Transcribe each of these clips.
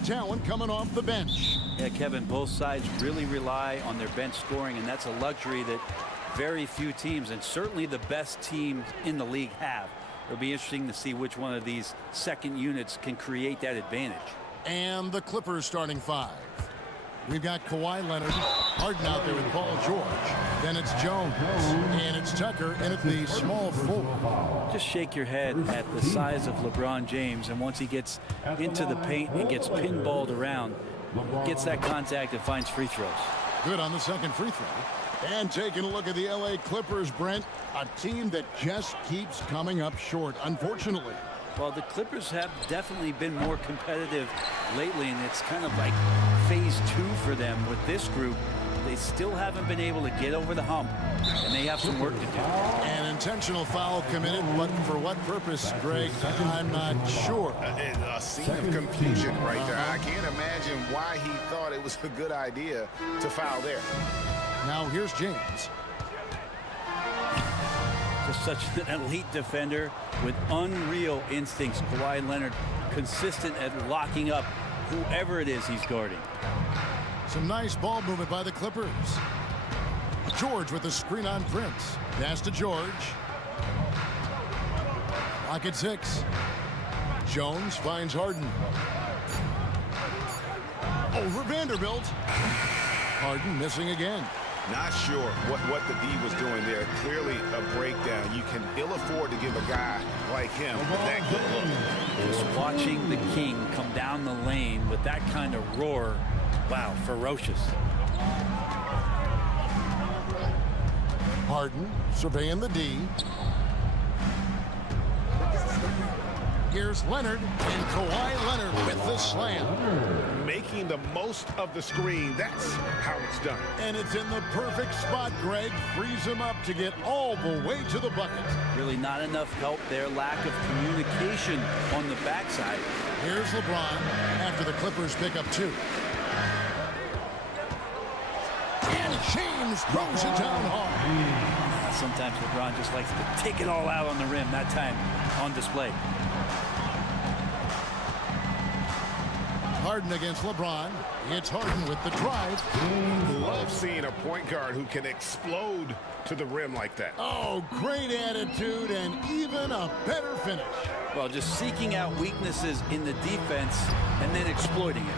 of talent coming off the bench. Yeah, Kevin, both sides really rely on their bench scoring, and that's a luxury that very few teams, and certainly the best team in the league, have. It'll be interesting to see which one of these second units can create that advantage. And the Clippers starting five. We've got Kawhi Leonard, Harden out there with Paul George. Then it's Jones, and it's Tucker in at the small forward. Just shake your head at the size of LeBron James, and once he gets into the paint and gets pinballed around, gets that contact and finds free throws. Good on the second free throw. And taking a look at the LA Clippers, Brent, a team that just keeps coming up short, unfortunately. Well, the Clippers have definitely been more competitive lately, and it's kind of like phase two for them with this group. They still haven't been able to get over the hump, and they have some work to do. An intentional foul committed, but for what purpose, Greg, I'm not sure. A scene of confusion right there. I can't imagine why he thought it was a good idea to foul there. Now here's James. Just such an elite defender with unreal instincts. Kawhi Leonard consistent at locking up whoever it is he's guarding. Some nice ball movement by the Clippers. George with the screen on Prince. Pass to George. Lock at 6. Jones finds Harden. Over Vanderbilt. Harden missing again. Not sure what the D was doing there. Clearly a breakdown. You can ill afford to give a guy like him that good look. Just watching the King come down the lane with that kind of roar. Wow, ferocious. Harden surveying the D. Here's Leonard, and Kawhi Leonard with the slam. Making the most of the screen, that's how it's done. And it's in the perfect spot, Greg. Frees him up to get all the way to the bucket. Really not enough help there. Lack of communication on the backside. Here's LeBron after the Clippers pick up 2. And James throws it down hard. Sometimes LeBron just likes to take it all out on the rim. That time on display. Harden against LeBron. It's Harden with the drive. Love seeing a point guard who can explode to the rim like that. Oh, great attitude and even a better finish. Well, just seeking out weaknesses in the defense and then exploiting it.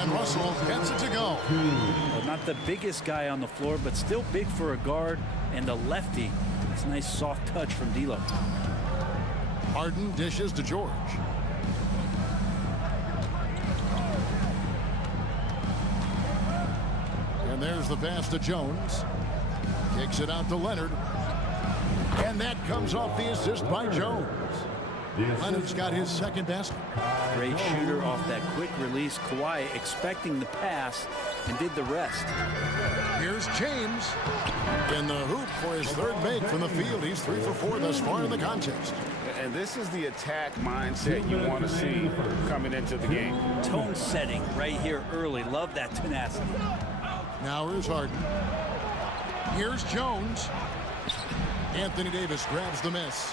And Russell gets it to go. Well, not the biggest guy on the floor, but still big for a guard and a lefty. It's a nice soft touch from D'Lo. Harden dishes to George. And there's the pass to Jones. Kicks it out to Leonard. And that comes off the assist by Jones. Leonard's got his second basket. Great shooter off that quick release. Kawhi expecting the pass and did the rest. Here's James in the hoop for his third make from the field. He's 3 for 4 thus far in the contest. And this is the attack mindset you want to see coming into the game. Tone setting right here early. Love that tenacity. Now here's Harden. Here's Jones. Anthony Davis grabs the miss.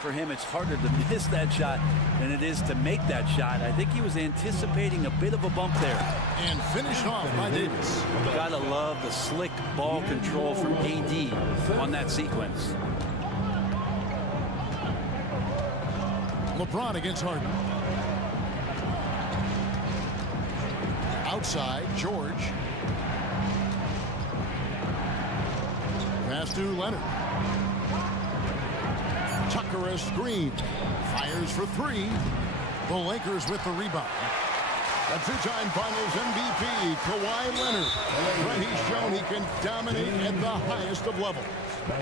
For him, it's harder to miss that shot than it is to make that shot. I think he was anticipating a bit of a bump there. And finished off by Davis. Gotta love the slick ball control from AD on that sequence. LeBron against Harden. Outside, George. Pass to Leonard. Tucker a screen. Fires for 3. The Lakers with the rebound. A 2-time Finals MVP, Kawhi Leonard. But he's shown he can dominate at the highest of levels.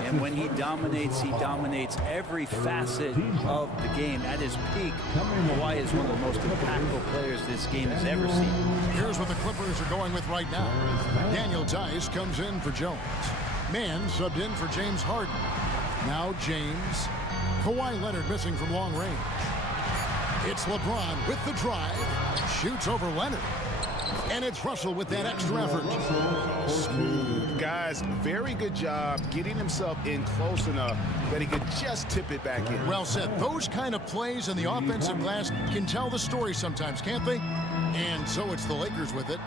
And when he dominates every facet of the game. At his peak, Kawhi is one of the most impactful players this game has ever seen. Here's what the Clippers are going with right now. Daniel Tice comes in for Jones. Mann subbed in for James Harden. Now James. Kawhi Leonard missing from long range. It's LeBron with the drive. Shoots over Leonard. And it's Russell with that extra effort. Smooth. Guys, very good job getting himself in close enough that he could just tip it back in. Well said. Those kind of plays in the offensive glass can tell the story sometimes, can't they? And so it's the Lakers with it.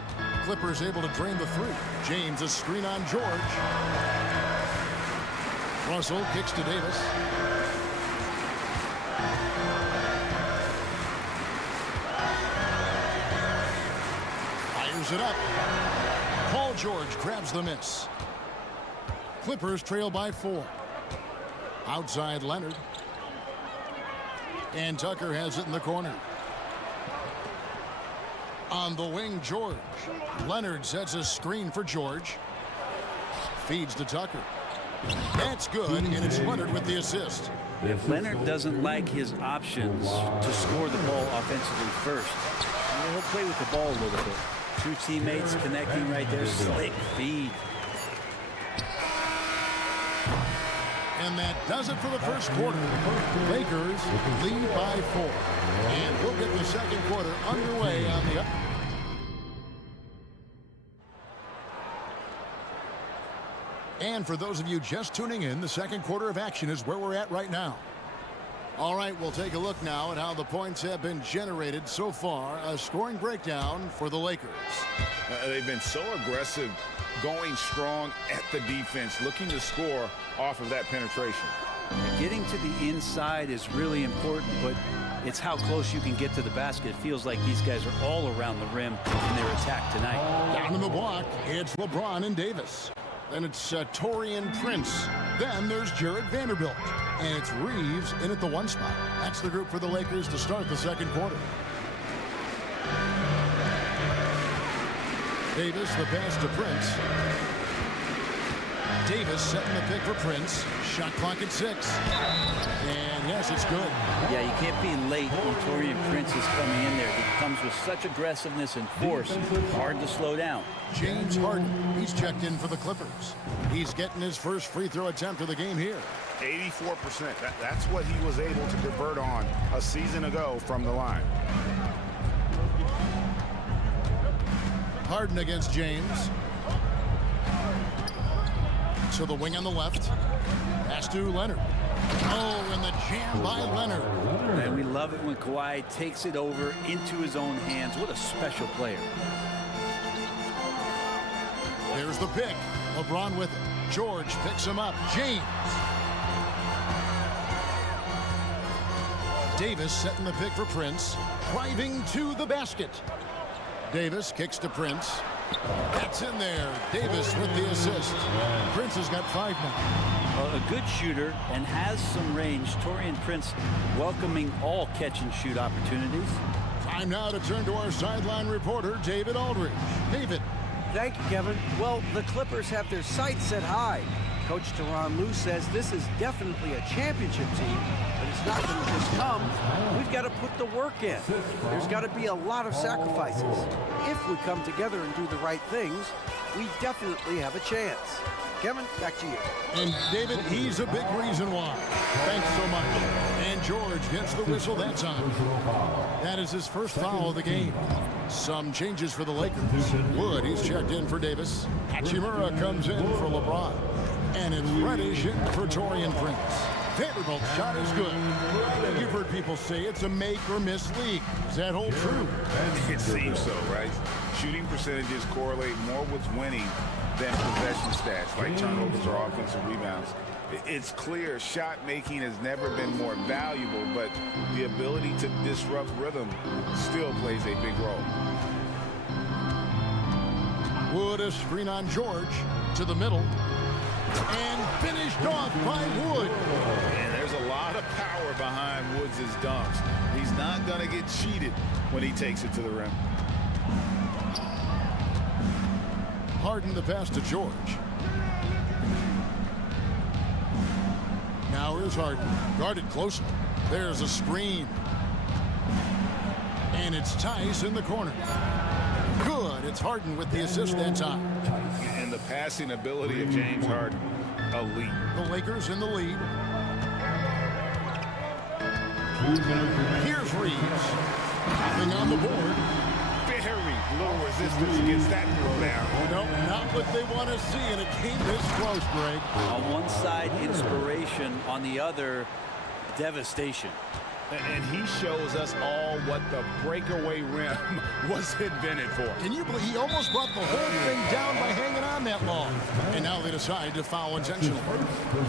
Clippers able to drain the three. James, a screen on George. Russell kicks to Davis. Fires it up. Paul George grabs the miss. Clippers trail by 4. Outside Leonard. And Tucker has it in the corner. On the wing, George. Leonard sets a screen for George. Feeds to Tucker. That's good, and it's Leonard with the assist. If Leonard doesn't like his options to score the ball offensively first, he'll play with the ball a little bit. Two teammates connecting right there. Slick feed. And that does it for the first quarter. Lakers lead by 4. And we'll get the second quarter underway on the... And for those of you just tuning in, the second quarter of action is where we're at right now. All right, we'll take a look now at how the points have been generated so far. A scoring breakdown for the Lakers. They've been so aggressive, going strong at the defense, looking to score off of that penetration. Getting to the inside is really important, but it's how close you can get to the basket. It feels like these guys are all around the rim in their attack tonight. Down in the block, it's LeBron and Davis. Then it's Taurean Prince. Then there's Jared Vanderbilt. And it's Reeves in at the 1 spot. That's the group for the Lakers to start the second quarter. Davis, the pass to Prince. Davis setting the pick for Prince. Shot clock at 6. And yes, it's good. Yeah, you can't be late when Taurean Prince is coming in there. He comes with such aggressiveness and force. Hard to slow down. James Harden, he's checked in for the Clippers. He's getting his first free throw attempt of the game here. 84%. That's what he was able to convert on a season ago from the line. Harden against James. To the wing on the left. Pass to Leonard. Oh, and the jam by Leonard. And we love it when Kawhi takes it over into his own hands. What a special player. There's the pick. LeBron with it. George picks him up. James. Davis setting the pick for Prince. Driving to the basket. Davis kicks to Prince. That's in there. Davis with the assist. Prince has got 5 now. A good shooter and has some range. Taurean Prince welcoming all catch-and-shoot opportunities. Time now to turn to our sideline reporter, David Aldridge. David. Thank you, Kevin. Well, the Clippers have their sights set high. Coach Tyronn Lue says this is definitely a championship team, but it's not going to just come. We've got to put the work in. There's got to be a lot of sacrifices. If we come together and do the right things, we definitely have a chance. Kevin, back to you. And David, he's a big reason why. Thanks so much. And George gets the whistle that time. That is his first foul of the game. Some changes for the Lakers. Wood, he's checked in for Davis. Hachimura comes in for LeBron. And it's Reddish in for Taurean Prince. Vanderbilt's shot is good. You've heard people say it's a make or miss league. Does that hold true? It seems so, right? Shooting percentages correlate more with winning than possession stats, like turnovers or offensive rebounds. It's clear shot making has never been more valuable, but the ability to disrupt rhythm still plays a big role. Wood, a screen on George to the middle. And finished off by Wood. And there's a lot of power behind Woods' dunks. He's not going to get cheated when he takes it to the rim. Harden the pass to George. Now here's Harden. Guarded closely. There's a screen. And it's Tice in the corner. Good. It's Harden with the assist that time. And the passing ability of James Harden, elite. The Lakers in the lead. Here's Reeves. Nothing on the board. Very Little resistance against that move now. No, not what they want to see, and it came this close, Greg. On one side, inspiration. On the other, devastation. And he shows us all what the breakaway rim was invented for. Can you believe he almost brought the whole thing down by hanging on that long? And now they decide to foul intentionally.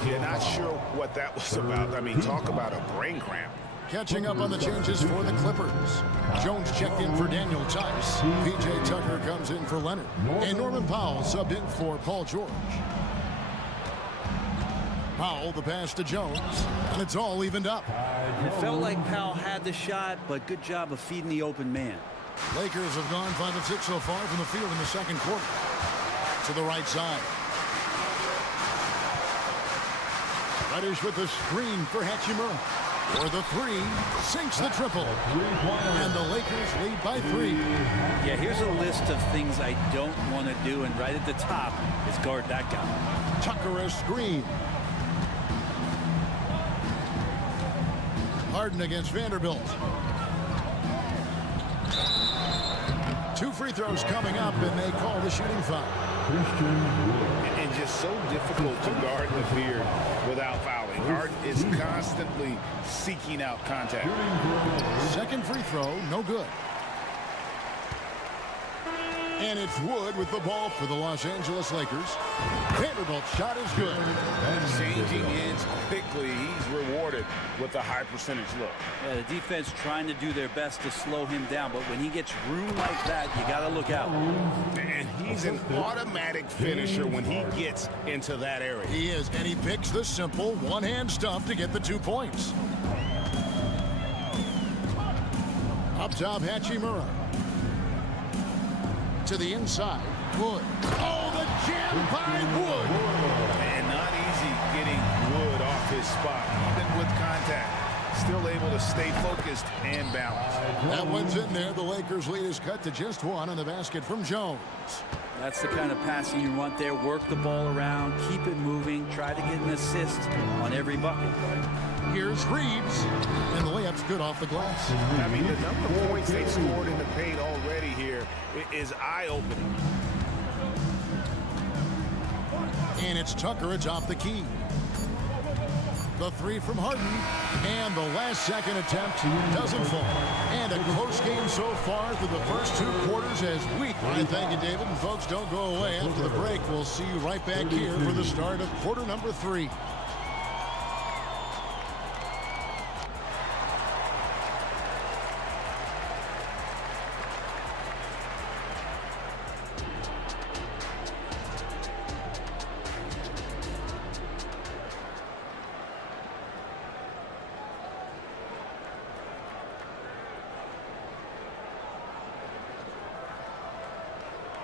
Yeah, not sure what that was about. I mean, talk about a brain cramp. Catching up on the changes for the Clippers. Jones checked in for Daniel Tice. P.J. Tucker comes in for Leonard. And Norman Powell subbed in for Paul George. Powell, the pass to Jones, and it's all evened up. It felt like Powell had the shot, but good job of feeding the open man. Lakers have gone 5 of 6 so far from the field in the second quarter. To the right side. Reddish with the screen for Hachimura. For the three, sinks the triple. And the Lakers lead by 3. Yeah, here's a list of things I don't want to do, and right at the top is guard that guy. Tucker a screen. Harden against Vanderbilt. 2 free throws coming up, and they call the shooting foul. And just so difficult to guard the beard without fouling. Harden is constantly seeking out contact. Second free throw, no good. And it's Wood with the ball for the Los Angeles Lakers. Vanderbilt's shot is good. Changing ends quickly. He's rewarded with a high percentage look. Yeah, the defense trying to do their best to slow him down, but when he gets room like that, you got to look out. And he's an automatic finisher when he gets into that area. He is, and he picks the simple one-hand stuff to get the 2 points. Up top, Hachimura. To the inside, Wood. Oh, the jam by Wood! And not easy getting Wood off his spot, even with contact. Still able to stay focused and balanced. That one's in there. The Lakers' lead is cut to just 1 on the basket from Jones. That's the kind of passing you want there. Work the ball around, keep it moving, try to get an assist on every bucket. Here's Reeves, and the layup's good off the glass. I mean, the number of points they've scored in the paint already here is eye-opening. And it's Tucker atop the key. The 3 from Harden, and the last second attempt doesn't fall. And a close game so far through the first 2 quarters as weak. I thank you, David, and folks, don't go away. After the break, we'll see you right back here for the start of quarter number 3.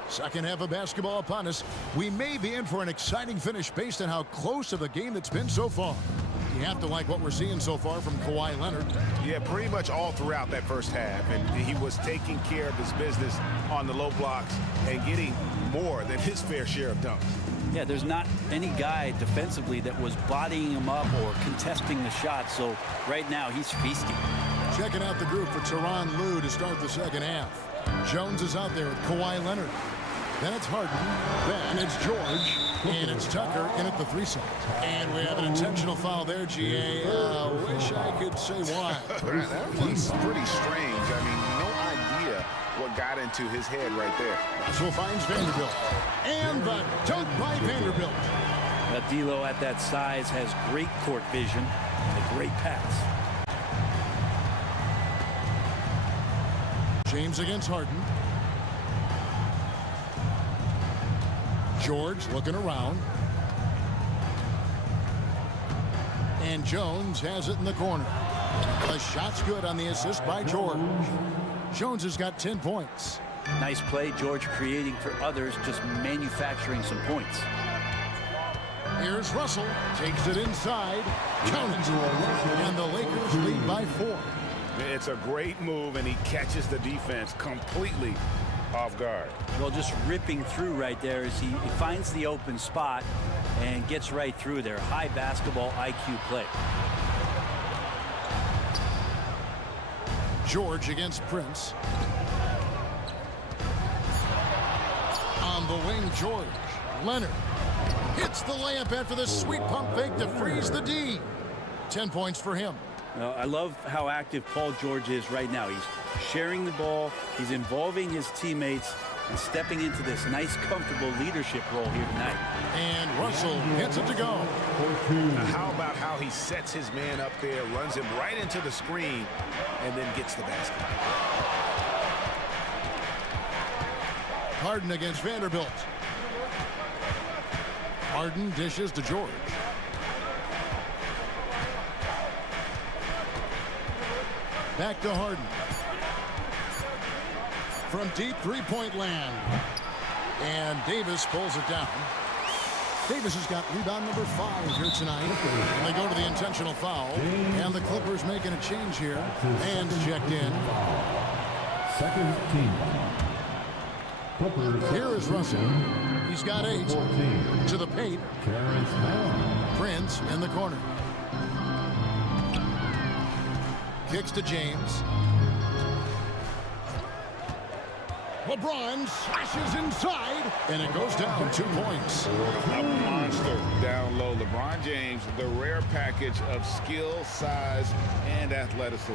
Second half of basketball upon us. We may be in for an exciting finish based on how close of a game that's been so far. You have to like what we're seeing so far from Kawhi Leonard. Yeah, pretty much all throughout that first half. And he was taking care of his business on the low blocks and getting more than his fair share of dunks. Yeah, there's not any guy defensively that was bodying him up or contesting the shot. So right now he's feasting. Checking out the group for Tyronn Lue to start the second half. Jones is out there with Kawhi Leonard. Then it's Harden, then it's George, and it's Tucker in at the 3 side. And we have an intentional foul there, G.A. Wish I could say why. That one's pretty strange. I mean, no idea what got into his head right there. Russell finds Vanderbilt. And the dunk by Vanderbilt. D'Lo at that size has great court vision and a great pass. James against Harden. George looking around. And Jones has it in the corner. The shot's good on the assist by George. Jones has got 10 points. Nice play, George creating for others, just manufacturing some points. Here's Russell, takes it inside. Jones, and the Lakers lead by 4. It's a great move, and he catches the defense completely off guard. Well, just ripping through right there as he finds the open spot and gets right through there. High basketball IQ play. George against Prince. the wing, George. Leonard hits the layup after the sweet pump fake to freeze the D. 10 points for him. Well, I love how active Paul George is right now. He's sharing the ball, he's involving his teammates, and stepping into this nice, comfortable leadership role here tonight. And Russell hits it to go. Now, how about how he sets his man up there, runs him right into the screen, and then gets the basket. Harden against Vanderbilt. Harden dishes to George. Back to Harden. From deep three-point land. And Davis pulls it down. Davis has got rebound number 5 here tonight. And they go to the intentional foul. And the Clippers making a change here. And checked in. Second team. Here is Russell. He's got 8. To the paint. Prince in the corner. Kicks to James. LeBron slashes inside, and it goes down 2 points. A monster down low. LeBron James, the rare package of skill, size, and athleticism.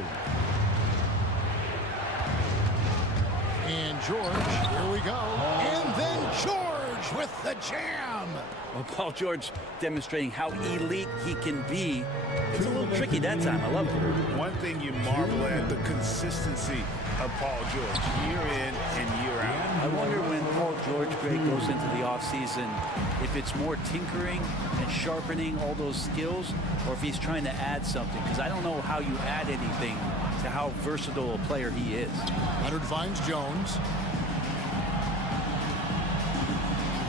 And George, here we go. And then George with the jam. Well, Paul George demonstrating how elite he can be. It's a little tricky that time. I love it. One thing you marvel at, the consistency of Paul George, year in and year out. I wonder when Paul George, Greg, goes into the offseason, if it's more tinkering and sharpening all those skills, or if he's trying to add something. Because I don't know how you add anything to how versatile a player he is. Leonard finds Jones.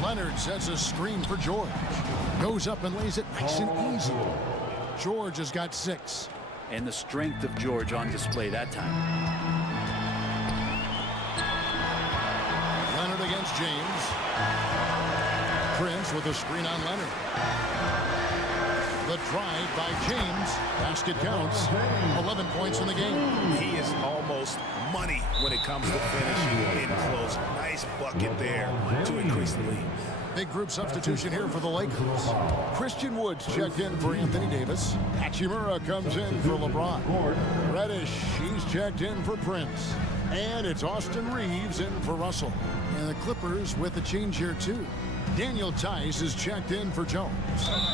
Leonard sets a screen for George. Goes up and lays it nice and easy. George has got 6. And the strength of George on display that time. Leonard against James. Prince with a screen on Leonard. The drive by James. Basket counts. 11 points in the game. He is almost money when it comes to finishing in close. Nice bucket there to increase the lead. Big group substitution here for the Lakers. Christian Woods checked in for Anthony Davis. Hachimura comes in for LeBron. Reddish, he's checked in for Prince. And it's Austin Reeves in for Russell. And the Clippers with a change here too. Daniel Tice is checked in for Jones.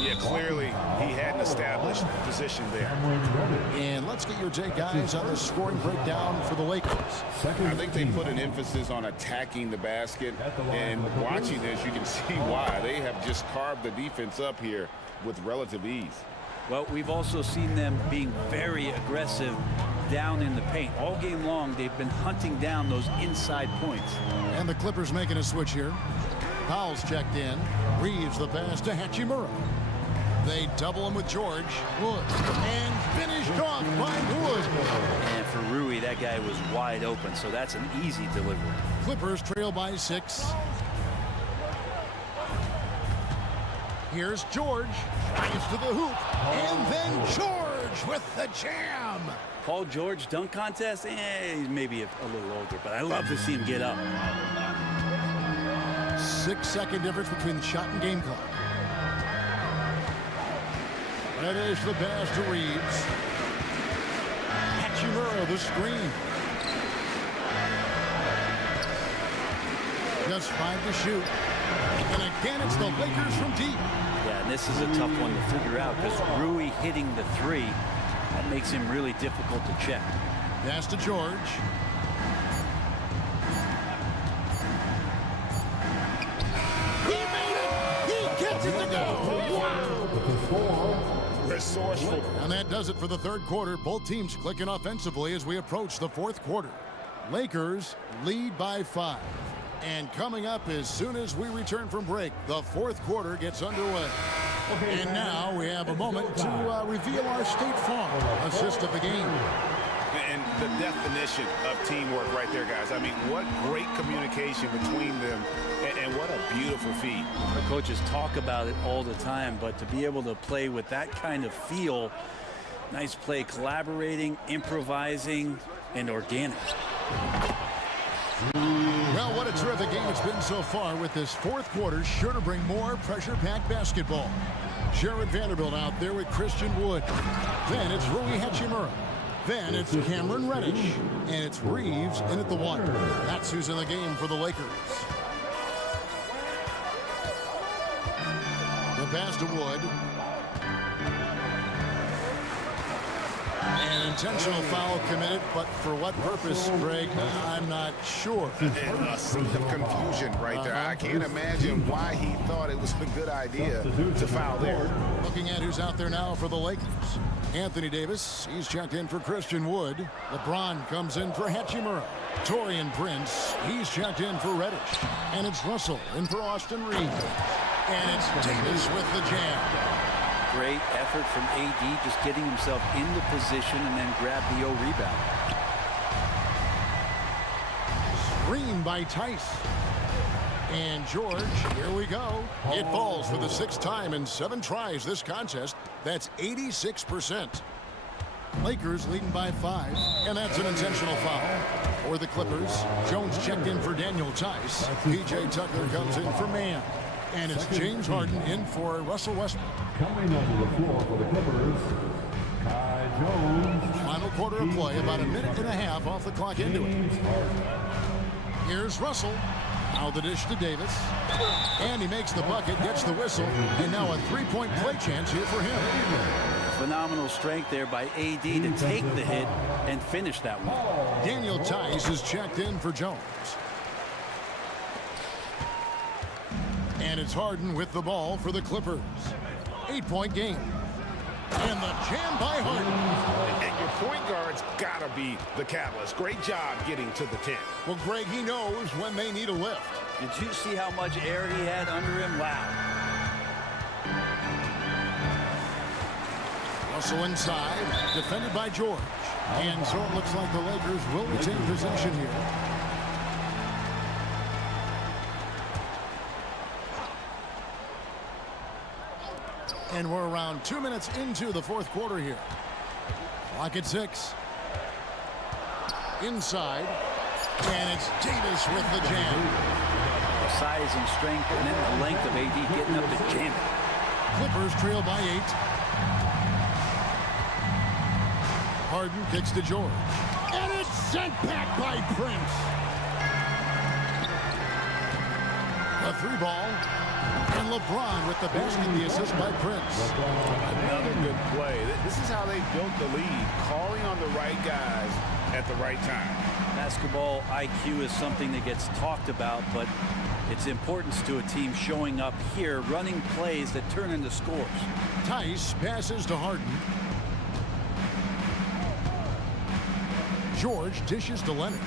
Yeah, clearly he had an established position there. And let's get your take, guys, on the scoring breakdown for the Lakers. I think they put an emphasis on attacking the basket, and watching this, you can see why. They have just carved the defense up here with relative ease. Well, we've also seen them being very aggressive down in the paint. All game long, they've been hunting down those inside points. And the Clippers making a switch here. Powell's checked in. Reeves the pass to Hachimura. They double him with George. Wood. And finished off by Wood. And for Rui, that guy was wide open, so that's an easy delivery. Clippers trail by 6. Here's George. Drives to the hoop. And then George with the jam. Paul George dunk contest? He's maybe a little older, but I love to see him get up. 6-second difference between the shot and game clock. Reddish the pass to Reeves. Hachimura the screen. Just 5 to shoot. And again, it's the Lakers from deep. Yeah, and this is a tough one to figure out because Rui hitting the 3, that makes him really difficult to check. Pass to George. Resourceful. And that does it for the third quarter. Both teams clicking offensively as we approach the fourth quarter. Lakers lead by 5. And coming up as soon as we return from break, the fourth quarter gets underway. And now we have a moment to reveal our State Farm assist of the game. And the definition of teamwork right there, guys. I mean, what great communication between them, and what a beautiful feat. The coaches talk about it all the time, but to be able to play with that kind of feel, nice play, collaborating, improvising, and organic. Well, what What a terrific game it's been so far, with this fourth quarter sure to bring more pressure-packed basketball. Jared Vanderbilt out there with Christian Wood. Then it's Rui Hachimura. Then it's Cameron Reddish. And it's Reeves in at the one. That's who's in the game for the Lakers. The pass to Wood. An intentional foul committed, but for what purpose, Greg, I'm not sure. And a scene of confusion right there. I can't imagine why he thought it was a good idea to foul there. Looking at who's out there now for the Lakers. Anthony Davis, he's checked in for Christian Wood. LeBron comes in for Hachimura. Torian Prince, he's checked in for Reddish. And it's Russell in for Austin Reeves. And it's Davis with the jam. Great effort from AD, just getting himself in the position and then grab the rebound. Screen by Tice. And George, here we go. It falls for the sixth time in 7 tries this contest. That's 86%. Lakers leading by 5, and that's an intentional foul. For the Clippers, Jones checked in for Daniel Tice. PJ Tucker comes in for Mann. And it's James Harden in for Russell Westbrook. Coming onto the floor for the Clippers, Kai Jones. Final quarter of play, about a minute and a half off the clock into it. Here's Russell. Now the dish to Davis. And he makes the bucket, gets the whistle, and now a three-point play chance here for him. Phenomenal strength there by AD to take the hit and finish that one. Daniel Tice is checked in for Jones. And it's Harden with the ball for the Clippers. 8-point game. And the jam by Harden. And your point guard's got to be the catalyst. Great job getting to the 10. Well, Greg, he knows when they need a lift. Did you see how much air he had under him? Wow. Russell inside, defended by George. And so it looks like the Lakers will retain possession here. And we're around 2 minutes into the fourth quarter here. Clock at 6. Inside. And it's Davis with the jam. The size and strength and then the length of AD getting up to jam. Clippers trail by 8. Harden kicks to George. And it's sent back by Prince. A 3-ball. And LeBron with the basket, the assist by Prince. Another good play. This is how they built the lead, calling on the right guys at the right time. Basketball IQ is something that gets talked about, but its importance to a team showing up here, running plays that turn into scores. Tice passes to Harden. George dishes to Leonard.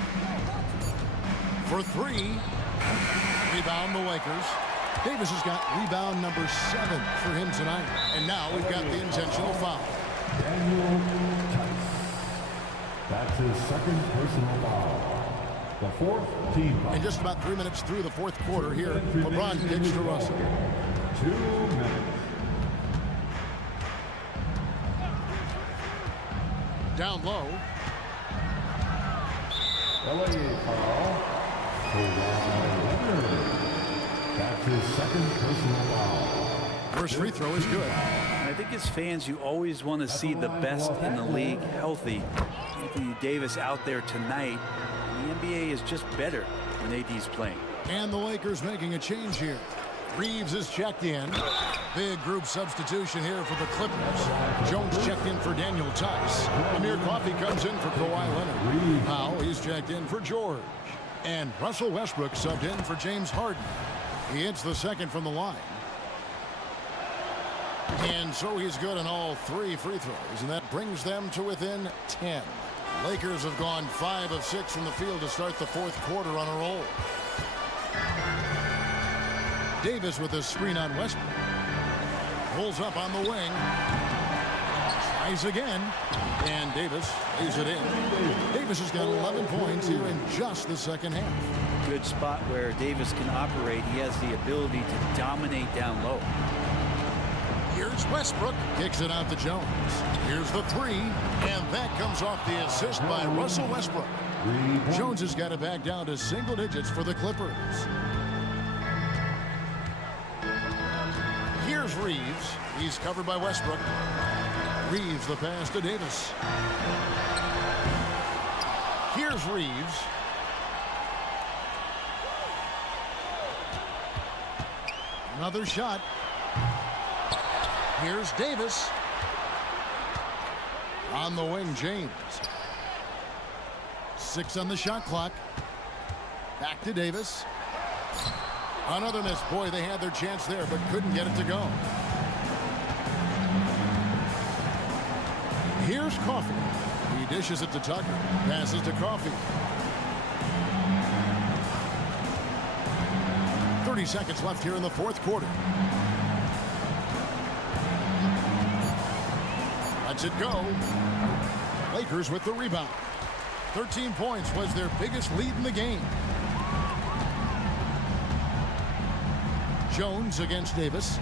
For 3. Rebound the Lakers. Davis has got rebound number 7 for him tonight. And now we've got the intentional foul. Daniel Tice. That's his second personal foul. The fourth team foul. And just about 3 minutes through the fourth quarter here, LeBron kicks to Russell. 2 minutes. Down low. LA foul. Kawhi Leonard. That's his second personal foul. First free throw is good. I think as fans, you always want to see the best in the league healthy. Anthony Davis out there tonight. The NBA is just better when AD's playing. And the Lakers making a change here. Reeves is checked in. Big group substitution here for the Clippers. Jones checked in for Daniel Tice. Amir Coffey comes in for Kawhi Leonard. Powell, he's checked in for George. And Russell Westbrook subbed in for James Harden. He hits the second from the line. And so he's good on all 3 free throws, and that brings them to within 10. Lakers have gone 5 of 6 from the field to start the fourth quarter on a roll. Davis with a screen on Westbrook. Pulls up on the wing. Tries again. And Davis lays it in. Davis has got 11 points here in just the second half. Good spot where Davis can operate. He has the ability to dominate down low. Here's Westbrook. Kicks it out to Jones. Here's the 3. And that comes off the assist by Russell Westbrook. 3 points. Jones has got it back down to single digits for the Clippers. Here's Reeves. He's covered by Westbrook. Reeves the pass to Davis. Here's Reeves. Another shot. Here's Davis. On the wing, James. 6 on the shot clock. Back to Davis. Another miss. Boy, they had their chance there, but couldn't get it to go. Here's Coffey. He dishes it to Tucker. Passes to Coffey. 30 seconds left here in the fourth quarter. Lets it go. Lakers with the rebound. 13 points was their biggest lead in the game. Jones against Davis.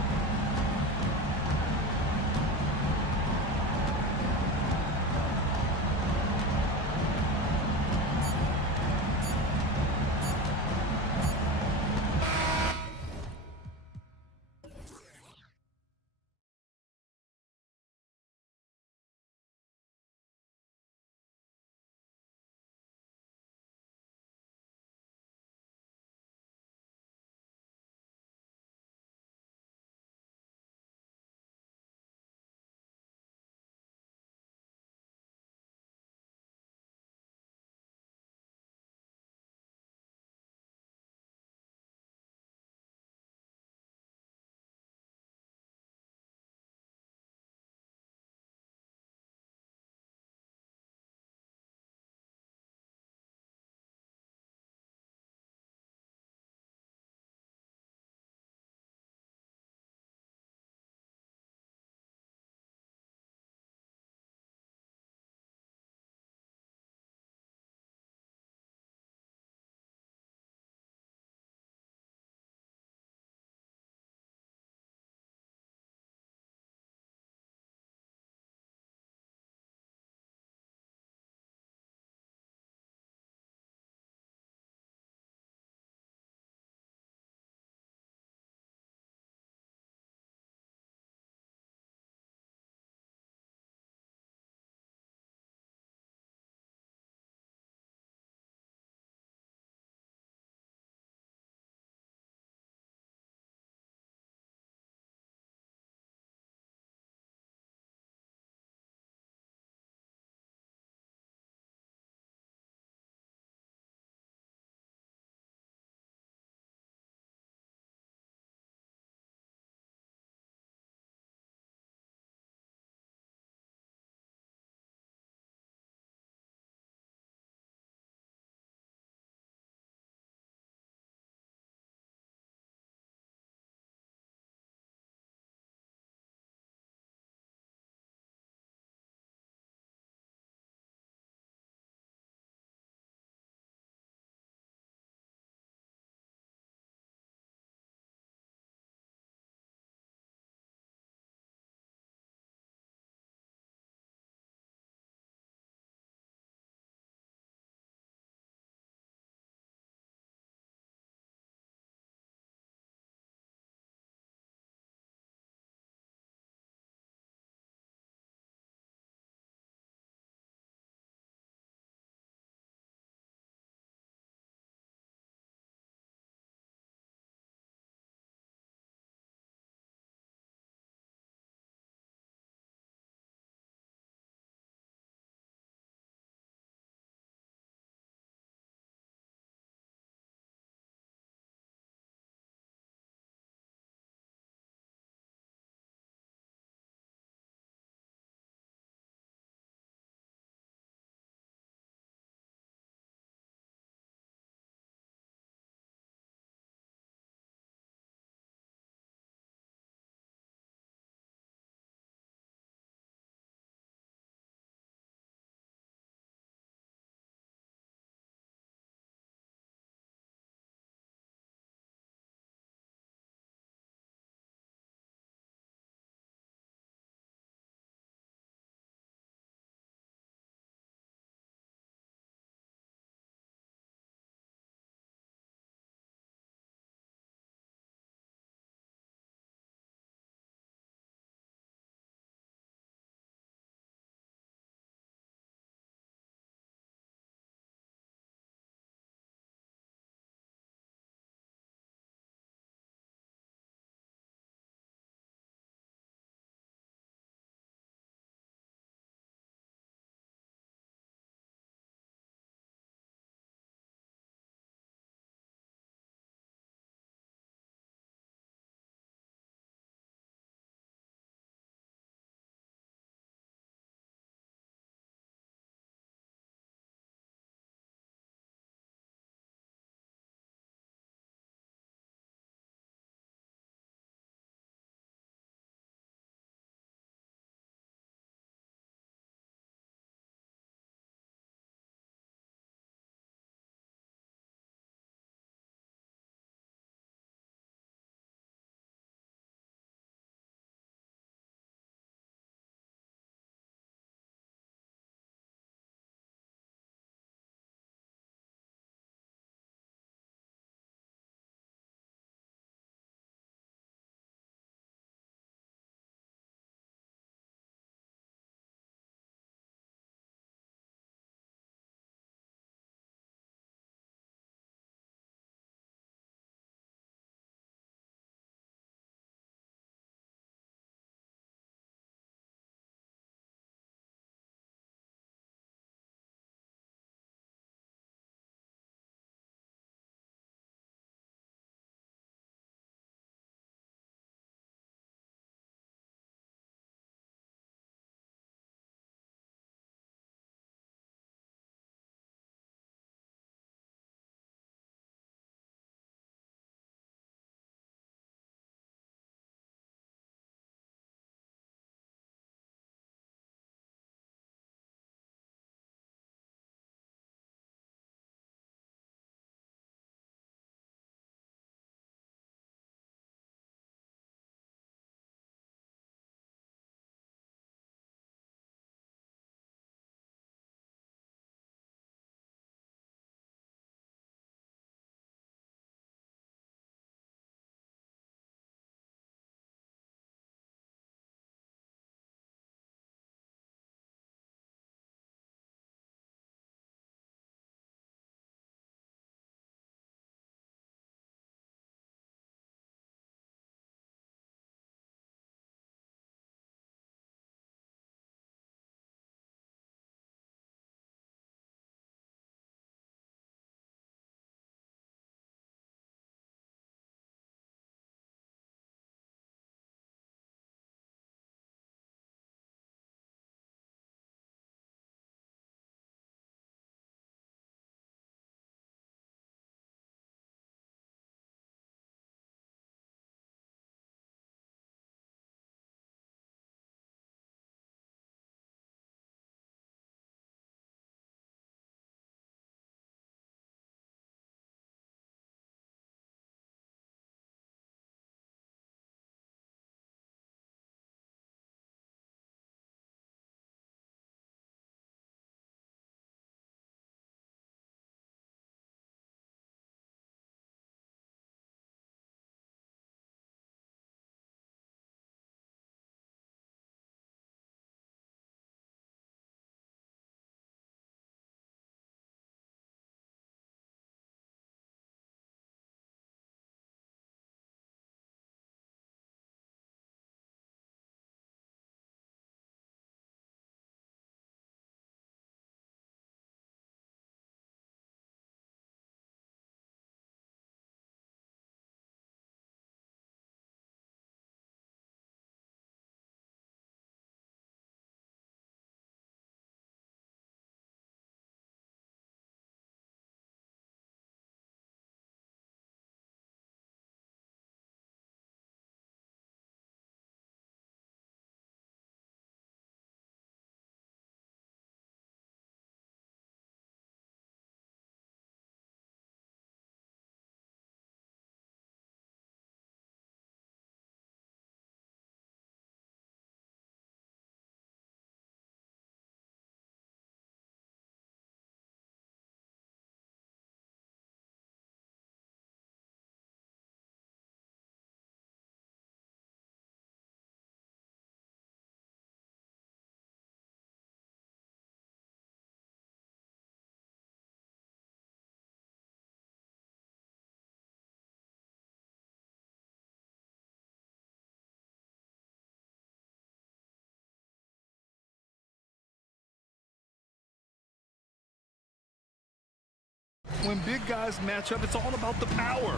When big guys match up, it's all about the power.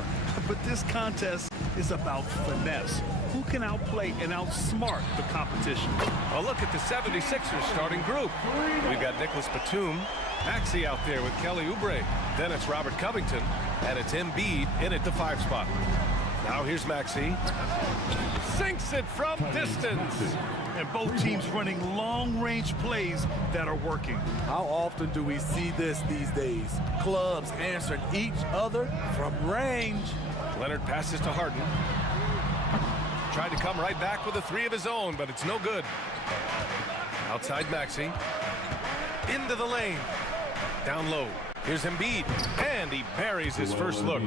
But this contest is about finesse. Who can outplay and outsmart the competition? A look at the 76ers starting group. We've got Nicholas Batum, Maxey out there with Kelly Oubre. Then it's Robert Covington, and it's Embiid in at the 5 spot. Now here's Maxey. Sinks it from distance. And both teams running long-range plays that are working. How often do we see this these days? Clubs answering each other from range. Leonard passes to Harden. Tried to come right back with a 3 of his own, but it's no good. Outside Maxey. Into the lane. Down low. Here's Embiid. And he buries his first look.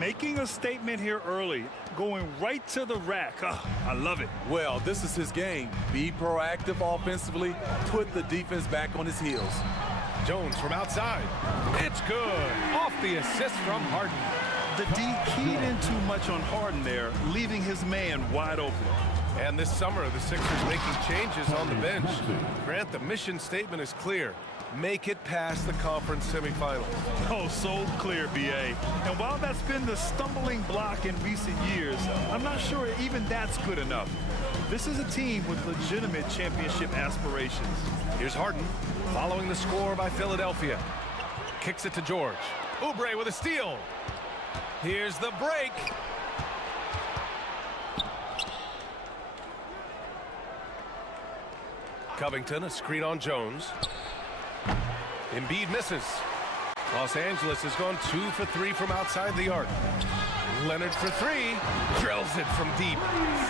Making a statement here early, going right to the rack. I love it. Well, this is his game. Be proactive offensively, put the defense back on his heels. Jones from outside. It's good. Off the assist from Harden. The D keyed in too much on Harden there, leaving his man wide open. And this summer, the Sixers making changes on the bench. Grant, the mission statement is clear. Make it past the conference semifinals. Oh, so clear, B.A. And while that's been the stumbling block in recent years, I'm not sure even that's good enough. This is a team with legitimate championship aspirations. Here's Harden, following the score by Philadelphia. Kicks it to George. Oubre with a steal. Here's the break. Covington, a screen on Jones. Embiid misses. Los Angeles has gone 2 for 3 from outside the arc. Leonard for 3. Drills it from deep.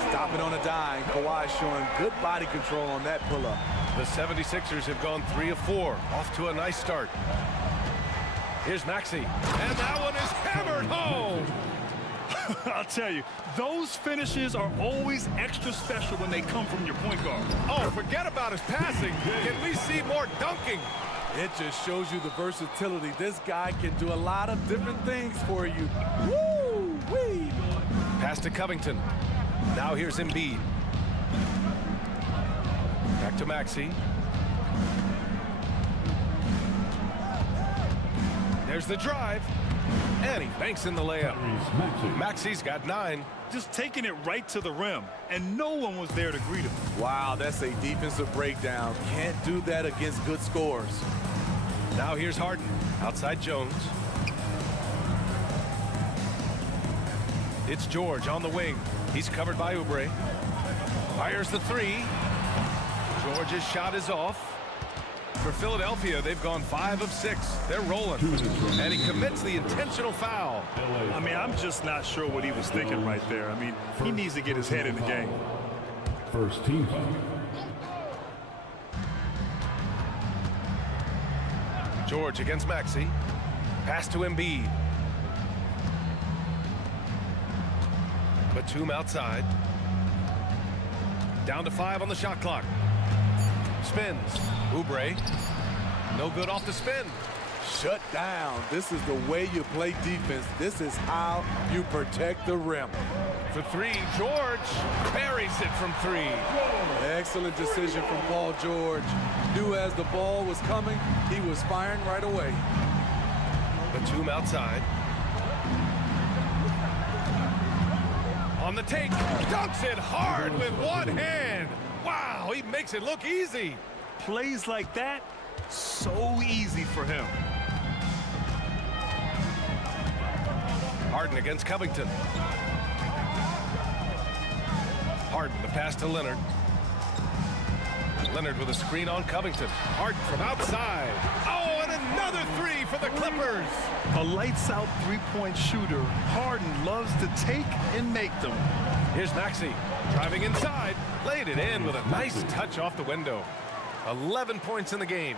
Stop it on a dime. Kawhi showing good body control on that pull-up. The 76ers have gone 3 of 4. Off to a nice start. Here's Maxey. And that one is hammered home. I'll tell you, those finishes are always extra special when they come from your point guard. Oh, forget about his passing. Can we see more dunking? It just shows you the versatility. This guy can do a lot of different things for you. Woo-wee! Pass to Covington. Now here's Embiid. Back to Maxey. There's the drive. And he banks in the layup. Maxey's got 9. Just taking it right to the rim, and no one was there to greet him. Wow, that's a defensive breakdown. Can't do that against good scores. Now here's Harden. Outside Jones. It's George on the wing. He's covered by Oubre. Fires the 3. George's shot is off. For Philadelphia, they've gone 5 of 6. They're rolling. And he commits the intentional foul. I mean, I'm just not sure what he was thinking right there. I mean, he needs to get his head in the game. First team foul. George against Maxey. Pass to Embiid. Batum outside. Down to 5 on the shot clock. Spins. Oubre. No good off the spin. Shut down. This is the way you play defense. This is how you protect the rim. For 3, George buries it from 3. Excellent decision from Paul George. Knew as the ball was coming, he was firing right away. Batum outside. On the take. Dunks it hard with one hand. Wow, he makes it look easy. Plays like that, so easy for him. Harden against Covington. Harden, the pass to Leonard. Leonard with a screen on Covington. Harden from outside. Oh, and another 3 for the Clippers. A lights-out three-point shooter. Harden loves to take and make them. Here's Maxey driving inside. Laid it in with a nice touch off the window. 11 points in the game.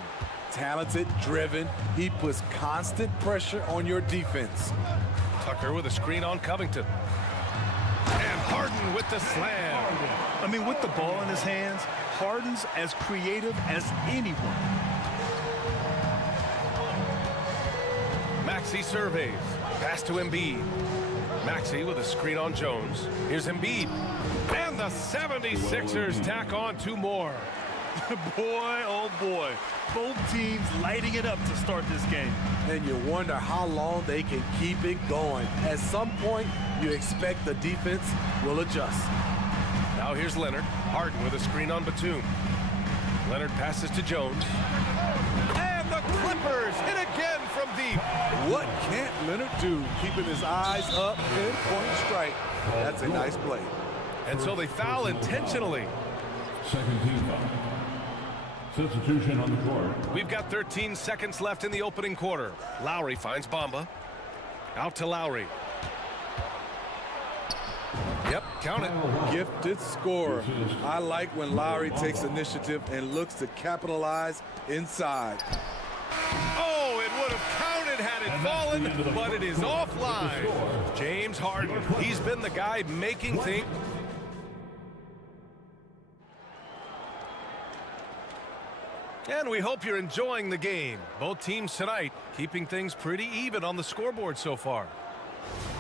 Talented, driven. He puts constant pressure on your defense. Tucker with a screen on Covington. And Harden with the slam. I mean, with the ball in his hands, Harden's as creative as anyone. Maxey surveys. Pass to Embiid. Maxey with a screen on Jones. Here's Embiid. And the 76ers tack on 2 more. Boy, oh boy. Both teams lighting it up to start this game. And you wonder how long they can keep it going. At some point, you expect the defense will adjust. Now here's Leonard. Harden with a screen on Batum. Leonard passes to Jones. And the Clippers hit again from deep. What can't Leonard do? Keeping his eyes up, pinpoint strike. That's a nice play. And so they foul intentionally. Second team foul. Substitution on the court. We've got 13 seconds left in the opening quarter. Lowry finds Bamba. Out to Lowry. Yep, count it. Gifted scorer. I like when Lowry takes initiative and looks to capitalize inside. Oh, it would have counted had it fallen, but it is offline. James Harden, he's been the guy making things. And we hope you're enjoying the game. Both teams tonight keeping things pretty even on the scoreboard so far.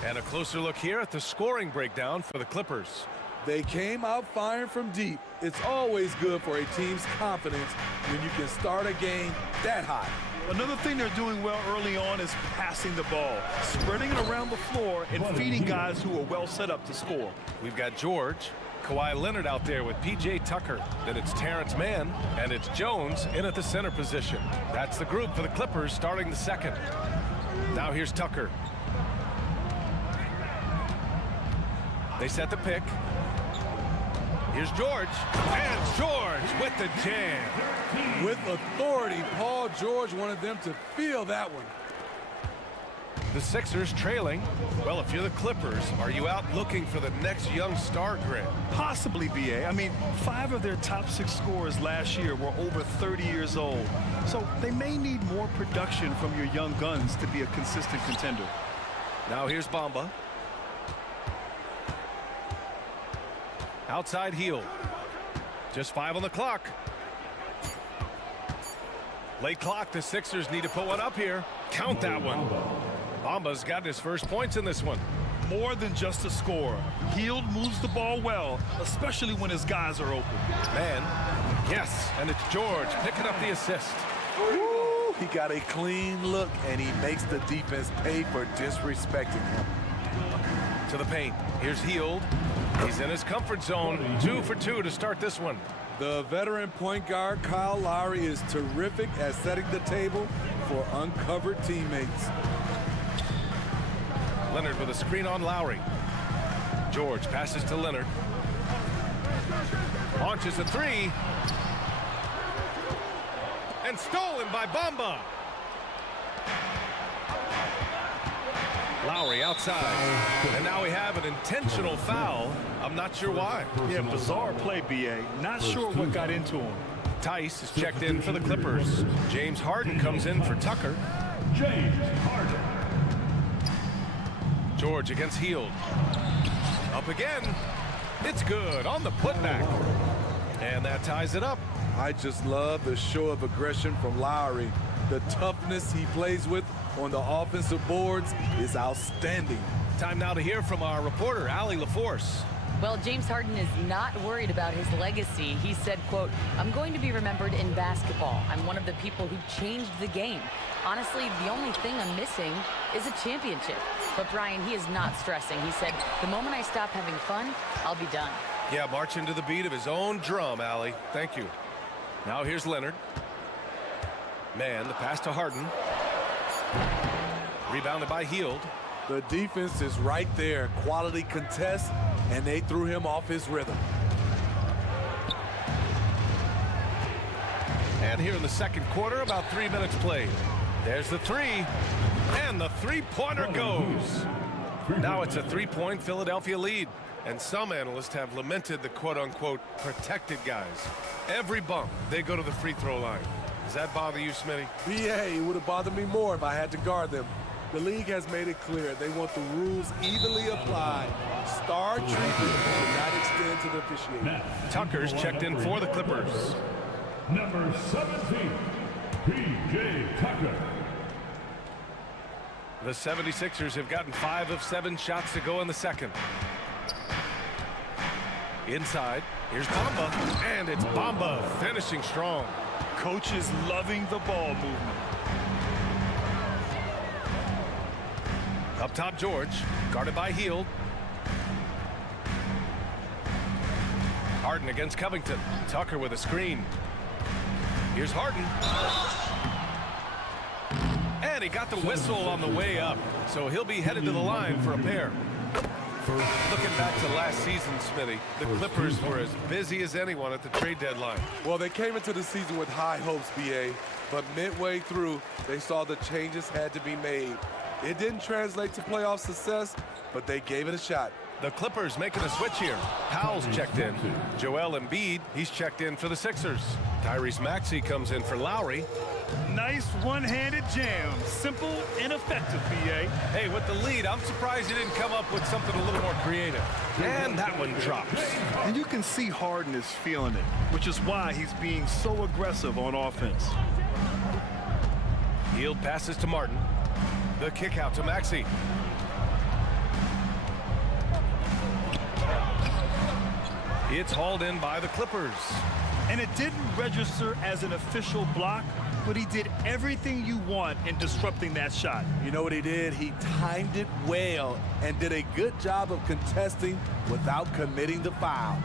And a closer look here at the scoring breakdown for the Clippers. They came out firing from deep. It's always good for a team's confidence when you can start a game that high. Another thing they're doing well early on is passing the ball, spreading it around the floor and feeding guys who are well set up to score. We've got George, Kawhi Leonard out there with P.J. Tucker. Then it's Terrence Mann, and it's Jones in at the center position. That's the group for the Clippers starting the second. Now here's Tucker. They set the pick. Here's George, and George with the jam. With authority, Paul George wanted them to feel that one. The Sixers trailing. Well, if you're the Clippers, are you out looking for the next young star, Grant? Possibly, B.A. I mean, 5 of their top 6 scorers last year were over 30 years old. So they may need more production from your young guns to be a consistent contender. Now here's Bamba. Outside heel. Just 5 on the clock. Late clock, the Sixers need to put one up here. Count that one. Bamba's got his first points in this one. More than just a scorer. Hield moves the ball well, especially when his guys are open. Man, yes, and it's George picking up the assist. Woo, he got a clean look, and he makes the defense pay for disrespecting him. To the paint. Here's Hield. He's in his comfort zone. 2 for 2 to start this one. The veteran point guard, Kyle Lowry, is terrific at setting the table for uncovered teammates. Leonard with a screen on Lowry. George passes to Leonard. Launches a 3. And stolen by Bamba. Lowry outside. And now we have an intentional foul. I'm not sure why. Yeah, bizarre play, B.A. Not sure what got into him. Tice is checked in for the Clippers. James Harden comes in for Tucker. James Harden. George against Hield. Up again. It's good on the putback. And that ties it up. I just love the show of aggression from Lowry. The toughness he plays with on the offensive boards is outstanding. Time now to hear from our reporter, Allie LaForce. Well, James Harden is not worried about his legacy. He said, quote, "I'm going to be remembered in basketball. I'm one of the people who changed the game. Honestly, the only thing I'm missing is a championship." But Brian, he is not stressing. He said, "The moment I stop having fun, I'll be done." Yeah, marching to the beat of his own drum, Allie. Thank you. Now here's Leonard. Man, the pass to Harden. Rebounded by Hield. The defense is right there. Quality contest, and they threw him off his rhythm. And here in the second quarter, about 3 minutes played. There's the 3, and the three-pointer goes. Now it's a 3-point Philadelphia lead, and some analysts have lamented the quote-unquote protected guys. Every bump, they go to the free throw line. Does that bother you, Smitty? Yeah, it would have bothered me more if I had to guard them. The league has made it clear they want the rules evenly applied. Star treatment should not extend to the officiating. Tucker's checked in for the Clippers. Number 17, P.J. Tucker. The 76ers have gotten 5 of 7 shots to go in the second. Inside, here's Bamba, and it's Bamba finishing strong. Coach is loving the ball movement. Up top, George, guarded by Hield. Harden against Covington. Tucker with a screen. Here's Harden. And he got the whistle on the way up, so he'll be headed to the line for a pair. Looking back to last season, Smitty, the Clippers were as busy as anyone at the trade deadline. Well, they came into the season with high hopes, BA, but midway through, they saw the changes had to be made. It didn't translate to playoff success, but they gave it a shot. The Clippers making a switch here. Powell's checked in. Joel Embiid, he's checked in for the Sixers. Tyrese Maxey comes in for Lowry. Nice one-handed jam. Simple and effective, BA. Hey, with the lead, I'm surprised he didn't come up with something a little more creative. And that one drops. And you can see Harden is feeling it, which is why he's being so aggressive on offense. Hield passes to Martin. The kick out to Maxey. It's hauled in by the Clippers. And it didn't register as an official block, but he did everything you want in disrupting that shot. You know what he did? He timed it well and did a good job of contesting without committing the foul.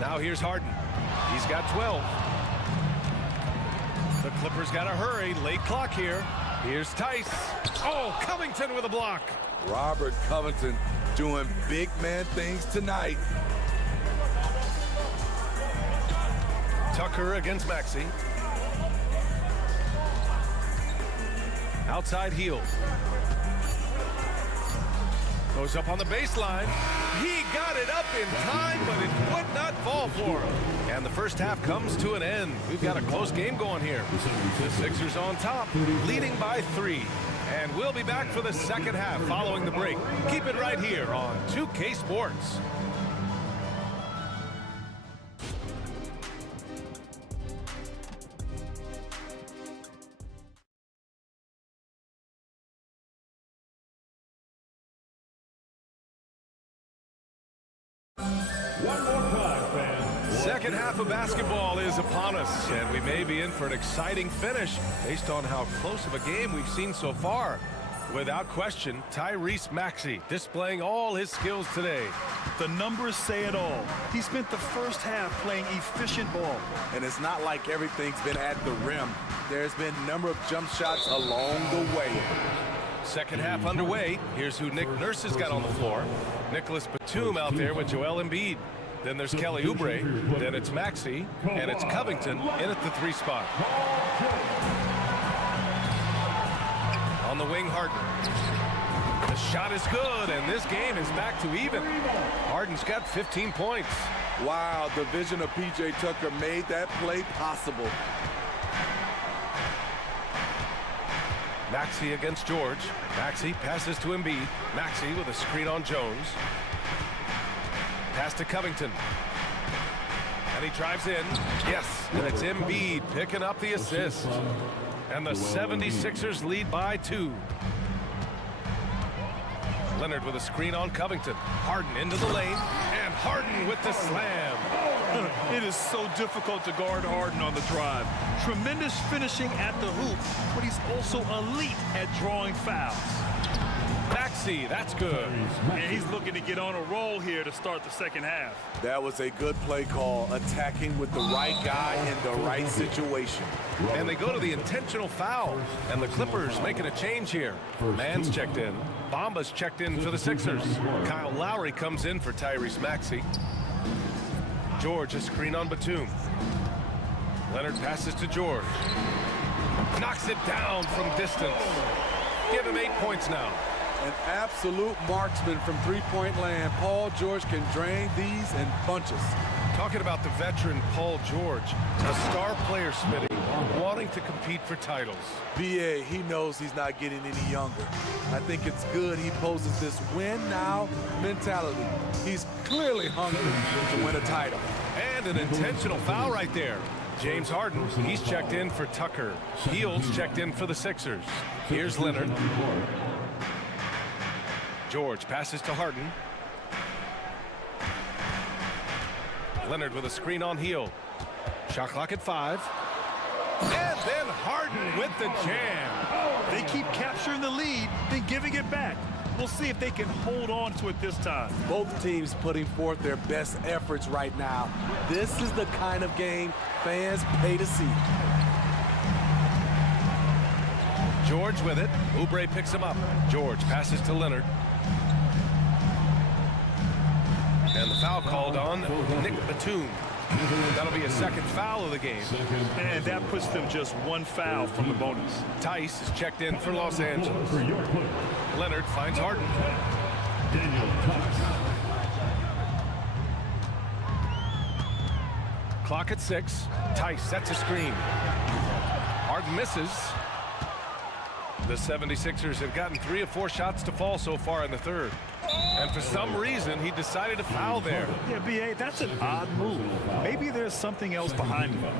Now here's Harden. He's got 12. The Clippers got to hurry. Late clock here. Here's Tice. Oh, Covington with a block. Robert Covington doing big man things tonight. Tucker against Maxey. Outside Hield. Goes up on the baseline. He got it up in time, but it would not fall for him. And the first half comes to an end. We've got a close game going here. The Sixers on top, leading by 3. And we'll be back for the second half following the break. Keep it right here on 2K Sports. Second half of basketball is upon us, and we may be in for an exciting finish based on how close of a game we've seen so far. Without question, Tyrese Maxey displaying all his skills today. The numbers say it all. He spent the first half playing efficient ball. And it's not like everything's been at the rim. There's been a number of jump shots along the way. Second half underway. Here's who Nick Nurse has got on the floor. Nicholas Batum out there with Joel Embiid. Then there's Kelly Oubre. Then it's Maxey. And it's Covington in at the 3 spot. On the wing, Harden. The shot is good, and this game is back to even. Harden's got 15 points. Wow, the vision of P.J. Tucker made that play possible. Maxey against George. Maxey passes to Embiid. Maxey with a screen on Jones. Pass to Covington. And he drives in. Yes, and it's Embiid picking up the assist. And the 76ers lead by 2. Leonard with a screen on Covington. Harden into the lane. And Harden with the slam. It is so difficult to guard Harden on the drive. Tremendous finishing at the hoop, but he's also elite at drawing fouls. Maxey, that's good. And he's looking to get on a roll here to start the second half. That was a good play call, attacking with the right guy in the right situation. And they go to the intentional foul. And the Clippers making a change here. Mann's checked in. Bamba's checked in for the Sixers. Kyle Lowry comes in for Tyrese Maxey. George a screen on Batum. Leonard passes to George. Knocks it down from distance. Give him 8 points now. An absolute marksman from three-point land. Paul George can drain these in bunches. Talking about the veteran Paul George, a star player, Smitty, wanting to compete for titles. B.A., he knows he's not getting any younger. I think it's good he poses this win-now mentality. He's clearly hungry to win a title. And an intentional foul right there. James Harden, he's checked in for Tucker. Hield's checked in for the Sixers. Here's Leonard. George passes to Harden. Leonard with a screen on heel. Shot clock at 5. And then Harden with the jam. They keep capturing the lead, then giving it back. We'll see if they can hold on to it this time. Both teams putting forth their best efforts right now. This is the kind of game fans pay to see. George with it. Oubre picks him up. George passes to Leonard. And the foul called on Nick Batum. That'll be a second foul of the game. And that puts them just one foul from the bonus. Tice is checked in for Los Angeles. Leonard finds Harden. Clock at 6. Tice sets a screen. Harden misses. The 76ers have gotten 3 of 4 shots to fall so far in the third. And for some reason, he decided to foul there. Yeah, B.A., that's an odd move. Maybe there's something else behind it.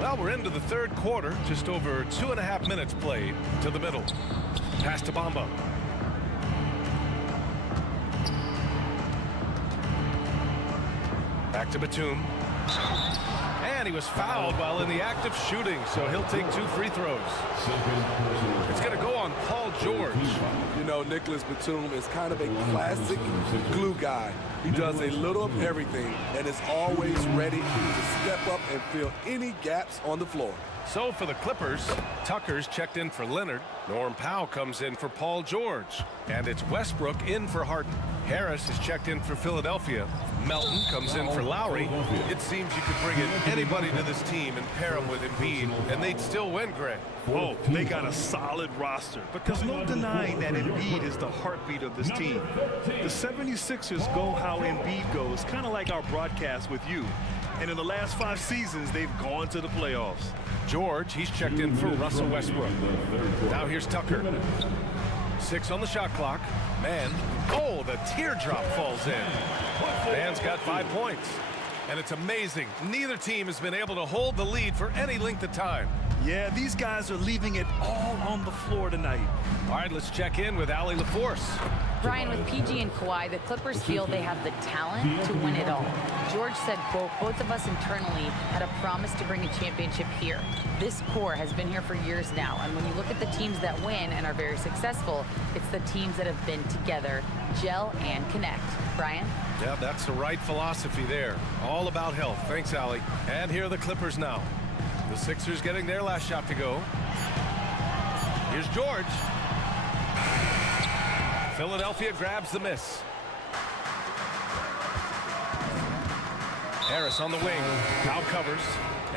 Well, we're into the third quarter. Just over 2.5 minutes played to the middle. Pass to Bamba. Back to Batum. And he was fouled while in the act of shooting, so he'll take 2 free throws. It's going to go on Paul George. You know, Nicholas Batum is kind of a classic glue guy. He does a little of everything and is always ready to step up and fill any gaps on the floor. So for the Clippers, Tucker's checked in for Leonard. Norm Powell comes in for Paul George. And it's Westbrook in for Harden. Harris is checked in for Philadelphia. Melton comes in for Lowry. It seems you could bring in anybody to this team and pair them with Embiid, and they'd still win, Greg. Oh, they got a solid roster, but there's no denying that Embiid is the heartbeat of this team. The 76ers go how Embiid goes, kind of like our broadcast with you. And in the last 5 seasons, they've gone to the playoffs. George, he's checked in for Russell Westbrook. Now here's Tucker. 6 on the shot clock. Man, oh, the teardrop falls in. Man's got 5 points. And it's amazing. Neither team has been able to hold the lead for any length of time. Yeah, these guys are leaving it all on the floor tonight. All right, let's check in with Allie LaForce. Brian, with PG and Kawhi, the Clippers feel they have the talent to win it all. George said, quote, both of us internally had a promise to bring a championship here. This core has been here for years now, and when you look at the teams that win and are very successful, it's the teams that have been together, gel, and connect. Brian? Yeah, that's the right philosophy there. All about health. Thanks, Allie. And here are the Clippers now. The Sixers getting their last shot to go. Here's George. Philadelphia grabs the miss. Harris on the wing. Now covers.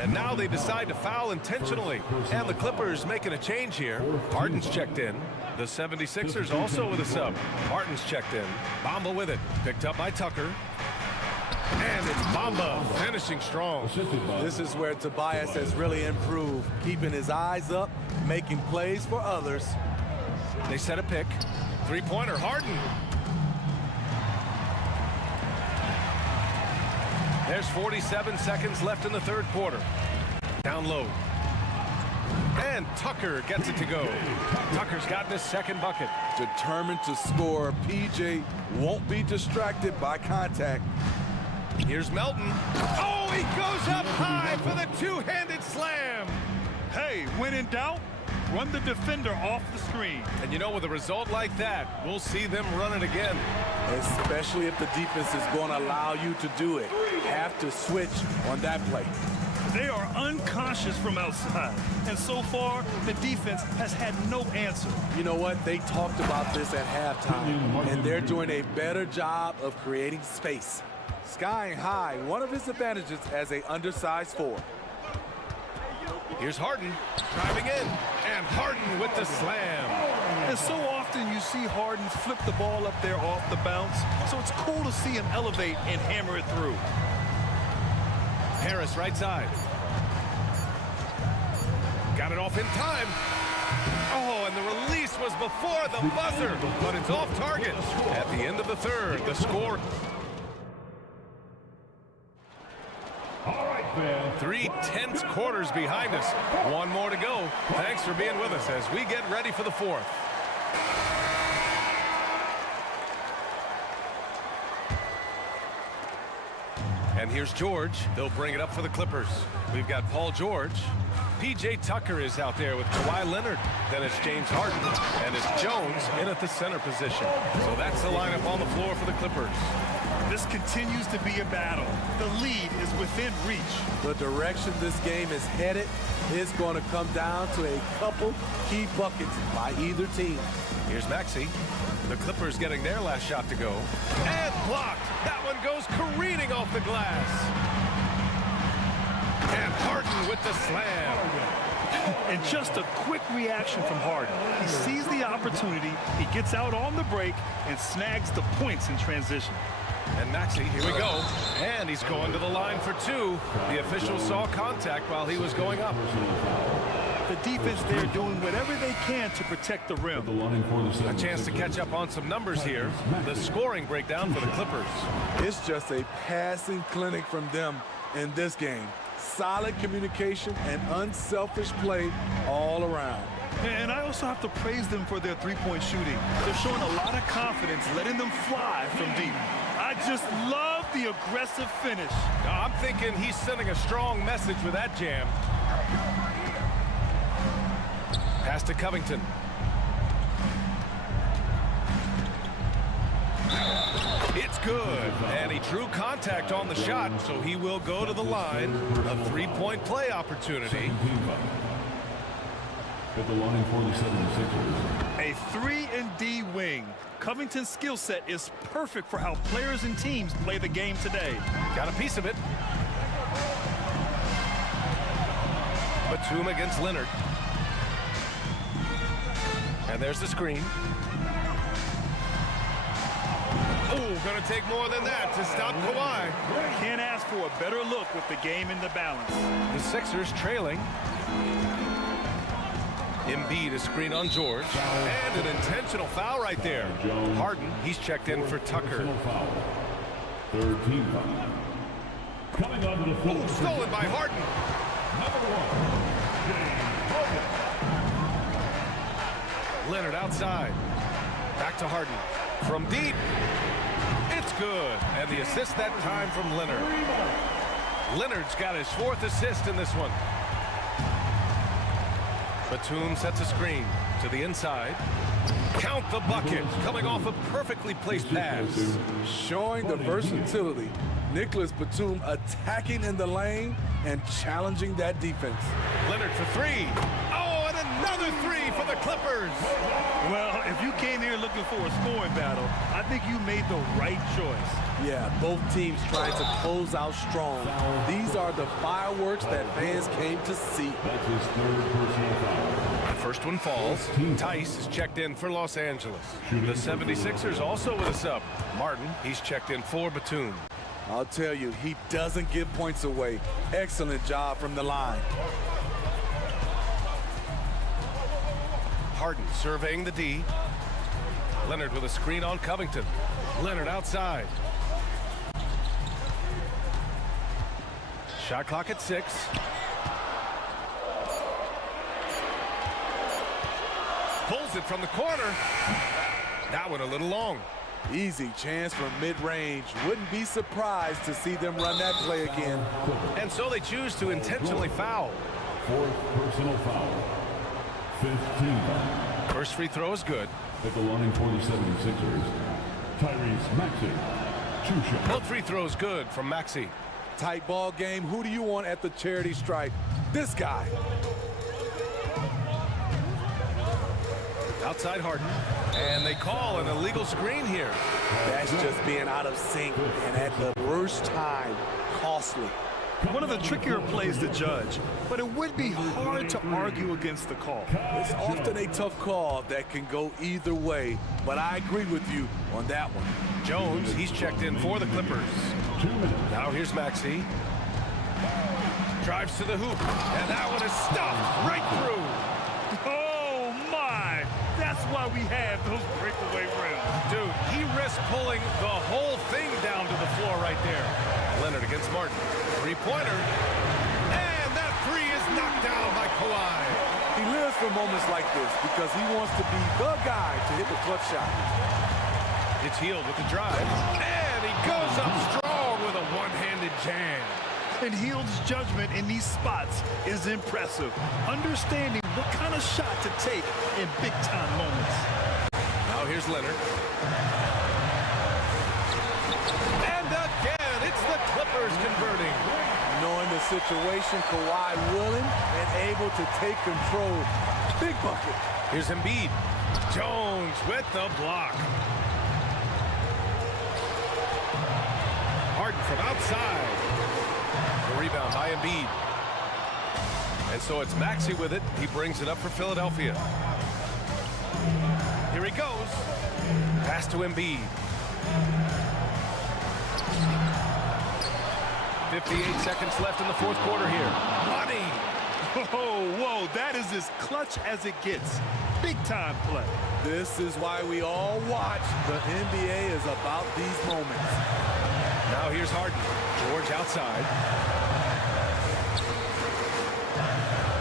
And now they decide to foul intentionally. And the Clippers making a change here. Harden's checked in. The 76ers also with a sub. Harden's checked in. Bamba with it. Picked up by Tucker. And it's Bamba finishing strong. This is where Tobias has really improved, keeping his eyes up, making plays for others. They set a pick. Three-pointer, Harden. There's 47 seconds left in the third quarter. Down low. And Tucker gets it to go. Tucker's gotten his second bucket. Determined to score, PJ won't be distracted by contact. Here's Melton. Oh, he goes up high for the two-handed slam. Hey, when in doubt, run the defender off the screen. And you know, with a result like that, we'll see them run it again. Especially if the defense is going to allow you to do it. Have to switch on that play. They are unconscious from outside. And so far, the defense has had no answer. You know what? They talked about this at halftime, and they're doing a better job of creating space. Skying high, one of his advantages as an undersized 4. Here's Harden driving in, and Harden with the slam. And so often you see Harden flip the ball up there off the bounce, so it's cool to see him elevate and hammer it through. Harris right side. Got it off in time. Oh, and the release was before the buzzer, but it's off target. At the end of the third, the score. 3 tense quarters behind us. One more to go. Thanks for being with us as we get ready for the fourth. And here's George. They'll bring it up for the Clippers. We've got Paul George. P.J. Tucker is out there with Kawhi Leonard. Then it's James Harden. And it's Jones in at the center position. So that's the lineup on the floor for the Clippers. This continues to be a battle. The lead is within reach. The direction this game is headed is going to come down to a couple key buckets by either team. Here's Maxey. The Clippers getting their last shot to go. And blocked. That one goes careening off the glass. And Harden with the slam. And just a quick reaction from Harden. He sees the opportunity, he gets out on the break, and snags the points in transition. And Maxey, here we go. And he's going to the line for two. The official saw contact while he was going up. The defense there doing whatever they can to protect the rim. A chance to catch up on some numbers here. The scoring breakdown for the Clippers. It's just a passing clinic from them in this game. Solid communication and unselfish play all around. And I also have to praise them for their three-point shooting. They're showing a lot of confidence, letting them fly from deep. I just love the aggressive finish. I'm thinking he's sending a strong message with that jam. Pass to Covington. It's good. And he drew contact on the shot, so he will go to the line. A three-point play opportunity. At the line for the 76ers. A 3-and-D wing. Covington's skill set is perfect for how players and teams play the game today. Got a piece of it. Batum against Leonard. And there's the screen. Oh, gonna take more than that to stop Kawhi. Can't ask for a better look with the game in the balance. The Sixers trailing. Embiid a screen on George. And an intentional foul right there. Harden, he's checked in for Tucker. Third team foul. Coming onto the floor. Ooh, stolen by Harden. Leonard outside. Back to Harden. From deep. It's good. And the assist that time from Leonard. Leonard's got his fourth assist in this one. Batum sets a screen to the inside. Count the bucket. Coming off a perfectly placed pass. Showing the versatility. Nicholas Batum attacking in the lane and challenging that defense. Leonard for three. Oh, and another three for the Clippers. Well, if you came here looking for a scoring battle, I think you made the right choice. Yeah, both teams trying to close out strong. These are the fireworks that fans came to see. That's his third personal foul. The first one falls. Tice is checked in for Los Angeles. The 76ers also with a sub. Martin, he's checked in for Batum. I'll tell you, he doesn't give points away. Excellent job from the line. Harden surveying the D. Leonard with a screen on Covington. Leonard outside. Shot clock at 6. Pulls it from the corner. That one a little long. Easy chance from mid-range. Wouldn't be surprised to see them run that play again. And so they choose to intentionally foul. Fourth personal foul. 15 foul. First free throw is good. At the line for the 76ers. Tyrese Maxey. Two shots. Both free throws good from Maxey. Tight ball game. Who do you want at the charity stripe? This guy. Outside Harden. And they call an illegal screen here. That's just being out of sync and at the worst time. Costly. One of the trickier plays to judge, but it would be hard to argue against the call. It's often a tough call that can go either way, but I agree with you on that one. Jones, he's checked in for the Clippers. 2 minutes. Now here's Maxey. Drives to the hoop, and that one is stuffed right through. Oh, my! That's why we have those breakaway rims. Dude, he risked pulling the whole thing down to the floor right there. Leonard against Martin. Three-pointer. And that three is knocked down by Kawhi. He lives for moments like this because he wants to be the guy to hit the clutch shot. It's Hield with the drive. And he goes up strong with a one-handed jam. and Hield's judgment in these spots is impressive. Understanding what kind of shot to take in big-time moments. Now here's Leonard. And again, it's the Clippers converting. Knowing the situation, Kawhi willing and able to take control. Big bucket. Here's Embiid. Jones with the block. Harden from outside. The rebound by Embiid. And so it's Maxey with it. He brings it up for Philadelphia. Here he goes. Pass to Embiid. 58 seconds left in the fourth quarter here. Money! Whoa, that is as clutch as it gets. Big-time play. This is why we all watch. The NBA is about these moments. Now here's Harden. George outside.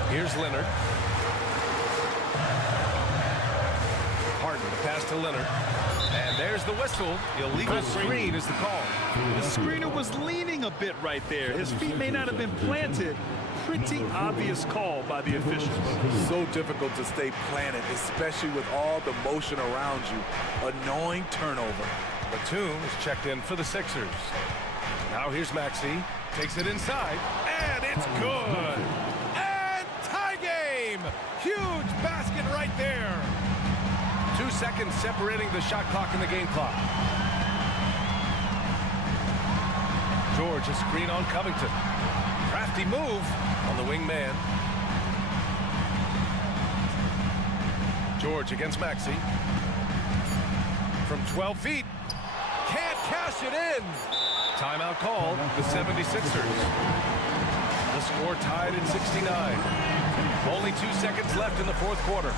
Here's Leonard. Harden, the pass to Leonard. And there's the whistle. Illegal screen is the call. The screener was leaning a bit right there. His feet may not have been planted. Pretty obvious call by the officials. So difficult to stay planted, especially with all the motion around you. Annoying turnover. Batum is checked in for the Sixers. Now here's Maxey. Takes it inside. And it's good. And tie game. Huge basket right there. 2 seconds separating the shot clock and the game clock. George, a screen on Covington. Crafty move on the wing man. George against Maxey. From 12 feet. Can't cash it in. Timeout called. The 76ers. The score tied at 69. Only 2 seconds left in the fourth quarter.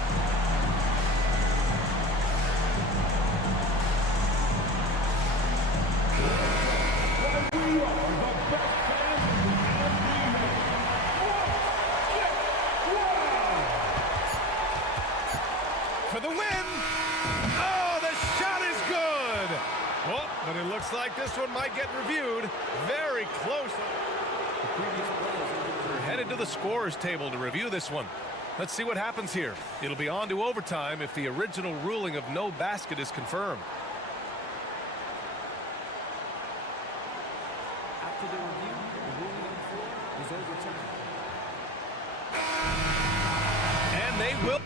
For the win! Oh, the shot is good! Oh, but it looks like this one might get reviewed. Very close. We're headed to the scorer's table to review this one. Let's see what happens here. It'll be on to overtime if the original ruling of no basket is confirmed. After the review, the ruling on the floor is overturned. And they will...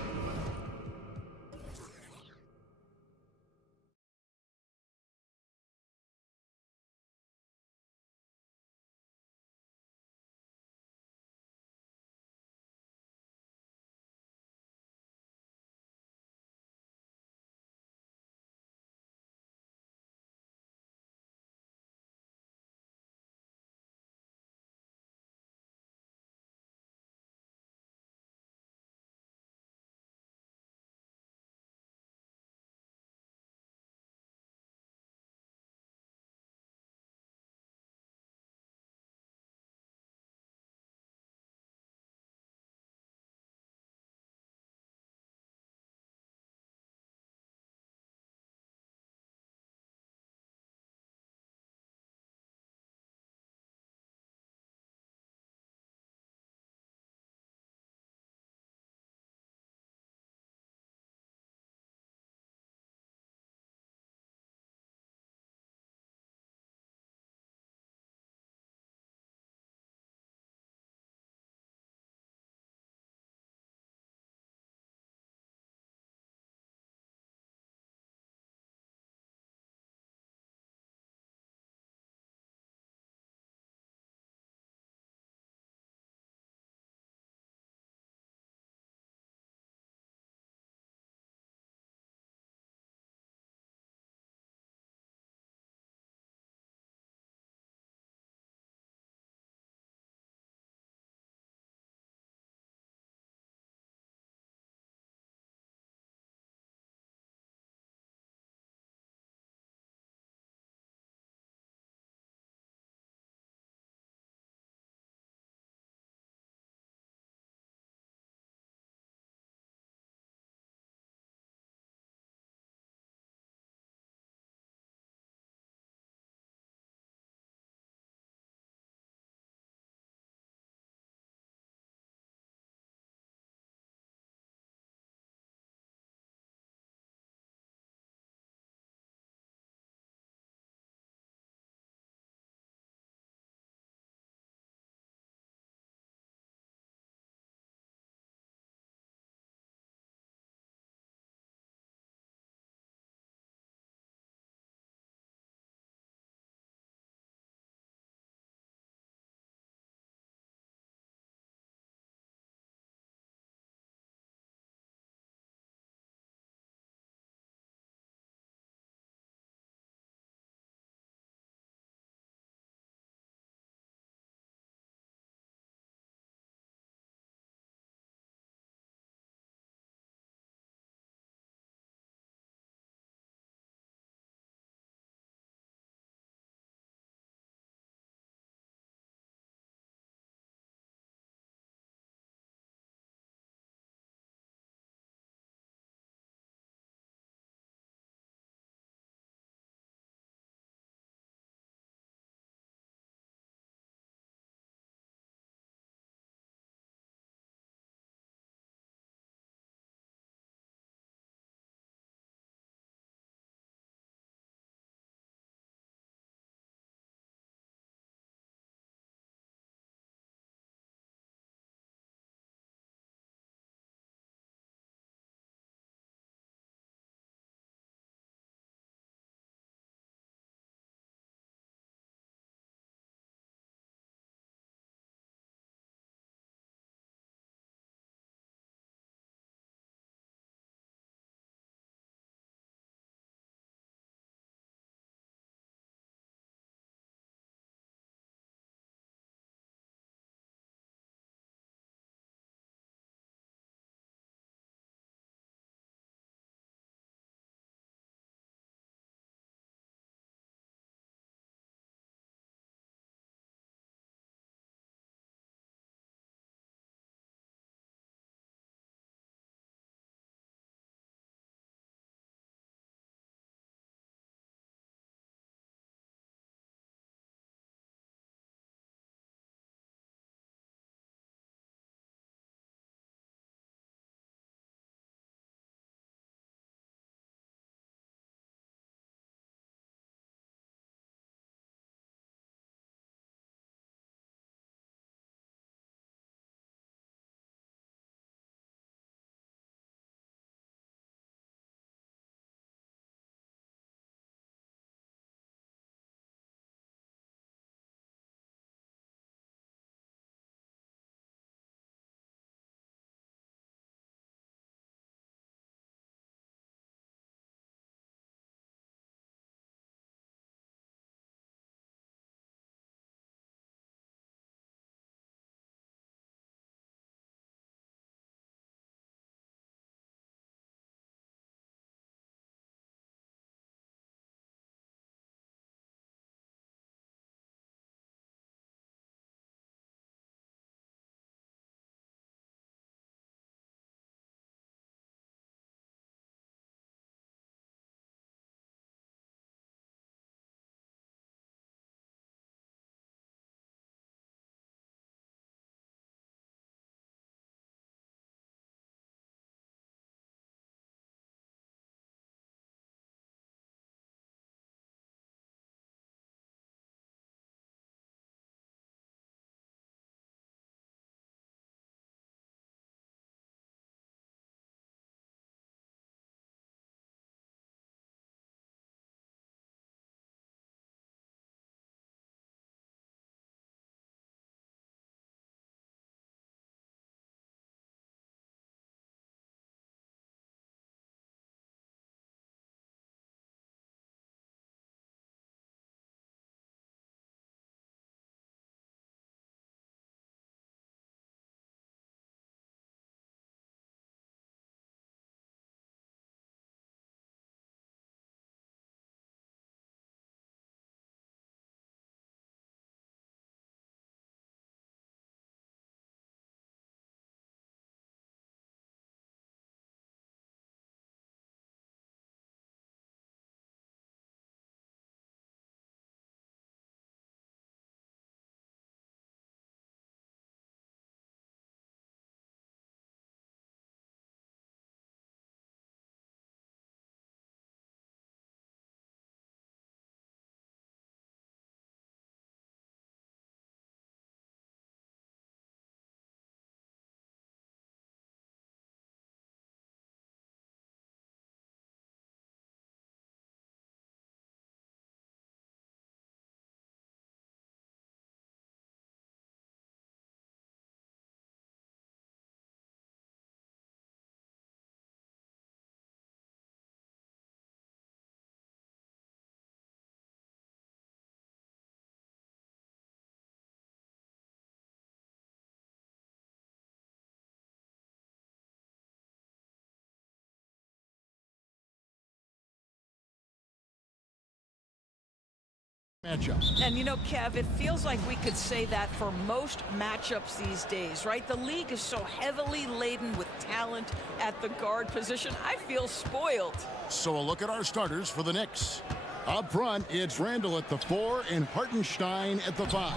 matchup. And you know, Kev, it feels like we could say that for most matchups these days, right? The league is so heavily laden with talent at the guard position. I feel spoiled. So a look at our starters for the Knicks. Up front, it's Randall at the 4 and Hartenstein at the 5.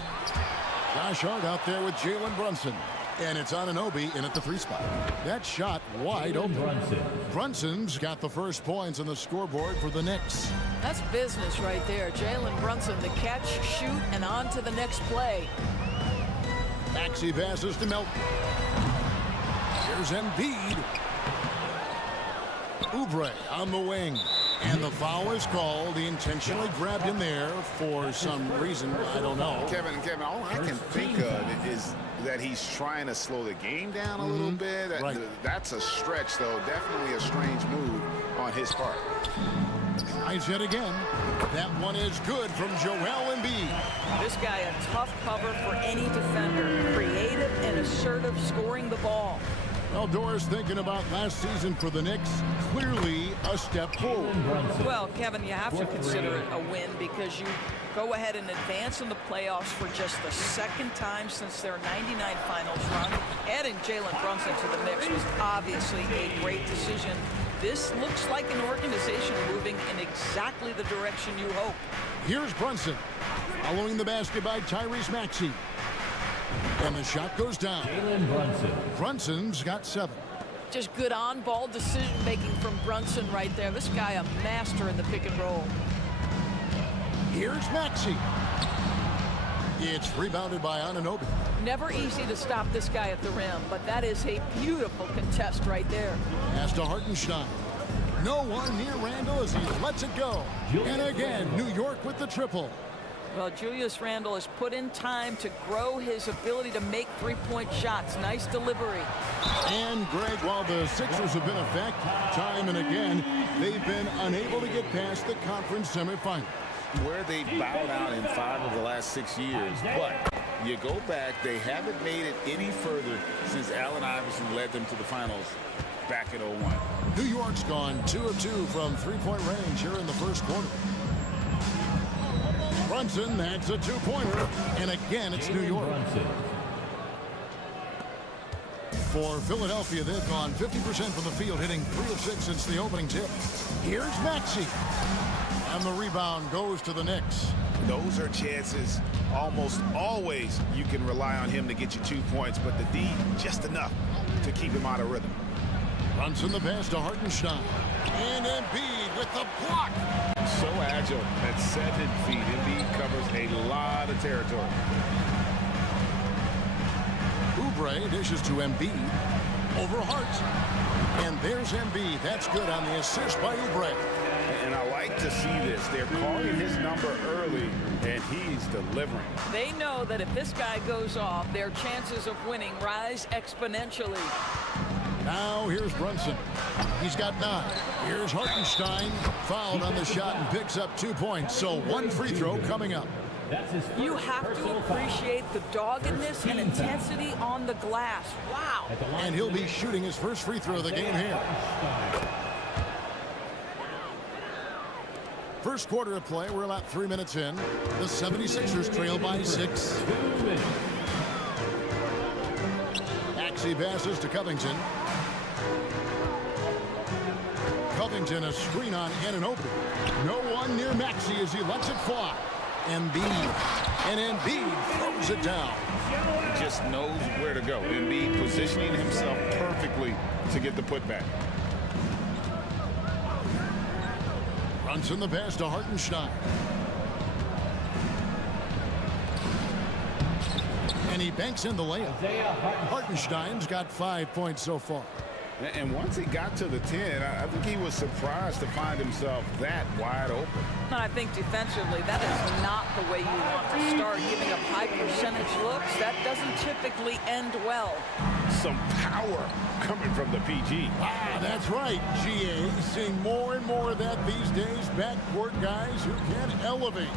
Josh Hart out there with Jalen Brunson. And it's Anunoby in at the 3 spot. That shot wide open. Brunson's got the first points on the scoreboard for the Knicks. That's business right there. Jalen Brunson, the catch, shoot, and on to the next play. Maxey passes to Melton. Here's Embiid. Oubre on the wing. And the foul is called. He intentionally grabbed him there for some reason. I don't know. Kevin, all I can think of is that he's trying to slow the game down a little bit. Right. That's a stretch, though. Definitely a strange move on his part. Tries yet again. That one is good from Joel Embiid. This guy a tough cover for any defender. Creative and assertive scoring the ball. Well, Doris, thinking about last season for the Knicks, clearly a step forward. Well, Kevin, you have to consider it a win because you go ahead and advance in the playoffs for just the second time since their 99 finals run. Adding Jalen Brunson to the mix was obviously a great decision. This looks like an organization moving in exactly the direction you hope. Here's Brunson, following the basket by Tyrese Maxey. And the shot goes down. Brunson's got 7. Just good on-ball decision-making from Brunson right there. This guy a master in the pick and roll. Here's Maxey. It's rebounded by Anunoby. Never easy to stop this guy at the rim, but that is a beautiful contest right there. Pass to Hartenstein. No one near Randall as he lets it go. And again, New York with the triple. Well, Julius Randle has put in time to grow his ability to make three-point shots. Nice delivery. And, Greg, while the Sixers have been a fact time and again, they've been unable to get past the conference semifinal. Where they've bowed out in 5 of the last 6 years. But you go back, they haven't made it any further since Allen Iverson led them to the finals back in 01. New York's gone 2 of 2 from three-point range here in the first quarter. Brunson, that's a 2-pointer, and again it's New York. For Philadelphia, they've gone 50% from the field, hitting 3 of 6 since the opening tip. Here's Maxey, and the rebound goes to the Knicks. Those are chances almost always you can rely on him to get you 2 points, but the D just enough to keep him out of rhythm. Brunson the pass to Hartenstein, and Embiid with the block. So agile at 7 feet. Embiid covers a lot of territory. Oubre dishes to Embiid over Hart. And there's Embiid. That's good on the assist by Oubre. And I like to see this. They're calling his number early, and he's delivering. They know that if this guy goes off, their chances of winning rise exponentially. Now here's Brunson. He's got 9. Here's Hartenstein, fouled on the shot and picks up 2 points. So 1 free throw coming up. You have to appreciate the doggedness and intensity on the glass. Wow. And he'll be shooting his first free throw of the game here. First quarter of play, we're about 3 minutes in. The 76ers trail by 6. Maxey passes to Covington. Covington a screen on Anunoby. No one near Maxey as he lets it fly. Embiid. And Embiid throws it down. Just knows where to go. Embiid positioning himself perfectly to get the putback. Brunson the pass to Hartenstein. And he banks in the layup. Hartenstein's got 5 points so far. And once he got to the 10, I think he was surprised to find himself that wide open. And I think defensively, that is not the way you want to start giving up high percentage looks. That doesn't typically end well. Some power coming from the PG. Ah, that's right, GA. Seeing more and more of that these days. Backcourt guys who can elevate.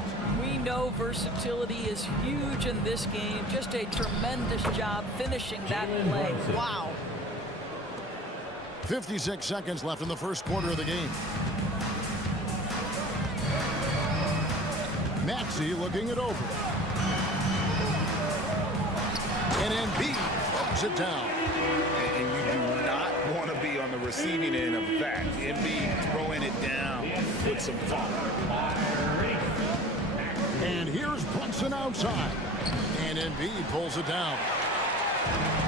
We know versatility is huge in this game. Just a tremendous job finishing that play. Wow. 56 seconds left in the first quarter of the game. Maxey looking it over. And Embiid throws it down. And you do not want to be on the receiving end of that. Embiid throwing it down with some funk. And here's Brunson outside. And Embiid pulls it down.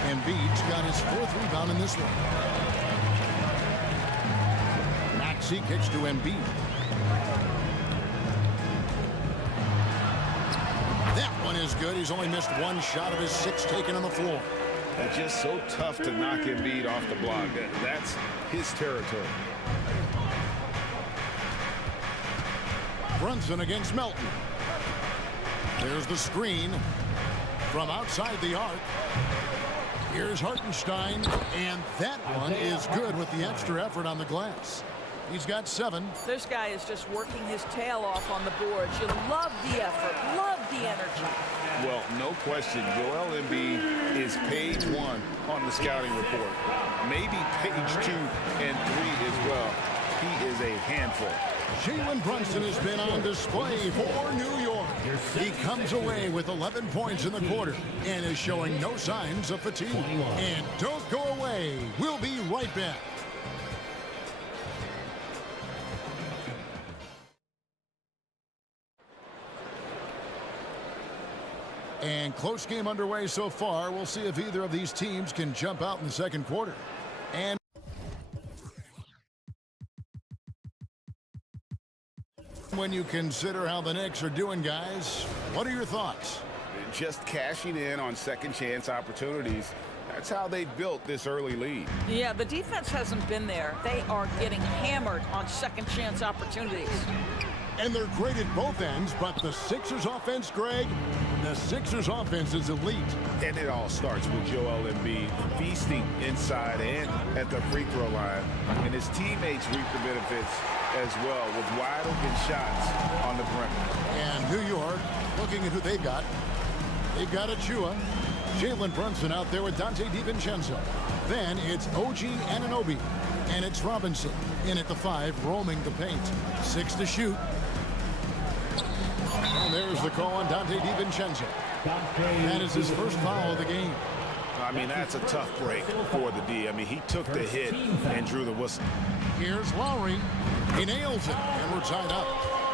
Embiid's got his 4th rebound in this one. Maxey kicks to Embiid. That one is good. He's only missed 1 shot of his 6 taken on the floor. It's just so tough to knock Embiid off the block. That's his territory. Brunson against Melton. There's the screen from outside the arc. Here's Hartenstein, and that one is good with the extra effort on the glass. He's got 7. This guy is just working his tail off on the boards. You love the effort, love the energy. Well, no question, Joel Embiid is page 1 on the scouting report. Maybe page 2 and 3 as well. He is a handful. Jalen Brunson has been on display for New York. He comes away with 11 points in the quarter and is showing no signs of fatigue. And don't go away. We'll be right back. And close game underway so far. We'll see if either of these teams can jump out in the second quarter. And when you consider how the Knicks are doing, guys, what are your thoughts? Just cashing in on second chance opportunities. That's how they built this early lead. Yeah, the defense hasn't been there. They are getting hammered on second chance opportunities. And they're great at both ends, but the Sixers offense, Greg, the Sixers offense is elite. And it all starts with Joel Embiid feasting inside and at the free throw line. And his teammates reap the benefits as well with wide open shots on the perimeter. And New York, looking at who they've got Achua, Jalen Brunson out there with Dante DiVincenzo. Then it's OG Anunoby, and it's Robinson in at the 5, roaming the paint. 6 to shoot. And there's the call on Dante DiVincenzo. That is his first foul of the game. I mean, that's a tough break for the D. I mean, he took the hit and drew the whistle. Here's Lowry. He nails it, and we're tied up.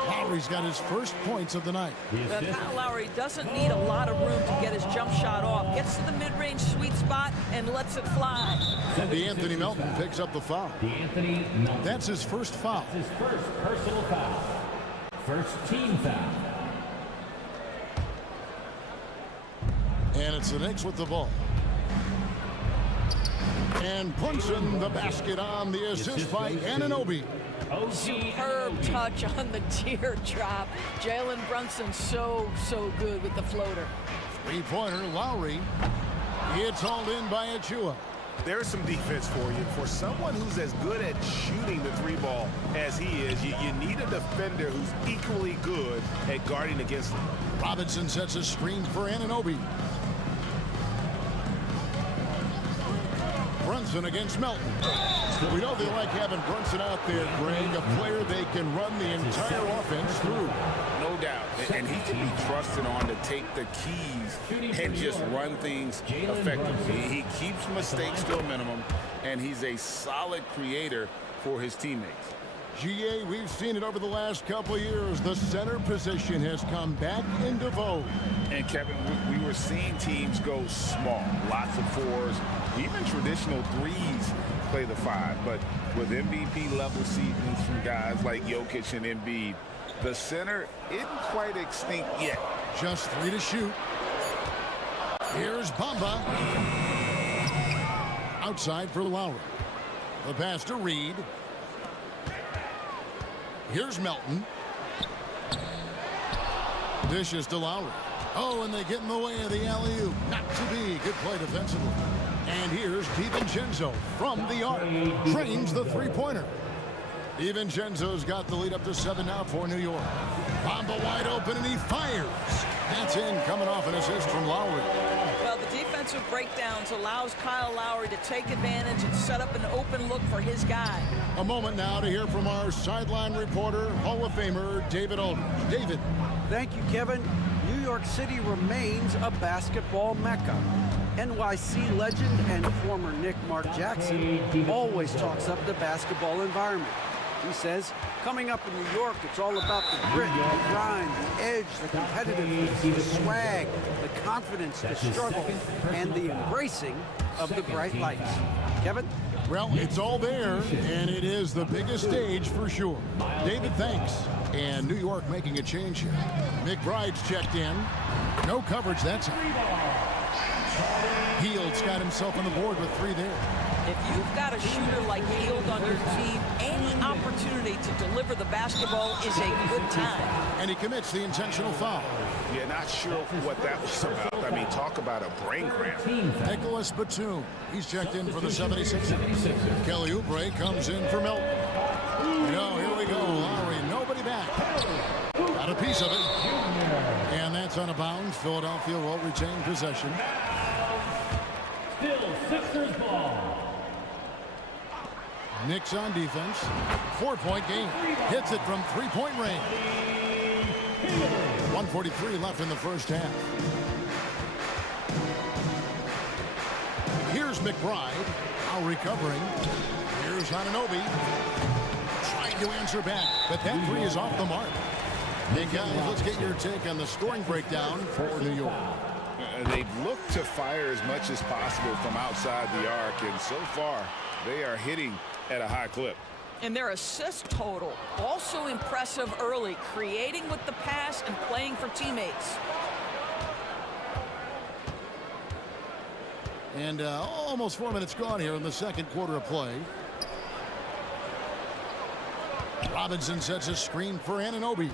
Lowry's got his first points of the night. Kyle Lowry doesn't need a lot of room to get his jump shot off. Gets to the mid-range sweet spot and lets it fly. And DeAnthony Melton picks up the foul. That's his first foul. His first personal foul. First team foul. And it's the Knicks with the ball. And Brunson the basket on the assist by Anunoby. Superb touch on the teardrop. Jalen Brunson so good with the floater. 3-pointer, Lowry. It's hauled in by Achua. There's some defense for you. For someone who's as good at shooting the 3-ball as he is, you need a defender who's equally good at guarding against him. Robinson sets a screen for Anunoby. Brunson against Melton. We know they like having Brunson out there, Greg, a player they can run the entire offense through. No doubt. And he can be trusted on to take the keys and just run things effectively. He keeps mistakes to a minimum, and he's a solid creator for his teammates. GA, we've seen it over the last couple of years. The center position has come back into vogue. And Kevin, we were seeing teams go small, lots of 4s, even traditional 3s play the 5. But with MVP level seasons from guys like Jokic and Embiid, the center isn't quite extinct yet. Just 3 to shoot. Here's Bamba. Outside for Lowry. The pass to Reed. Here's Melton. Dishes to Lowry. Oh, and they get in the way of the alley-oop. Not to be. Good play defensively. And here's DiVincenzo from the arc. Trains the 3-pointer. DiVincenzo's got the lead up to 7 now for New York. Bamba wide open, and he fires. That's in, coming off an assist from Lowry. Well, the defense defensive breakdowns allows Kyle Lowry to take advantage and set up an open look for his guy. A moment now to hear from our sideline reporter, Hall of Famer David Aldridge. David. Thank you, Kevin. New York City remains a basketball mecca. NYC legend and former Knick Mark Jackson always talks up the basketball environment. He says, coming up in New York, it's all about the grit, the grind, the edge, the competitiveness, the swag, the confidence, the struggle, and the embracing of the bright lights. Kevin? Well, it's all there, and it is the biggest stage for sure. David, thanks. And New York making a change here. McBride's checked in. No coverage, that's it. Hield's got himself on the board with 3 there. If you've got a shooter like Hield on your team, any opportunity to deliver the basketball is a good time. And he commits the intentional foul. Yeah, not sure what that was about. I mean, talk about a brain cramp. Nicholas Batum, he's checked in for the 76ers. Kelly Oubre comes in for Milton. Here we go. Lowry, nobody back. Got a piece of it. And that's out of bounds. Philadelphia will retain possession. Still Sixers ball. Knicks on defense. 4-point game. Hits it from 3-point range. 1:43 left in the first half. Here's McBride. Now recovering. Here's Anunoby. Trying to answer back, but that three is off the mark. Hey guys, let's get your take on the scoring breakdown for New York. They've looked to fire as much as possible from outside the arc, and so far they are hitting at a high clip. And their assist total also impressive early, creating with the pass and playing for teammates. And almost 4 minutes gone here in the second quarter of play. Robinson sets a screen for Anunoby.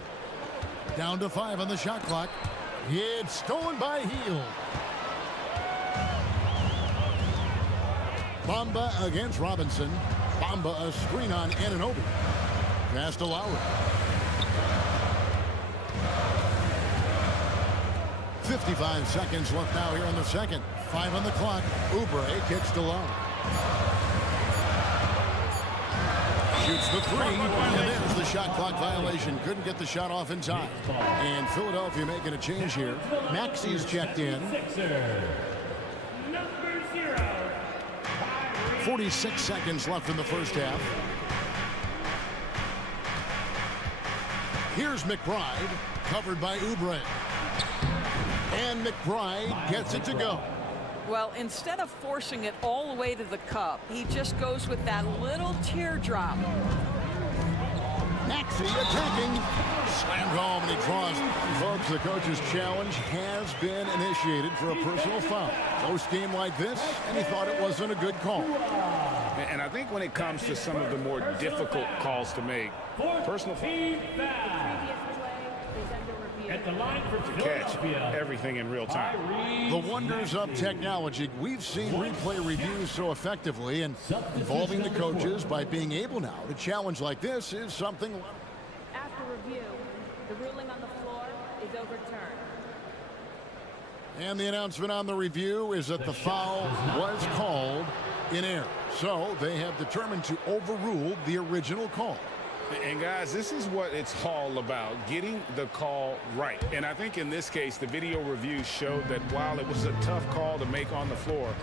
Down to 5 on the shot clock. It's stolen by Hield. Bamba against Robinson. Bamba a screen on Anunoby. Pass to Lowry. 55 seconds left now here in the second. 5 on the clock. Oubre kicks to Lowry. Shoots the 3, and there's the shot clock violation. Couldn't get the shot off in time. And Philadelphia making a change here. Maxi's checked in. 46 seconds left in the first half. Here's McBride, covered by Oubre. And McBride gets it to go. Well, instead of forcing it all the way to the cup, he just goes with that little teardrop. Maxey attacking. Slammed home, and he draws. Folks, the coach's challenge has been initiated for a personal foul. Close game like this, and he thought it wasn't a good call. And I think when it comes to some of the more difficult calls to make, personal foul. At the line for To catch everything in real time. The wonders of technology. We've seen replay reviews so effectively, and involving the coaches by being able now to challenge like this is something. After review, the ruling on the floor is overturned. And the announcement on the review is that the foul was called in error. So they have determined to overrule the original call. And guys, this is what it's all about, getting the call right. And I think in this case, the video review showed that while it was a tough call to make on the floor,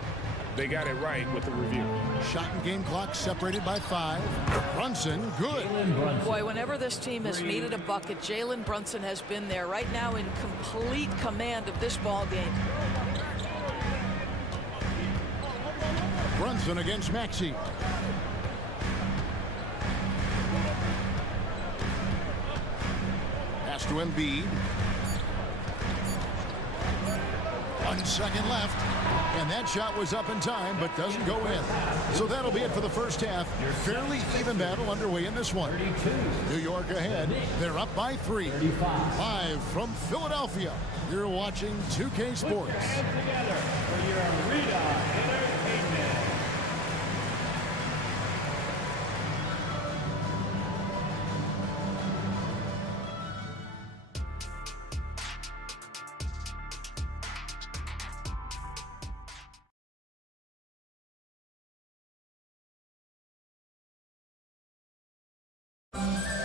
they got it right with the review. Shot and game clock separated by 5. Brunson, good. Boy, whenever this team has needed a bucket, Jalen Brunson has been there right now in complete command of this ball game. Brunson against Maxey. Pass to Embiid. 1 second left. And that shot was up in time, but doesn't go in. So that'll be it for the first half. Fairly even battle underway in this one. New York ahead. They're up by 3. Live from Philadelphia. You're watching 2K Sports. Together for your arena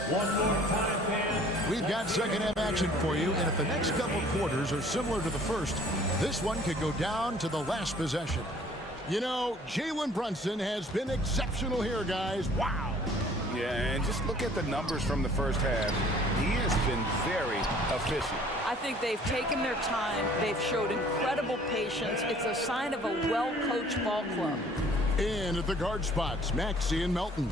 One more time, fans. We've got second half action for you, and if the next couple quarters are similar to the first, this one could go down to the last possession. You know, Jalen Brunson has been exceptional here, guys. Wow. Yeah, and just look at the numbers from the first half. He has been very efficient. I think they've taken their time. They've showed incredible patience. It's a sign of a well-coached ball club. In at the guard spots, Maxey and Melton.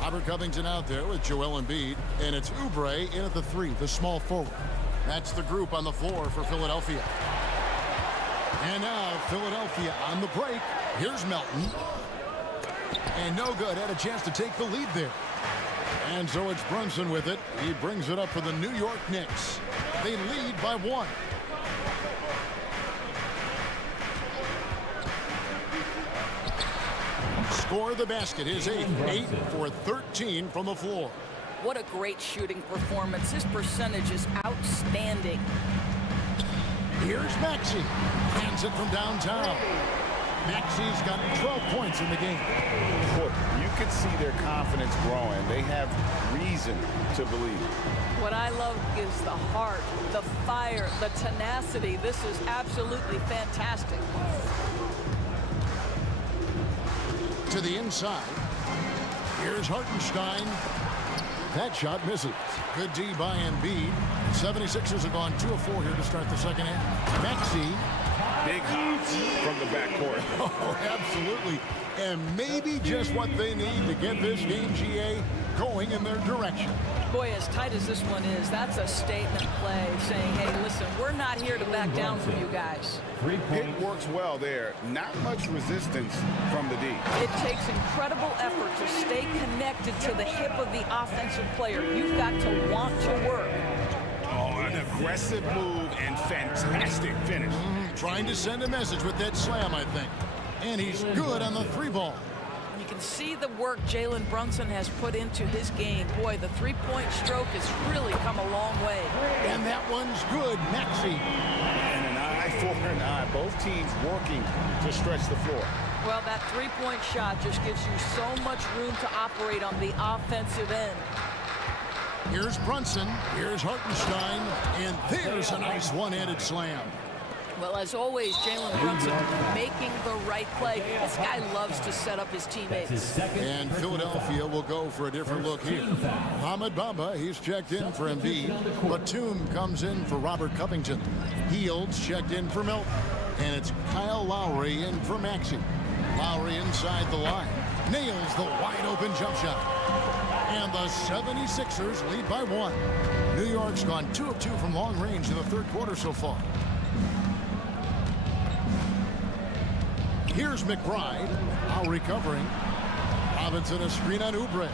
Robert Covington out there with Joel Embiid, and it's Oubre in at the 3, the small forward. That's the group on the floor for Philadelphia. And now Philadelphia on the break. Here's Melton. And no good, had a chance to take the lead there. And so it's Brunson with it. He brings it up for the New York Knicks. They lead by 1. Score the basket, his 8 for 13 from the floor. What a great shooting performance. His percentage is outstanding. Here's Maxey. Hands it from downtown. Maxey's got 12 points in the game. Look, you can see their confidence growing. They have reason to believe. What I love is the heart, the fire, the tenacity. This is absolutely fantastic. To the inside. Here's Hartenstein. That shot misses. Good D by Embiid. 76ers have gone 2 of 4 here to start the second half. Maxey. Big hops from the backcourt. Oh, absolutely. And maybe just what they need to get this game, GA, going in their direction. Boy, as tight as this one is, that's a statement play saying, hey, listen, we're not here to back down from you guys. It works well there. Not much resistance from the D. It takes incredible effort to stay connected to the hip of the offensive player. You've got to want to work. Oh, an aggressive move and fantastic finish. Trying to send a message with that slam, I think. And he's good on the 3 ball. You can see the work Jalen Brunson has put into his game. Boy, the three-point stroke has really come a long way. And that one's good, Maxey. And an eye for an eye. Both teams working to stretch the floor. Well, that three-point shot just gives you so much room to operate on the offensive end. Here's Brunson. Here's Hartenstein. And there's a nice one-handed slam. Well, as always, Jalen Brunson making the right play. This guy loves to set up his teammates. And Philadelphia will go for a different look here. Mohamed Bamba, he's checked in for Embiid. Batum comes in for Robert Covington. Fields checked in for Melton. And it's Kyle Lowry in for Maxey. Lowry inside the line. Nails the wide-open jump shot. And the 76ers lead by 1. New York's gone 2 of 2 from long range in the third quarter so far. Here's McBride, Lowry covering. Robinson a screen on Oubre.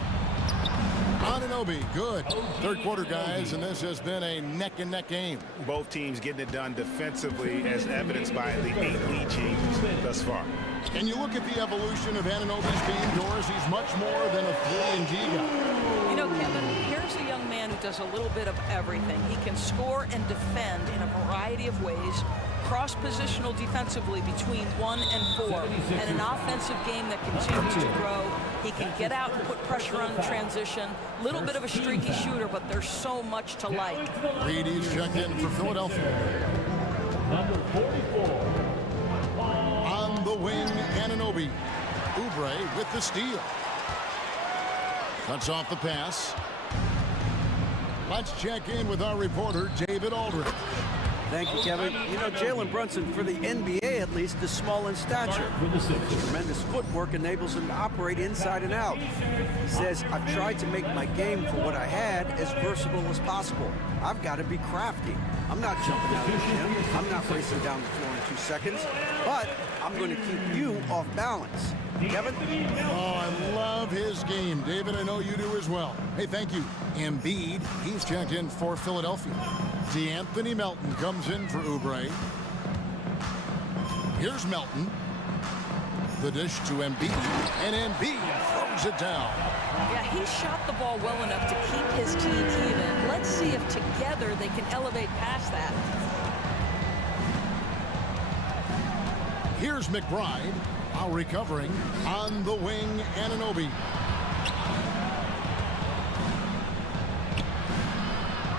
Anunoby, good. Third quarter, guys, and this has been a neck-and-neck game. Both teams getting it done defensively, as evidenced by the 8 lead changes thus far. And you look at the evolution of Anunoby's game, Doris, he's much more than a 3-and-D guy. You know, Kevin, here's a young man who does a little bit of everything. He can score and defend in a variety of ways. Cross-positional defensively between 1 and 4, and an offensive game that continues to grow. He can get out and put pressure on transition. Little bit of a streaky shooter, but there's so much to like. Reedy's checked in for Philadelphia. Number 44. On the wing, Anunoby. Oubre with the steal. Cuts off the pass. Let's check in with our reporter, David Aldridge. Thank you, Kevin. You know, Jalen Brunson, for the NBA at least, is small in stature. Tremendous footwork enables him to operate inside and out. He says, I've tried to make my game for what I had as versatile as possible. I've got to be crafty. I'm not jumping out of the gym. I'm not racing down the floor in 2 seconds. But I'm going to keep you off balance. Kevin? Oh, I love his game. David, I know you do as well. Hey, thank you. Embiid, he's checked in for Philadelphia. D'Anthony Melton comes in for Oubre. Here's Melton. The dish to Embiid. And Embiid throws it down. Yeah, he shot the ball well enough to keep his team even. Let's see if together they can elevate past that. Here's McBride. Now recovering on the wing, Anunoby.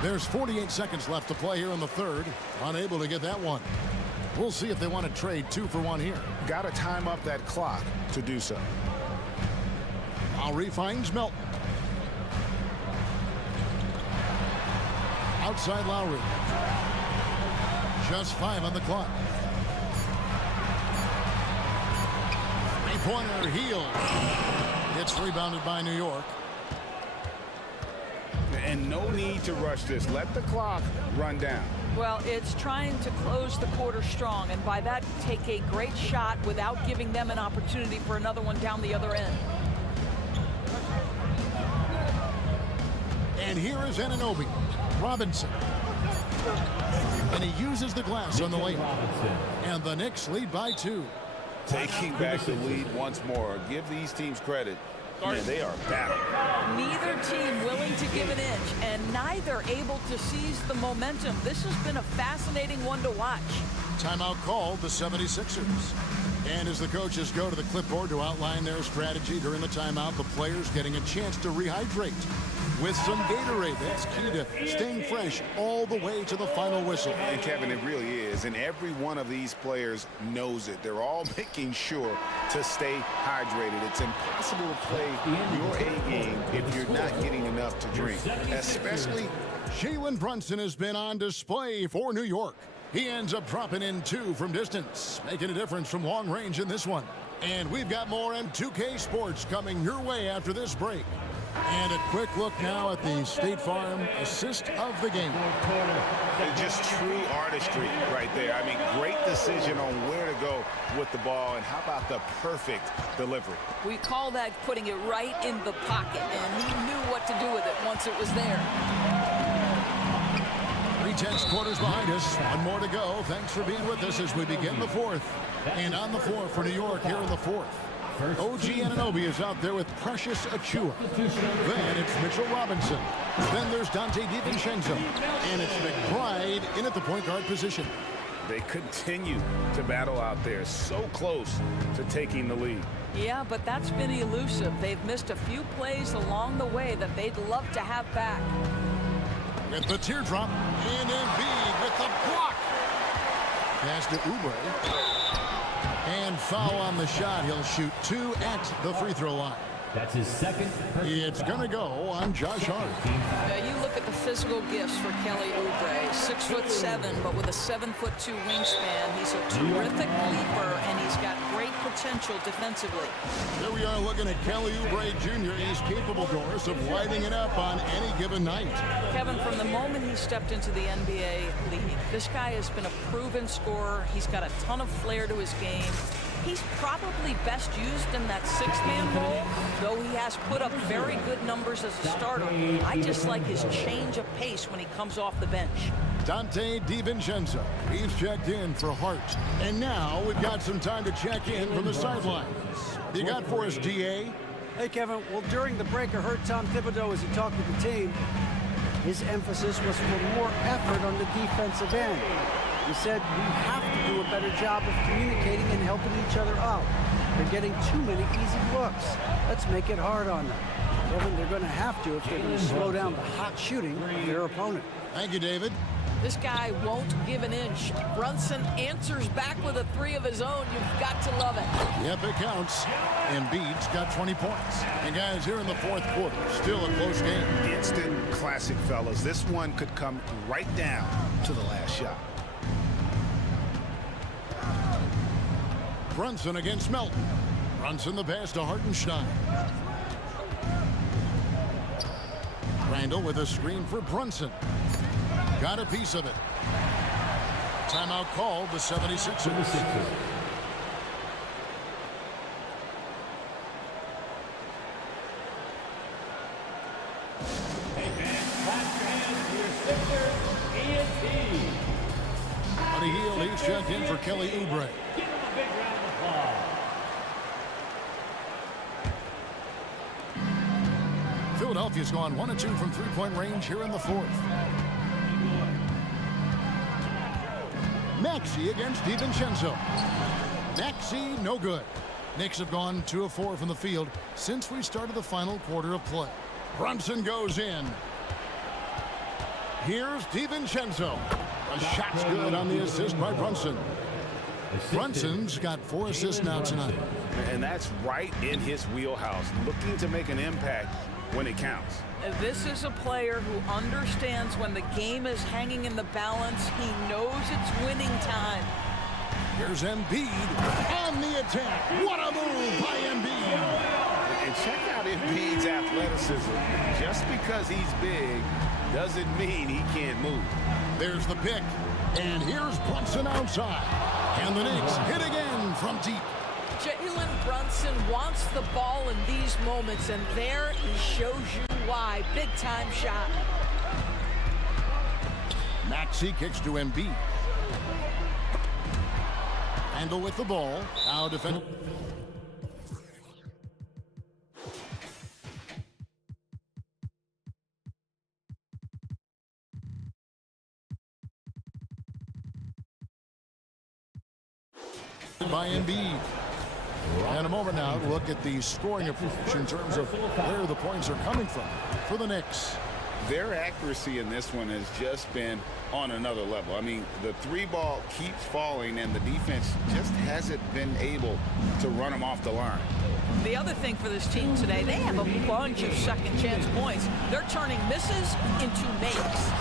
There's 48 seconds left to play here in the third. Unable to get that one. We'll see if they want to trade 2 for 1 here. Got to time up that clock to do so. Lowry finds Melton. Outside Lowry. Just 5 on the clock. Three-pointer, Heel. It's rebounded by New York. And no need to rush this. Let the clock run down. Well, it's trying to close the quarter strong, and by that, take a great shot without giving them an opportunity for another one down the other end. And here is Anunoby. Robinson. And he uses the glass on the layup. And the Knicks lead by 2. Taking back the lead once more. Give these teams credit. Man, they are battling. Neither team willing to give an inch, and neither able to seize the momentum. This has been a fascinating one to watch. Timeout called the 76ers. And as the coaches go to the clipboard to outline their strategy during the timeout, the players getting a chance to rehydrate with some Gatorade. That's key to staying fresh all the way to the final whistle. And Kevin, it really is. And every one of these players knows it. They're all making sure to stay hydrated. It's impossible to play your A game if you're not getting enough to drink, especially. Jalen Brunson has been on display for New York. He ends up dropping in 2 from distance, making a difference from long range in this one. And we've got more M2K Sports coming your way after this break. And a quick look now at the State Farm assist of the game. Just true artistry right there. I mean, great decision on where to go with the ball, and how about the perfect delivery? We call that putting it right in the pocket, and he knew what to do with it once it was there. 3/10 quarters behind us. One more to go. Thanks for being with us as we begin the fourth. And on the floor for New York here in the fourth, OG Anunoby is out there with Precious Achua. Then it's Mitchell Robinson. Then there's Dante DiVincenzo. And it's McBride in at the point guard position. They continue to battle out there, so close to taking the lead. Yeah, but that's been elusive. They've missed a few plays along the way that they'd love to have back. With the teardrop, and Embiid with the block. Pass to Oubre. And foul on the shot. He'll shoot 2 at the free throw line. That's his second. It's going to go on Josh Hart. Now you look at the physical gifts for Kelly Oubre. 6'7", but with a 7'2" wingspan. He's a terrific leaper, and he's got great potential defensively. Here we are looking at Kelly Oubre Jr. He's capable, Doris, of lighting it up on any given night. Kevin, from the moment he stepped into the NBA league, this guy has been a proven scorer. He's got a ton of flair to his game. He's probably best used in that 6-man role, though he has put up very good numbers as a starter. I just like his change of pace when he comes off the bench. Dante DiVincenzo. He's checked in for Hart. And now we've got some time to check in from the sidelines. What you got for us, DA? Hey, Kevin. Well, during the break, I heard Tom Thibodeau as he talked with the team. His emphasis was for more effort on the defensive end. He said we have to do a better job of communicating and helping each other out. They're getting too many easy looks. Let's make it hard on them. Kevin, they're going to have to if they're going to slow down the hot shooting of their opponent. Thank you, David. This guy won't give an inch. Brunson answers back with a 3 of his own. You've got to love it. Yep, it counts. Embiid's got 20 points. And guys, here in the fourth quarter, still a close game. Instant classic, fellas. This one could come right down to the last shot. Brunson against Melton. Brunson the pass to Hartenstein. Randall with a screen for Brunson. Got a piece of it. Timeout called the 76ers. On a heel, he's checked in for Kelly Oubre. Philadelphia's gone 1 of 2 from three-point range here in the fourth. Maxey against DiVincenzo. Maxey, no good. Knicks have gone 2 of 4 from the field since we started the final quarter of play. Brunson goes in. Here's DiVincenzo. A shot's good on the assist by Brunson. Brunson's got 4 assists now tonight. And that's right in his wheelhouse, looking to make an impact when it counts. This is a player who understands when the game is hanging in the balance. He knows it's winning time. Here's Embiid on the attack. What a move by Embiid. And check out Embiid's athleticism. Just because he's big doesn't mean he can't move. There's the pick. And here's Brunson outside. And the Knicks hit again from deep. Jalen Brunson wants the ball in these moments, and there he shows you why. Big-time shot. Maxey kicks to Embiid. Handle with the ball. Now defend. By Embiid. And a moment now to look at the scoring approach in terms of where the points are coming from for the Knicks. Their accuracy in this one has just been on another level. I mean, the 3-ball keeps falling, and the defense just hasn't been able to run them off the line. The other thing for this team today, they have a bunch of second chance points. They're turning misses into makes.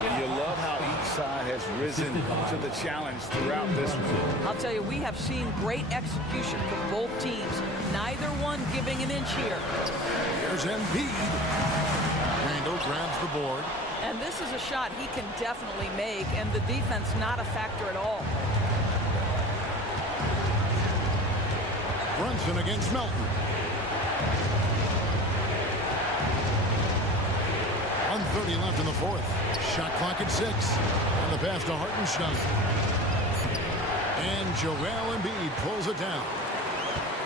You love how each side has risen to the challenge throughout this one. I'll tell you, we have seen great execution from both teams. Neither one giving an inch here. Here's Embiid. Randall grabs the board. And this is a shot he can definitely make, and the defense not a factor at all. Brunson against Melton. 1:30 left in the fourth. Shot clock at 6. And the pass to Hartenstein. And Joel Embiid pulls it down.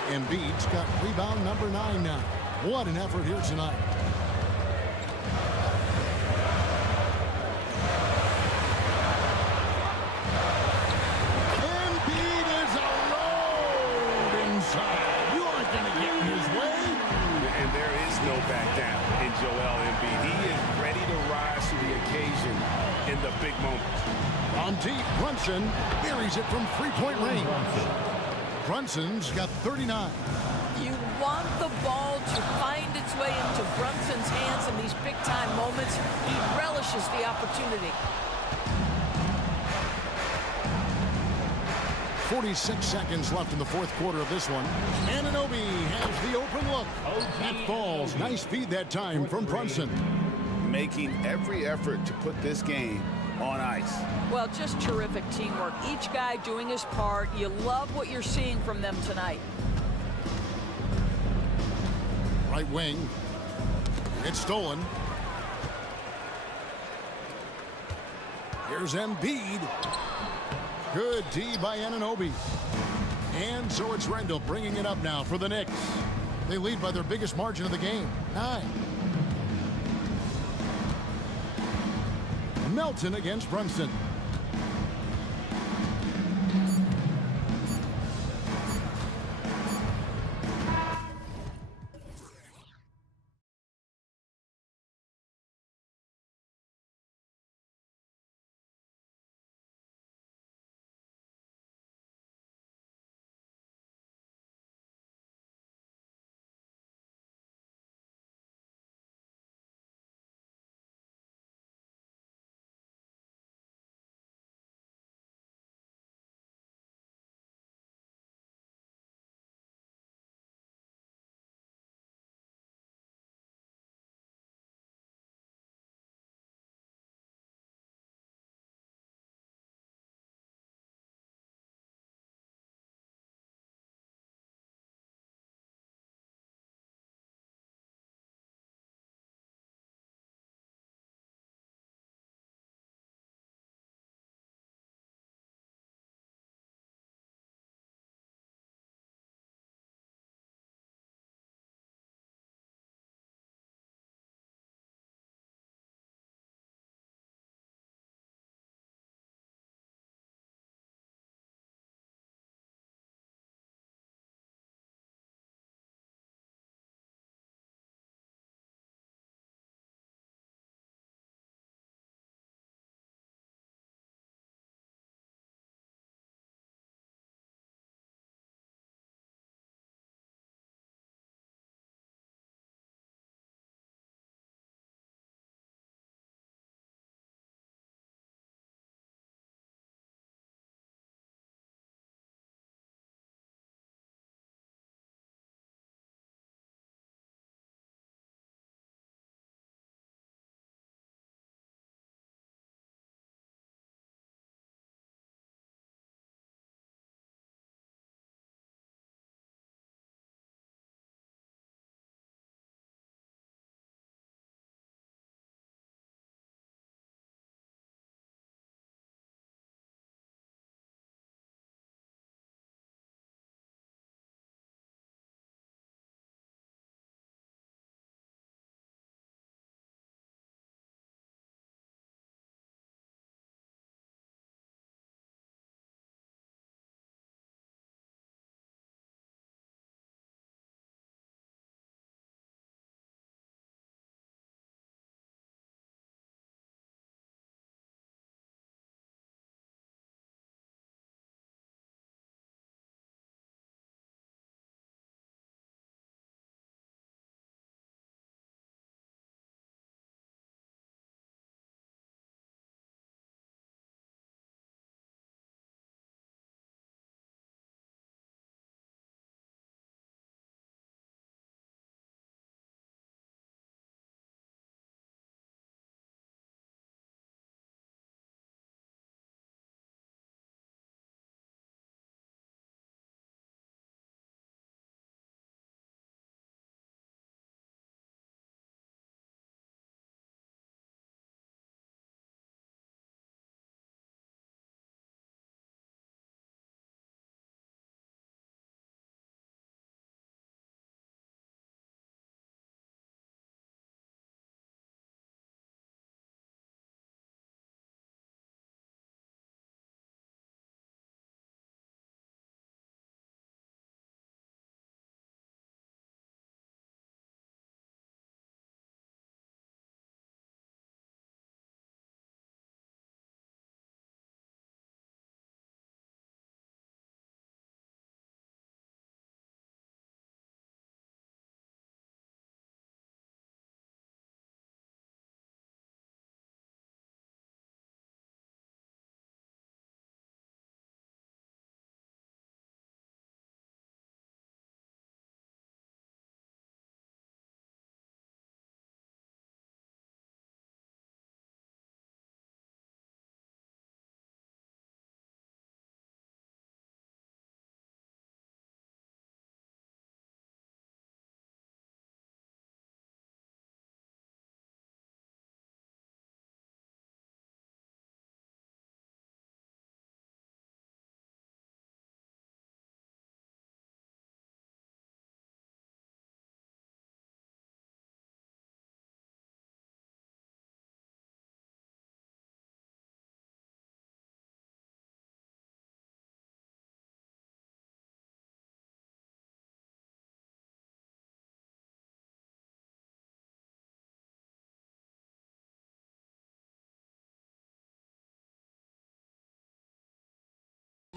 Embiid's got rebound number 9 now. What an effort here tonight. Embiid is alone inside. You aren't going to get in his way. And there is no back down in Joel Embiid. He is ready to rise to the occasion in the big moments. On deep, Brunson buries it from 3-point range. Brunson's got 39. You want the ball to find its way into Brunson's hands in these big-time moments. He relishes the opportunity. 46 seconds left in the fourth quarter of this one. Anunoby has the open look. That falls. Nice feed that time from Brunson. Making every effort to put this game on ice. Well, just terrific teamwork. Each guy doing his part. You love what you're seeing from them tonight. Right wing. It's stolen. Here's Embiid. Good D by Anunoby. And so it's Rendell bringing it up now for the Knicks. They lead by their biggest margin of the game, 9. Melton against Brunson.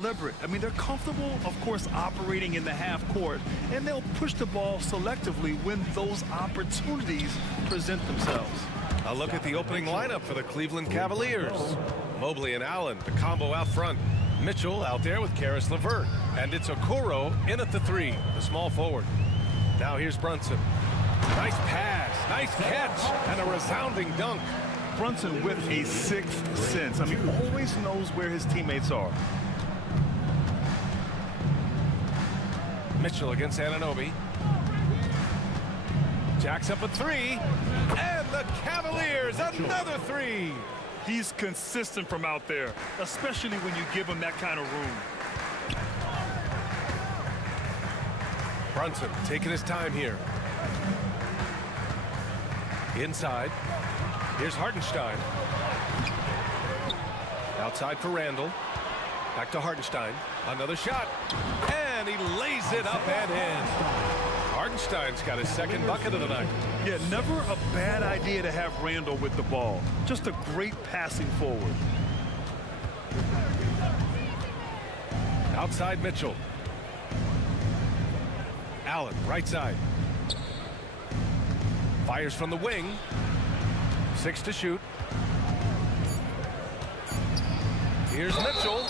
deliberate. I mean, they're comfortable, of course, operating in the half court, and they'll push the ball selectively when those opportunities present themselves. A look at the opening lineup for the Cleveland Cavaliers. Mobley and Allen, the combo out front. Mitchell out there with Karis LeVert. And it's Okoro in at the 3, the small forward. Now here's Brunson. Nice pass, nice catch, and a resounding dunk. Brunson with a sixth sense. I mean, always knows where his teammates are. Mitchell against Anunoby. Jacks up a 3, and the Cavaliers, another 3. He's consistent from out there, especially when you give him that kind of room. Brunson taking his time here. Inside. Here's Hartenstein. Outside for Randall. Back to Hartenstein. Another shot. And he lays it up and in. Hartenstein's got his second bucket of the night. Yeah, never a bad idea to have Randall with the ball. Just a great passing forward. Outside Mitchell. Allen, right side. Fires from the wing. 6 to shoot. Here's Mitchell.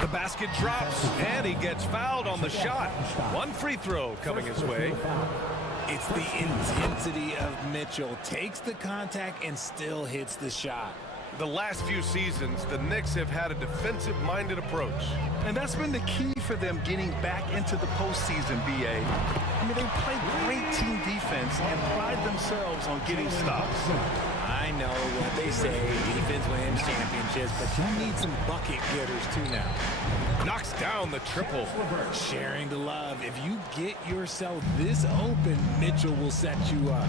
The basket drops, and he gets fouled on the shot. One free throw coming his way. It's the intensity of Mitchell. Takes the contact and still hits the shot. The last few seasons, the Knicks have had a defensive-minded approach. And that's been the key for them getting back into the postseason, B.A. I mean, they play great team defense and pride themselves on getting stops. I know what they say, defense wins championships, but you need some bucket getters too now. Knocks down the triple. Sharing the love. If you get yourself this open, Mitchell will set you up.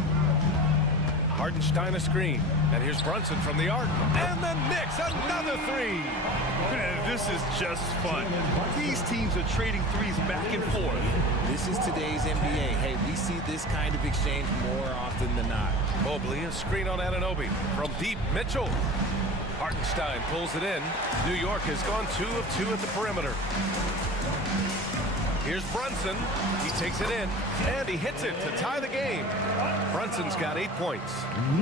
Hartenstein a screen. And here's Brunson from the arc. And the Knicks, another 3. Man, this is just fun. These teams are trading threes back and forth. This is today's NBA. Hey, we see this kind of exchange more often than not. Mobley, a screen on Anunoby. From deep, Mitchell. Hartenstein pulls it in. New York has gone 2 of 2 at the perimeter. Here's Brunson. He takes it in, and he hits it to tie the game. Brunson's got 8 points.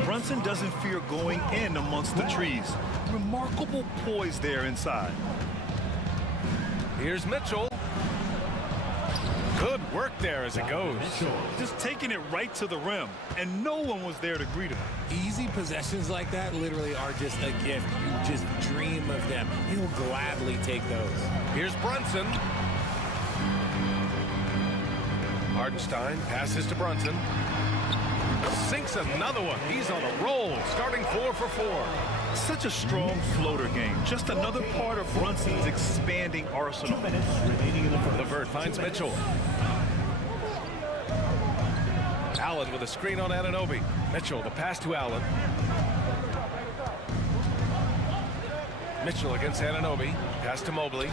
Brunson doesn't fear going in amongst the trees. Remarkable poise there inside. Here's Mitchell. Good work there as it goes. Just taking it right to the rim, and no one was there to greet him. Easy possessions like that literally are just a gift. You just dream of them. He'll gladly take those. Here's Brunson. Hartenstein passes to Brunson. Sinks another one. He's on a roll, starting 4 for 4. Such a strong floater game. Just another part of Brunson's expanding arsenal. LeVert finds Mitchell. Allen with a screen on Anunoby. Mitchell, the pass to Allen. Mitchell against Anunoby. Pass to Mobley.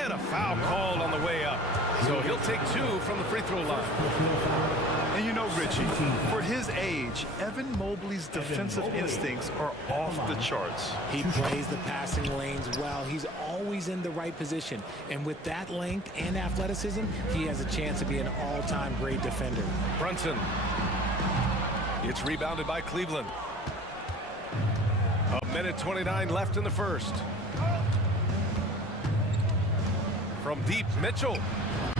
And a foul called on the way up. So he'll take 2 from the free throw line. And you know, Richie, for his age, Evan Mobley's defensive instincts are off the charts. He plays the passing lanes well. He's always in the right position. And with that length and athleticism, he has a chance to be an all-time great defender. Brunson. It's rebounded by Cleveland. 1:29 left in the first. From deep, Mitchell.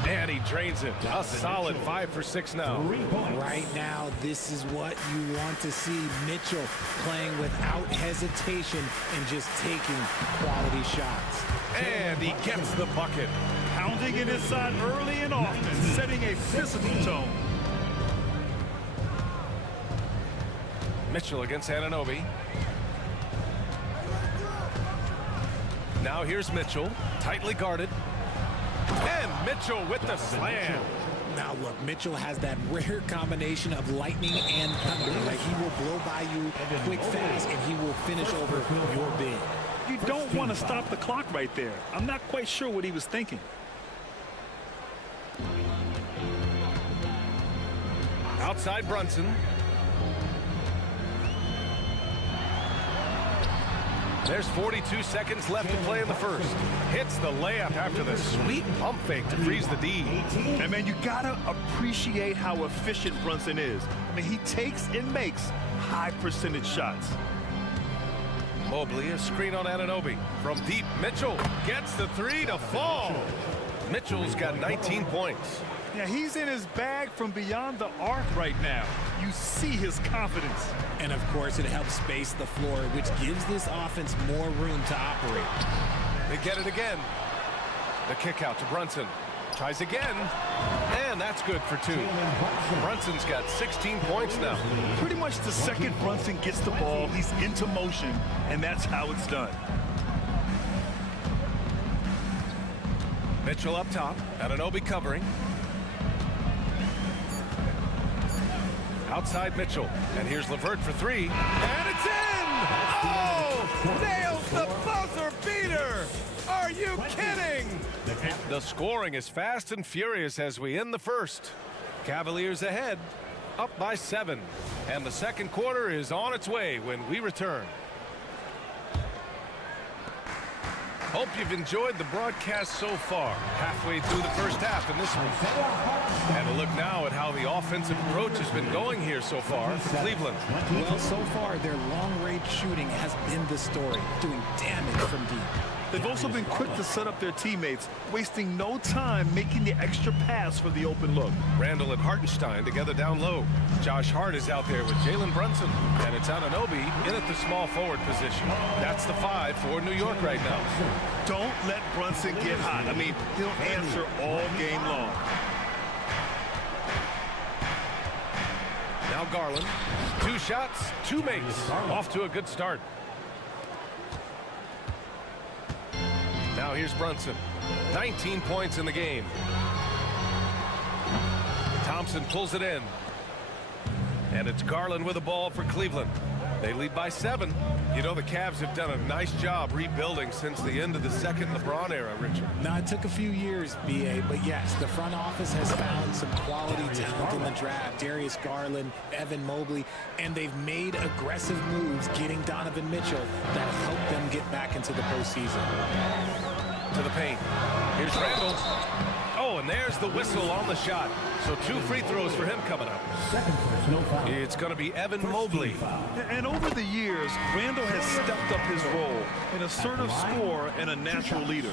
And he drains it. A solid 5 for 6 now. Right now, this is what you want to see. Mitchell playing without hesitation and just taking quality shots. And he gets the bucket. Pounding it inside early and often, setting a physical tone. Mitchell against Anunoby. Now here's Mitchell, tightly guarded. And Mitchell with the slam. Now look, Mitchell has that rare combination of lightning and thunder. Like he will blow by you quick, fast, and he will finish over your bid. You don't want to stop the clock right there. I'm not quite sure what he was thinking. Outside Brunson. There's 42 seconds left to play in the first. Hits the layup after the sweet pump fake to freeze the D. And man, you gotta appreciate how efficient Brunson is. I mean, he takes and makes high percentage shots. Mobley, a screen on Anunoby. From deep, Mitchell gets the three to fall. Mitchell's got 19 points. Yeah, he's in his bag from beyond the arc right now. You see his confidence. And of course, it helps space the floor, which gives this offense more room to operate. They get it again. The kick out to Brunson. Tries again. And that's good for two. Brunson's got 16 points now. Pretty much the second Brunson gets the ball, he's into motion, and that's how it's done. Mitchell up top. Anunoby covering. Outside Mitchell. And here's LeVert for three. And it's in! Oh! Nails the buzzer beater! Are you kidding? The scoring is fast and furious as we end the first. Cavaliers ahead, up by 7. And the second quarter is on its way when we return. Hope you've enjoyed the broadcast so far. Halfway through the first half in this one. And a look now at how the offensive approach has been going here so far for Cleveland. Well, so far, their long-range shooting has been the story, doing damage from deep. They've also been quick to set up their teammates, wasting no time making the extra pass for the open look. Randall and Hartenstein together down low. Josh Hart is out there with Jalen Brunson. And it's Anunoby in at the small forward position. That's the 5 for New York right now. Don't let Brunson get hot. I mean, he'll answer all game long. Now Garland. 2 shots, 2 makes. Off to a good start. Now here's Brunson. 19 points in the game. Thompson pulls it in. And it's Garland with the ball for Cleveland. They lead by 7. You know, the Cavs have done a nice job rebuilding since the end of the second LeBron era, Richard. Now, it took a few years, B.A., but yes, the front office has found some quality talent in the draft. Darius Garland, Evan Mobley, and they've made aggressive moves getting Donovan Mitchell that help them get back into the postseason. To the paint. Here's Randall. Oh, and there's the whistle on the shot. So 2 free throws for him coming up. It's going to be Evan Mobley. And over the years, Randall has stepped up his role, an assertive scorer and a natural leader.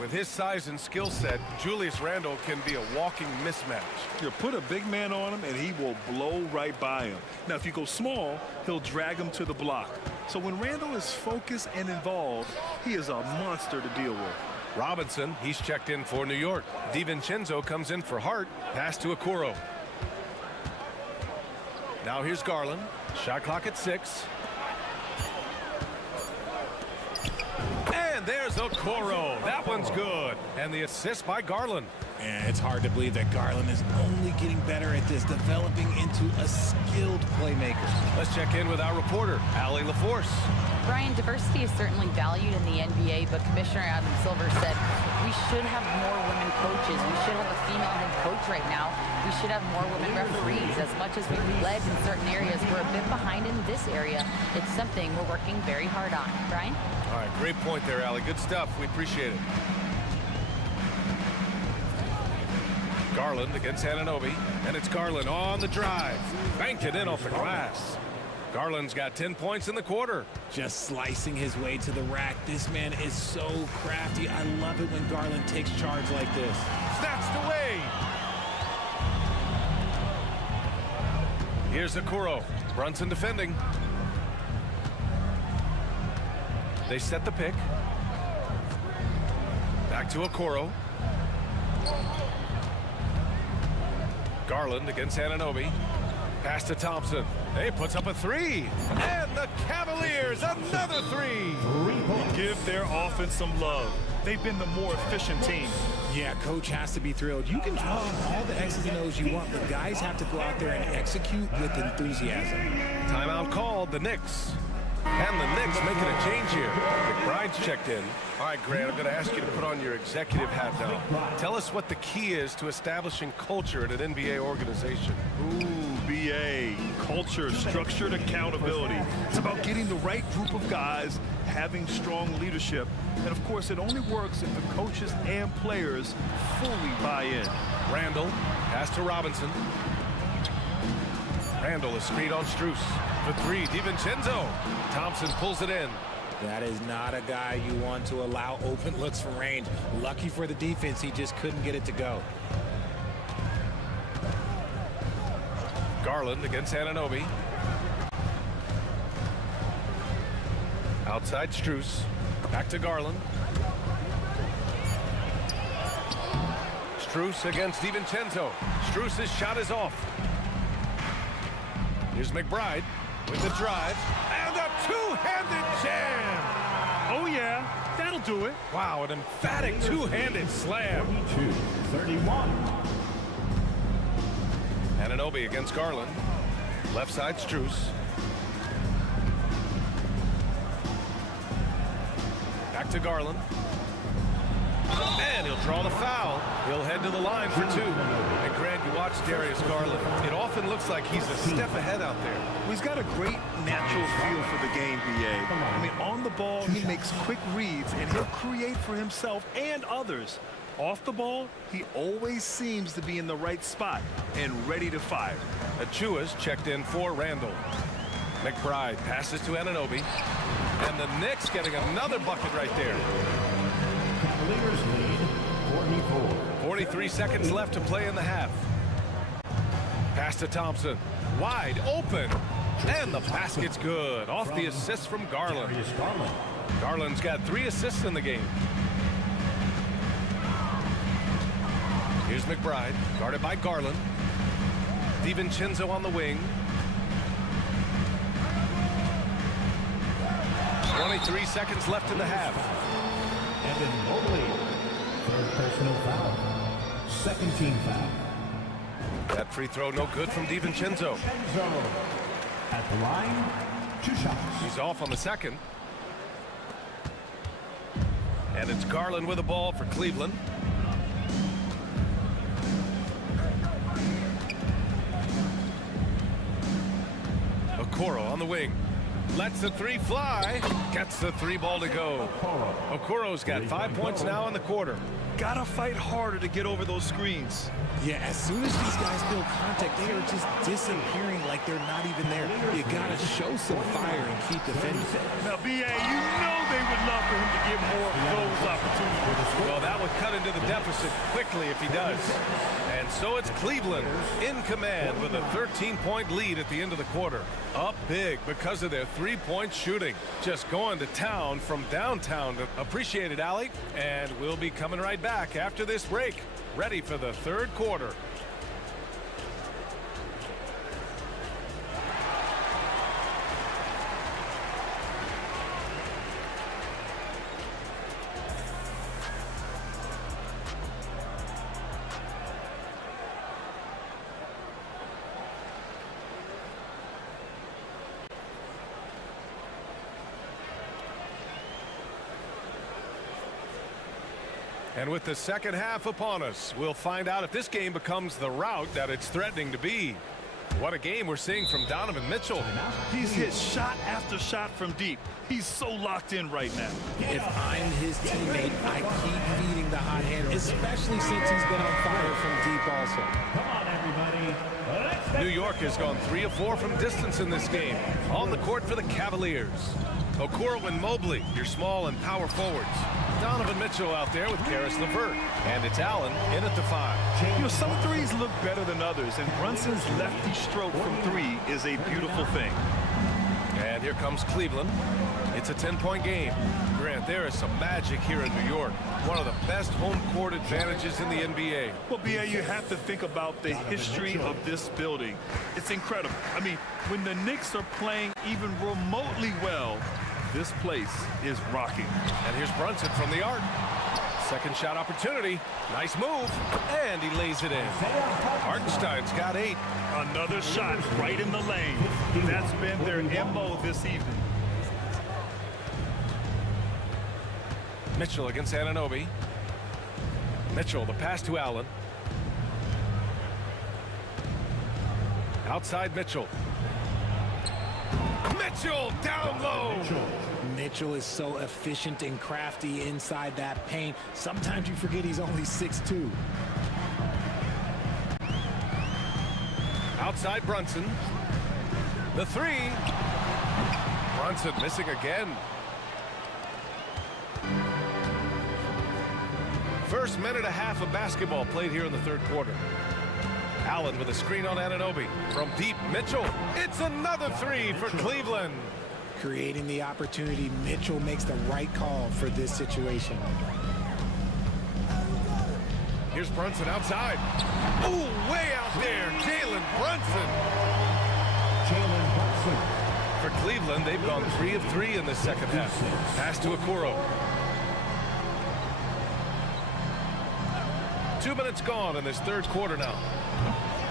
With his size and skill set, Julius Randle can be a walking mismatch. You put a big man on him and he will blow right by him. Now, if you go small, he'll drag him to the block. So when Randall is focused and involved, he is a monster to deal with. Robinson, he's checked in for New York. DiVincenzo comes in for Hart. Pass to Okoro. Now here's Garland. Shot clock at 6. And there's Okoro. That one's good. And the assist by Garland. And it's hard to believe that Garland is only getting better at this, developing into a skilled playmaker. Let's check in with our reporter, Allie LaForce. Brian, diversity is certainly valued in the NBA, but Commissioner Adam Silver said we should have more women coaches. We should have a female head coach right now. We should have more women referees. As much as we've led in certain areas, we're a bit behind in this area. It's something we're working very hard on. Brian? All right, great point there, Allie. Good stuff. We appreciate it. Garland against Anunoby, and it's Garland on the drive. Banked it in off the glass. Garland's got 10 points in the quarter. Just slicing his way to the rack. This man is so crafty. I love it when Garland takes charge like this. Snatched away. Here's Okoro. Brunson defending. They set the pick. Back to Okoro. Garland against Anunoby. Pass to Thompson. He puts up a 3. And the Cavaliers, another 3. Give their offense some love. They've been the more efficient team. Yeah, coach has to be thrilled. You can draw all the X's and O's you want, but guys have to go out there and execute with enthusiasm. Timeout called, the Knicks. And the Knicks making a change here. McBride's checked in. All right, Grant, I'm going to ask you to put on your executive hat now. Tell us what the key is to establishing culture at an NBA organization. Ooh, BA. Culture, structured accountability. It's about getting the right group of guys, having strong leadership. And, of course, it only works if the coaches and players fully buy in. Randall, pass to Robinson. Randall is screened on Strus. For three, DiVincenzo. Thompson pulls it in. That is not a guy you want to allow open looks from range. Lucky for the defense, he just couldn't get it to go. Garland against Anunoby. Outside Strus. Back to Garland. Strus against DiVincenzo. Strus's shot is off. Here's McBride with the drive. And a two-handed jam! Oh, yeah. That'll do it. Wow, an emphatic two-handed slam. 32-31. Anunoby against Garland. Left side Strus. Back to Garland. And he'll draw the foul. He'll head to the line for two. And Grant, you watch Darius Garland. It often looks like he's a step ahead out there. Well, he's got a great natural feel for the game, BA. I mean, on the ball, he makes quick reads, and he'll create for himself and others. Off the ball, he always seems to be in the right spot and ready to fire. Achua's checked in for Randall. McBride passes to Anunoby. And the Knicks getting another bucket right there. Cavaliers lead 44. 43 seconds left to play in the half. Pass to Thompson. Wide open. And the basket's good. Off the assist from Garland. Garland's got 3 assists in the game. Here's McBride, guarded by Garland. DiVincenzo on the wing. 23 seconds left in the half. Evan Mobley, third personal foul. Second team foul. That free throw no good from DiVincenzo. At the line, 2 shots. He's off on the second. And it's Garland with the ball for Cleveland. Okoro on the wing. Lets the three fly. Gets the 3 ball to go. Okoro's got 5 points now in the quarter. Gotta fight harder to get over those screens. Yeah, as soon as these guys feel contact, they are just disappearing like they're not even there. You gotta show some fire and keep defending. Now, BA, you know they would love for him to get more of those opportunities. Well, that would cut into the deficit quickly if he does. And so it's Cleveland in command with a 13-point lead at the end of the quarter. Up big because of their 3-point shooting. Just going to town from downtown. Appreciate it, Allie. And we'll be coming right back after this break. Ready for the third quarter. And with the second half upon us, we'll find out if this game becomes the rout that it's threatening to be. What a game we're seeing from Donovan Mitchell. He's hit shot after shot from deep. He's so locked in right now. If I'm his teammate, I keep feeding the hot hand, especially since he's been on fire from deep also. Come on, everybody. New York has gone 3 of 4 from distance in this game. On the court for the Cavaliers. Okoro and Mobley, your small and power forwards. Donovan Mitchell out there with Karis LeVert. And it's Allen in at the 5. You know, some threes look better than others, and Brunson's lefty stroke from 3 is a beautiful thing. And here comes Cleveland. It's a 10-point game. Grant, there is some magic here in New York. One of the best home court advantages in the NBA. Well, BA, you have to think about the history of this building. It's incredible. I mean, when the Knicks are playing even remotely well, this place is rocking. And here's Brunson from the arc. Second shot opportunity. Nice move. And he lays it in. Hartenstein's got 8. Another shot right in the lane. That's been their MO this evening. Mitchell against Anunoby. Mitchell, the pass to Allen. Outside Mitchell. Mitchell down low. Mitchell is so efficient and crafty inside that paint. Sometimes you forget he's only 6'2". Outside Brunson. The three. Brunson missing again. First minute and a half of basketball played here in the third quarter. Allen with a screen on Anunoby. From deep, Mitchell. It's another three for Cleveland. Creating the opportunity, Mitchell makes the right call for this situation. Here's Brunson outside. Ooh, way out there. Jalen Brunson. For Cleveland, they've gone 3 of 3 in the second half. Pass to Okoro. 2 minutes gone in this third quarter now.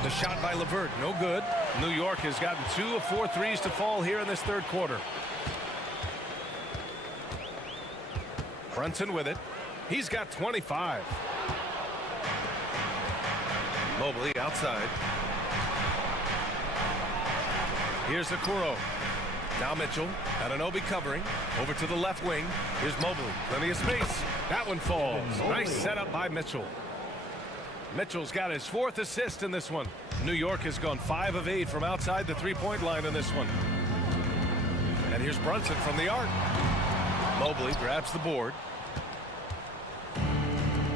The shot by LeVert, no good. New York has gotten 2 of 4 threes to fall here in this third quarter. Brunson with it. He's got 25. Mobley outside. Here's Okoro. Now Mitchell. Anunoby covering. Over to the left wing. Here's Mobley. Plenty of space. That one falls. Nice setup by Mitchell. Mitchell's got his 4th assist in this one. New York has gone 5 of 8 from outside the three-point line in this one. And here's Brunson from the arc. Mobley grabs the board.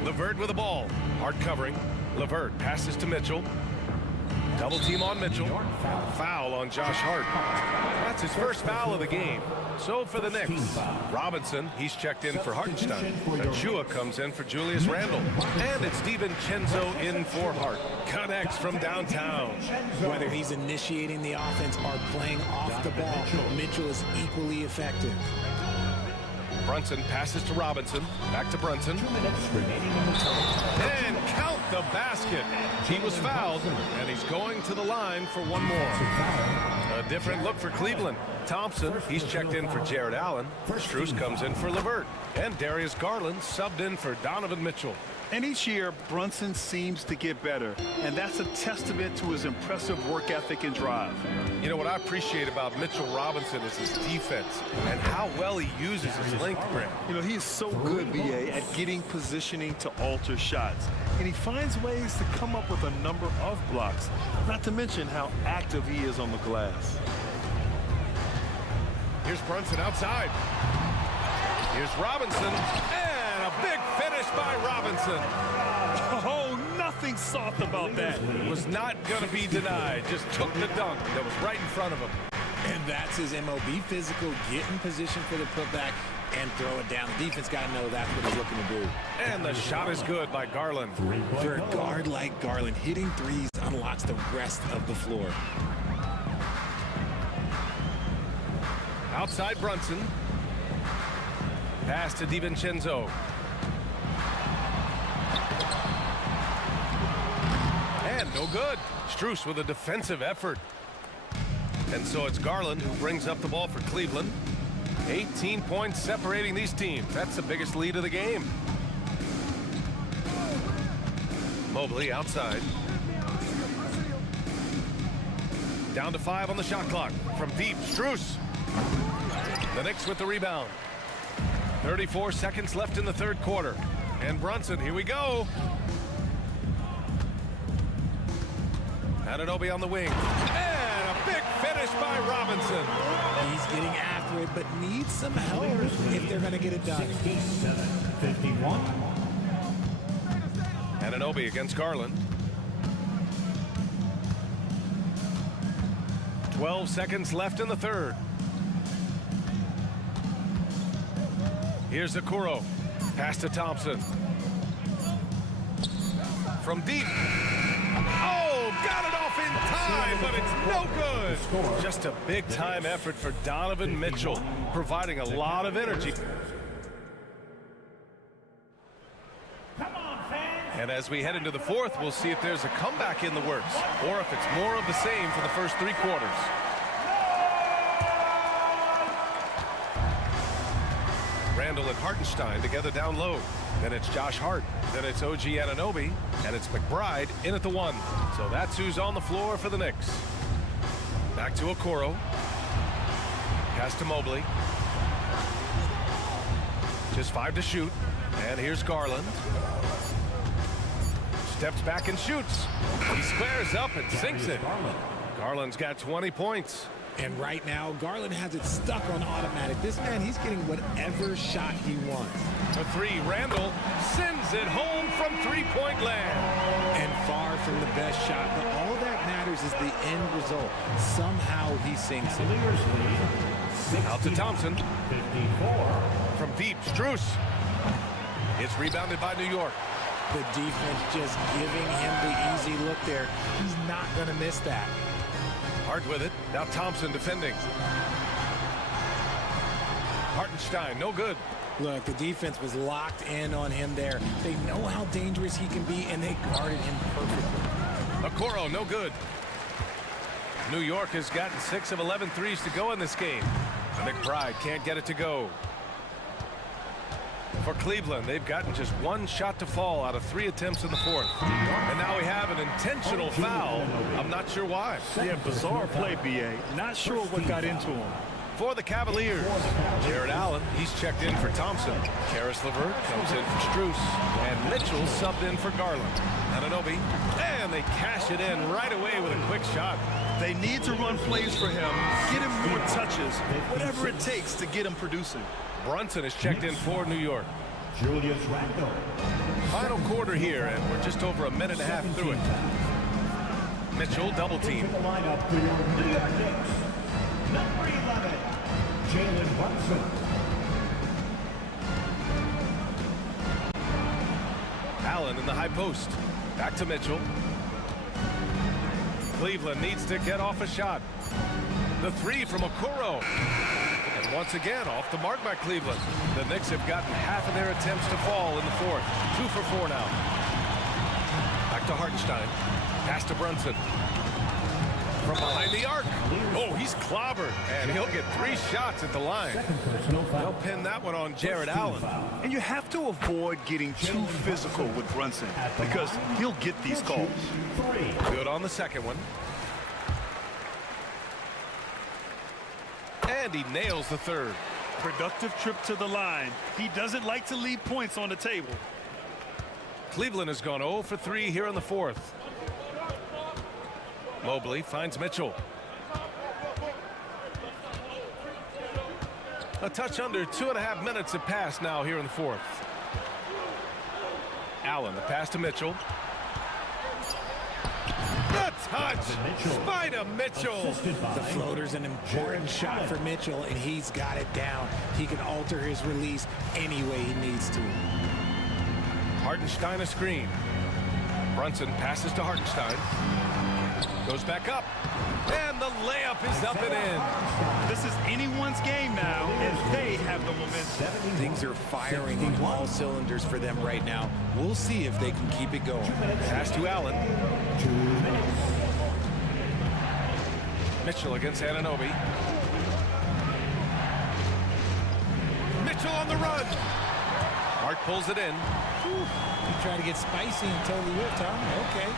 LeVert with the ball. Hard covering. LeVert passes to Mitchell. Double team on Mitchell. Foul on Josh Hart. That's his first foul of the game. So for the Knicks, Robinson, he's checked in for Hartenstein. Achua comes in for Julius Randle. And it's DiVincenzo in for Hart. Connects from downtown. Whether he's initiating the offense or playing off the ball, Mitchell is equally effective. Brunson passes to Robinson. Back to Brunson. And count the basket. He was fouled, and he's going to the line for one more. A different look for Cleveland. Thompson, he's checked in for Jared Allen. Strus comes in for LeVert. And Darius Garland subbed in for Donovan Mitchell. And each year, Brunson seems to get better, and that's a testament to his impressive work ethic and drive. You know, what I appreciate about Mitchell Robinson is his defense and how well he uses his length, Graham. You know, he is so good, B.A., at getting positioning to alter shots, and he finds ways to come up with a number of blocks, not to mention how active he is on the glass. Here's Brunson outside. Here's Robinson. And a big finish by Robinson. Oh, nothing soft about that. Was not going to be denied. Just took the dunk that was right in front of him. And that's his MO. Be physical, get in position for the putback, and throw it down. The defense got to know that's what he's looking to do. And the shot is good by Garland. For a guard like Garland, hitting threes unlocks the rest of the floor. Outside Brunson. Pass to DiVincenzo. And no good. Strus with a defensive effort. And so it's Garland who brings up the ball for Cleveland. 18 points separating these teams. That's the biggest lead of the game. Mobley outside. Down to 5 on the shot clock. From deep, Strus. The Knicks with the rebound. 34 seconds left in the third quarter. And Brunson, here we go. Anunoby on the wing. And a big finish by Robinson. He's getting after it, but needs some help if they're going to get it done. 67-51. Anunoby against Garland. 12 seconds left in the third. Here's Okoro. Pass to Thompson. From deep. Oh, got it off in time, but it's no good. Just a big-time effort for Donovan Mitchell, providing a lot of energy. And as we head into the fourth, we'll see if there's a comeback in the works, or if it's more of the same for the first 3 quarters. Randle and Hartenstein together down low. Then it's Josh Hart. Then it's OG Anunoby. And it's McBride in at the 1. So that's who's on the floor for the Knicks. Back to Okoro. Pass to Mobley. Just 5 to shoot. And here's Garland. Steps back and shoots. He squares up and sinks it. Garland's got 20 points. And right now, Garland has it stuck on automatic. This man, he's getting whatever shot he wants. A 3, Randall sends it home from three-point land. And far from the best shot, but all that matters is the end result. Somehow he sinks it. Out to Thompson. From deep, Strus. It's rebounded by New York. The defense just giving him the easy look there. He's not going to miss that. Hart with it. Now Thompson defending. Hartenstein, no good. Look, the defense was locked in on him there. They know how dangerous he can be, and they guarded him perfectly. Okoro, no good. New York has gotten 6 of 11 threes to go in this game. McBride can't get it to go. For Cleveland, they've gotten just 1 shot to fall out of 3 attempts in the 4th. And now we have an intentional foul. I'm not sure why. Yeah, bizarre play, B.A. Not sure what got into him. For the Cavaliers, Jared Allen, he's checked in for Thompson. Karis LeVert comes in for Strus. And Mitchell subbed in for Garland. Anunoby, and they cash it in right away with a quick shot. They need to run plays for him, get him more touches, whatever it takes to get him producing. Brunson is checked in for New York. Julius Randle. Final quarter here, and we're just over a minute and a half through it. Mitchell double team. In the lineup for your New York Knicks, number 11, Jalen Brunson. Allen in the high post. Back to Mitchell. Cleveland needs to get off a shot. The 3 from Okoro. And once again, off the mark by Cleveland. The Knicks have gotten half of their attempts to fall in the 4th. 2 for 4 now. Back to Hartenstein. Pass to Brunson. From behind the arc. Oh, he's clobbered. And he'll get 3 shots at the line. They'll pin that one on Jared Allen. And you have to avoid getting too physical with Brunson because he'll get these calls. Good on the second one. And he nails the 3rd. Productive trip to the line. He doesn't like to leave points on the table. Cleveland has gone 0 for 3 here in the 4th. Mobley finds Mitchell. A touch under 2.5 minutes have passed now here in the 4th. Allen, the pass to Mitchell. The touch! Spider Mitchell! The floater's an important shot for Mitchell, and he's got it down. He can alter his release any way he needs to. Hartenstein a screen. Brunson passes to Hartenstein. Goes back up. And the layup is up and in. This is anyone's game now, and they have the momentum. Things are firing on all cylinders for them right now. We'll see if they can keep it going. Pass to Allen. Mitchell against Anunoby. Mitchell on the run. Hart pulls it in. He tried to get spicy and totally whipped, huh? Okay.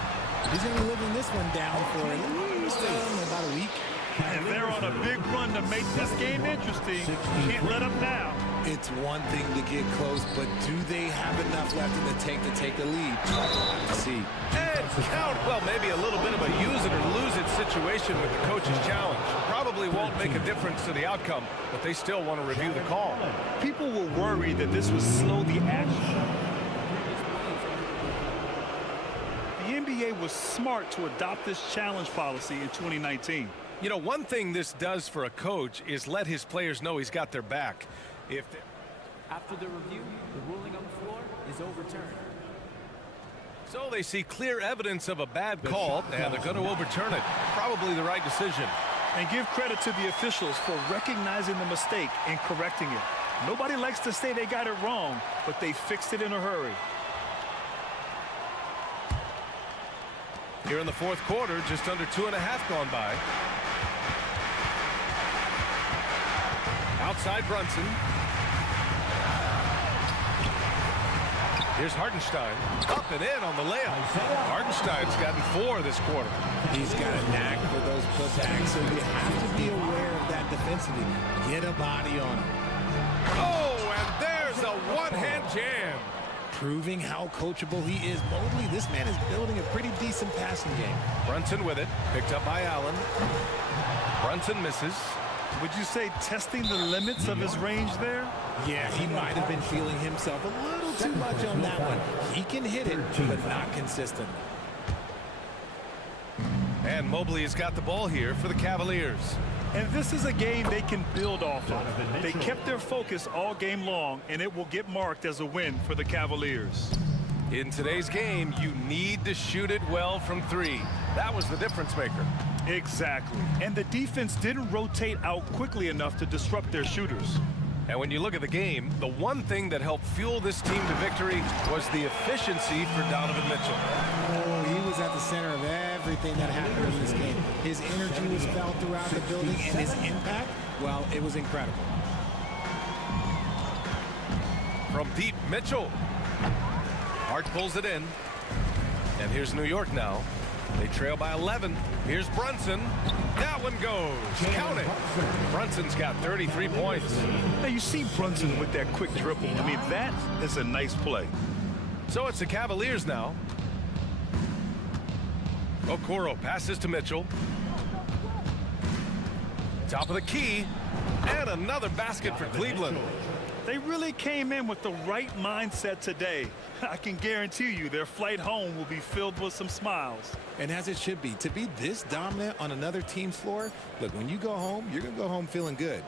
He's going to be living this one down for at least about a week. And they're on a big run to make this game interesting. Can't let them down. It's one thing to get close, but do they have enough left in the tank to take the lead? Let's see. And count. Well, maybe a little bit of a use it or lose it situation with the coach's challenge. Probably won't make a difference to the outcome, but they still want to review the call. People were worried that this would slow the action. The NBA was smart to adopt this challenge policy in 2019. You know, one thing this does for a coach is let his players know he's got their back. After the review, the ruling on the floor is overturned. So they see clear evidence of a bad call, and they're going to overturn it. Probably the right decision. And give credit to the officials for recognizing the mistake and correcting it. Nobody likes to say they got it wrong, but they fixed it in a hurry. Here in the 4th quarter, just under 2.5 gone by. Outside Brunson. Here's Hartenstein. Up and in on the layup. Hartenstein's gotten 4 this quarter. He's got a knack for those putbacks, so you have to be aware of that defensively. Get a body on him. Oh, and there's a one-hand jam. Proving how coachable he is. Mobley, this man is building a pretty decent passing game. Brunson with it. Picked up by Allen. Brunson misses. Would you say testing the limits of his range there? Yeah, he might have been feeling himself a little too much on that one. He can hit it, but not consistently. And Mobley has got the ball here for the Cavaliers. And this is a game they can build off of. They kept their focus all game long, and it will get marked as a win for the Cavaliers. In today's game, you need to shoot it well from 3. That was the difference maker. Exactly. And the defense didn't rotate out quickly enough to disrupt their shooters. And when you look at the game, the one thing that helped fuel this team to victory was the efficiency for Donovan Mitchell. Oh, he was at the center of everything that happened in this game. His energy was felt throughout the building, and his impact, well, it was incredible. From deep, Mitchell. Hart pulls it in. And here's New York now. They trail by 11. Here's Brunson. That one goes. Count it. Brunson's got 33 points. Now you see Brunson with that quick dribble. I mean, that is a nice play. So it's the Cavaliers now. Okoro passes to Mitchell. Top of the key. And another basket for Cleveland. They really came in with the right mindset today. I can guarantee you their flight home will be filled with some smiles. And as it should be. To be this dominant on another team's floor, look, when you go home, you're going to go home feeling good.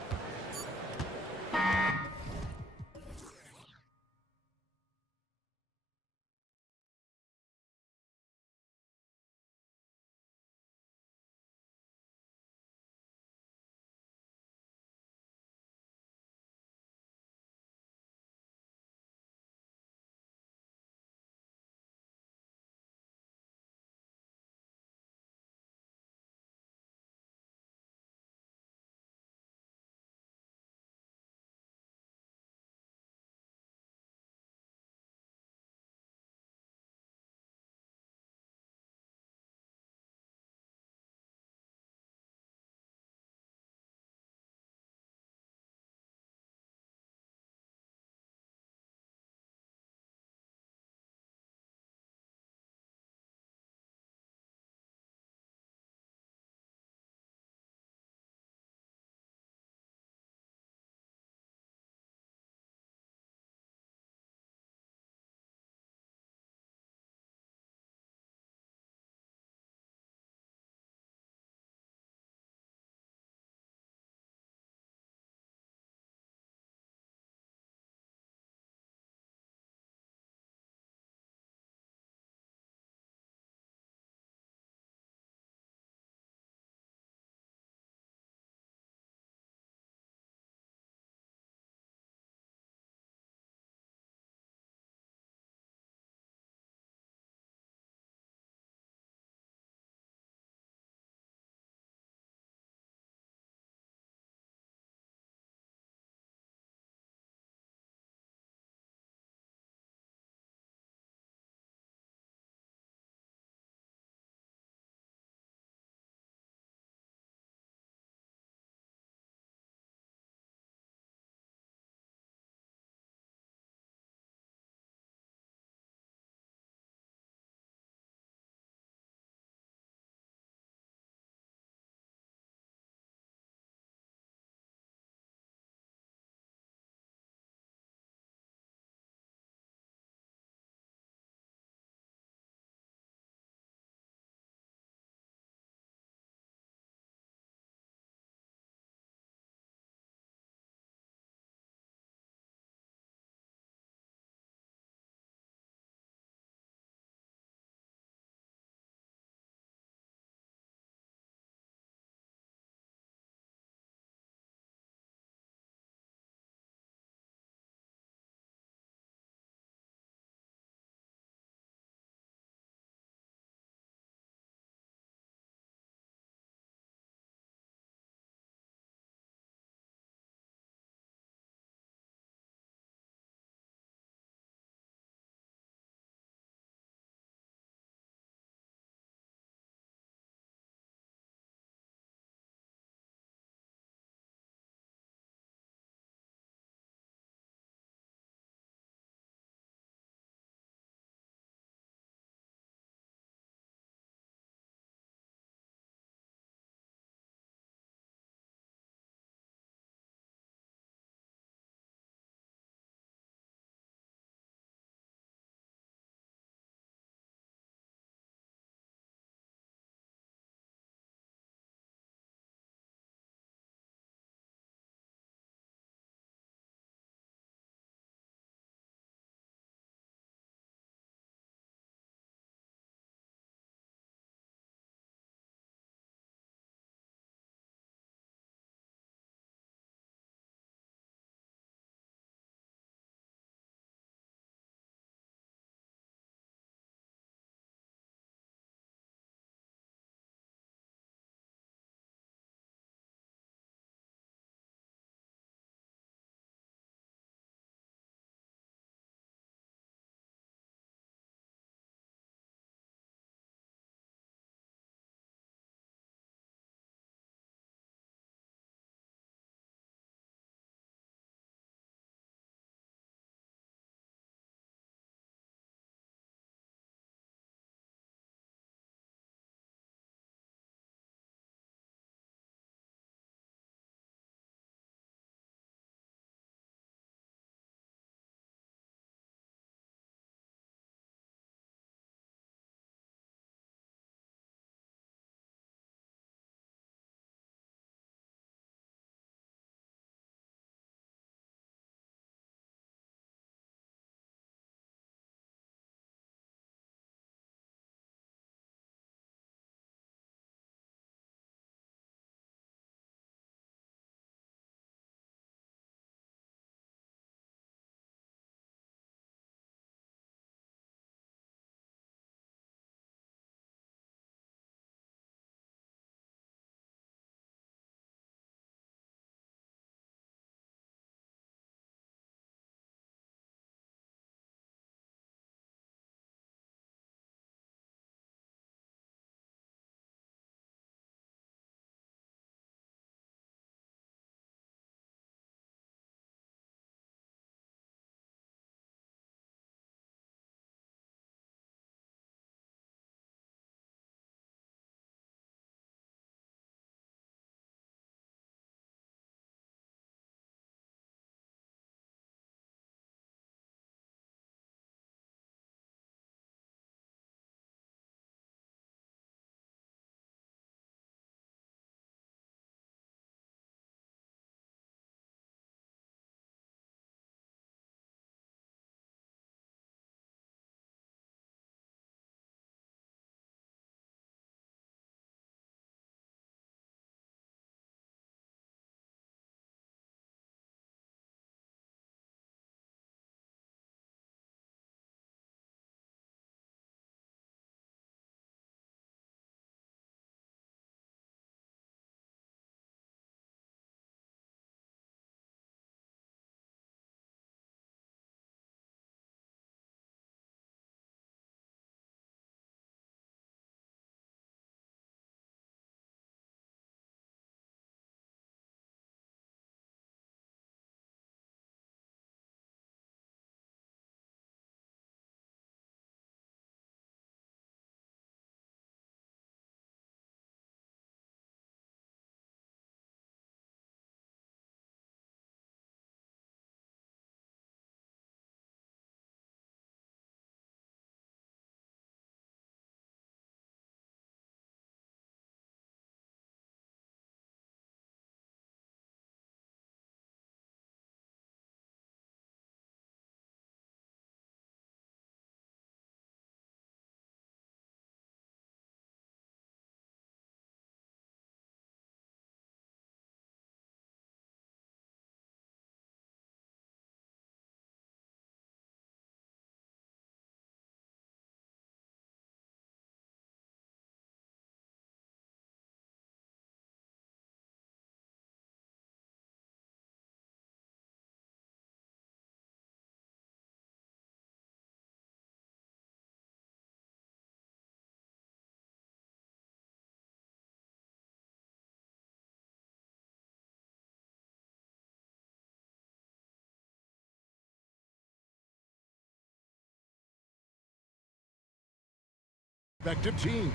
respective team.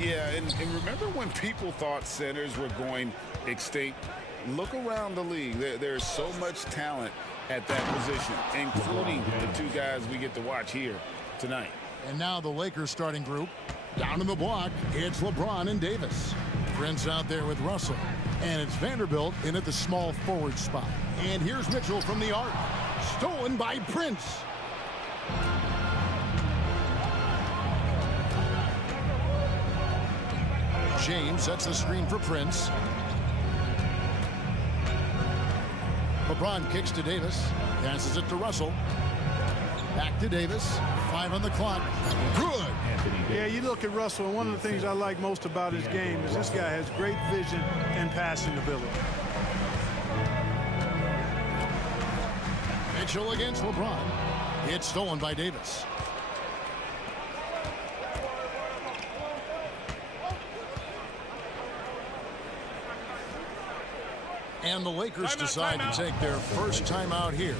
Yeah, and remember when people thought centers were going extinct? Look around the league. There's so much talent at that position, including the two guys we get to watch here tonight. And now the Lakers starting group. Down in the block, it's LeBron and Davis. Prince out there with Russell. And it's Vanderbilt in at the small forward spot. And here's Mitchell from the arc. Stolen by Prince. James sets the screen for Prince. LeBron kicks to Davis. Passes it to Russell. Back to Davis. 5 on the clock. Good. Yeah, you look at Russell, and one of the things I like most about his game is this guy has great vision and passing ability. Mitchell against LeBron. It's stolen by Davis. And the Lakers decide to take their first timeout here.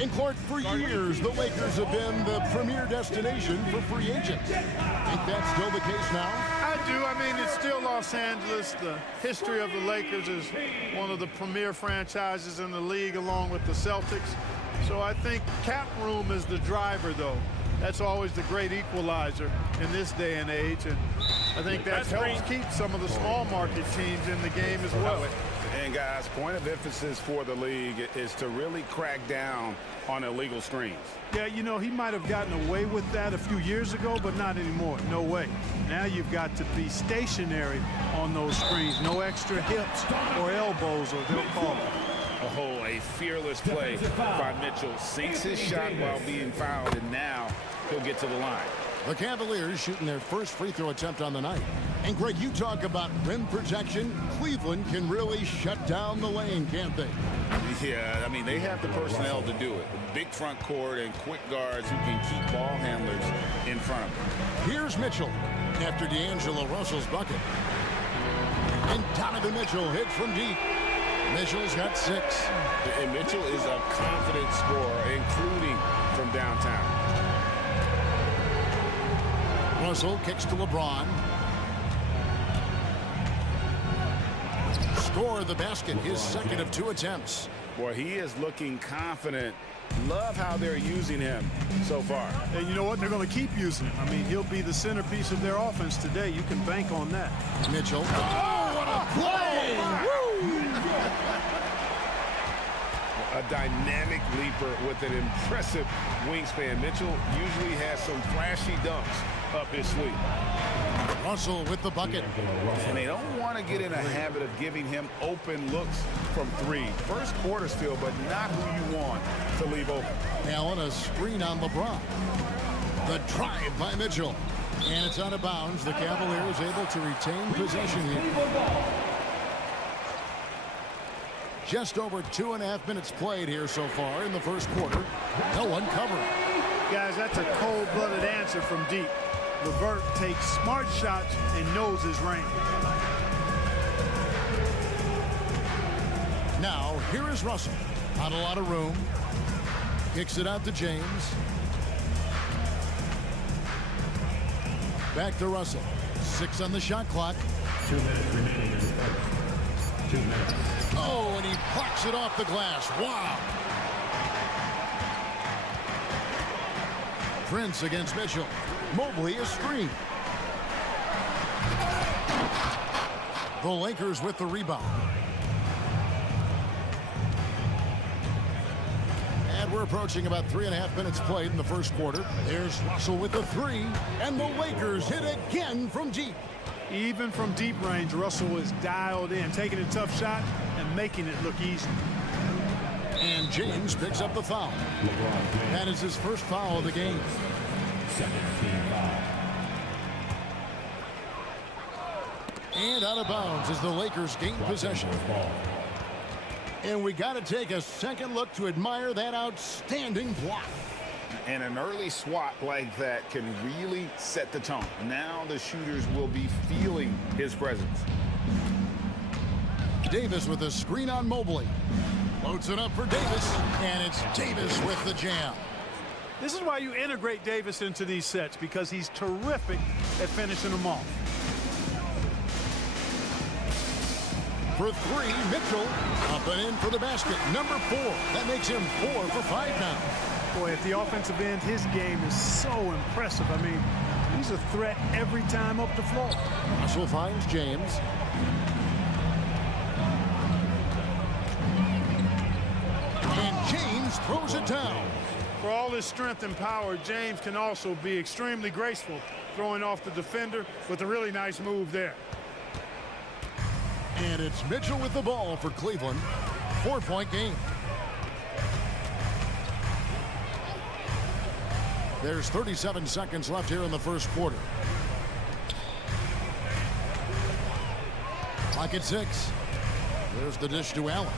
And Clark, for years, the Lakers have been the premier destination for free agents. Think that's still the case now? I do. I mean, it's still Los Angeles. The history of the Lakers is one of the premier franchises in the league, along with the Celtics. So I think cap room is the driver, though. That's always the great equalizer in this day and age. And I think that helps keep some of the small market teams in the game as well. And guys, point of emphasis for the league is to really crack down on illegal screens. Yeah, you know, he might have gotten away with that a few years ago, but not anymore. No way. Now you've got to be stationary on those screens. No extra hips or elbows, or they'll call it. Oh, a fearless play by Mitchell. Sinks his shot while being fouled, and now he'll get to the line. The Cavaliers shooting their first free throw attempt on the night. And Greg, you talk about rim protection. Cleveland can really shut down the lane, can't they? Yeah, I mean, they have the personnel to do it. Big front court and quick guards who can keep ball handlers in front of them. Here's Mitchell after D'Angelo Russell's bucket. And Donovan Mitchell hits from deep. Mitchell's got 6. And Mitchell is a confident scorer, including from downtown. Russell kicks to LeBron. Score the basket, his second of 2 attempts. Boy, he is looking confident. Love how they're using him so far. And you know what? They're going to keep using him. I mean, he'll be the centerpiece of their offense today. You can bank on that. Mitchell. Oh, what a play! A dynamic leaper with an impressive wingspan. Mitchell usually has some flashy dunks up his sleeve. Russell with the bucket. And they don't want to get in a habit of giving him open looks from 3. First quarter still, but not who you want to leave open. Allen, a screen on LeBron. The drive by Mitchell. And it's out of bounds. The Cavaliers able to retain possession here. Just over 2.5 minutes played here so far in the first quarter. No one covering. Guys, that's a cold-blooded answer from deep. LeVert takes smart shots and knows his range. Now, here is Russell. Not a lot of room. Kicks it out to James. Back to Russell. 6 on the shot clock. 2 minutes remaining in the first. 2 minutes. Oh, and he plucks it off the glass. Wow. Prince against Mitchell. Mobley a screen. The Lakers with the rebound. And we're approaching about 3.5 minutes played in the first quarter. There's Russell with the 3. And the Lakers hit again from deep. Even from deep range, Russell is dialed in, taking a tough shot and making it look easy. And James picks up the foul. That is his first foul of the game. And out of bounds as the Lakers gain possession. And we got to take a second look to admire that outstanding block. And an early swat like that can really set the tone. Now the shooters will be feeling his presence. Davis with a screen on Mobley. Loads it up for Davis, and it's Davis with the jam. This is why you integrate Davis into these sets, because he's terrific at finishing them off. For three, Mitchell up and in for the basket. Number 4. That makes him 4 for 5 now. Boy, at the offensive end, his game is so impressive. I mean, he's a threat every time up the floor. Russell finds James. And James throws it down. For all his strength and power, James can also be extremely graceful, throwing off the defender with a really nice move there. And it's Mitchell with the ball for Cleveland. 4-point game. There's 37 seconds left here in the first quarter. Clock at 6. There's the dish to Allen.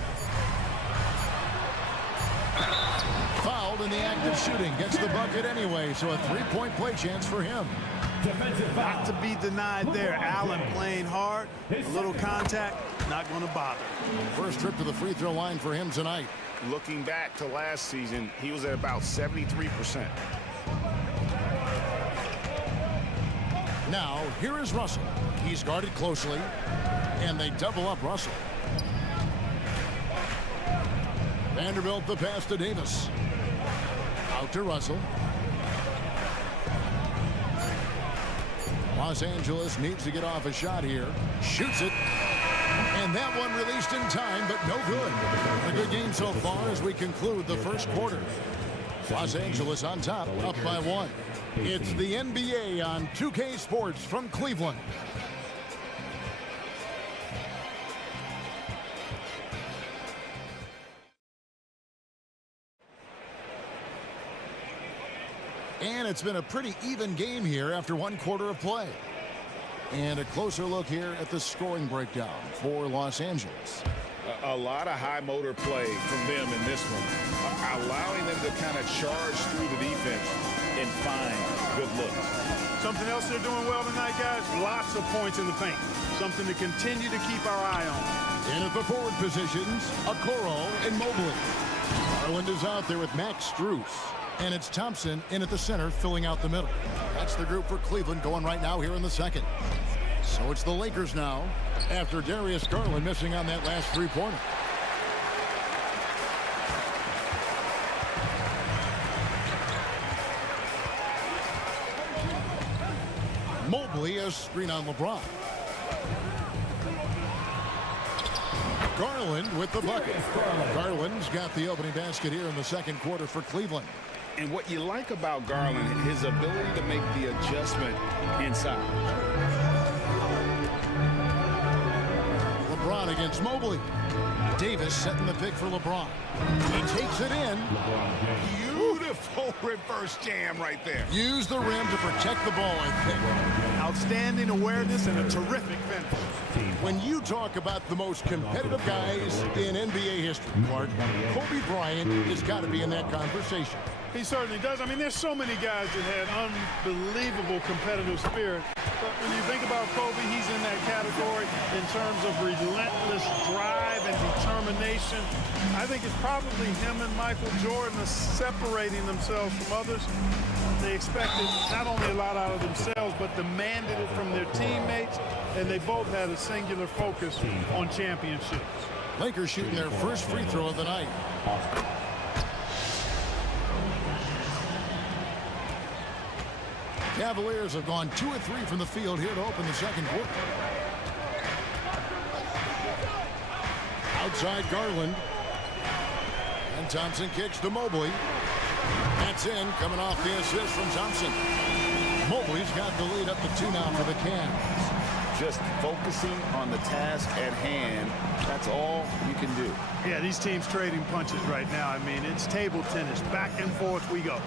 Fouled in the act of shooting. Gets the bucket anyway, so a 3-point play chance for him. Not to be denied there. Allen playing hard. A little contact, not going to bother. First trip to the free throw line for him tonight. Looking back to last season, he was at about 73%. Now, here is Russell. He's guarded closely, and they double up Russell. Vanderbilt the pass to Davis. Out to Russell. Los Angeles needs to get off a shot here. Shoots it. And that one released in time, but no good. A good game so far as we conclude the first quarter. Los Angeles on top, up by 1. It's the NBA on 2K Sports from Cleveland. And it's been a pretty even game here after 1 quarter of play. And a closer look here at the scoring breakdown for Los Angeles. A lot of high motor play from them in this one, allowing them to kind of charge through the defense and find good looks. Something else they're doing well tonight, guys, lots of points in the paint. Something to continue to keep our eye on. And at the forward positions, Okoro and Mobley. Garland is out there with Max Strus. And it's Thompson in at the center, filling out the middle. That's the group for Cleveland going right now here in the second. So it's the Lakers now, after Darius Garland missing on that last three-pointer. Mobley, a screen on LeBron. Garland with the bucket. Garland's got the opening basket here in the second quarter for Cleveland. And what you like about Garland, his ability to make the adjustment inside. LeBron against Mobley. Davis setting the pick for LeBron. He takes it in. Beautiful reverse jam right there. Use the rim to protect the ball, I think. Outstanding awareness and a terrific finish. When you talk about the most competitive guys in NBA history, Clark, Kobe Bryant has got to be in that conversation. He certainly does. I mean, there's so many guys that had unbelievable competitive spirit. But when you think about Kobe, he's in that category in terms of relentless drive and determination. I think it's probably him and Michael Jordan are separating themselves from others. They expected not only a lot out of themselves, but demanded it from their teammates. And they both had a singular focus on championships. Lakers shooting their first free throw of the night. Cavaliers have gone 2 of 3 from the field here to open the second quarter. Outside Garland. And Thompson kicks to Mobley. That's in, coming off the assist from Thompson. Mobley's got the lead up to 2 now for the Cavs. Just focusing on the task at hand, that's all you can do. Yeah, these teams trading punches right now. I mean, it's table tennis. Back and forth we go.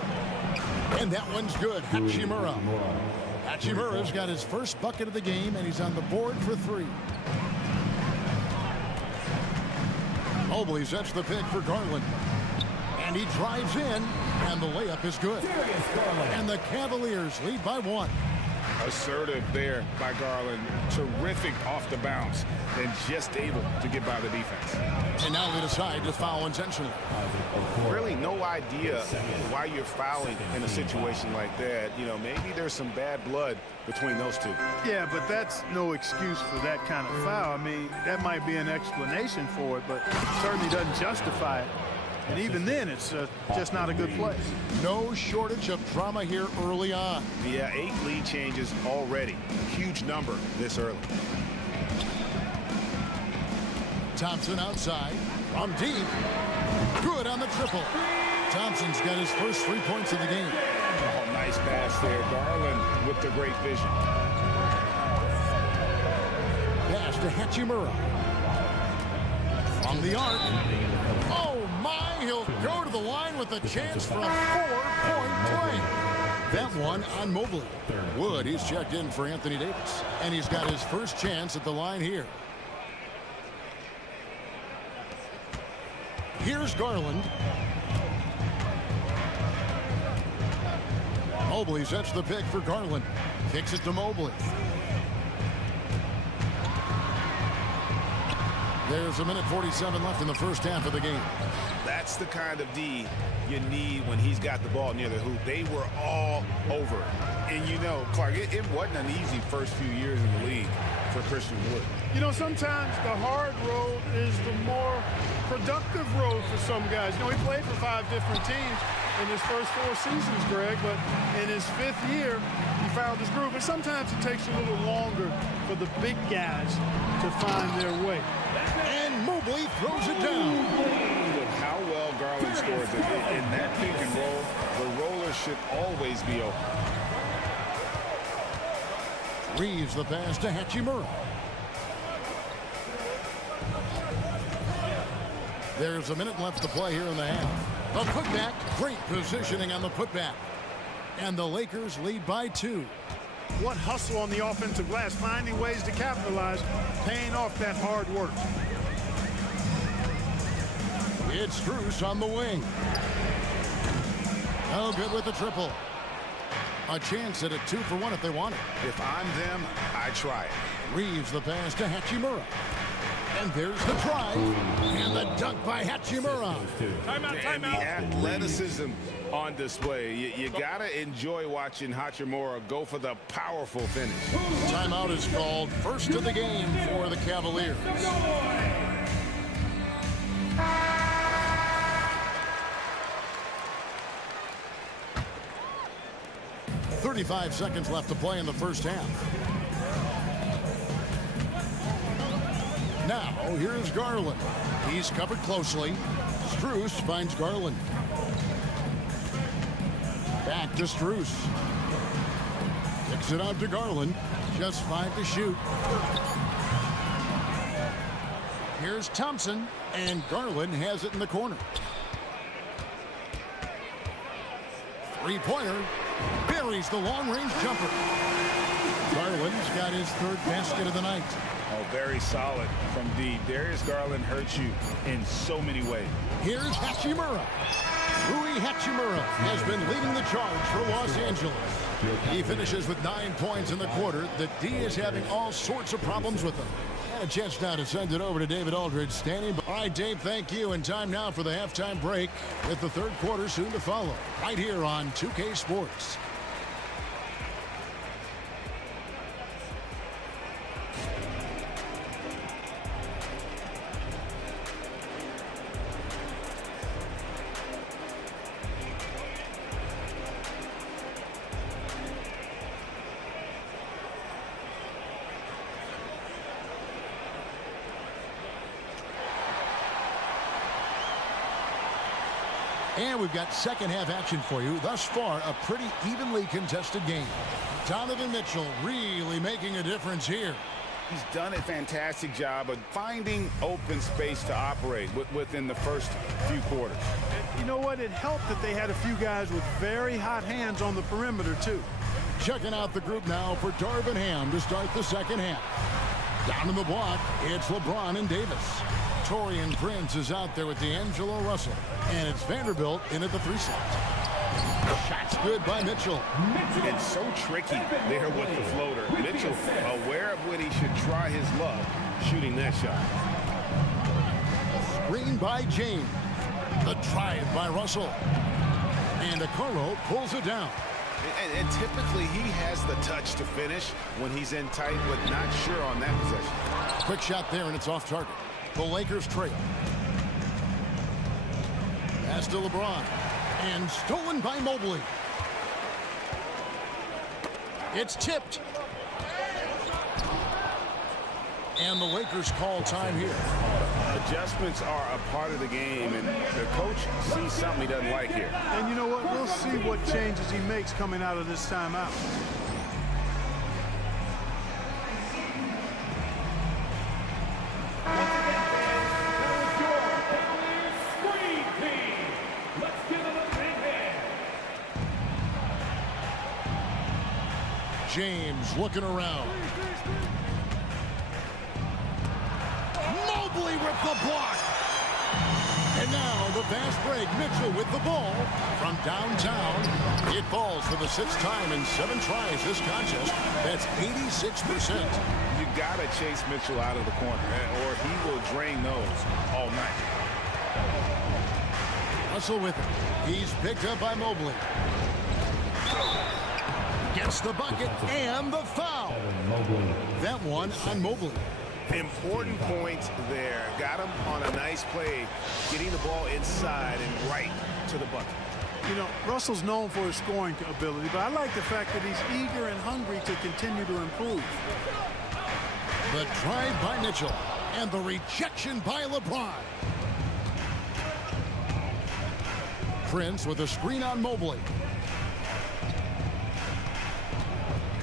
And that one's good. Hachimura. Hachimura's got his first bucket of the game, and he's on the board for 3. Mobley sets the pick for Garland. And he drives in, and the layup is good. And the Cavaliers lead by 1. Assertive there by Garland. Terrific off the bounce and just able to get by the defense. And now they decide to foul intentionally. Really no idea why you're fouling in a situation like that. You know, maybe there's some bad blood between those two. Yeah, but that's no excuse for that kind of foul. I mean, that might be an explanation for it, but it certainly doesn't justify it. And even then, it's just not a good play. No shortage of drama here early on. Yeah, 8 lead changes already. Huge number this early. Thompson outside from deep. Good on the triple. Thompson's got his first 3 points of the game. Oh, nice pass there. Garland with the great vision. Pass to Hachimura. From the arc. Oh, my. He'll go to the line with a chance for a 4-point play. That one on Mobley. Wood, he's checked in for Anthony Davis. And he's got his first chance at the line here. Here's Garland. Mobley sets the pick for Garland. Kicks it to Mobley. There's a minute 47 left in the first half of the game. That's the kind of D you need when he's got the ball near the hoop. They were all over it. And you know, Clark, it wasn't an easy first few years in the league for Christian Wood. You know, sometimes the hard road is the more productive road for some guys. You know, he played for 5 different teams in his first 4 seasons, Greg, but in his 5th year, he found his groove. And sometimes it takes a little longer for the big guys to find their way. And Mobley throws it down. How well Garland scores it. In that pick and roll, the roller should always be open. Reeves the pass to Hachimura. There's a minute left to play here in the half. The putback, great positioning on the putback. And the Lakers lead by 2. What hustle on the offensive glass, finding ways to capitalize, paying off that hard work. It's Strus on the wing. Oh, good with the triple. A chance at a 2-for-1 if they want it. If I'm them, I try it. Reeves the pass to Hachimura. And there's the drive. And the dunk by Hachimura. Timeout. And the athleticism on display. You got to enjoy watching Hachimura go for the powerful finish. Timeout is called. First of the game for the Cavaliers. 35 seconds left to play in the first half. Now, here's Garland. He's covered closely. Strus finds Garland. Back to Strus. Kicks it out to Garland. Just 5 to shoot. Here's Thompson, and Garland has it in the corner. Three-pointer. Buries the long-range jumper. Garland's got his 3rd basket of the night. Oh, very solid from D. Darius Garland hurts you in so many ways. Here's Hachimura. Rui Hachimura has been leading the charge for Los Angeles. He finishes with 9 points in the quarter. The D is having all sorts of problems with him. And a chance now to send it over to David Aldridge standing by. All right, Dave, thank you. And time now for the halftime break with the 3rd quarter soon to follow. Right here on 2K Sports. And we've got second half action for you. Thus far, a pretty evenly contested game. Donovan Mitchell really making a difference here. He's done a fantastic job of finding open space to operate within the first few quarters. You know what? It helped that they had a few guys with very hot hands on the perimeter, too. Checking out the group now for Darvin Ham to start the second half. Down in the block, it's LeBron and Davis. Taurean Prince is out there with D'Angelo Russell. And it's Vanderbilt in at the 3 slot. Shot's good by Mitchell. It's so tricky there with the floater. Mitchell, aware of when he should try his luck shooting that shot. Screen by James. The drive by Russell. And Okoro pulls it down. And typically he has the touch to finish when he's in tight, but not sure on that possession. Quick shot there, and it's off target. The Lakers trail. Pass to LeBron. And stolen by Mobley. It's tipped. And the Lakers call time here. Adjustments are a part of the game, and the coach sees something he doesn't like here. And you know what? We'll see what changes he makes coming out of this timeout. James looking around. Mobley with the block. And now the fast break. Mitchell with the ball from downtown. It falls for the 6th time in 7 tries this contest. That's 86%. You got to chase Mitchell out of the corner, or he will drain those all night. Russell with it. He's picked up by Mobley. Gets the bucket and the foul. That one on Mobley. Important point there. Got him on a nice play, getting the ball inside and right to the bucket. You know, Russell's known for his scoring ability, but I like the fact that he's eager and hungry to continue to improve. The drive by Mitchell and the rejection by LeBron. Prince with a screen on Mobley.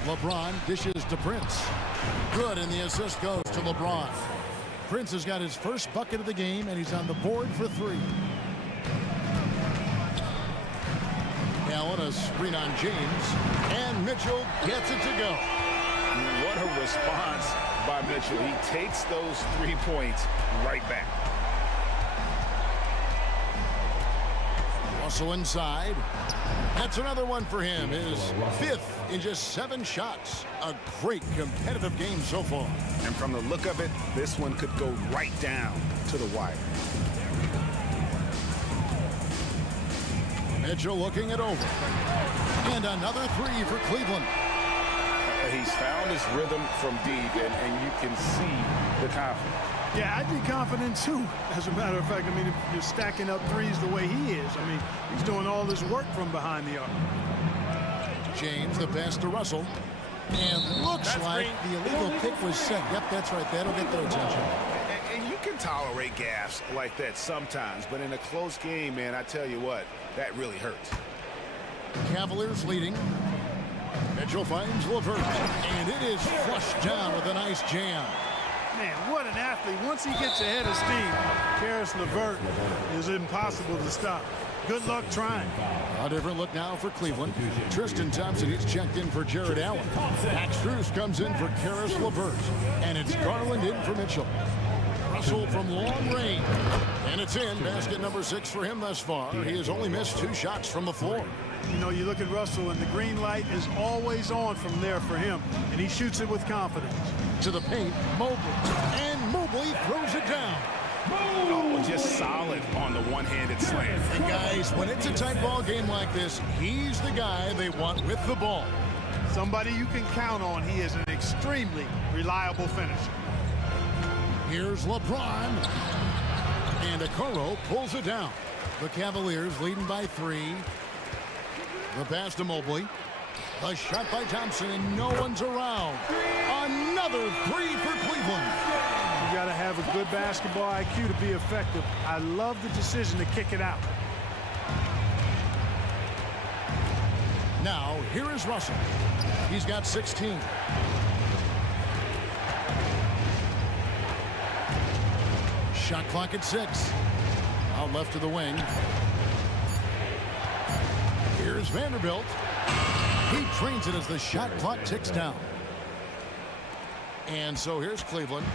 LeBron dishes to Prince. Good, and the assist goes to LeBron. Prince has got his first bucket of the game, and he's on the board for 3. Allen, a screen on James, and Mitchell gets it to go. What a response by Mitchell. He takes those 3 points right back. Russell inside. That's another one for him. His 5th in just 7 shots. A great competitive game so far. And from the look of it, this one could go right down to the wire. Mitchell looking it over. And another 3 for Cleveland. He's found his rhythm from deep, and you can see the confidence. Yeah, I'd be confident too. As a matter of fact, I mean, if you're stacking up threes the way he is, I mean, he's doing all this work from behind the arc. James, the pass to Russell. And looks like the illegal kick was set. Yep, that's right. That'll get their attention. And you can tolerate gaffes like that sometimes, but in a close game, man, I tell you what, that really hurts. Cavaliers leading. Mitchell finds LeVert, and it is flushed down with a nice jam. Man, what an athlete. Once he gets ahead of steam, Karis LeVert is impossible to stop. Good luck trying. A different look now for Cleveland. Tristan Thompson, he's checked in for Jared Allen. Max Strus comes in for Karis LeVert. And it's Garland in for Mitchell. Russell from long range. And it's in. Basket number 6 for him thus far. He has only missed 2 shots from the floor. You know, you look at Russell, and the green light is always on from there for him. And he shoots it with confidence. To the paint, Mobley. And Mobley throws it down. Oh, just solid on the one-handed slam. And guys, when it's a tight ball game like this, he's the guy they want with the ball. Somebody you can count on. He is an extremely reliable finisher. Here's LeBron. And Okoro pulls it down. The Cavaliers leading by 3. The pass to Mobley. A shot by Thompson, and no one's around. Another 3 for Cleveland. You got to have a good basketball IQ to be effective. I love the decision to kick it out. Now, here is Russell. He's got 16. Shot clock at 6. Out left to the wing. Here's Vanderbilt. He trains it as the shot clock ticks down. And so here's Cleveland.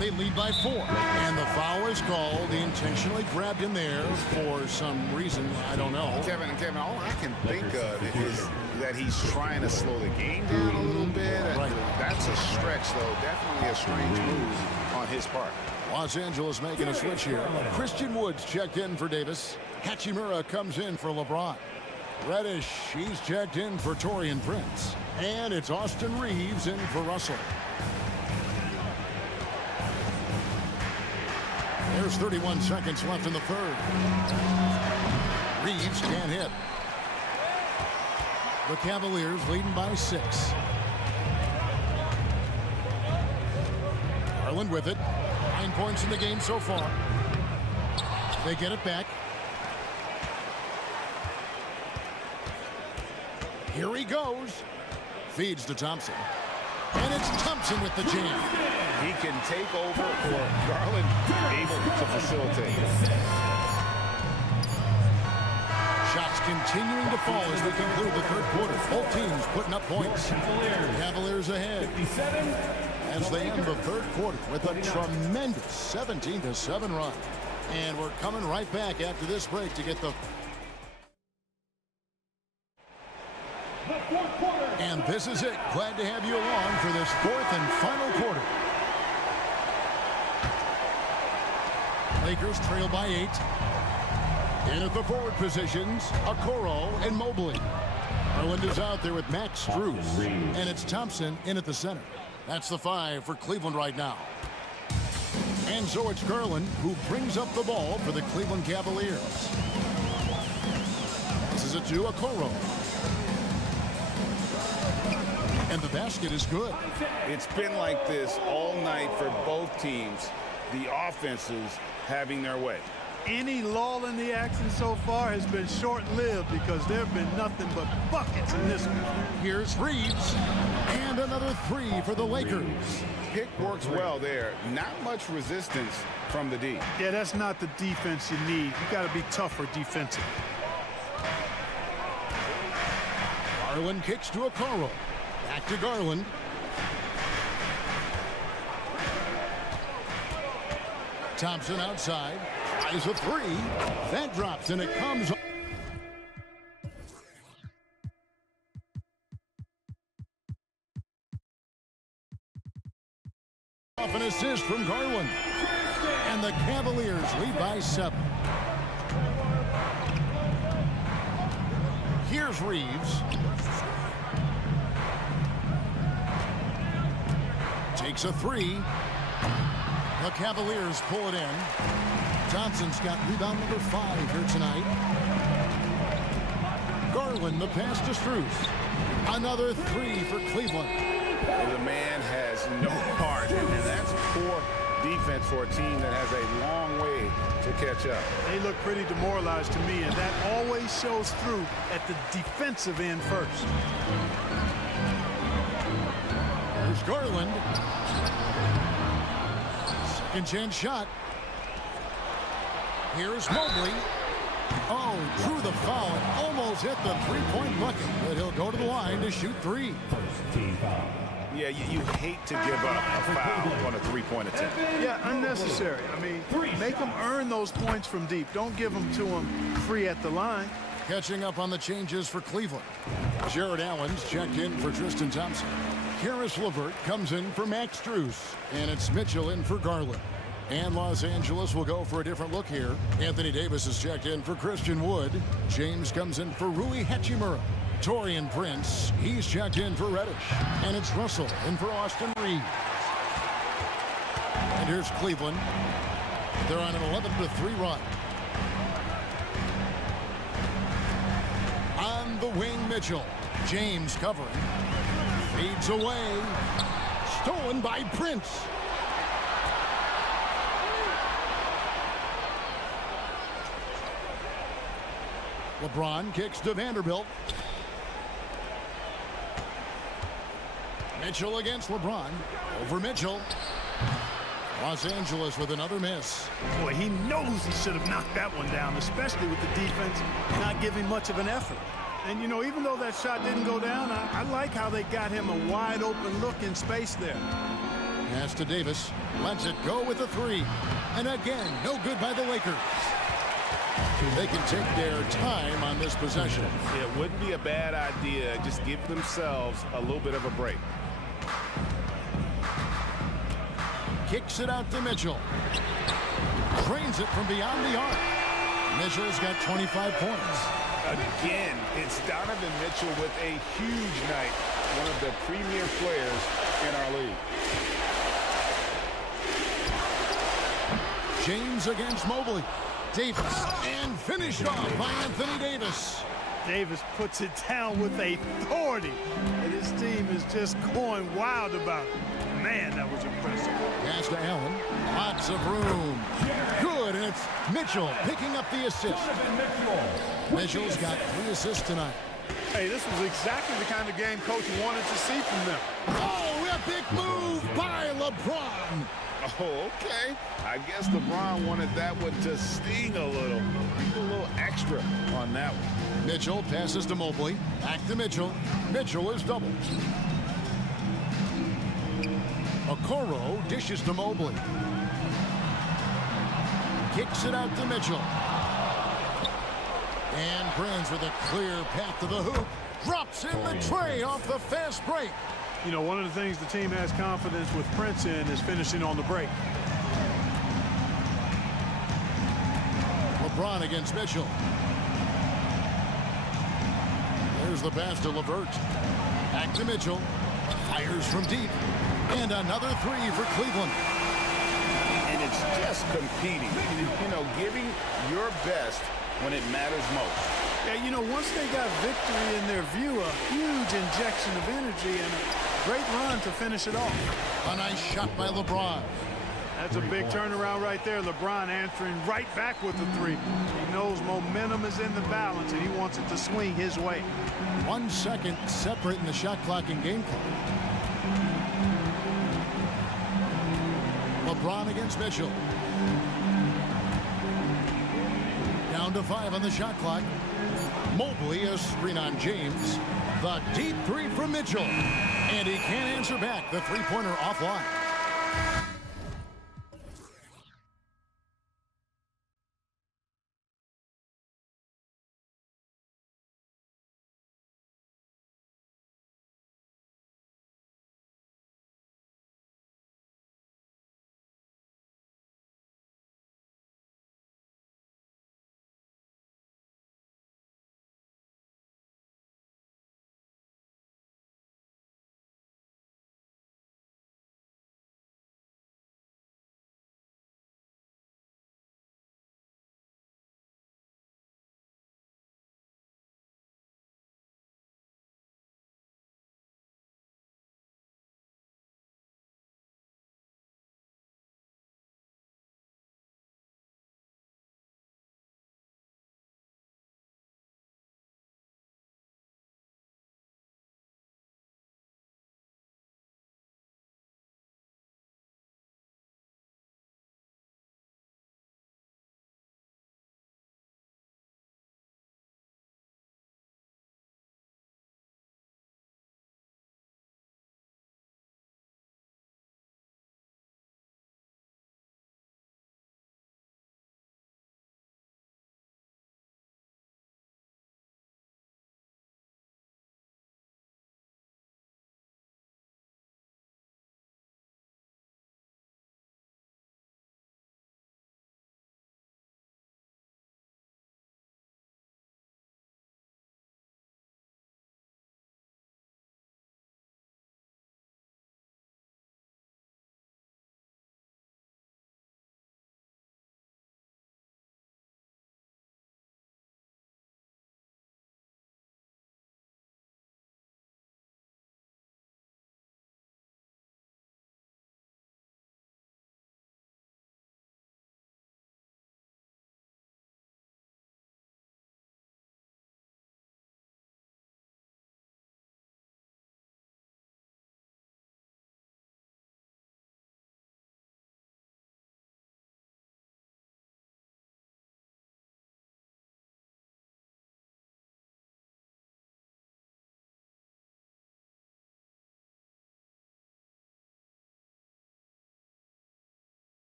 They lead by 4. And the foul is called. He intentionally grabbed him there for some reason. I don't know. Kevin, all I can think of is that he's trying to slow the game down a little bit. Right. That's a stretch, though. Definitely a strange move on his part. Los Angeles making a switch here. Christian Woods checked in for Davis. Hachimura comes in for LeBron. Reddish, he's checked in for Taurean Prince. And it's Austin Reeves in for Russell. There's 31 seconds left in the third. Reeves can't hit. The Cavaliers leading by 6. Garland with it. 9 points in the game so far. They get it back. Here he goes. Feeds to Thompson. And it's Thompson with the jam. He can take over, or Garland able to facilitate. Shots continuing to fall as we conclude the third quarter. Both teams putting up points. Cavaliers ahead as they end the third quarter with a tremendous 17-7 run. And we're coming right back after this break to get the... And this is it. Glad to have you along for this fourth and final quarter. Lakers trail by 8. In at the forward positions, Okoro and Mobley. Garland is out there with Max Strus. And it's Thompson in at the center. That's the 5 for Cleveland right now. And so it's Garland who brings up the ball for the Cleveland Cavaliers. This is it to Okoro. And the basket is good. It's been like this all night for both teams. The offenses having their way. Any lull in the action so far has been short-lived because there have been nothing but buckets in this one. Here's Reeves. And another 3 for the Lakers. Pick works well there. Not much resistance from the D. Yeah, that's not the defense you need. You got to be tougher defensively. Garland kicks to Okoro. Back to Garland. Thompson outside. Tries a 3. That drops and it comes. Off an assist from Garland. And the Cavaliers lead by 7. Here's Reeves. Takes a 3. The Cavaliers pull it in. Thompson's got rebound number 5 here tonight. Garland, the pass to Strus. Another 3 for Cleveland. The man has no heart, and that's poor defense for a team that has a long way to catch up. They look pretty demoralized to me, and that always shows through at the defensive end first. There's Garland. Second chance shot. Here's Mobley. Oh, drew the foul and almost hit the three-point bucket, but he'll go to the line to shoot 3. Yeah, you hate to give up a foul on a three-point attempt. Yeah, unnecessary. I mean, make them earn those points from deep. Don't give them to them free at the line. Catching up on the changes for Cleveland. Jared Allen's checked in for Tristan Thompson. Karis LeVert comes in for Max Strus. And it's Mitchell in for Garland. And Los Angeles will go for a different look here. Anthony Davis is checked in for Christian Wood. James comes in for Rui Hachimura. Taurean Prince, he's checked in for Reddish. And it's Russell in for Austin Reeves. And here's Cleveland. They're on an 11-3 run. On the wing, Mitchell. James covering. Feeds away. Stolen by Prince. LeBron kicks to Vanderbilt. Mitchell against LeBron. Over Mitchell. Los Angeles with another miss. Boy, he knows he should have knocked that one down, especially with the defense not giving much of an effort. And, you know, even though that shot didn't go down, I like how they got him a wide open look in space there. Pass to Davis. Lets it go with a three. And again, no good by the Lakers. They can take their time on this possession. It wouldn't be a bad idea. Just give themselves a little bit of a break. Kicks it out to Mitchell. Trains it from beyond the arc. Mitchell's got 25 points. Again, it's Donovan Mitchell with a huge night. One of the premier players in our league. James against Mobley. Davis, and finished off by Anthony Davis. Davis puts it down with authority, and his team is just going wild about it. Man, that was impressive. Pass to Allen. Lots of room. Good, and it's Mitchell picking up the assist. Mitchell's got 3 assists tonight. Hey, this was exactly the kind of game Coach wanted to see from them. Oh, a big move by LeBron. Oh, okay. I guess LeBron wanted that one to sting a little extra on that one. Mitchell passes to Mobley. Back to Mitchell. Mitchell is doubled. Okoro dishes to Mobley. Kicks it out to Mitchell. And Brands with a clear path to the hoop. Drops in the tray off the fast break. You know, one of the things the team has confidence with Prince in is finishing on the break. LeBron against Mitchell. There's the pass to LeVert. Back to Mitchell. Fires from deep. And another three for Cleveland. And it's just competing. You know, giving your best when it matters most. Yeah, you know, once they got victory in their view, a huge injection of energy and a great run to finish it off. A nice shot by LeBron. That's a big turnaround right there. LeBron answering right back with the three. He knows momentum is in the balance, and he wants it to swing his way. 1 second separating the shot clock and game clock. LeBron against Mitchell. Down to 5 on the shot clock. Mobley, a screen on James. The deep three from Mitchell. And he can't answer back. The three-pointer offline.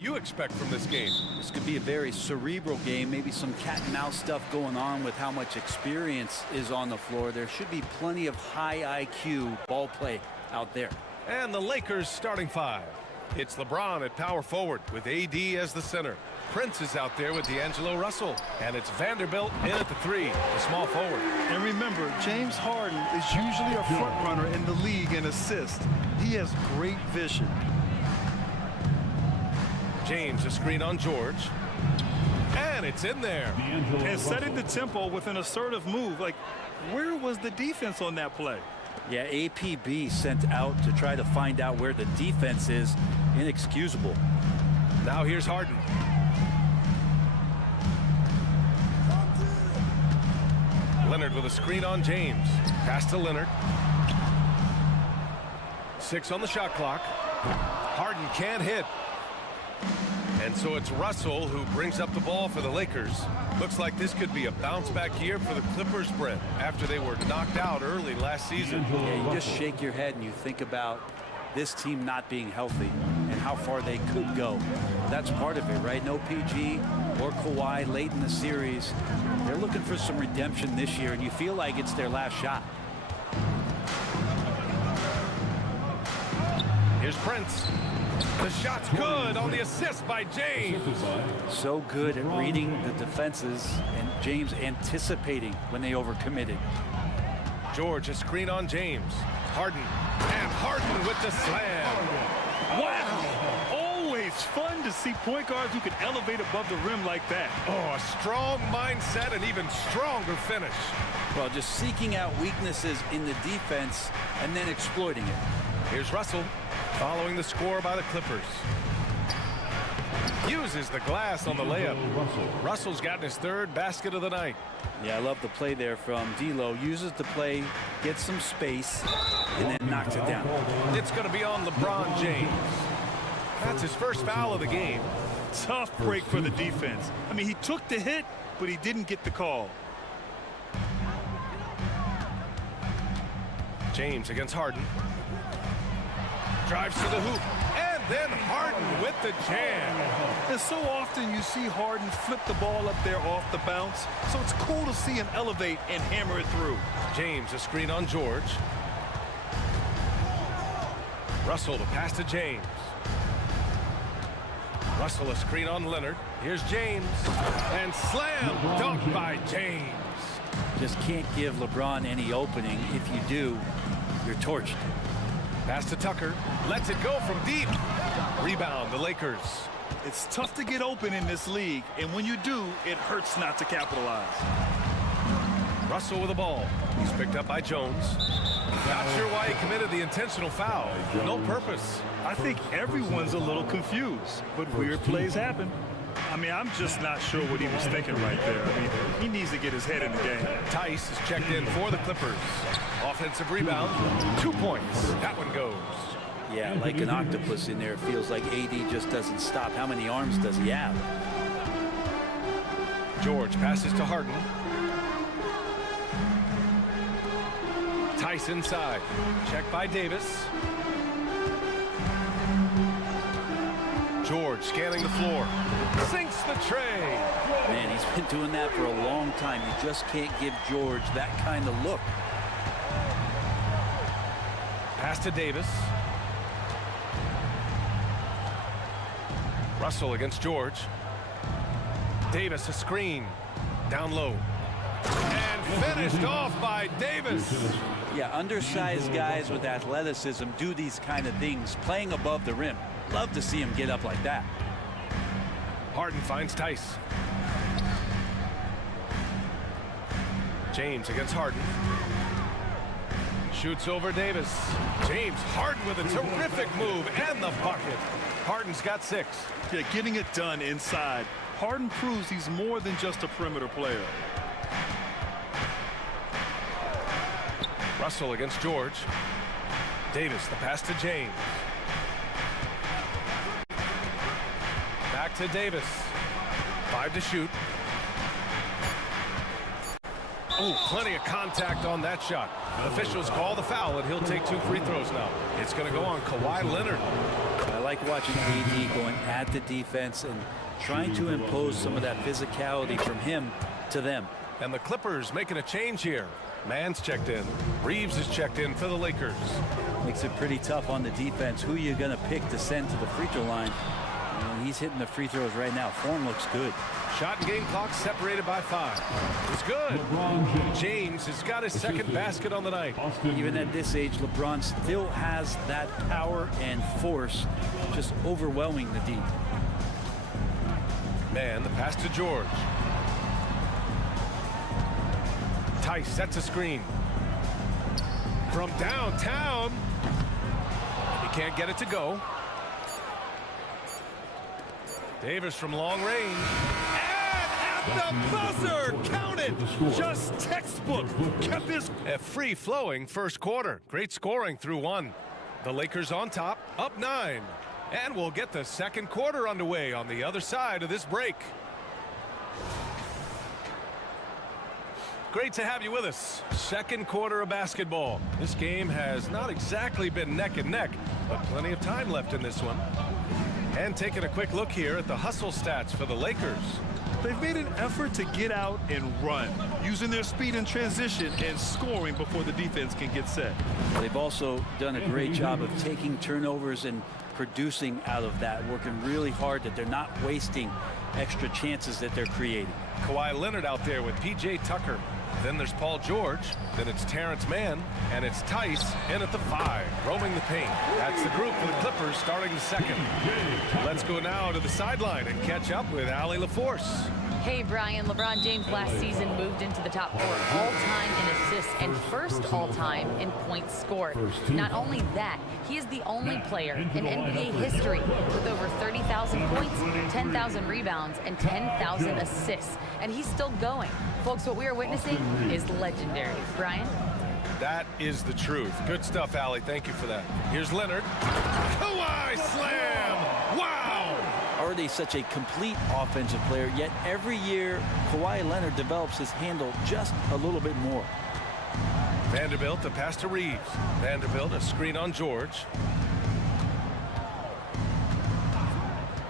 you expect from this game? This could be a very cerebral game, maybe some cat and mouse stuff going on with how much experience is on the floor. There should be plenty of high IQ ball play out there. And the Lakers starting five. It's LeBron at power forward with AD as the center. Prince is out there with D'Angelo Russell. And it's Vanderbilt in at the three, the small forward. And remember, James Harden is usually a front runner in the league in assists. He has great vision. James, a screen on George. And it's in there. And setting the tempo with an assertive move. Like, where was the defense on that play? Yeah, APB sent out to try to find out where the defense is. Inexcusable. Now here's Harden. Leonard with a screen on James. Pass to Leonard. 6 on the shot clock. Harden can't hit. And so it's Russell who brings up the ball for the Lakers. Looks like this could be a bounce-back year for the Clippers, Brent, after they were knocked out early last season. Yeah, you just shake your head and you think about this team not being healthy and how far they could go. That's part of it, right? No PG or Kawhi late in the series. They're looking for some redemption this year, and you feel like it's their last shot. Here's Prince. The shot's good on the assist by James. So good at reading the defenses, and James anticipating when they overcommitted. George, a screen on James. Harden. And Harden with the slam. Wow! Always fun to see point guards who can elevate above the rim like that. Oh, a strong mindset and even stronger finish. Well, just seeking out weaknesses in the defense and then exploiting it. Here's Russell, following the score by the Clippers. Uses the glass on the layup. Russell's gotten his third basket of the night. Yeah, I love the play there from D'Lo. Uses the play, gets some space, and then knocks it down. It's going to be on LeBron James. That's his first foul of the game. Tough break for the defense. I mean, he took the hit, but he didn't get the call. James against Harden. Drives to the hoop. And then Harden with the jam. And so often you see Harden flip the ball up there off the bounce. So it's cool to see him elevate and hammer it through. James, a screen on George. Russell, the pass to James. Russell, a screen on Leonard. Here's James. And slam dunk by James. Just can't give LeBron any opening. If you do, you're torched. Pass to Tucker. Lets it go from deep. Rebound, the Lakers. It's tough to get open in this league, and when you do, it hurts not to capitalize. Russell with the ball. He's picked up by Jones. Not sure why he committed the intentional foul. No purpose. I think everyone's a little confused, but weird plays happen. I mean, I'm just not sure what he was thinking right there. I mean, he needs to get his head in the game. Tice is checked in for the Clippers. Offensive rebound, 2 points. That one goes. Yeah, like an octopus in there. It feels like AD just doesn't stop. How many arms does he have? George passes to Harden. Tice inside. Checked by Davis. George scanning the floor. Sinks the tray. Man, he's been doing that for a long time. You just can't give George that kind of look. Pass to Davis. Russell against George. Davis a screen. Down low. And finished off by Davis. Yeah, undersized guys with athleticism do these kind of things, playing above the rim. Love to see him get up like that. Harden finds Tice. James against Harden. Shoots over Davis. James Harden with a terrific move and the bucket. Harden's got 6. Yeah, getting it done inside. Harden proves he's more than just a perimeter player. Russell against George. Davis, the pass to James. Back to Davis. 5 to shoot. Oh, plenty of contact on that shot. Officials call the foul, and he'll take 2 free throws now. It's going to go on Kawhi Leonard. like watching AD going at the defense and trying to impose some of that physicality from him to them. And the Clippers making a change here. Mann's checked in. Reeves is checked in for the Lakers. Makes it pretty tough on the defense. Who you're going to pick to send to the free throw line. And he's hitting the free throws right now. Form looks good. Shot and game clock separated by 5. It's good. James has got his second basket on the night. Even at this age, LeBron still has that power and force, just overwhelming the D. Man, the pass to George. Tice sets a screen. From downtown. He can't get it to go. Davis from long range. The buzzer, count it, just textbook, kept this a free-flowing first quarter. Great scoring through 1. The Lakers on top, up 9. And we'll get the second quarter underway on the other side of this break. Great to have you with us. Second quarter of basketball. This game has not exactly been neck and neck, but plenty of time left in this one. And taking a quick look here at the hustle stats for the Lakers. They've made an effort to get out and run, using their speed in transition and scoring before the defense can get set. They've also done a great job of taking turnovers and producing out of that, working really hard that they're not wasting extra chances that they're creating. Kawhi Leonard out there with P.J. Tucker. Then there's Paul George. Then it's Terrence Mann. And it's Tice in at the 5, roaming the paint. That's the group for the Clippers starting the second. Let's go now to the sideline and catch up with Allie LaForce. Hey, Brian. LeBron James last season moved into the top 4 all-time in assists and first all-time in points scored. Not only that, he is the only player in NBA history with over 30,000 points, 10,000 rebounds, and 10,000 assists. And he's still going. Folks, what we are witnessing is legendary. Brian? That is the truth. Good stuff, Allie. Thank you for that. Here's Leonard. Kawhi slam! Wow! Already such a complete offensive player, yet every year Kawhi Leonard develops his handle just a little bit more. Vanderbilt, the pass to Reeves. Vanderbilt, a screen on George.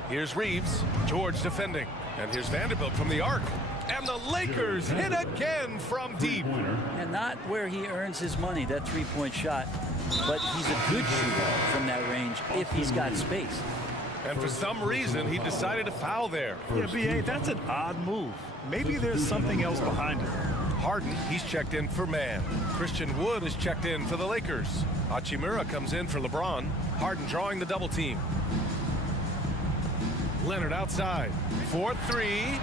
Here's Reeves. George defending. And here's Vanderbilt from the arc. And the Lakers hit again from deep. And not where he earns his money, that three-point shot, but he's a good shooter from that range if he's got space. And for some reason, he decided to foul there. Yeah, B.A., that's an odd move. Maybe there's something else behind it. Harden, he's checked in for Mann. Christian Wood is checked in for the Lakers. Hachimura comes in for LeBron. Harden drawing the double team. Leonard outside. 4-3.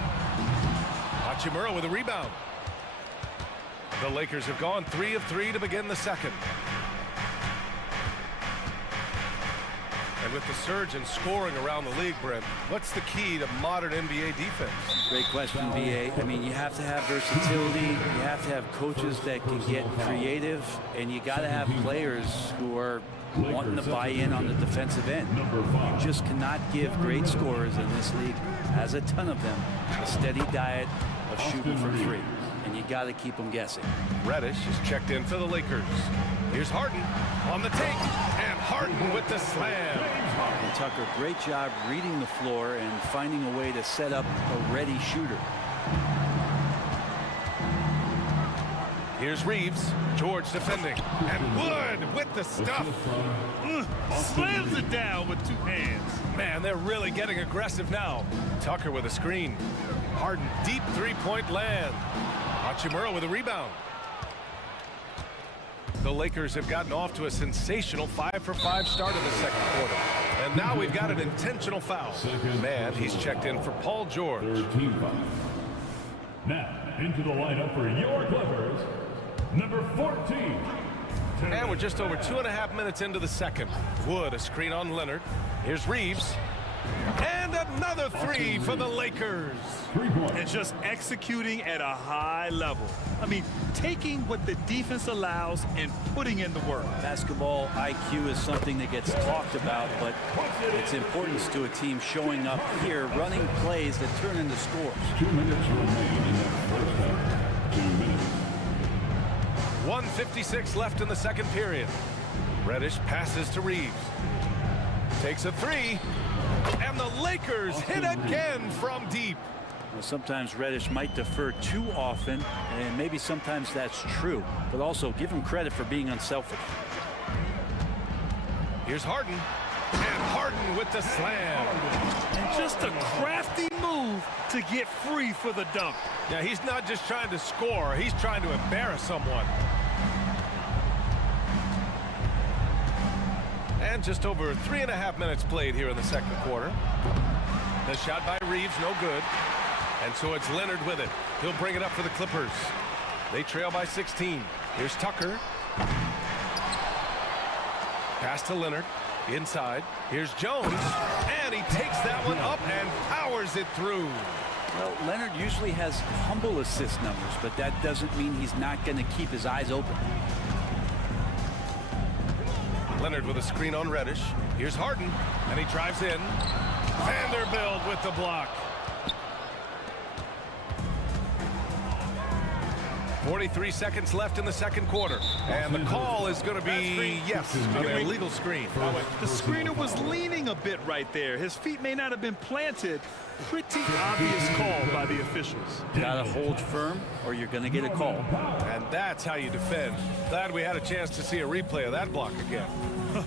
Hachimura with a rebound. The Lakers have gone 3 of 3 to begin the second. And with the surge in scoring around the league, Brent, what's the key to modern NBA defense? Great question, B.A. I mean, you have to have versatility. You have to have coaches that can get creative. And you got to have players who are wanting to buy in on the defensive end. You just cannot give great scorers in this league, has a ton of them, a steady diet of shooting from 3. And you got to keep them guessing. Reddish is checked in for the Lakers. Here's Harden on the take, and Harden with the slam. And Tucker, great job reading the floor and finding a way to set up a ready shooter. Here's Reeves. George defending. And Wood with the stuff. Slams it down with 2 hands. Man, they're really getting aggressive now. Tucker with a screen. Harden deep three-point land. Hachimura with a rebound. The Lakers have gotten off to a sensational 5-for-5 start in the second quarter. And now we've got an intentional foul. Man, he's checked in for Paul George. Now, into the lineup for your Clippers, number 14. And we're just over 2.5 minutes into the second. Wood, a screen on Leonard. Here's Reeves. And another 3 for the Lakers. And just executing at a high level. I mean, taking what the defense allows and putting in the work. Basketball IQ is something that gets talked about, but its importance to a team showing up here, running plays that turn into scores. 2 minutes remain in the first half. 2 minutes. 1:56 left in the second period. Reddish passes to Reeves. Takes a three. And the Lakers hit again from deep. Well, sometimes Reddish might defer too often, and maybe sometimes that's true. But also give him credit for being unselfish. Here's Harden. And Harden with the slam. And just a crafty move to get free for the dunk. Now, he's not just trying to score. He's trying to embarrass someone. And just over 3.5 minutes played here in the second quarter. The shot by Reeves, no good. And so it's Leonard with it. He'll bring it up for the Clippers. They trail by 16. Here's Tucker. Pass to Leonard. Inside. Here's Jones. And he takes that one up and powers it through. Well, Leonard usually has humble assist numbers, but that doesn't mean he's not going to keep his eyes open. Leonard with a screen on Reddish. Here's Harden. And he drives in. Vanderbilt with the block. 43 seconds left in the second quarter. And the call is going to be, yes, an illegal screen. The screener was leaning a bit right there. His feet may not have been planted. Pretty obvious call by the officials. Gotta hold firm or you're going to get a call. And that's how you defend. Glad we had a chance to see a replay of that block again.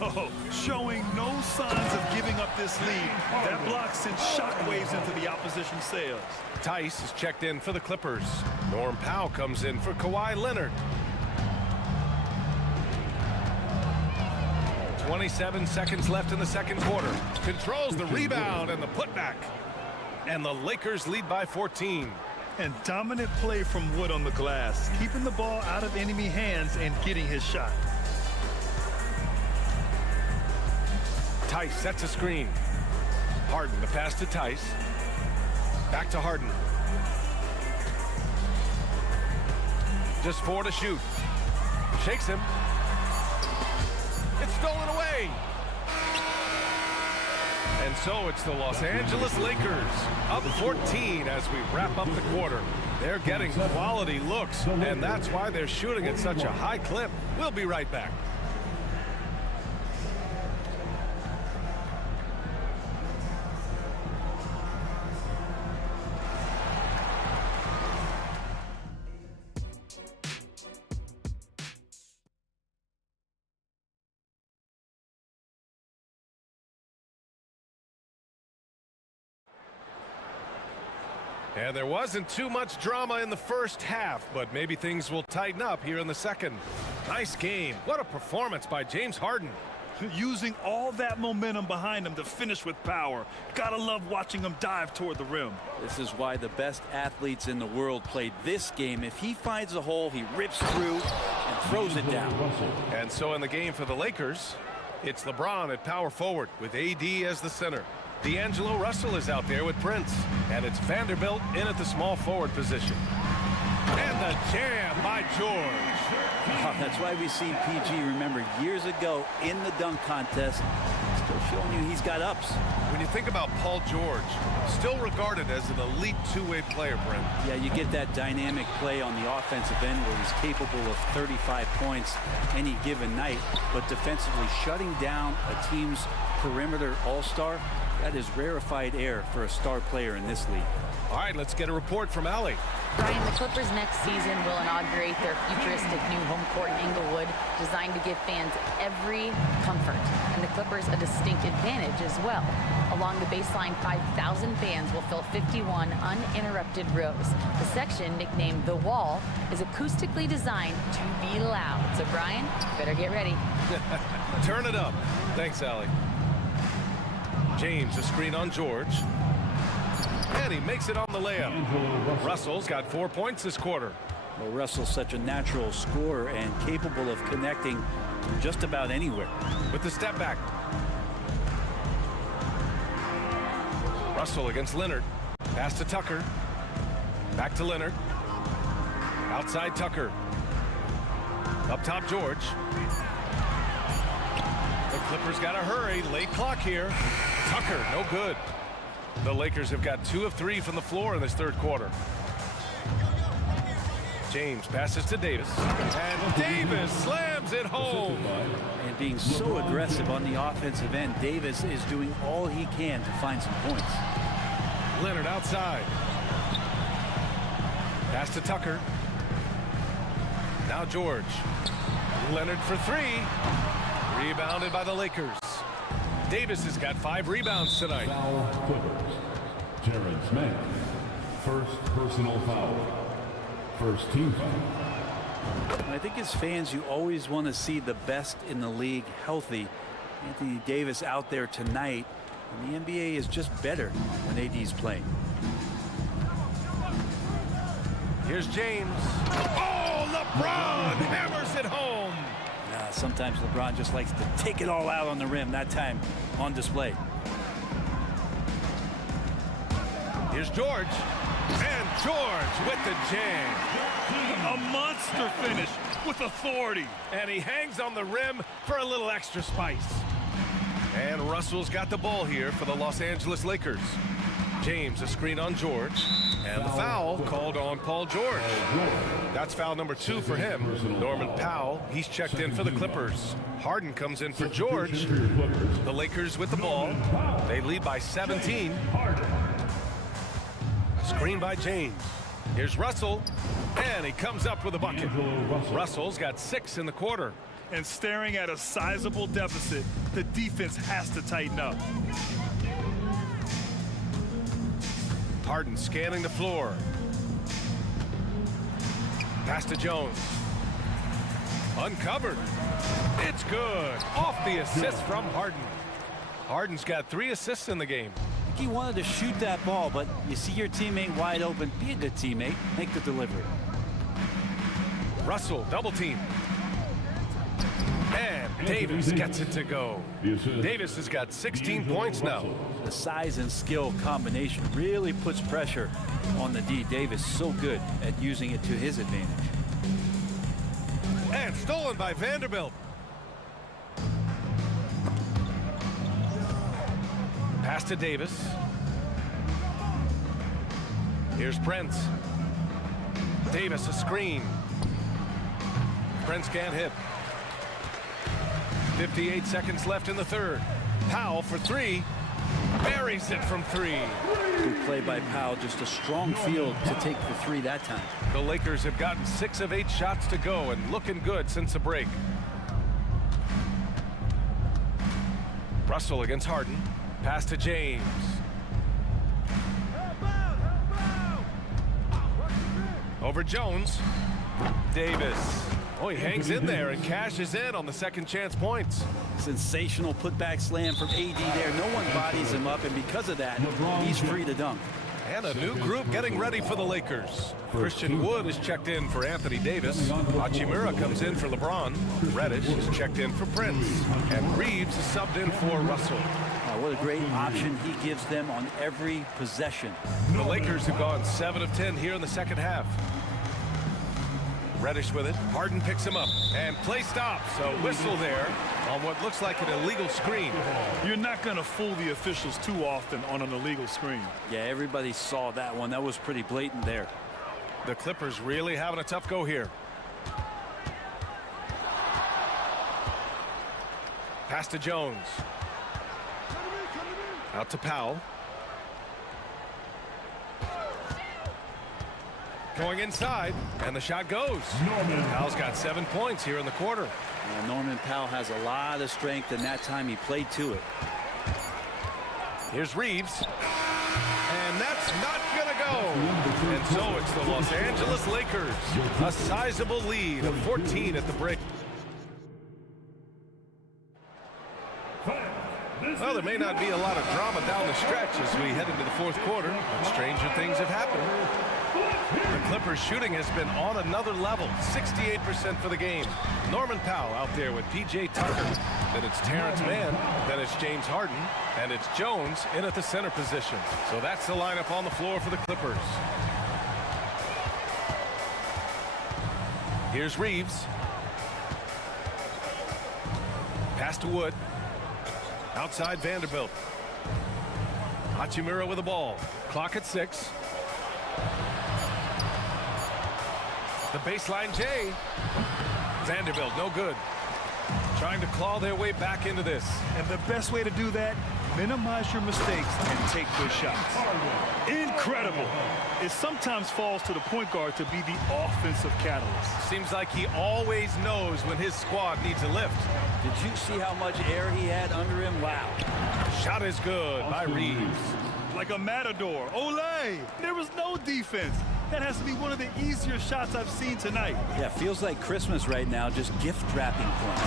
Oh, showing no signs of giving up this lead. That block sent shockwaves into the opposition sails. Tice is checked in for the Clippers. Norm Powell comes in for Kawhi Leonard. 27 seconds left in the second quarter. Controls the rebound and the putback. And the Lakers lead by 14. And dominant play from Wood on the glass, keeping the ball out of enemy hands and getting his shot. Tice sets a screen. Harden, the pass to Tice. Back to Harden. Just 4 to shoot. Shakes him. It's stolen away. And so it's the Los Angeles Lakers up 14 as we wrap up the quarter. They're getting quality looks, and that's why they're shooting at such a high clip. We'll be right back. And there wasn't too much drama in the first half, but maybe things will tighten up here in the second. Nice game. What a performance by James Harden. Using all that momentum behind him to finish with power. Gotta love watching him dive toward the rim. This is why the best athletes in the world played this game. If he finds a hole, he rips through and throws it down. And so in the game for the Lakers, it's LeBron at power forward with AD as the center. D'Angelo Russell is out there with Prince. And it's Vanderbilt in at the small forward position. And the jam by George. Oh, that's why we've seen PG, remember, years ago in the dunk contest, still showing you he's got ups. When you think about Paul George, still regarded as an elite two-way player, Brent. Yeah, you get that dynamic play on the offensive end where he's capable of 35 points any given night, but defensively shutting down a team's perimeter all-star, that is rarefied air for a star player in this league. All right, let's get a report from Allie. Brian, the Clippers next season will inaugurate their futuristic new home court in Inglewood, designed to give fans every comfort, and the Clippers a distinct advantage as well. Along the baseline, 5,000 fans will fill 51 uninterrupted rows. The section, nicknamed The Wall, is acoustically designed to be loud. So, Brian, better get ready. Turn it up. Thanks, Allie. James, a screen on George. And he makes it on the layup. Russell's got 4 points this quarter. Well, Russell's such a natural scorer and capable of connecting just about anywhere. With the step back. Russell against Leonard. Pass to Tucker. Back to Leonard. Outside Tucker. Up top George. The Clippers got to hurry. Late clock here. Tucker, no good. The Lakers have got 2 of 3 from the floor in this third quarter. James passes to Davis. And Davis slams Hammers it home. And being so aggressive on the offensive end, Davis is doing all he can to find some points. Leonard outside. Pass to Tucker. Now George. Leonard for three. Rebounded by the Lakers. Davis has got 5 rebounds tonight. Foul Clippers. Terrence Mann. First personal foul. First team foul. I think as fans, you always want to see the best in the league healthy. Anthony Davis out there tonight, and the NBA is just better when AD's playing. Here's James. Oh, LeBron hammers it home. Sometimes LeBron just likes to take it all out on the rim, that time on display. Here's George. And George with the jam. A monster finish with authority. And he hangs on the rim for a little extra spice. And Russell's got the ball here for the Los Angeles Lakers. James, a screen on George. And the foul called on Paul George. That's foul number 2 for him. Norman Powell, he's checked in for the Clippers. Harden comes in for George. The Lakers with the ball. They lead by 17. Screen by James. Here's Russell. And he comes up with a bucket. Russell's got 6 in the quarter. And staring at a sizable deficit, the defense has to tighten up. Harden scanning the floor. Pass to Jones. Uncovered. It's good. Off the assist from Harden. Harden's got 3 assists in the game. He wanted to shoot that ball, but you see your teammate wide open. Be a good teammate. Make the delivery. Russell, double team. And Davis gets it to go. Davis has got 16 points now. The size and skill combination really puts pressure on the D. Davis so good at using it to his advantage. And stolen by Vanderbilt. Pass to Davis. Here's Prince. Davis a screen. Prince can't hit. 58 seconds left in the third. Powell for 3. Buries it from 3. Good play by Powell. Just a strong field to take the 3 that time. The Lakers have gotten 6 of 8 shots to go and looking good since the break. Russell against Harden. Pass to James. Over Jones. Davis. Oh, he hangs in there and cashes in on the second chance points. Sensational putback slam from AD there. No one bodies him up, and because of that, he's free to dunk. And a new group getting ready for the Lakers. Christian Wood is checked in for Anthony Davis. Hachimura comes in for LeBron. Reddish is checked in for Prince. And Reeves is subbed in for Russell. What a great option he gives them on every possession. The Lakers have gone 7 of 10 here in the second half. Reddish with it. Harden picks him up. And play stops. A whistle there on what looks like an illegal screen. You're not going to fool the officials too often on an illegal screen. Yeah, everybody saw that one. That was pretty blatant there. The Clippers really having a tough go here. Pass to Jones. Out to Powell. Going inside, and the shot goes. Powell's got 7 points here in the quarter. Norman Powell has a lot of strength, and that time he played to it. Here's Reeves. And that's not going to go. And so it's the Los Angeles Lakers. A sizable lead of 14 at the break. Well, there may not be a lot of drama down the stretch as we head into the fourth quarter, but stranger things have happened. The Clippers shooting has been on another level, 68% for the game. Norman Powell out there with P.J. Tucker. Then it's Terrence Mann. Then it's James Harden. And it's Jones in at the center position. So that's the lineup on the floor for the Clippers. Here's Reeves. Pass to Wood. Outside Vanderbilt. Hachimura with the ball. Clock at 6. The baseline J. Vanderbilt, no good. Trying to claw their way back into this. And the best way to do that, minimize your mistakes and take good shots. Incredible. It sometimes falls to the point guard to be the offensive catalyst. Seems like he always knows when his squad needs a lift. Did you see how much air he had under him? Wow. Shot is good by Reeves. Like a matador. Olé! There was no defense. That has to be one of the easier shots I've seen tonight. Yeah, feels like Christmas right now, just gift wrapping points.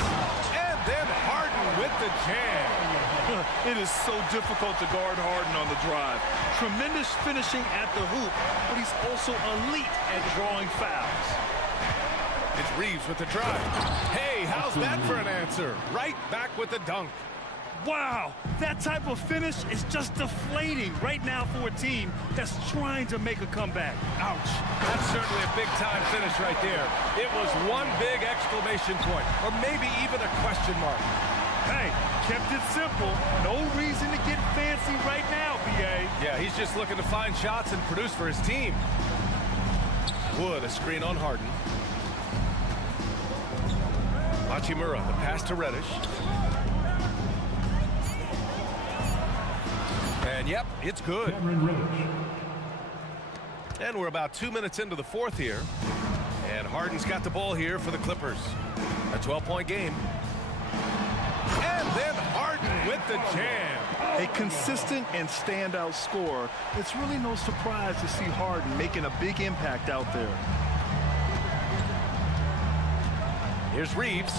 And then Harden with the jam. It is so difficult to guard Harden on the drive. Tremendous finishing at the hoop, but he's also elite at drawing fouls. It's Reeves with the drive. Hey, how's that for an answer? Right back with the dunk. Wow, that type of finish is just deflating right now for a team that's trying to make a comeback. Ouch. That's certainly a big-time finish right there. It was one big exclamation point, or maybe even a question mark. Hey, kept it simple. No reason to get fancy right now, B.A. Yeah, he's just looking to find shots and produce for his team. Wood, a screen on Harden. Hachimura, the pass to Reddish. And yep, it's good. And we're about 2 minutes into the fourth here. And Harden's got the ball here for the Clippers. A 12-point game. And then Harden with the jam. A consistent and standout scorer. It's really no surprise to see Harden making a big impact out there. Here's Reeves.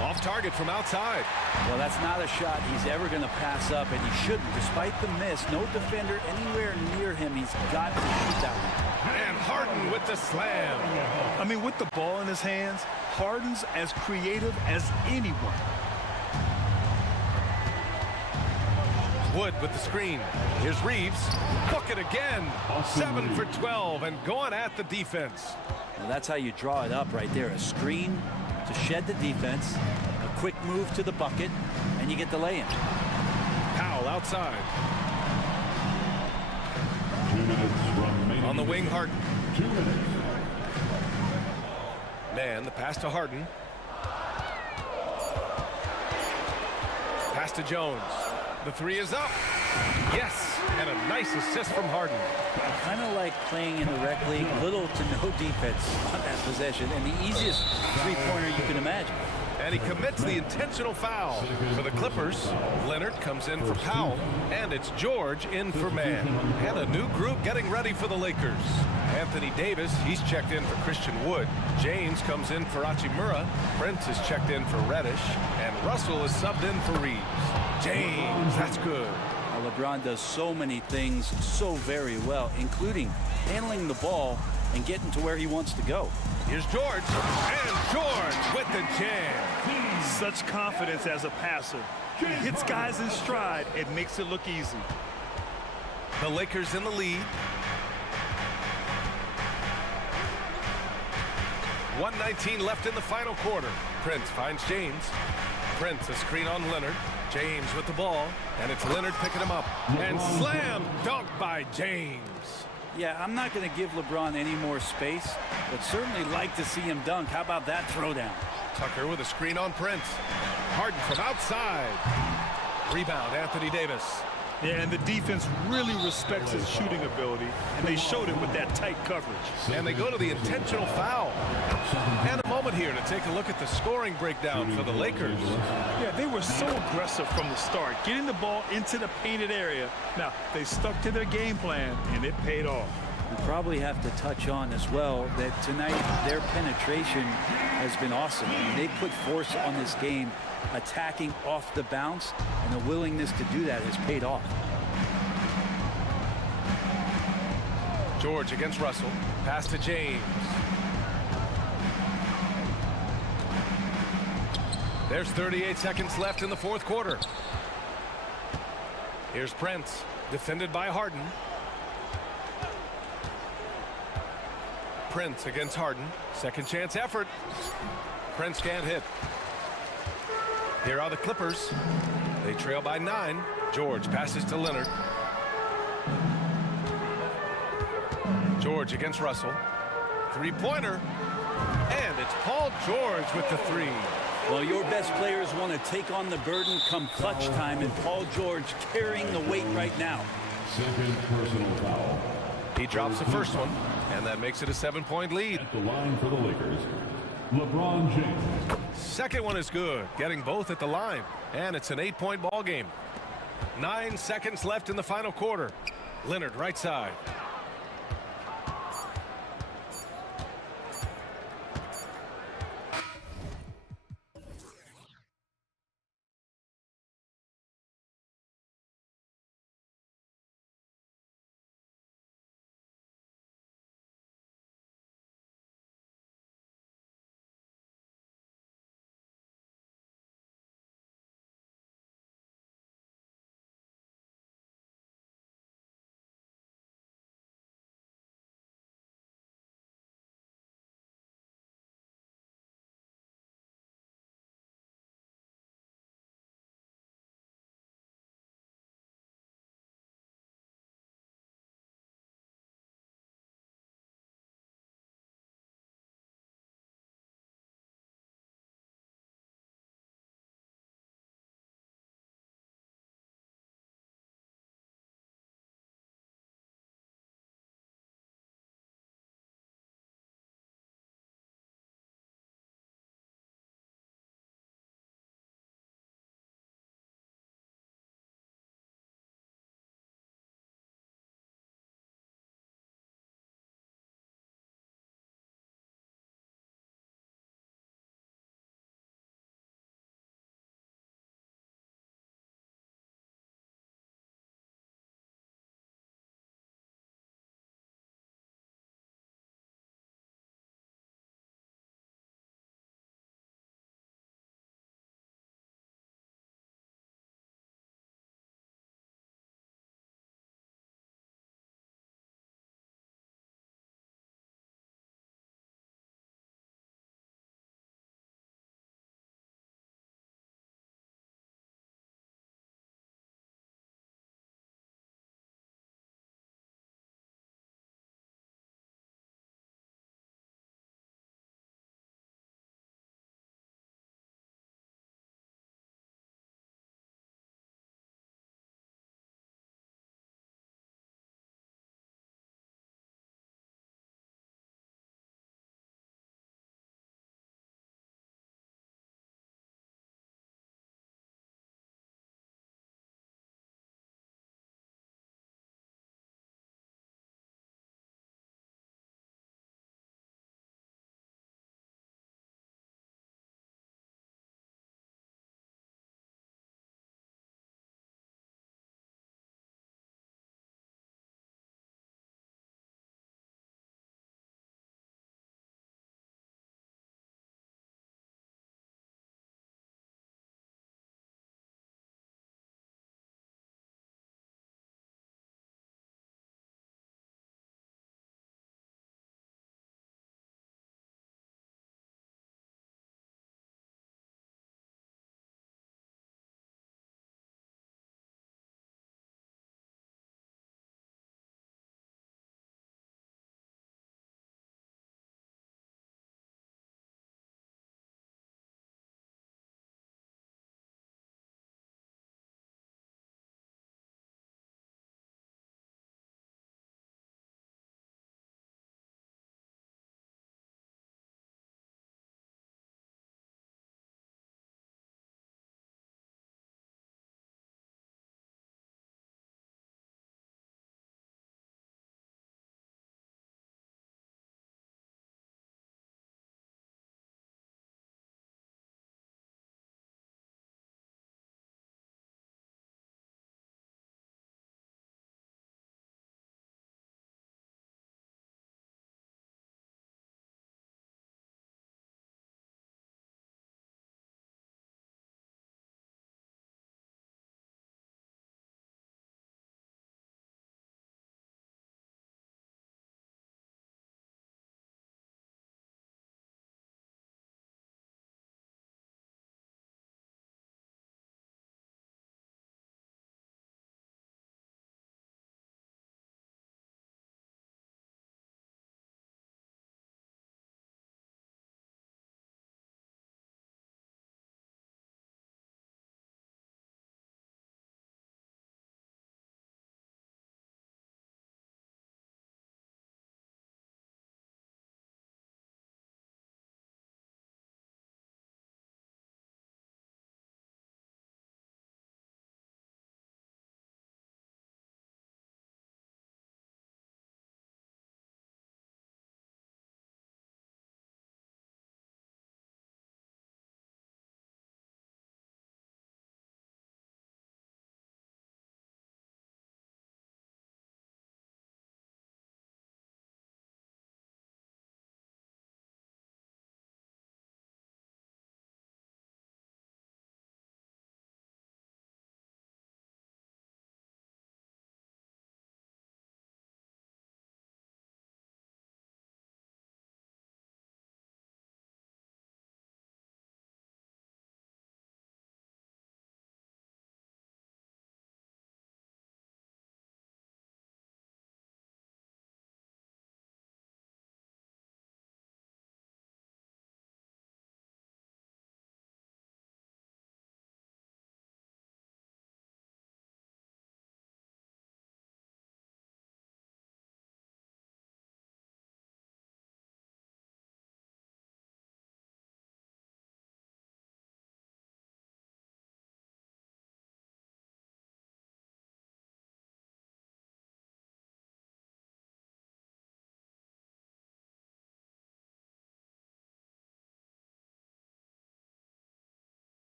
Off target from outside. Well, that's not a shot he's ever going to pass up, and he shouldn't. Despite the miss, no defender anywhere near him. He's got to shoot that one. And Harden with the slam. I mean, with the ball in his hands, Harden's as creative as anyone. Wood with the screen. Here's Reeves. Book it again. 7 for 12 and going at the defense. Well, that's how you draw it up right there. A screen to shed the defense, a quick move to the bucket, and you get the lay-in. Powell outside. On the wing, Harden. 2 minutes. Man, the pass to Harden. Pass to Jones. The three is up. Yes, and a nice assist from Harden. Kind of like playing in the rec league, little to no defense on that possession, and the easiest three-pointer you can imagine. And he commits the intentional foul. For the Clippers, Leonard comes in for Powell, and it's George in for Man. And a new group getting ready for the Lakers. Anthony Davis, he's checked in for Christian Wood. James comes in for Hachimura. Prince is checked in for Reddish. And Russell is subbed in for Reeves. James, that's good. Well, LeBron does so many things so very well, including handling the ball and getting to where he wants to go. Here's George, and George with the jam. Such confidence as a passer. He hits guys in stride. It makes it look easy. The Lakers in the lead. 1:19 left in the final quarter. Prince finds James. Prince, a screen on Leonard. James with the ball, and it's Leonard picking him up. And slam dunk by James. Yeah, I'm not going to give LeBron any more space, but certainly like to see him dunk. How about that throwdown? Tucker with a screen on Prince. Harden from outside. Rebound, Anthony Davis. Yeah, and the defense really respects his shooting ability, and they showed it with that tight coverage. And they go to the intentional foul. And a moment here to take a look at the scoring breakdown for the Lakers. Yeah, they were so aggressive from the start, getting the ball into the painted area. Now, they stuck to their game plan, and it paid off. We probably have to touch on as well that tonight their penetration has been awesome. I mean, they put force on this game, attacking off the bounce, and the willingness to do that has paid off. George against Russell. Pass to James. There's 38 seconds left in the fourth quarter. Here's Prince, defended by Harden. Prince against Harden. Second chance effort. Prince can't hit. Here are the Clippers. They trail by 9. George passes to Leonard. George against Russell. Three-pointer. And it's Paul George with the three. Well, your best players want to take on the burden come clutch time, and Paul George carrying the weight right now. Second personal foul. He drops the first one, and that makes it a 7-point lead. At the line for the Lakers, LeBron James. Second one is good, getting both at the line, and it's an 8-point ball game. 9 seconds left in the final quarter. Leonard right side.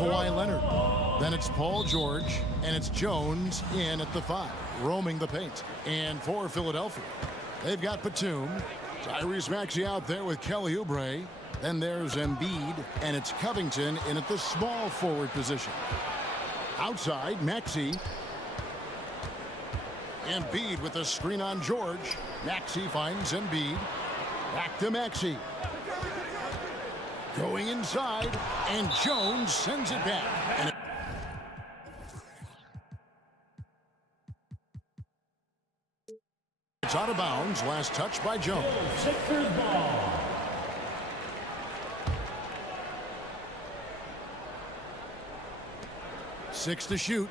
Kawhi Leonard. Then it's Paul George, and it's Jones in at the 5, roaming the paint. And for Philadelphia, they've got Batum, Tyrese Maxey out there with Kelly Oubre. Then there's Embiid, and it's Covington in at the small forward position. Outside, Maxey. Embiid with a screen on George. Maxey finds Embiid. Back to Maxey. Going inside, and Jones sends it back. And it's out of bounds. Last touch by Jones. Sixers ball. Six to shoot.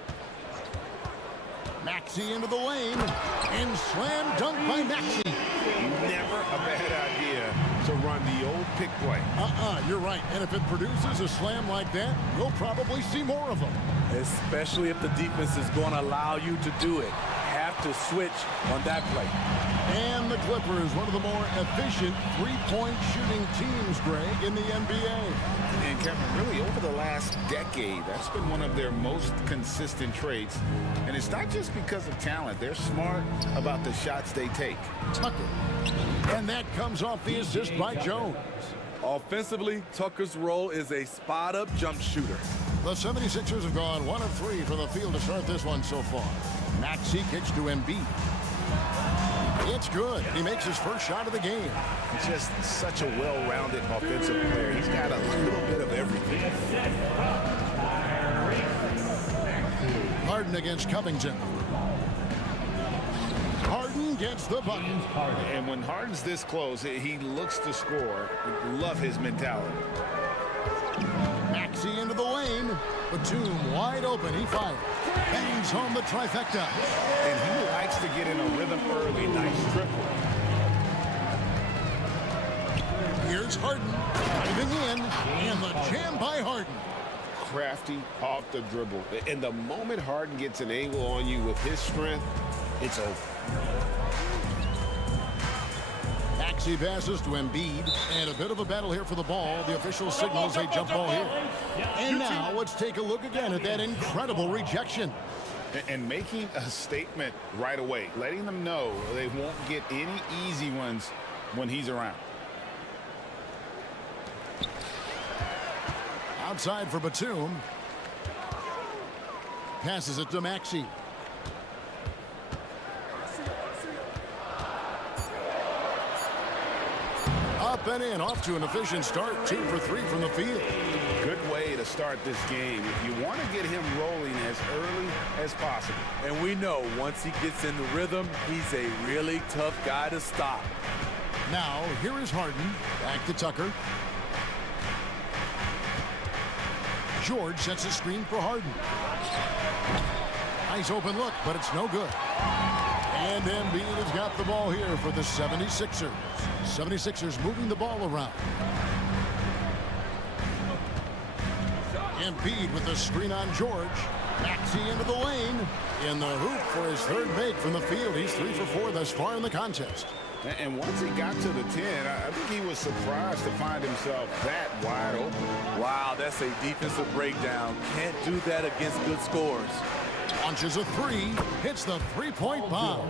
Maxey into the lane, and slam dunk by Maxey. Never a bad idea to run the old pick play. You're right. And if it produces a slam like that, we'll probably see more of them. Especially if the defense is going to allow you to do it. Have to switch on that play. And the Clippers, one of the more efficient three-point shooting teams, Greg, in the NBA. And Kevin, really over the last decade, that's been one of their most consistent traits. And it's not just because of talent. They're smart about the shots they take. Tucker. And that comes off the assist by Jones. Offensively, Tucker's role is a spot-up jump shooter. The 76ers have gone 1 of 3 from the field to start this one so far. Maxey kicks to Embiid. It's good. He makes his first shot of the game. He's just such a well-rounded offensive player. He's got a little bit of everything. Harden against Covington. Harden gets the bucket. And when Harden's this close, he looks to score. Love his mentality. Maxey into the lane. Batum wide open. He fires. Bangs home the trifecta. And he likes to get in a rhythm early. Nice triple. Here's Harden driving in, and the jam by Harden. Crafty off the dribble. And the moment Harden gets an angle on you with his strength, it's over. Maxey passes to Embiid, and a bit of a battle here for the ball. The official signals a jump ball here. And now let's take a look again at that incredible rejection. And making a statement right away, letting them know they won't get any easy ones when he's around. Outside for Batum. Passes it to Maxey. Up and in, off to an efficient start. 2 for 3 from the field. Good way to start this game. If you want to get him rolling as early as possible. And we know once he gets in the rhythm, he's a really tough guy to stop. Now, here is Harden. Back to Tucker. George sets a screen for Harden. Nice open look, but it's no good. And Embiid has got the ball here for the 76ers. 76ers moving the ball around. Embiid with the screen on George. Maxey into the lane. In the hoop for his third make from the field. He's 3 for 4 thus far in the contest. And once he got to the 10, I think he was surprised to find himself that wide open. Wow, that's a defensive breakdown. Can't do that against good scores. Launches a 3, hits the three-point bomb.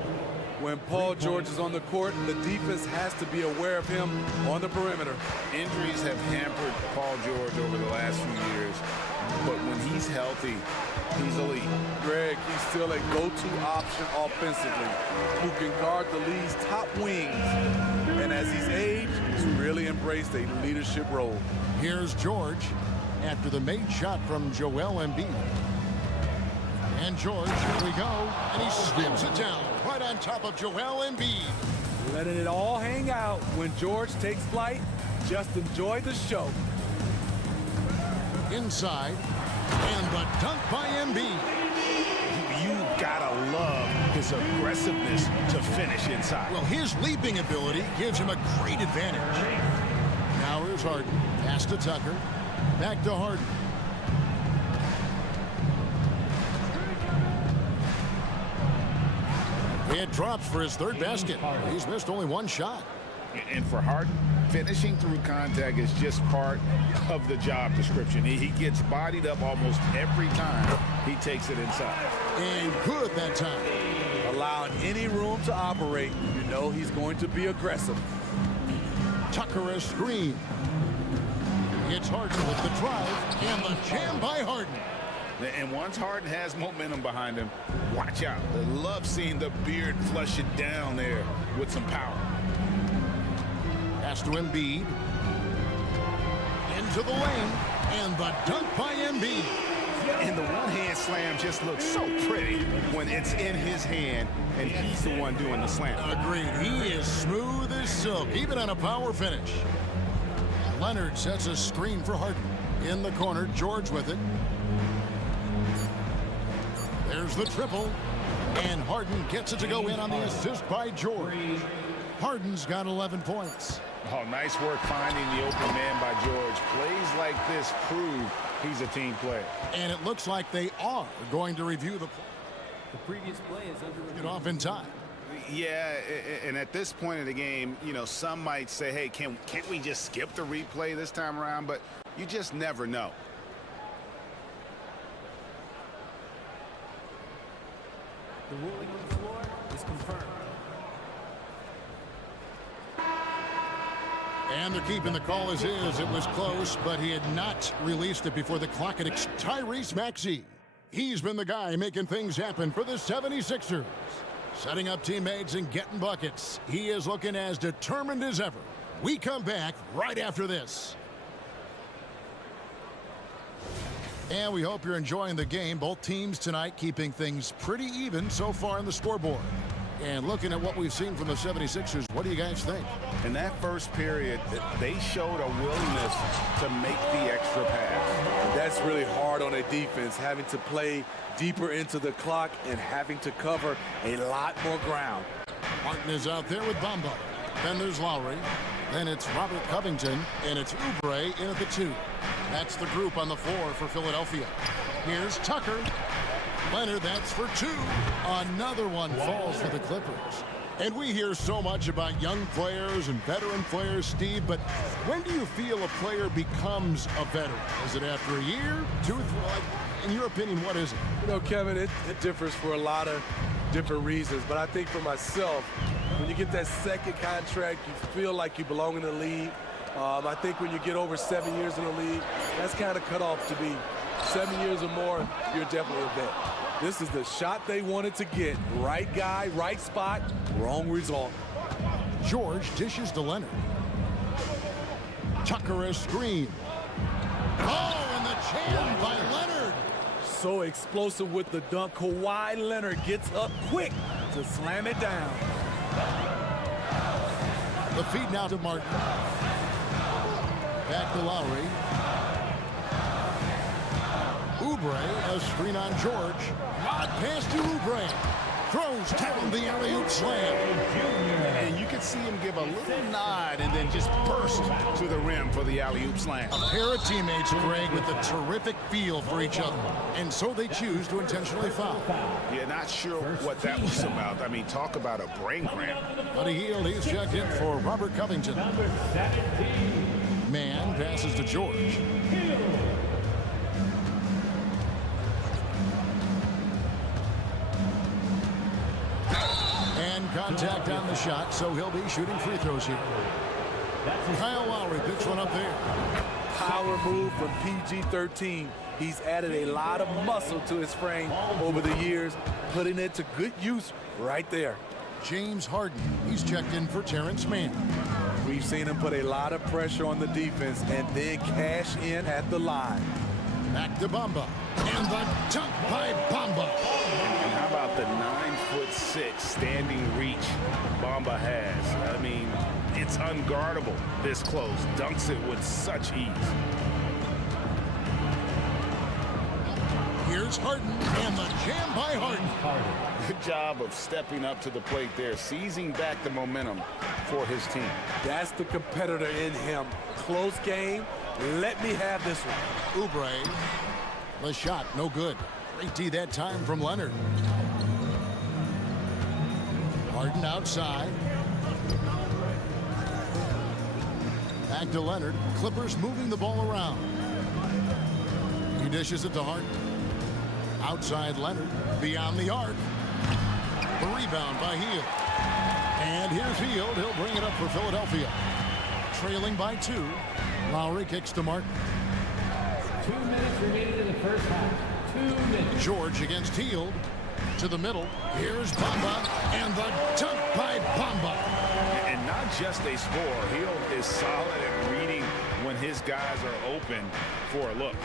When Paul George is on the court, the defense has to be aware of him on the perimeter. Injuries have hampered Paul George over the last few years, but when he's healthy, he's elite. Greg, he's still a go-to option offensively, who can guard the league's top wings. And as he's aged, he's really embraced a leadership role. Here's George after the made shot from Joel Embiid. And George, here we go, and he slams it down right on top of Joel Embiid. Letting it all hang out when George takes flight. Just enjoy the show. Inside, and the dunk by Embiid. You gotta love his aggressiveness to finish inside. Well, his leaping ability gives him a great advantage. Now here's Harden. Pass to Tucker. Back to Harden. It drops for his third basket. He's missed only one shot. And for Harden, finishing through contact is just part of the job description. He gets bodied up almost every time he takes it inside. And good that time. Allowing any room to operate, you know he's going to be aggressive. Tucker a screen. It's Harden with the drive and the jam by Harden. And once Harden has momentum behind him, watch out. I love seeing the beard flush it down there with some power. Pass to Embiid. Into the lane. And the dunk by Embiid. And the one-hand slam just looks so pretty when it's in his hand and he's the one doing the slam. Agreed. He is smooth as silk, even on a power finish. Leonard sets a screen for Harden. In the corner, George with it. There's the triple. And Harden gets it to go in on the assist by George. Harden's got 11 points. Oh, nice work finding the open man by George. Plays like this prove he's a team player. And it looks like they are going to review the play. The previous play is under Get off in time. Yeah, and at this point in the game, you know, some might say, hey, can't we just skip the replay this time around? But you just never know. The ruling on the floor is confirmed. And they're keeping the call as is. It was close, but he had not released it before the clock. It's Tyrese Maxey. He's been the guy making things happen for the 76ers. Setting up teammates and getting buckets. He is looking as determined as ever. We come back right after this. And we hope you're enjoying the game. Both teams tonight keeping things pretty even so far on the scoreboard. And looking at what we've seen from the 76ers, what do you guys think? In that first period, they showed a willingness to make the extra pass. That's really hard on a defense, having to play deeper into the clock and having to cover a lot more ground. Martin is out there with Bamba. Then there's Lowry. Then it's Robert Covington, and it's Oubre in at the 2. That's the group on the floor for Philadelphia. Here's Tucker. Leonard, that's for 2. Another one falls for the Clippers. And we hear so much about young players and veteran players, Steve, but when do you feel a player becomes a veteran? Is it after a year, 2, 3? In your opinion, what is it? You know, Kevin, it differs for a lot of different reasons, but I think for myself, when you get that second contract, you feel like you belong in the league. I think when you get over 7 years in the league, that's kind of cut off to be 7 years or more, you're definitely a vet. This is the shot they wanted to get. Right guy, right spot, wrong result. George dishes to Leonard. Tucker a screen. Oh, and the jam by Leonard. So explosive with the dunk. Kawhi Leonard gets up quick to slam it down. The feed now to Martin. Back to Lowry. Oubre, a screen on George. Rod pass to Oubre. Throws down the alley-oop slam. And you can see him give a little nod and then just burst to the rim for the alley-oop slam. A pair of teammates, Greg, with a terrific feel for each other. And so they choose to intentionally foul. Yeah, not sure what that was about. I mean, talk about a brain cramp. Buddy Hield, he's checked in for Robert Covington. Man passes to George. And contact on the shot, so he'll be shooting free throws here. Kyle Lowry picks one up there. Power move from PG-13. He's added a lot of muscle to his frame over the years, putting it to good use right there. James Harden, he's checked in for Terrence Mann. We've seen him put a lot of pressure on the defense and then cash in at the line. Back to Bamba. And the dunk by Bamba. And how about the 9'6" standing reach Bamba has? I mean, it's unguardable this close. Dunks it with such ease. Here's Harden and the jam by Harden. Good job of stepping up to the plate there, seizing back the momentum for his team. That's the competitor in him. Close game. Let me have this one. Oubre. The shot, no good. Great D that time from Leonard. Harden outside. Back to Leonard. Clippers moving the ball around. He dishes it to Harden. Outside Leonard. Beyond the arc. The rebound by Hield. And here's Hield. He'll bring it up for Philadelphia. Trailing by 2. Lowry kicks to Martin. 2 minutes remaining in the first half. 2 minutes. George against Hield. To the middle. Here's Bamba. And the dunk by Bamba. And not just a scorer. Hield is solid at reading when his guys are open for a look.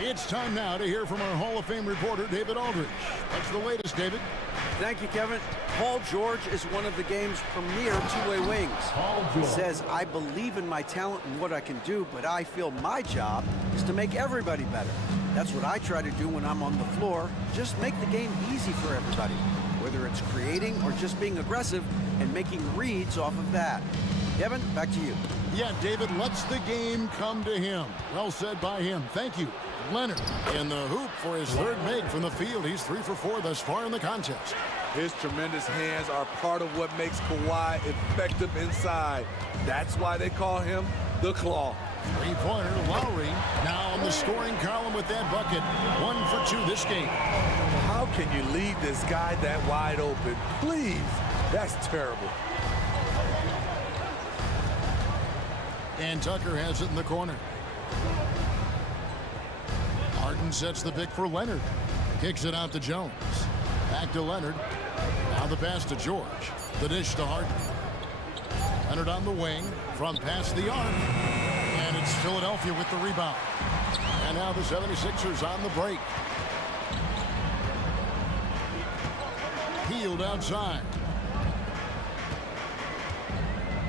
It's time now to hear from our Hall of Fame reporter, David Aldridge. What's the latest, David? Thank you, Kevin. Paul George is one of the game's premier two-way wings. He says, I believe in my talent and what I can do, but I feel my job is to make everybody better. That's what I try to do when I'm on the floor. Just make the game easy for everybody, whether it's creating or just being aggressive and making reads off of that. Kevin, back to you. Yeah, David lets the game come to him. Well said by him. Thank you. Leonard in the hoop for his third make from the field. He's 3 for 4 thus far in the contest. His tremendous hands are part of what makes Kawhi effective inside. That's why they call him the Claw. Three-pointer, Lowry now on the scoring column with that bucket. 1 for 2 this game. How can you leave this guy that wide open? Please, that's terrible. And Tucker has it in the corner. Harden sets the pick for Leonard. Kicks it out to Jones. Back to Leonard. Now the pass to George. The dish to Harden. Leonard on the wing from past the arc. And it's Philadelphia with the rebound. And now the 76ers on the break. Hield outside.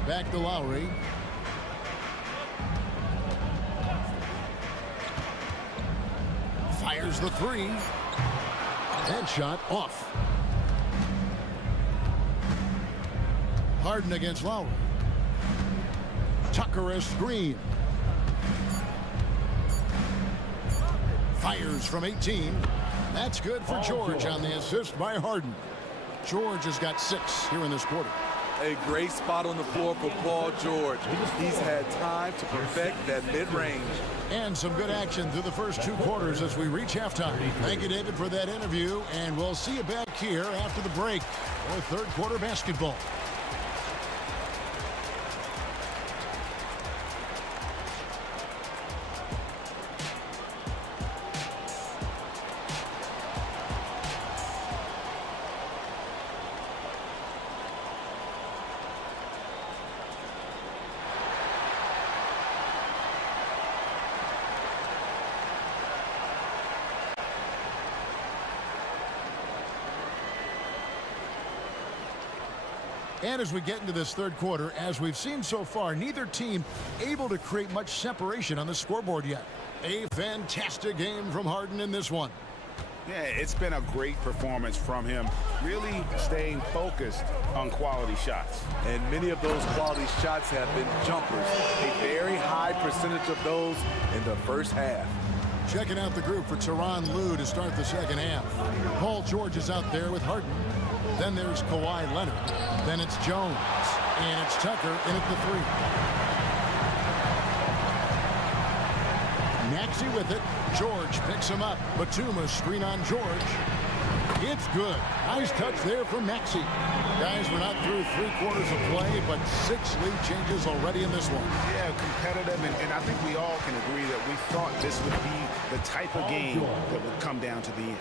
Back to Lowry. Fires the 3. Headshot off. Harden against Lowry. Tucker a screen. Fires from 18. That's good for George on the assist by Harden. George has got 6 here in this quarter. A great spot on the floor for Paul George. He's had time to perfect that mid-range. And some good action through the first 2 quarters as we reach halftime. Thank you, David, for that interview. And we'll see you back here after the break for third quarter basketball. And as we get into this third quarter, as we've seen so far, neither team able to create much separation on the scoreboard yet. A fantastic game from Harden in this one. Yeah, it's been a great performance from him, really staying focused on quality shots. And many of those quality shots have been jumpers. A very high percentage of those in the first half. Checking out the group for Tyronn Lue to start the second half. Paul George is out there with Harden. Then there's Kawhi Leonard. Then it's Jones. And it's Tucker in at the 3. Maxey with it. George picks him up. Batum screen on George. It's good. Nice touch there from Maxey. Guys, we're not through 3 quarters of play, but 6 lead changes already in this one. Yeah, competitive, and I think we all can agree that we thought this would be the type of game that would come down to the end.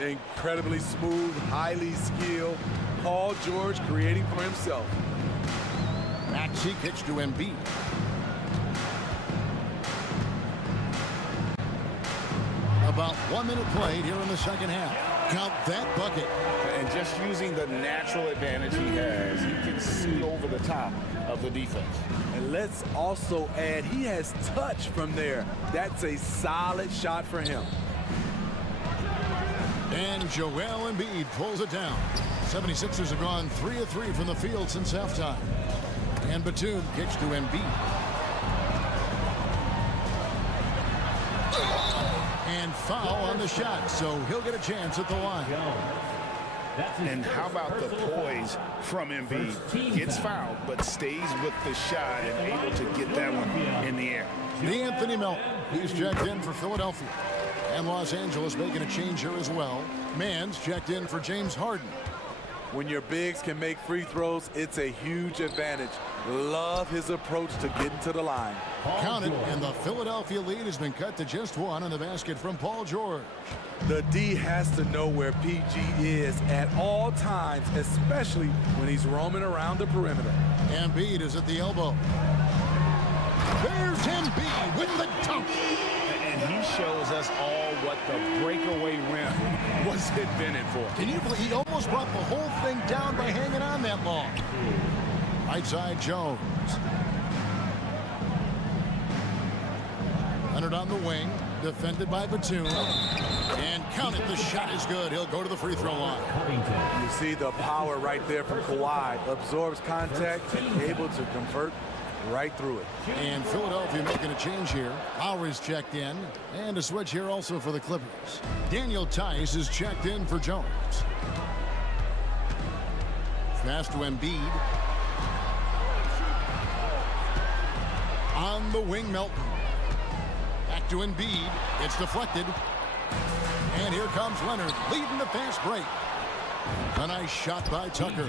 Incredibly smooth, highly skilled. Paul George creating for himself. Maxey kicks to Embiid. About 1 minute played here in the second half. Count that bucket. And just using the natural advantage he has, he can see over the top of the defense. And let's also add, he has touch from there. That's a solid shot for him. And Joel Embiid pulls it down. 76ers have gone 3 of 3 from the field since halftime. And Batum kicks to Embiid. And foul on the shot, so he'll get a chance at the line. And how about the poise from Embiid? Gets fouled, but stays with the shot and able to get that one in the air. Anthony Melton, he's checked in for Philadelphia. And Los Angeles making a change here as well. Mann's checked in for James Harden. When your bigs can make free throws, it's a huge advantage. Love his approach to getting to the line. Count it, and the Philadelphia lead has been cut to just one on the basket from Paul George. The D has to know where PG is at all times, especially when he's roaming around the perimeter. Embiid is at the elbow. There's Embiid with the dunk. And he shows us all what the breakaway rim was invented for. Can you believe he almost brought the whole thing down by hanging on that long? Right side Jones. Leonard on the wing, defended by Batum. And count it, the shot is good. He'll go to the free throw line. You see the power right there from Kawhi. Absorbs contact and able to convert right through it. And Philadelphia making a change here. Lowry's checked in. And a switch here also for the Clippers. Daniel Tice is checked in for Jones. Pass to Embiid. On the wing, Melton. Back to Embiid. It's deflected. And here comes Leonard, leading the fast break. A nice shot by Tucker.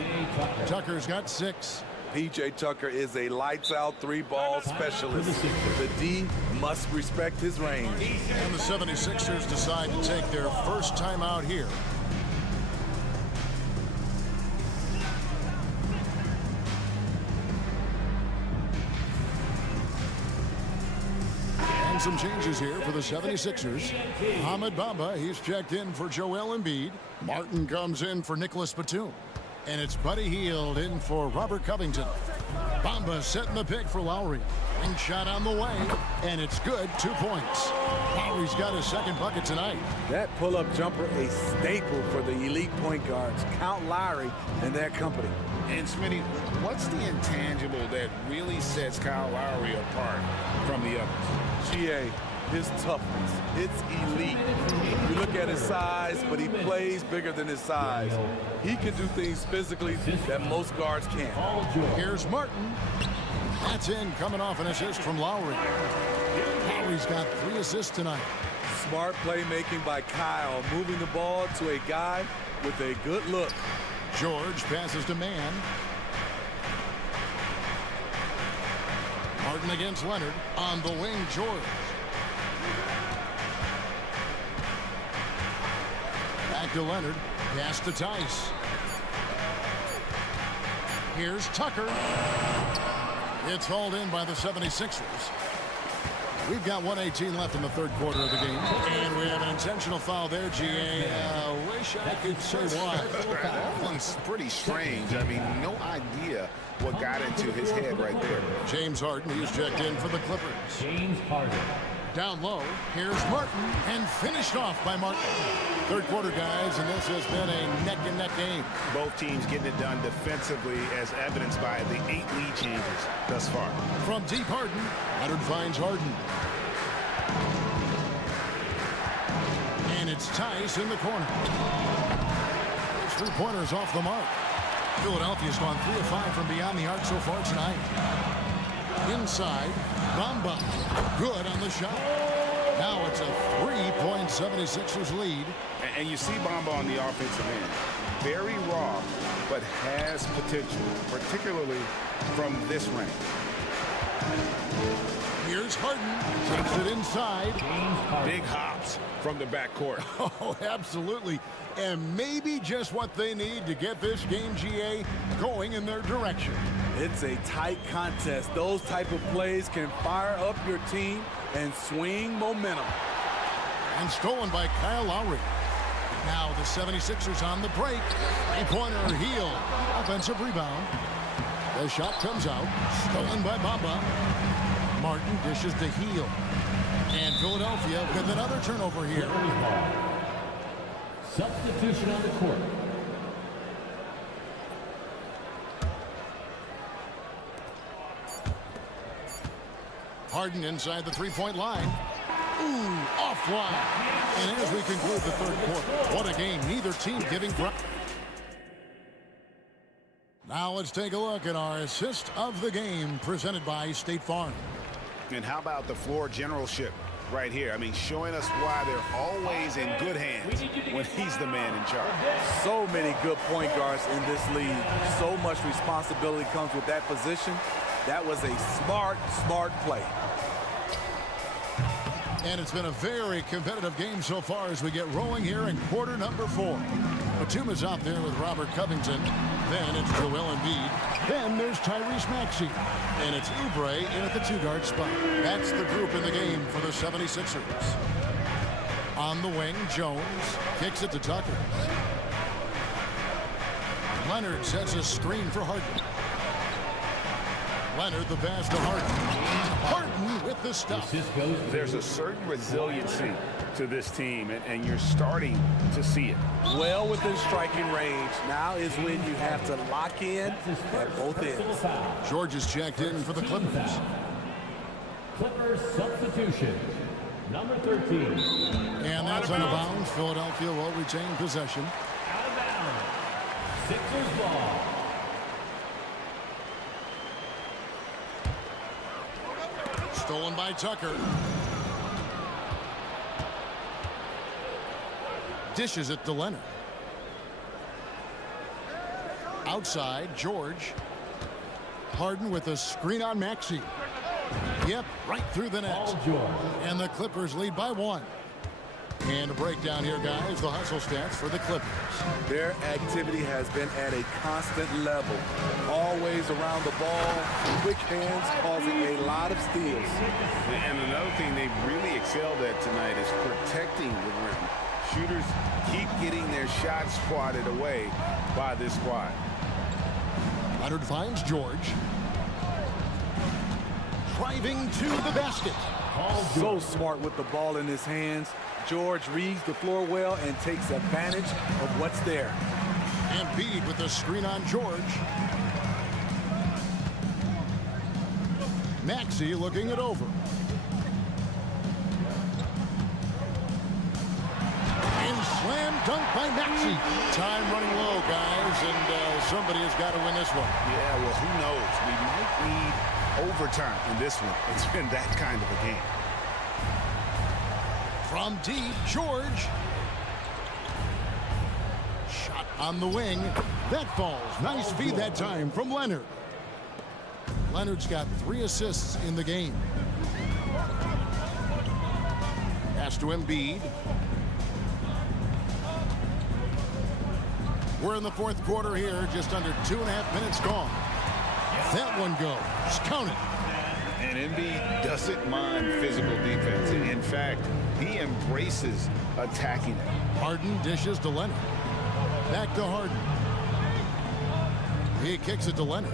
Tucker's got 6. P.J. Tucker is a lights-out three-ball specialist. The D must respect his range. And the 76ers decide to take their first time out here. And some changes here for the 76ers. Ahmed Bamba, he's checked in for Joel Embiid. Martin comes in for Nicholas Batum. And it's Buddy Hield in for Robert Covington. Bamba setting the pick for Lowry. Wing shot on the way, and it's good. 2 points. Lowry's got his second bucket tonight. That pull-up jumper, a staple for the elite point guards. Count Lowry and their company. And Smitty, what's the intangible that really sets Kyle Lowry apart from the others? GA, his toughness. It's elite. You look at his size, but he plays bigger than his size. He can do things physically that most guards can't. Here's Martin. That's in, coming off an assist from Lowry. Lowry's got 3 assists tonight. Smart playmaking by Kyle, moving the ball to a guy with a good look. George passes to Mann. Martin against Leonard. On the wing, George. Back to Leonard. Pass to Tice. Here's Tucker. It's hauled in by the 76ers. We've got 1:18 left in the third quarter of the game. And we have an intentional foul there, GA. Wish I could say why. That one's pretty strange. I mean, no idea what got into his head right there. James Harden, he's checked in for the Clippers. James Harden. Down low, here's Martin, and finished off by Martin. Third quarter, guys, and this has been a neck-and-neck game. Both teams getting it done defensively, as evidenced by the 8 lead changes thus far. From deep, Harden. Leonard finds Harden. And it's Tice in the corner. Those 3-pointers off the mark. Philadelphia's gone 3 of 5 from beyond the arc so far tonight. Inside, Bamba. Good on the shot. Now it's a 3-point 76ers lead. And you see Bamba on the offensive end. Very raw, but has potential, particularly from this range. Here's Harden. Takes it inside. Big hops from the backcourt. Oh, absolutely. And maybe just what they need to get this game, GA, going in their direction. It's a tight contest. Those type of plays can fire up your team and swing momentum. And stolen by Kyle Lowry. Now the 76ers on the break. 3-pointer Hield. Offensive rebound. The shot comes out. Stolen by Bamba. Martin dishes to Hield. And Philadelphia with another turnover here. Substitution on the court. Harden inside the 3-point line. Ooh, offline. And as we conclude the third quarter, what a game. Neither team giving ground. Now let's take a look at our assist of the game presented by State Farm. And how about the floor generalship right here? I mean, showing us why they're always in good hands when he's the man in charge. So many good point guards in this league. So much responsibility comes with that position. That was a smart play. And it's been a very competitive game so far as we get rolling here in quarter number 4. Batum is out there with Robert Covington. Then it's Joel Embiid. Then there's Tyrese Maxey. And it's Oubre in at the 2-guard spot. That's the group in the game for the 76ers. On the wing, Jones kicks it to Tucker. Leonard sets a screen for Harden. Leonard the pass to Harden. Harden with the stuff. There's a certain resiliency to this team, and you're starting to see it. Well within striking range. Now is when you have to lock in at both ends. George is checked in for the Clippers. Clippers substitution. Number 13. And that's out of bounds. Philadelphia will retain possession. Out of bounds. Sixers ball. Stolen by Tucker. Dishes it to Leonard. Outside, George. Harden with a screen on Maxey. Yep, right through the net. And the Clippers lead by 1. And a breakdown here, guys. The hustle stats for the Clippers. Their activity has been at a constant level. Always around the ball. Quick hands causing a lot of steals. And another thing they've really excelled at tonight is protecting the rim. Shooters keep getting their shots swatted away by this squad. Leonard finds George. Driving to the basket. So smart with the ball in his hands. George reads the floor well and takes advantage of what's there. Embiid with the screen on George. Maxey looking it over. And slam dunk by Maxey. Time running low, guys, and somebody has got to win this one. Yeah, well, who knows? We might need overtime in this one. It's been that kind of a game. From deep, George. Shot on the wing. That falls. Nice feed that time from Leonard. Leonard's got 3 assists in the game. Pass to Embiid. We're in the 4th quarter here. Just under 2.5 minutes gone. That one goes. Count it. And Embiid doesn't mind physical defense. In fact, he embraces attacking it. Harden dishes to Leonard. Back to Harden. He kicks it to Leonard.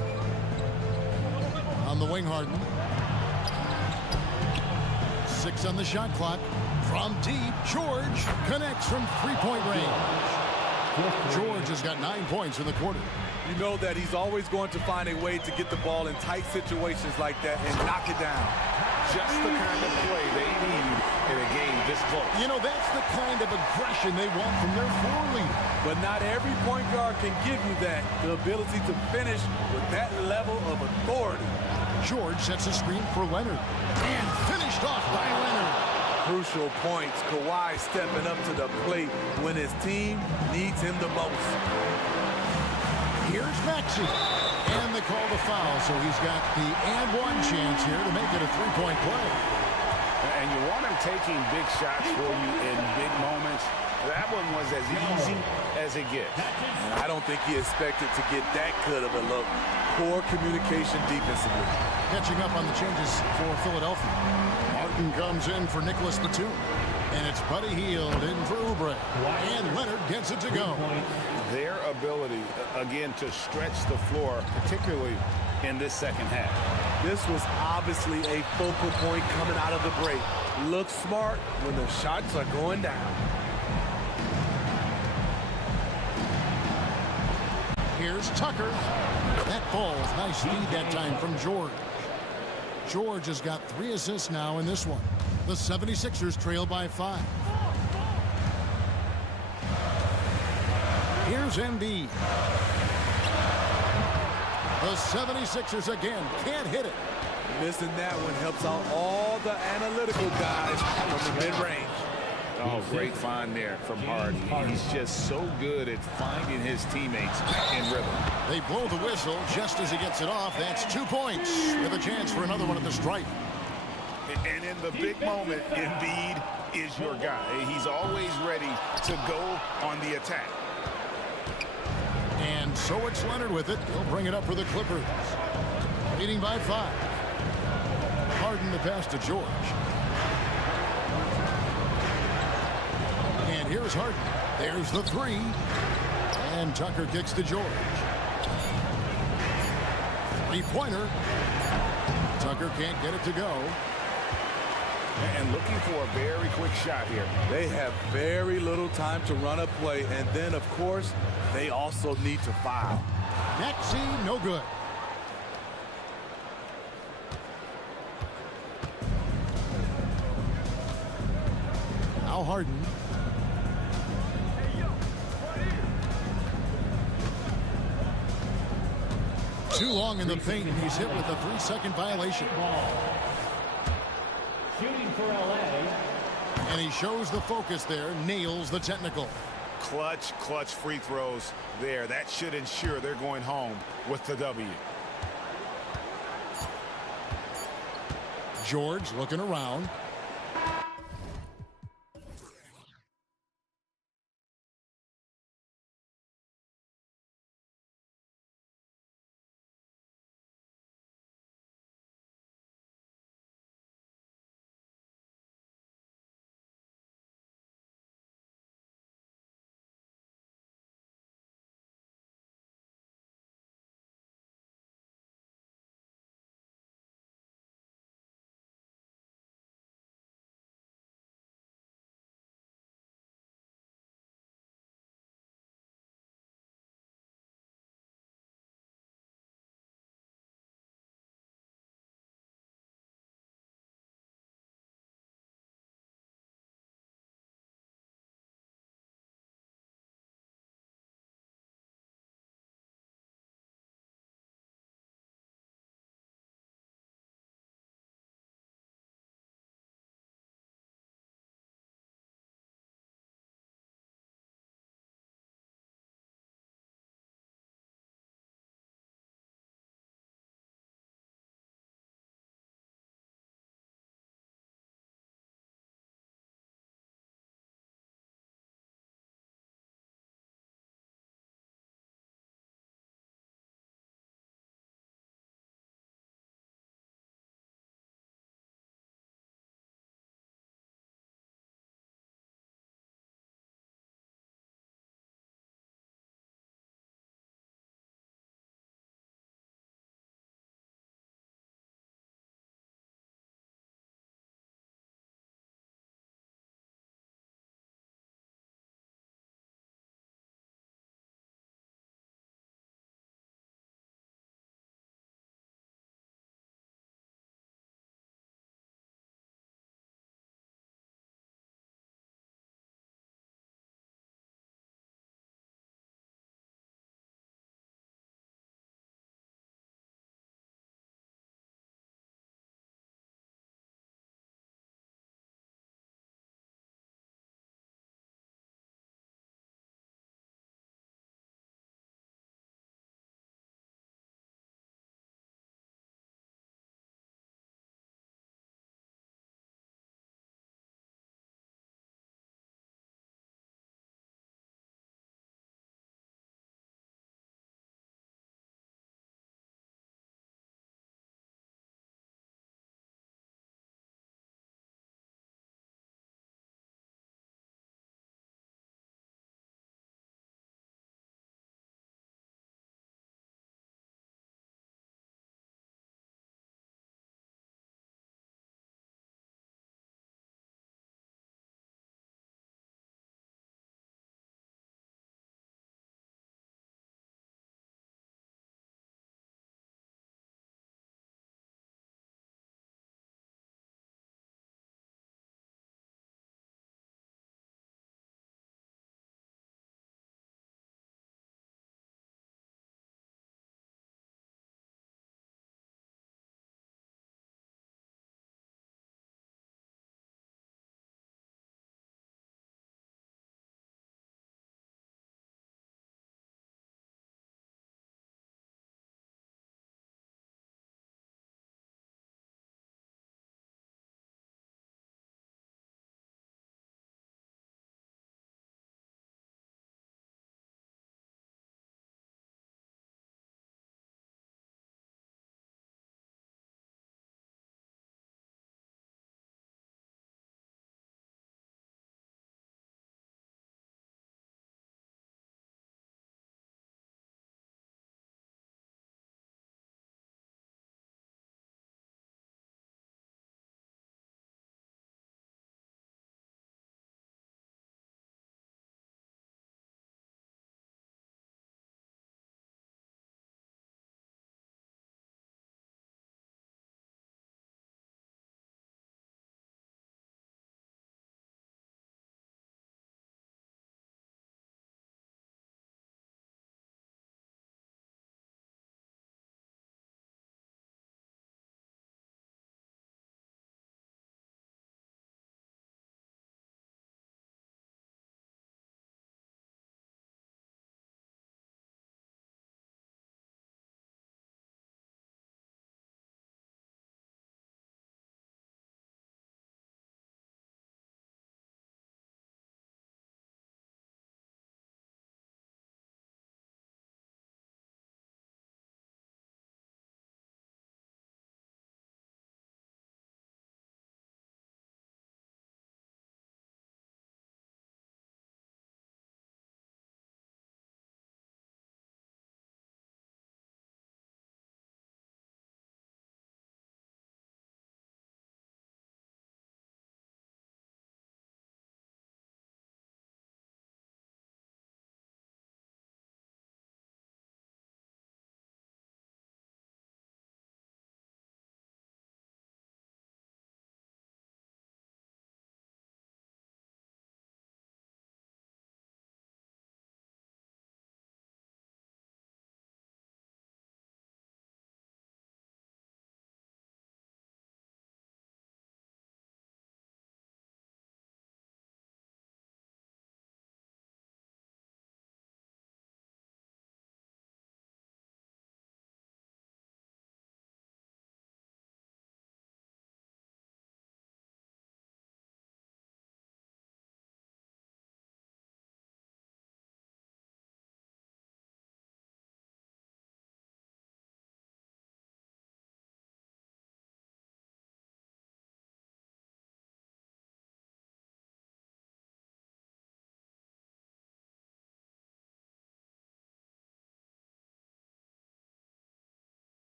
On the wing, Harden. 6 on the shot clock. From deep, George connects from 3-point range. George has got 9 points in the quarter. You know that he's always going to find a way to get the ball in tight situations like that and knock it down. Just the kind of play they need in a game this close. You know, that's the kind of aggression they want from their floor leader. But not every point guard can give you that, the ability to finish with that level of authority. George sets a screen for Leonard. And finished off by Leonard. Crucial points. Kawhi stepping up to the plate when his team needs him the most. Here's Maxey. And they call the foul, so he's got the and-one chance here to make it a 3-point play. And you want him taking big shots for you in big moments. That one was as easy as it gets. And I don't think he expected to get that good of a look. Poor communication defensively. Catching up on the changes for Philadelphia. Martin comes in for Nicholas Batum. And it's Buddy Hield in for Oubre. And Leonard gets it to go. Their ability, again, to stretch the floor, particularly in this second half. This was obviously a focal point coming out of the break. Look smart when the shots are going down. Here's Tucker. That falls. Nice feed that time from George. George has got 3 assists now in this one. The 76ers trail by 5. Here's Embiid. The 76ers again can't hit it. Missing that one helps out all the analytical guys from the mid-range. Oh, great find there from Harden. He's just so good at finding his teammates in rhythm. They blow the whistle just as he gets it off. That's 2 points with a chance for another one at the stripe. And in the big moment, Embiid is your guy. He's always ready to go on the attack. And so it's Leonard with it. He'll bring it up for the Clippers. Leading by 5. Harden the pass to George. And here's Harden. There's the 3. And Tucker kicks to George. 3-pointer. Tucker can't get it to go. And looking for a very quick shot here. They have very little time to run a play, and then, of course, they also need to foul. Maxey, no good. Now Harden. Too long in the paint, and he's hit with a 3-second violation. Shooting for LA. And he shows the focus there, nails the technical. Clutch free throws there. That should ensure they're going home with the W. George looking around.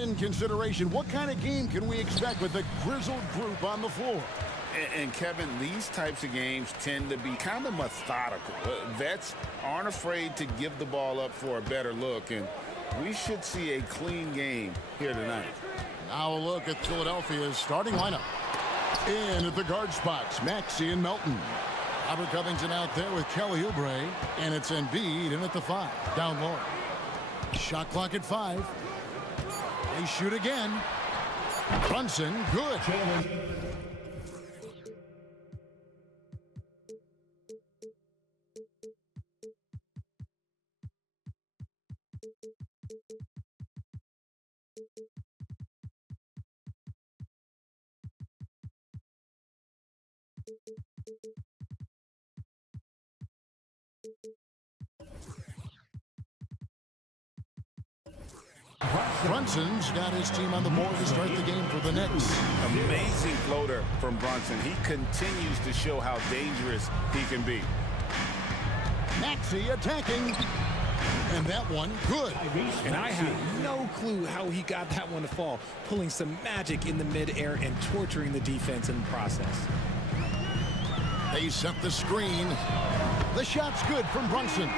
In consideration, what kind of game can we expect with the grizzled group on the floor? And Kevin, these types of games tend to be kind of methodical. Vets aren't afraid to give the ball up for a better look, and we should see a clean game here tonight. Now a look at Philadelphia's starting lineup. In at the guard spots, Maxey and Melton. Robert Covington out there with Kelly Oubre, and it's Embiid in at the 5, down low. Shot clock at 5. They shoot again. Brunson, good. Brunson's got his team on the board to start the game for the Knicks. Amazing floater from Brunson. He continues to show how dangerous he can be. Maxey attacking. And that one, good. And I have no clue how he got that one to fall, pulling some magic in the midair and torturing the defense in the process. They set the screen. The shot's good from Brunson.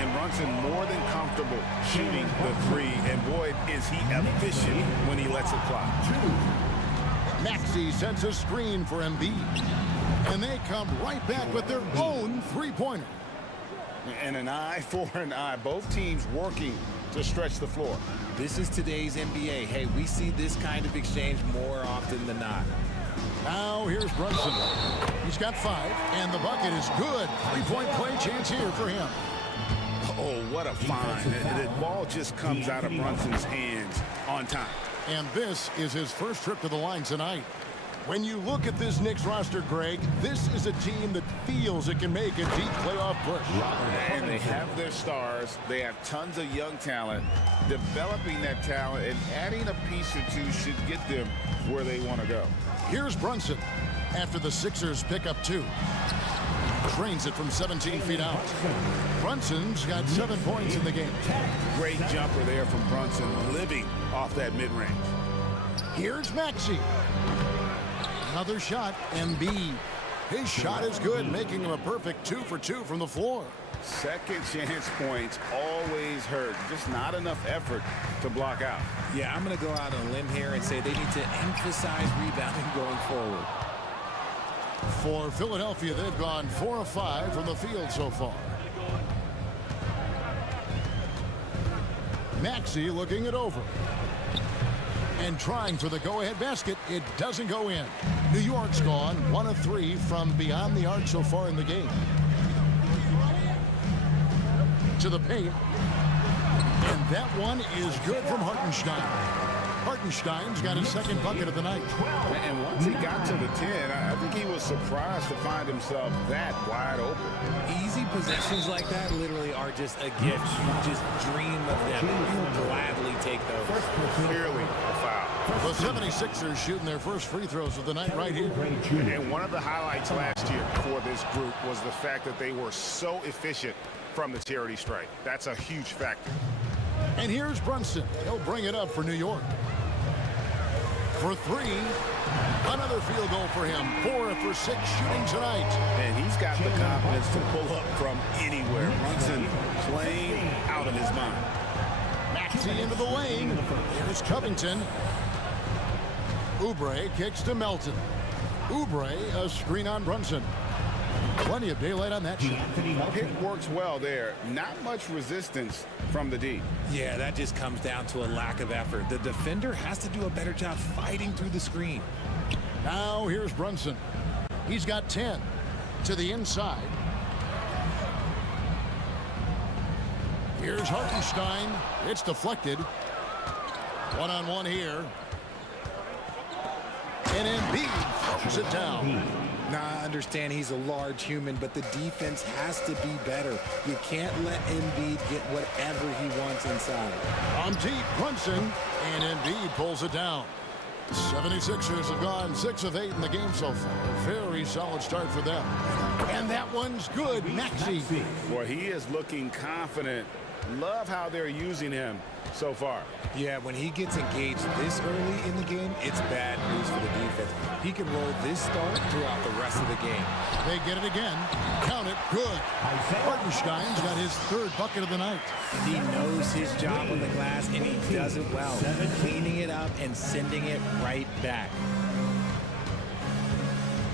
And Brunson more than comfortable shooting the 3. And boy, is he efficient when he lets it fly. Maxey sends a screen for Embiid. And they come right back with their own three-pointer. And an eye for an eye. Both teams working to stretch the floor. This is today's NBA. Hey, we see this kind of exchange more often than not. Now here's Brunson. He's got 5, and the bucket is good. Three-point play chance here for him. Oh, what a find. The ball just comes out of Brunson's hands on time. And this is his first trip to the line tonight. When you look at this Knicks roster, Greg, this is a team that feels it can make a deep playoff push. And they have their stars. They have tons of young talent. Developing that talent and adding a piece or two should get them where they want to go. Here's Brunson after the Sixers pick up 2. Trains it from 17 feet out. Brunson's got 7 points in the game. Great jumper there from Brunson, living off that mid-range. Here's Maxey. Another shot, Embiid. His shot is good, making him a perfect 2 for 2 from the floor. Second chance points always hurt. Just not enough effort to block out. Yeah, I'm going to go out on a limb here and say they need to emphasize rebounding going forward. For Philadelphia, they've gone 4 of 5 from the field so far. Maxey looking it over. And trying for the go-ahead basket. It doesn't go in. New York's gone 1 of 3 from beyond the arc so far in the game. To the paint. And that one is good from Hartenstein. Hartenstein's got his second bucket of the night. And once he got to the 10, I think he was surprised to find himself that wide open. Easy possessions like that literally are just a gift. You just dream of them. You'll gladly take those. Clearly a foul. The 76ers shooting their first free throws of the night right here. And one of the highlights last year for this group was the fact that they were so efficient from the charity stripe. That's a huge factor. And here's Brunson. He'll bring it up for New York. For 3, another field goal for him. 4 for 6 shooting tonight. And he's got the confidence to pull up from anywhere. Brunson playing out of his mind. Maxey into the lane. Here's Covington. Oubre kicks to Melton. Oubre, a screen on Brunson. Plenty of daylight on that shot. Pick works well there. Not much resistance from the D. Yeah, that just comes down to a lack of effort. The defender has to do a better job fighting through the screen. Now here's Brunson. He's got 10 to the inside. Here's Hartenstein. It's deflected. One-on-one here. And Embiid throws it down. Now, I understand he's a large human, but the defense has to be better. You can't let Embiid get whatever he wants inside. On deep, Brunson, and Embiid pulls it down. 76ers have gone 6 of 8 in the game so far. Very solid start for them. And that one's good. Maxey. Boy, he is looking confident Love how they're using him so far. Yeah, when he gets engaged this early in the game, it's bad news for the defense. He can roll this start throughout the rest of the game. They get it again. Count it. Good. Hartenstein's got his third bucket of the night. He knows his job on the glass, and he does it well, cleaning it up and sending it right back.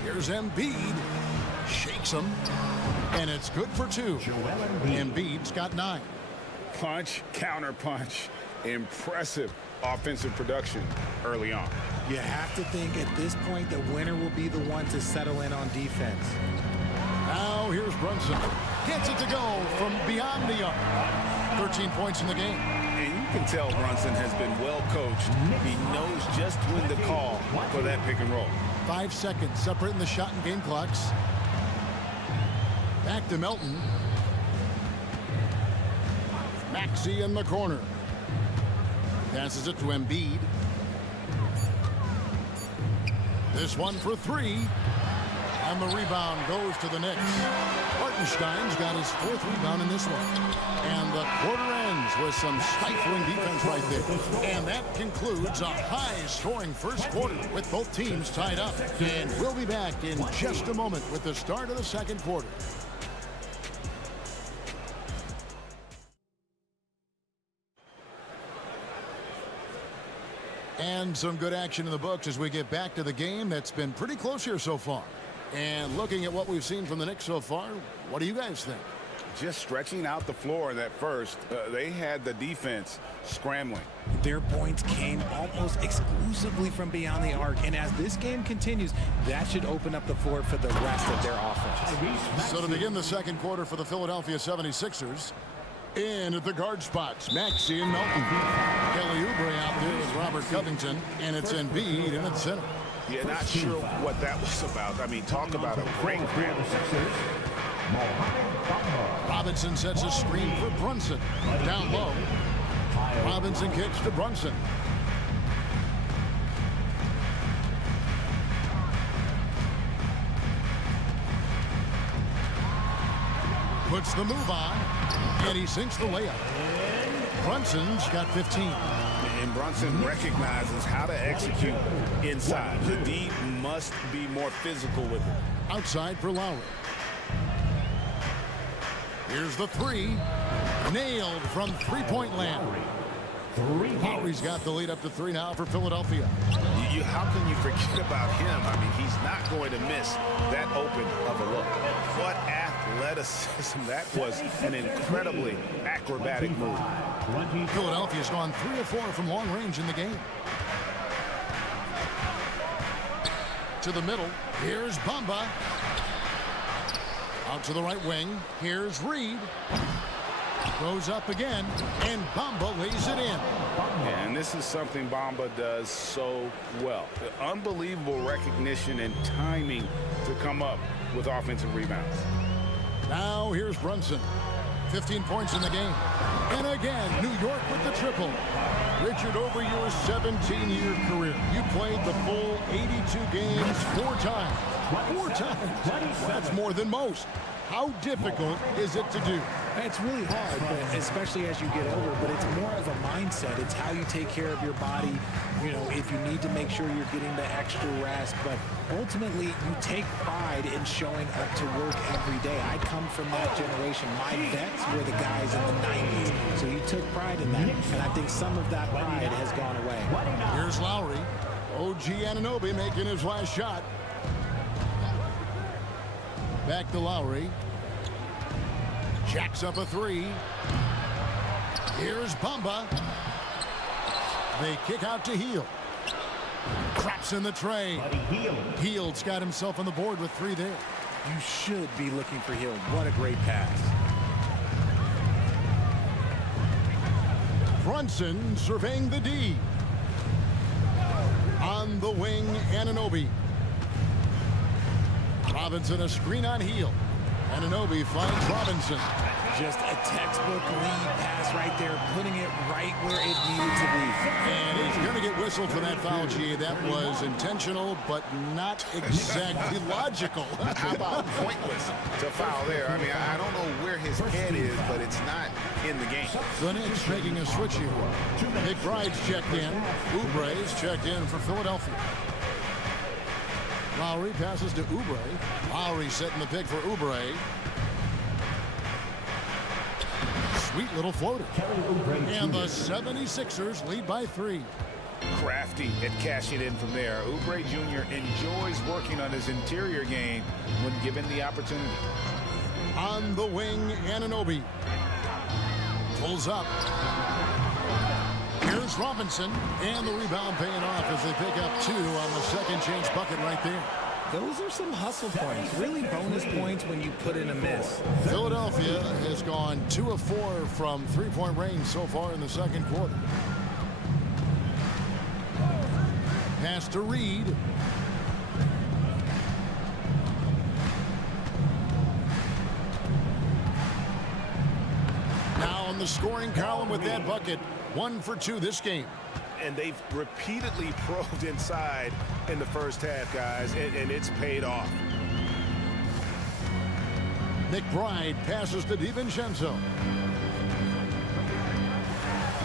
Here's Embiid. Shakes him. And it's good for two. Embiid's got 9. Punch, counter punch. Impressive offensive production early on. You have to think at this point the winner will be the one to settle in on defense. Now here's Brunson. Gets it to go from beyond the arc. 13 points in the game. And you can tell Brunson has been well coached. He knows just when to call for that pick and roll. 5 seconds separating the shot and game clocks. Back to Melton. Maxey in the corner. Passes it to Embiid. This one for 3. And the rebound goes to the Knicks. Hartenstein's got his 4th rebound in this one. And the quarter ends with some stifling defense right there. And that concludes a high-scoring first quarter with both teams tied up. And we'll be back in just a moment with the start of the second quarter. And some good action in the books as we get back to the game that's been pretty close here so far. And looking at what we've seen from the Knicks so far, what do you guys think? Just stretching out the floor in that first, they had the defense scrambling. Their points came almost exclusively from beyond the arc, and as this game continues, that should open up the floor for the rest of their offense. So to begin the second quarter for the Philadelphia 76ers, in at the guard spots, Maxey and Melton. Kelly Oubre out there with Robert Covington, and it's Embiid in at center. Yeah, not sure what that was about. I mean, talk about a great grip. Robinson sets a screen for Brunson. Down low. Robinson kicks to Brunson. Puts the move on, and he sinks the layup. Brunson's got 15. And Brunson recognizes how to execute inside. The D must be more physical with it. Outside for Lowry. Here's the 3. Nailed from three-point land. Lowry's got the lead up to 3 now for Philadelphia. How can you forget about him? I mean, he's not going to miss that open of a look. What athleticism. That was an incredibly acrobatic move. Philadelphia's gone 3 of 4 from long range in the game. To the middle. Here's Bamba. Out to the right wing. Here's Reed. Goes up again, and Bamba lays it in. And this is something Bamba does so well. The unbelievable recognition and timing to come up with offensive rebounds. Now here's Brunson. 15 points in the game. And again, New York with the triple. Richard, over your 17-year career, you played the full 82 games 4 times. 4 times. That's more than most. How difficult is it to do? It's really hard, but especially as you get older, but it's more of a mindset. It's how you take care of your body, you know, if you need to make sure you're getting the extra rest. But ultimately, you take pride in showing up to work every day. I come from that generation. My vets were the guys in the 90s, so you took pride in that. And I think some of that pride has gone away. Here's Lowry. OG Anunoby making his last shot. Back to Lowry. Jacks up a 3. Here's Bamba. They kick out to Hield. Traps in the tray. Hield's got himself on the board with 3 there. You should be looking for Hield. What a great pass. Brunson surveying the D. On the wing, Anunoby. Robinson a screen on Hield. Anunoby finds Robinson. Just a textbook lead pass right there, putting it right where it needed to be. And he's going to get whistled for that foul, G. That was intentional, but not exactly logical. How about pointless to foul there? I mean, I don't know where his head is, but it's not in the game. The Knicks making a switch here. McBride's checked in. Oubre's checked in for Philadelphia. Lowry passes to Oubre. Lowry setting the pick for Oubre. Sweet little floater. And the 76ers lead by 3. Crafty at cashing in from there. Oubre Jr. enjoys working on his interior game when given the opportunity. On the wing, Anunoby pulls up. Here's Robinson, and the rebound paying off as they pick up 2 on the second chance bucket right there. Those are some hustle points, really bonus points when you put in a miss. Philadelphia has gone 2 of 4 from three-point range so far in the second quarter. Pass to Reed. Now on the scoring column with that bucket, 1 for 2 this game. And they've repeatedly probed inside in the first half, guys, and it's paid off. McBride passes to DiVincenzo.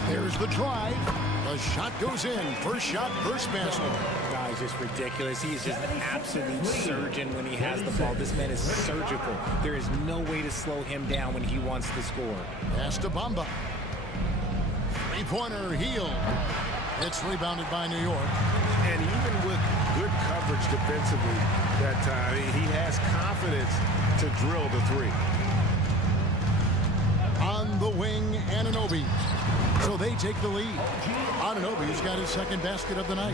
There's the drive. The shot goes in. First shot, first basket. Guy's just ridiculous. He's just an absolute surgeon when he has the ball. This man is surgical. There is no way to slow him down when he wants to score. Pass to Bamba. Three-pointer, Heel. It's rebounded by New York. And even with good coverage defensively that time, he has confidence to drill the 3. On the wing, Anunoby. So they take the lead. Anunoby's got his second basket of the night.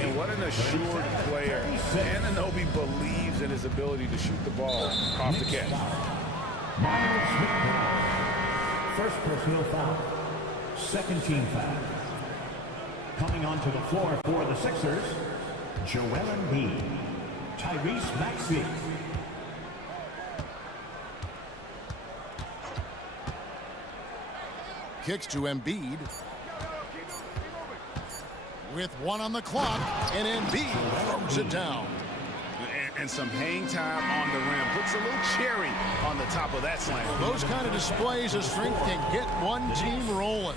And what an assured player. Anunoby believes in his ability to shoot the ball off the catch. First personal foul. Second team foul. Coming onto the floor for the Sixers, Joel Embiid, Tyrese Maxey. Kicks to Embiid. With 1 on the clock, and Embiid throws it down. And some hang time on the rim. Puts a little cherry on the top of that slam. Those kind of displays of strength can get one team rolling.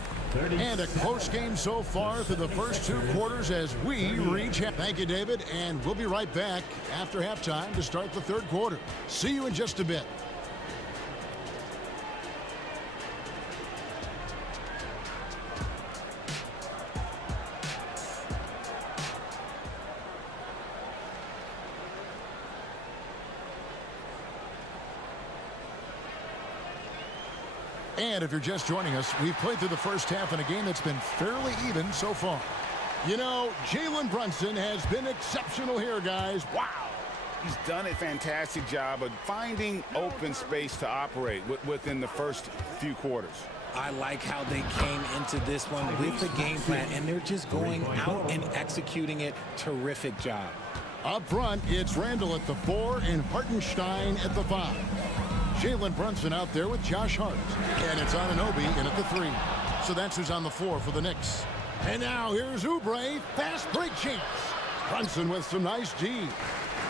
And a close game so far through the first 2 quarters as we reach. Thank you, David, and we'll be right back after halftime to start the third quarter. See you in just a bit. And if you're just joining us, we've played through the first half in a game that's been fairly even so far. You know, Jalen Brunson has been exceptional here, guys. Wow. He's done a fantastic job of finding open space to operate within the first few quarters. I like how they came into this one with the game plan, and they're just going out and executing it. Terrific job. Up front, it's Randall at the 4 and Hartenstein at the 5. Jalen Brunson out there with Josh Hart. And it's Anunoby in at the 3. So that's who's on the floor for the Knicks. And now here's Oubre. Fast break chance. Brunson with some nice D.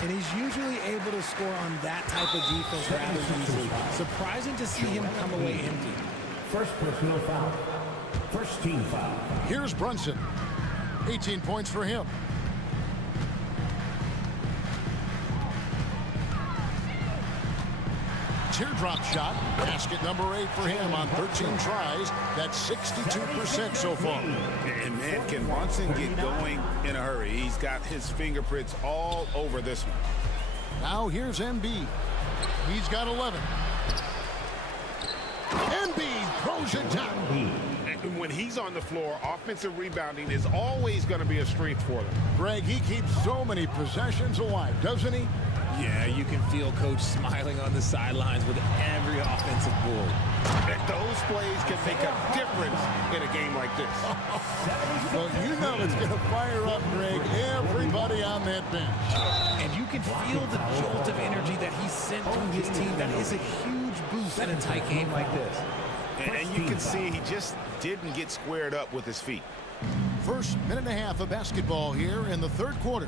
And he's usually able to score on that type of defense rather easily. Surprising to see him come away empty. First personal foul. First team foul. Here's Brunson. 18 points for him. Teardrop shot. Basket number 8 for him on 13 tries. That's 62% so far. And man, can Brunson get going in a hurry? He's got his fingerprints all over this one. Now here's Embiid. He's got 11. Embiid throws it down. And when he's on the floor, offensive rebounding is always going to be a strength for them. Greg, he keeps so many possessions alive, doesn't he? Yeah, you can feel Coach smiling on the sidelines with every offensive board. Those plays can make a difference in a game like this. Well, you know it's going to fire up, Greg, everybody on that bench. And you can feel the jolt of energy that he sent through his team. That is a huge boost in a tight game like this. And you can see he just didn't get squared up with his feet. First minute and a half of basketball here in the third quarter.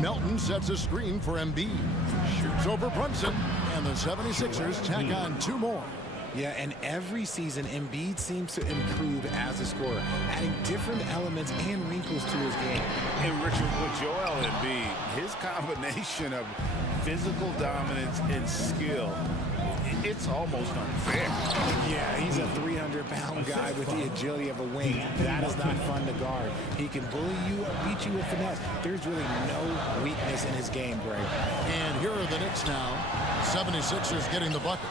Melton sets a screen for Embiid. Shoots over Brunson, and the 76ers tack on two more. Yeah, and every season, Embiid seems to improve as a scorer, adding different elements and wrinkles to his game. And Richard, with Joel Embiid, his combination of physical dominance and skill, it's almost unfair. Yeah, he's a 300-pound guy with the agility of a wing. That is not fun to guard. He can bully you or beat you with finesse. There's really no weakness in his game, Greg. And here are the Knicks now. 76ers getting the bucket.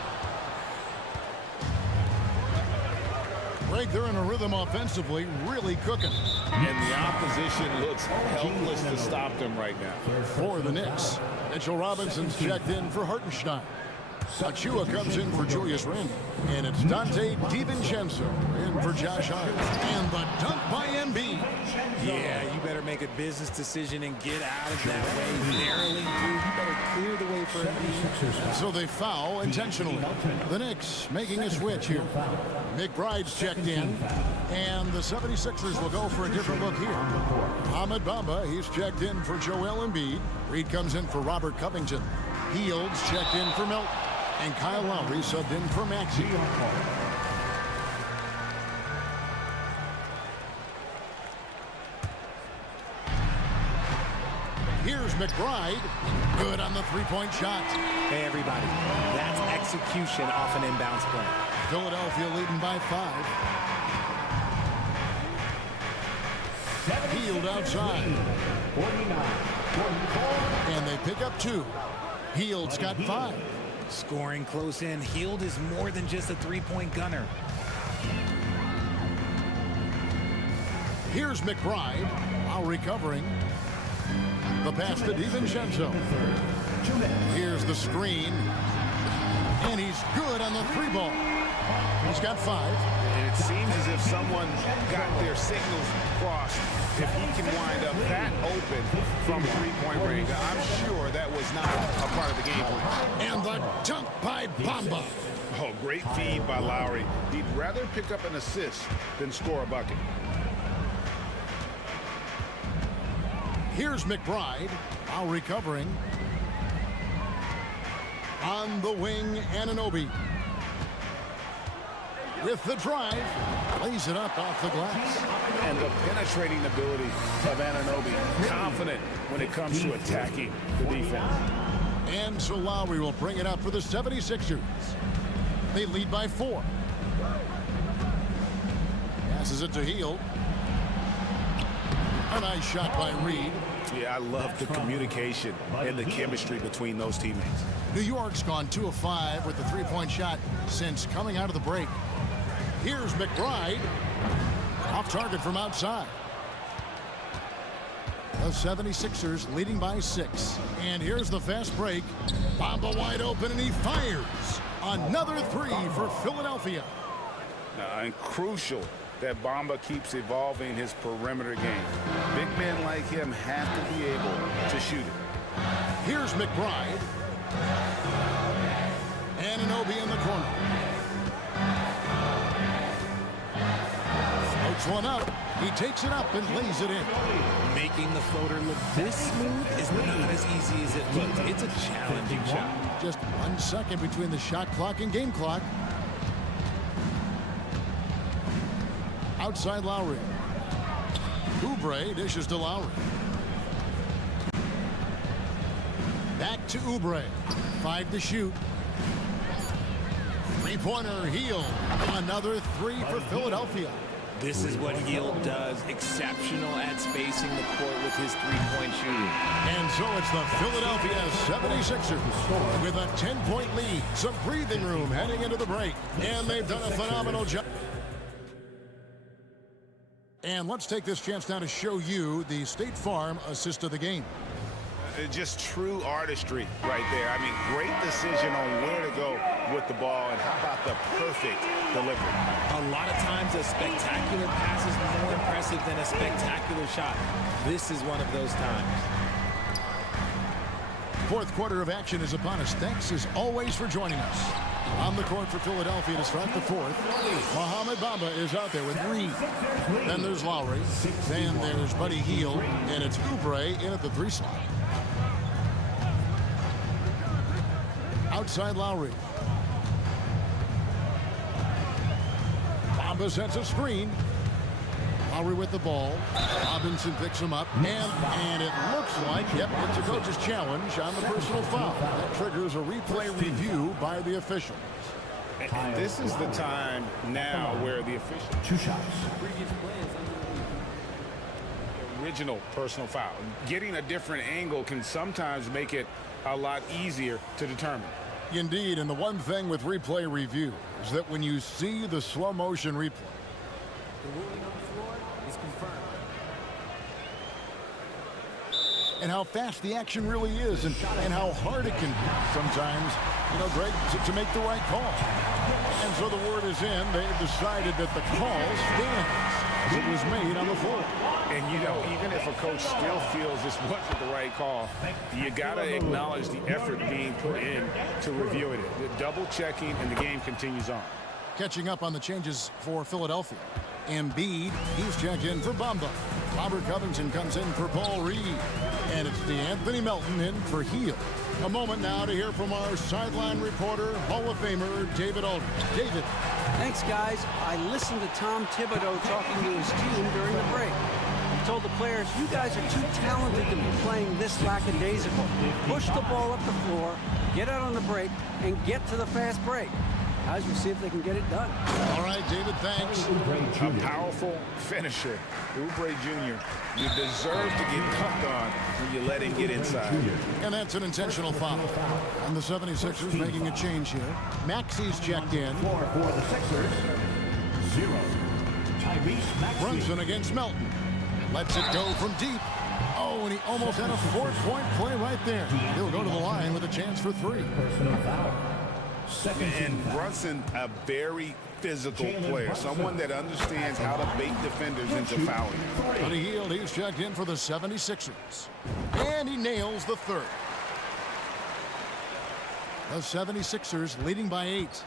Greg, they're in a rhythm offensively, really cooking. And the opposition looks helpless to stop them right now. For the Knicks, Mitchell Robinson's checked in for Hartenstein. Achua comes in for Julius Randle. And it's Dante DiVincenzo in for Josh Hart. And the dunk by Embiid. Yeah, you better make a business decision and get out of that way. Narrowing through, you better clear the way for Embiid. So they foul intentionally. The Knicks making a switch here. McBride's checked in. And the 76ers will go for a different look here. Ahmed Bamba, he's checked in for Joel Embiid. Reed comes in for Robert Covington. Fields checked in for Melton. And Kyle Lowry subbed in for Maxey. Here's McBride. Good on the three-point shot. Hey, everybody. That's execution off an inbounds play. Philadelphia leading by 5. Hield outside. 49, 44. And they pick up 2. Hield's got 5. Scoring close in. Hield is more than just a three-point gunner. Here's McBride. While recovering. The pass to DiVincenzo. Here's the screen. And he's good on the 3-ball. He's got 5. And it seems as if someone got their signals crossed. If he can wind up that open from three-point range, I'm sure that was not a part of the game plan. And the dunk by Bamba. Oh, great feed by Lowry. He'd rather pick up an assist than score a bucket. Here's McBride, while recovering. On the wing, Anunoby. With the drive, lays it up off the glass. And the penetrating ability of Anunoby, confident when it comes to attacking the defense. And so Lowry will bring it up for the 76ers. They lead by 4. Passes it to Hield. A nice shot by Reed. Yeah, I love the communication and the chemistry between those teammates. New York's gone 2 of 5 with the three-point shot since coming out of the break. Here's McBride. Off target from outside. The 76ers leading by 6. And here's the fast break. Bamba wide open, and he fires. Another 3 for Philadelphia. And crucial that Bamba keeps evolving his perimeter game. Big men like him have to be able to shoot it. Here's McBride. Anunoby in the corner. Floats one up. He takes it up and lays it in. Making the floater look this smooth is not as easy as it looks. It's a challenging shot. Just 1 second between the shot clock and game clock. Outside Lowry. Oubre dishes to Lowry. Back to Oubre. 5 to shoot. Three-pointer, Hield. Another 3 for Philadelphia. This is what Hield does. Exceptional at spacing the court with his three-point shooting. And so it's the Philadelphia 76ers with a 10-point lead. Some breathing room heading into the break. And they've done a phenomenal job. And let's take this chance now to show you the State Farm assist of the game. Just true artistry right there. I mean, great decision on where to go with the ball, and how about the perfect delivery. A lot of times a spectacular pass is more impressive than a spectacular shot. This is one of those times. Fourth quarter of action is upon us. Thanks as always for joining us. On the court for Philadelphia to start the fourth, Mohamed Bamba is out there with Reed. Then there's Lowry. Then there's Buddy Hield. And it's Oubre in at the 3 slot. Outside Lowry. Bamba sets a screen. Lowry with the ball. Robinson picks him up. And it looks like, yep, it's a coach's challenge on the personal foul. That triggers a replay review by the official. And this is the time now where the official... 2 shots. Original personal foul. Getting a different angle can sometimes make it a lot easier to determine. Indeed, and the one thing with replay review is that when you see the slow motion replay, the ruling on the floor is confirmed. And how fast the action really is, and how hard it can be sometimes, you know, Greg, to make the right call. And so the word is in. They've decided that the call stands as it was made on the floor. And, you know, even if a coach still feels this wasn't the right call, you got to acknowledge the effort being put in to reviewing it. The double checking, and the game continues on. Catching up on the changes for Philadelphia. Embiid, he's checked in for Bamba. Robert Covington comes in for Paul Reed. And it's Anthony Melton in for Hield. A moment now to hear from our sideline reporter, Hall of Famer David Aldridge. David. Thanks, guys. I listened to Tom Thibodeau talking to his team during the break. He told the players, you guys are too talented to be playing this lackadaisical. Push the ball up the floor, get out on the break, and get to the fast break. Guys, we'll see if they can get it done. All right, David, thanks. A powerful finisher. Oubre Jr. You deserve to get dunked on when you let him get inside. And that's an intentional foul. And the 76ers making a change here. Maxi's checked in. For the Sixers, 0. Tyrese Maxey. Brunson against Melton. Lets it go from deep. Oh, and he almost had a 4-point play right there. He'll go to the line with a chance for 3. Personal foul. And Brunson, a very physical player, someone that understands how to bait defenders into fouling. Buddy Hield, he's checked in for the 76ers. And he nails the 3rd. The 76ers leading by 8.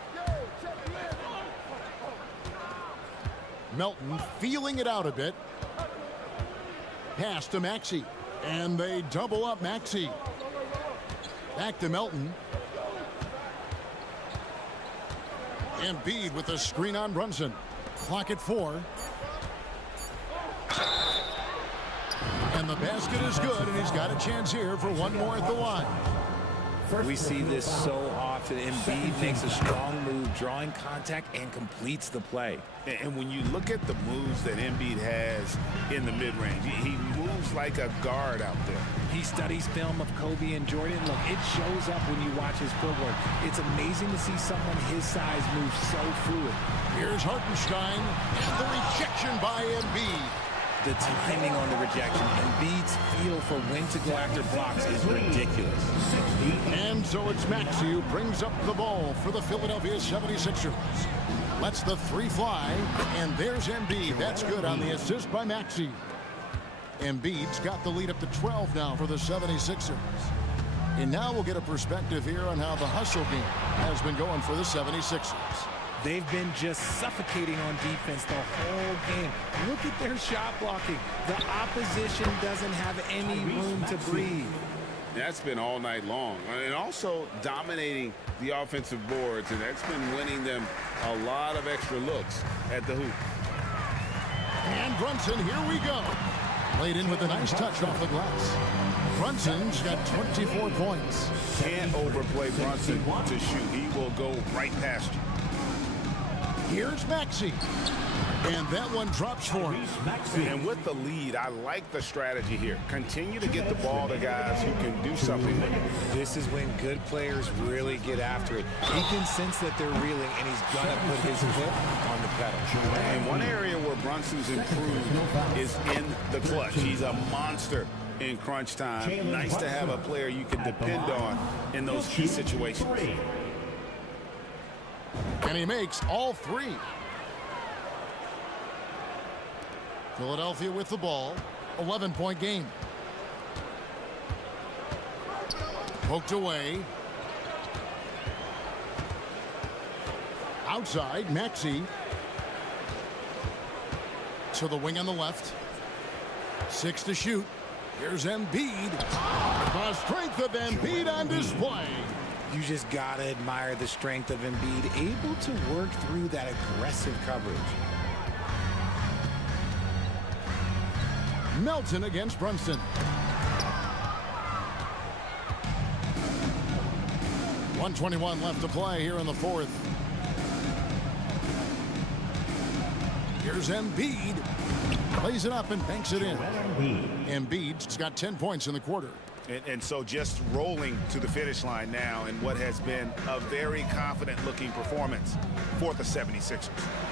Melton feeling it out a bit. Pass to Maxey. And they double up Maxey. Back to Melton. Embiid with a screen on Brunson. Clock at 4. And the basket is good, and he's got a chance here for one more at the line. We see this so often. Embiid makes a strong move, drawing contact, and completes the play. And when you look at the moves that Embiid has in the mid-range, he moves like a guard out there. He studies film of Kobe and Jordan. Look, it shows up when you watch his footwork. It's amazing to see someone his size move so fluid. Here's Hartenstein, and the rejection by Embiid. The timing on the rejection, Embiid's feel for when to go after blocks is ridiculous. And so it's Maxey who brings up the ball for the Philadelphia 76ers. Lets the 3 fly, and there's Embiid. That's good on the assist by Maxey. Embiid's got the lead up to 12 now for the 76ers. And now we'll get a perspective here on how the hustle game has been going for the 76ers. They've been just suffocating on defense the whole game. Look at their shot blocking. The opposition doesn't have any room to breathe. That's been all night long. And also dominating the offensive boards, and that's been winning them a lot of extra looks at the hoop. And Brunson, here we go. Played in with a nice touch off the glass. Brunson's got 24 points. Can't overplay Brunson to shoot. He will go right past you. Here's Maxey. And that one drops for him. And with the lead, I like the strategy here. Continue to get the ball to guys who can do something with it. This is when good players really get after it. He can sense that they're reeling, and he's going to put his foot on the pedal. And one area where Brunson's improved is in the clutch. He's a monster in crunch time. Nice to have a player you can depend on in those key situations. And he makes all three. Philadelphia with the ball. 11-point game. Poked away. Outside, Maxey. To the wing on the left. 6 to shoot. Here's Embiid. The strength of Embiid on display. You just gotta admire the strength of Embiid, able to work through that aggressive coverage. Melton against Brunson. 1:21 left to play here in the fourth. Here's Embiid. Plays it up and banks it in. Embiid's got 10 points in the quarter. And so just rolling to the finish line now in what has been a very confident-looking performance for the 76ers.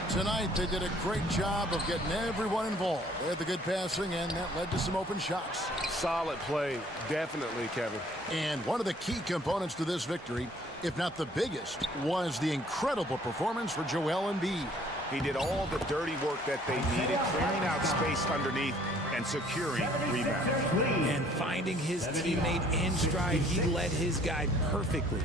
Tonight, they did a great job of getting everyone involved. They had the good passing, and that led to some open shots. Solid play, definitely, Kevin. And one of the key components to this victory, if not the biggest, was the incredible performance for Joel Embiid. He did all the dirty work that they needed, clearing out space underneath and securing rebounds. And finding his teammate in stride, he led his guy perfectly.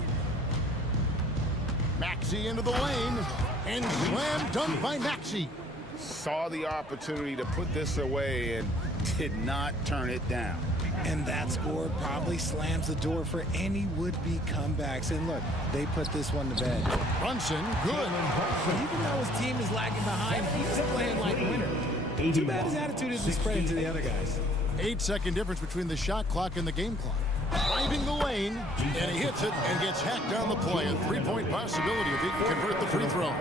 Maxey into the lane, and slam dunk by Maxey. Saw the opportunity to put this away and did not turn it down. And that score probably slams the door for any would-be comebacks. And look, they put this one to bed. Brunson, good. Even though his team is lagging behind, he's playing like a winner. Too bad his attitude isn't spreading to the other guys. 8-second difference between the shot clock and the game clock. Driving the lane, and he hits it and gets hacked down the play. A three-point possibility if he can convert the free throw.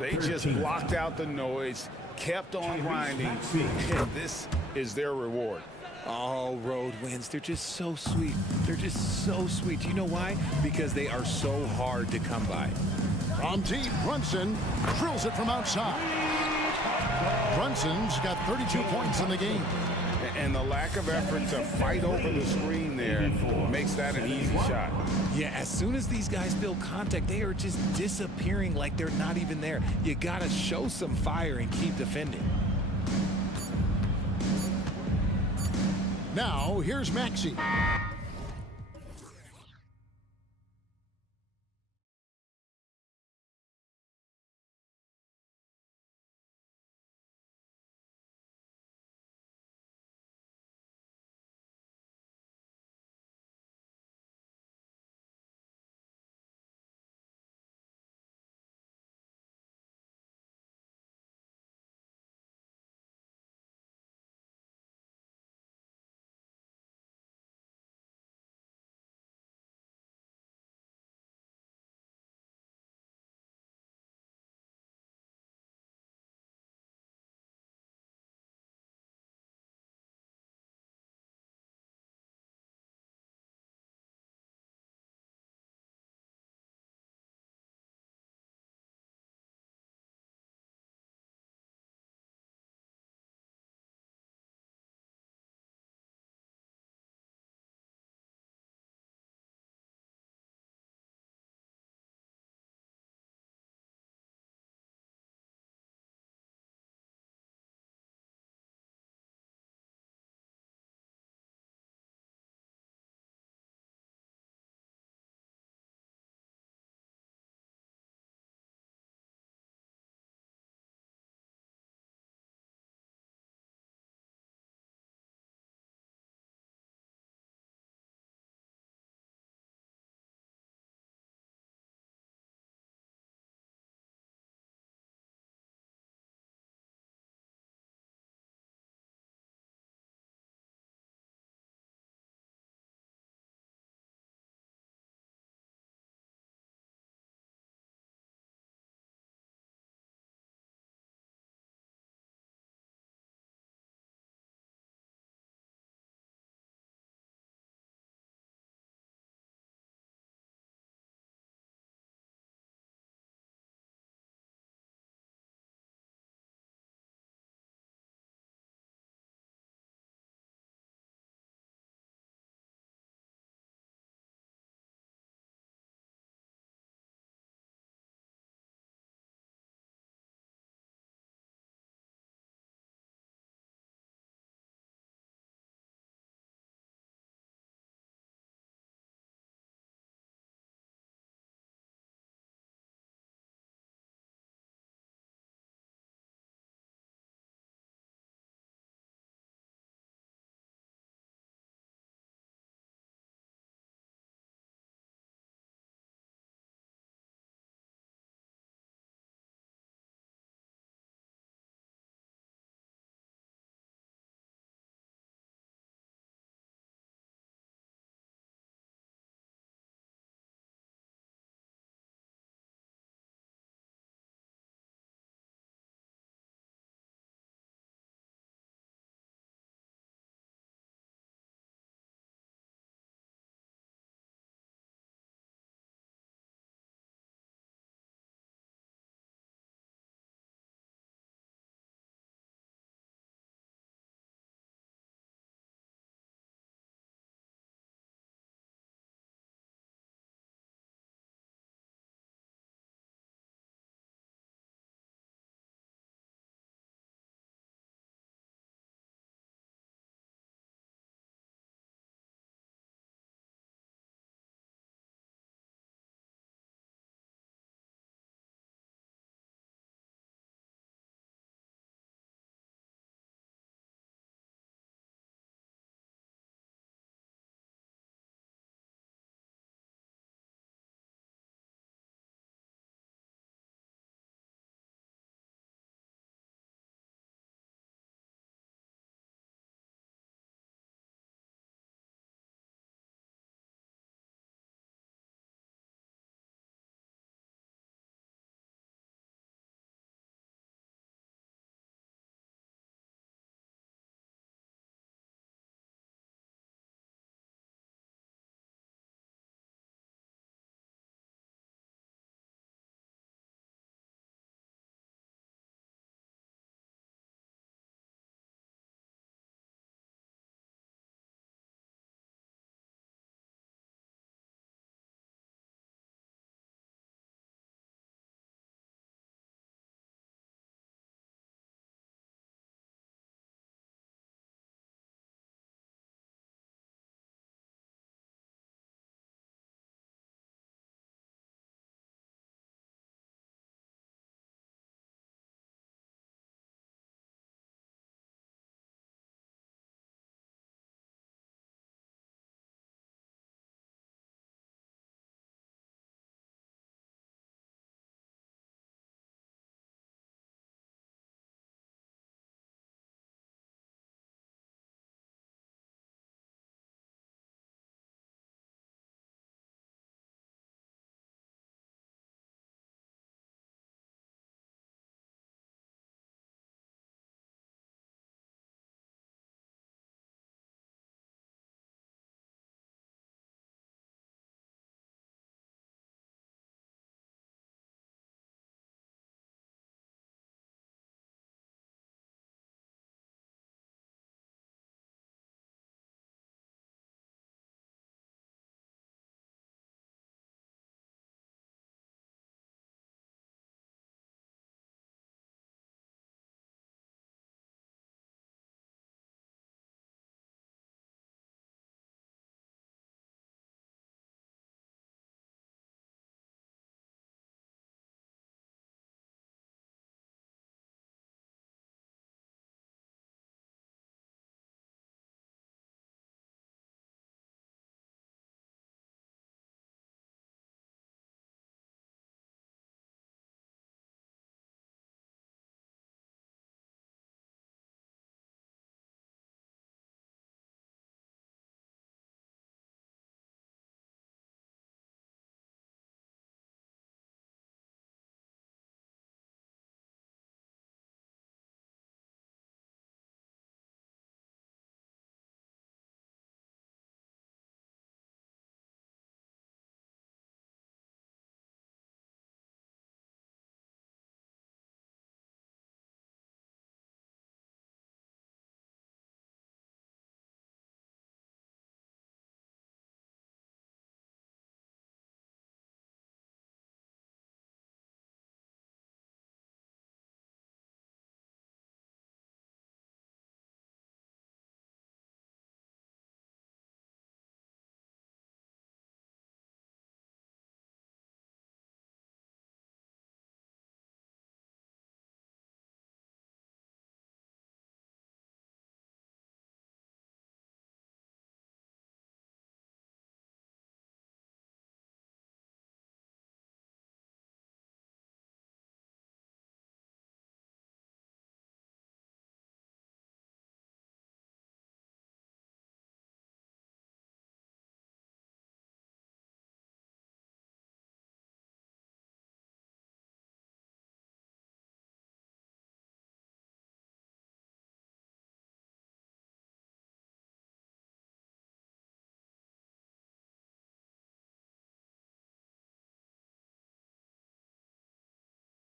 They just blocked out the noise, kept on grinding, and this is their reward. All road wins, they're just so sweet. They're just so sweet. You know why? Because they are so hard to come by. From deep, Brunson drills it from outside. Brunson's got 32 points in the game. And the lack of effort to fight over the screen there makes that an easy shot. Yeah, as soon as these guys feel contact, they are just disappearing like they're not even there. You gotta show some fire and keep defending. Now, here's Maxey.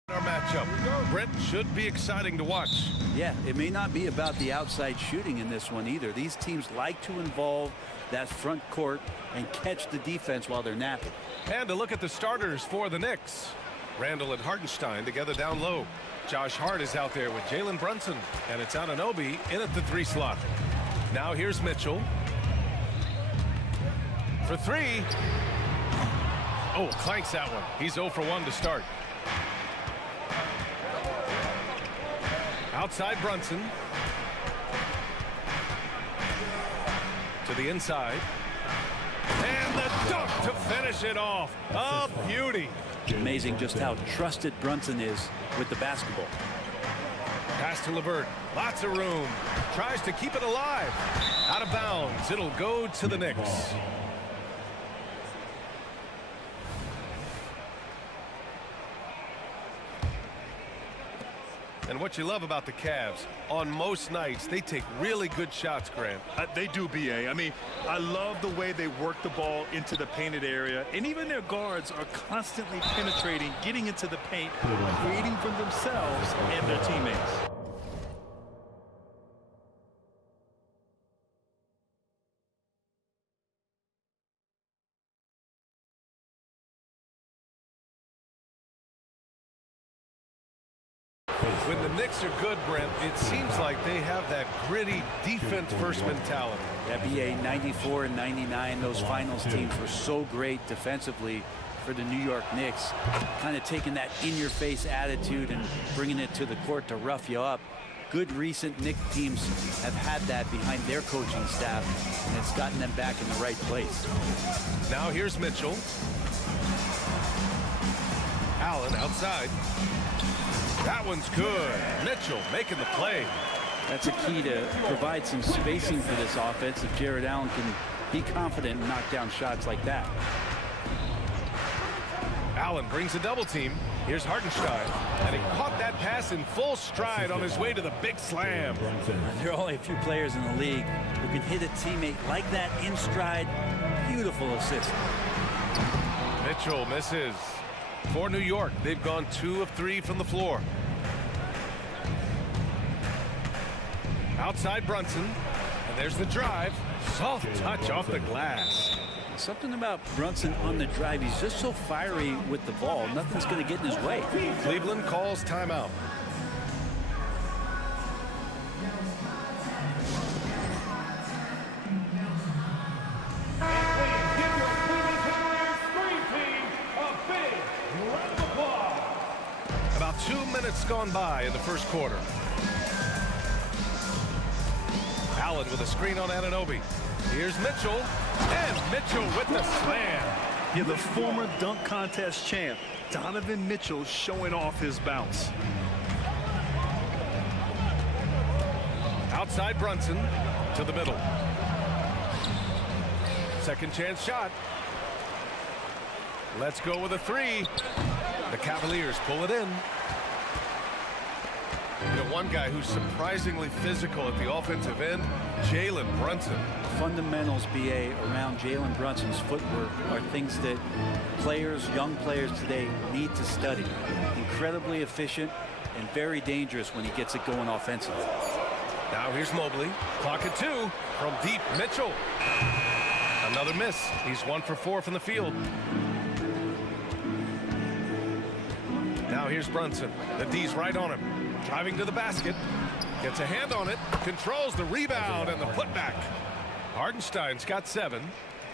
Our matchup. Brent should be exciting to watch. Yeah, it may not be about the outside shooting in this one either. These teams like to involve that front court and catch the defense while they're napping. And a look at the starters for the Knicks. Randall and Hartenstein together down low. Josh Hart is out there with Jalen Brunson, and it's Anunoby in at the 3 slot. Now here's Mitchell. For 3. Oh, clanks that one. He's 0 for 1 to start. Outside Brunson. To the inside. And the dunk to finish it off. A beauty. Amazing just how trusted Brunson is with the basketball. Pass to LeVert. Lots of room. Tries to keep it alive. Out of bounds. It'll go to the Knicks. And what you love about the Cavs, on most nights, they take really good shots, Grant. They do, B.A. I mean, I love the way they work the ball into the painted area, and even their guards are constantly penetrating, getting into the paint, creating for themselves and their teammates. When the Knicks are good, Brent, it seems like they have that gritty defense-first mentality. NBA 94 and 99, those finals teams were so great defensively for the New York Knicks, kind of taking that in-your-face attitude and bringing it to the court to rough you up. Good recent Knicks teams have had that behind their coaching staff, and it's gotten them back in the right place. Now here's Mitchell. Allen outside. That one's good. Mitchell making the play. That's a key to provide some spacing for this offense if Jared Allen can be confident and knock down shots like that. Allen brings a double team. Here's Hartenstein. And he caught that pass in full stride on his way to the big slam. There are only a few players in the league who can hit a teammate like that in stride. Beautiful assist. Mitchell misses. For New York, they've gone 2 of 3 from the floor. Outside Brunson. And there's the drive. Soft touch off the glass. Something about Brunson on the drive. He's just so fiery with the ball. Nothing's going to get in his way. Cleveland calls timeout. About 2 minutes gone by in the first quarter. Allen with a screen on Anunoby. Here's Mitchell, and Mitchell with the slam. Yeah, the former dunk contest champ, Donovan Mitchell, showing off his bounce. Outside Brunson to the middle. Second chance shot. Let's go with a 3. The Cavaliers pull it in. You know, one guy who's surprisingly physical at the offensive end, Jalen Brunson. Fundamentals, BA, around Jalen Brunson's footwork are things that young players today need to study. Incredibly efficient and very dangerous when he gets it going offensively. Now here's Mobley. Clock at 2 from deep. Mitchell. Another miss. He's 1 for 4 from the field. Now here's Brunson. The D's right on him. Driving to the basket. Gets a hand on it. Controls the rebound and the putback. Hartenstein's got 7.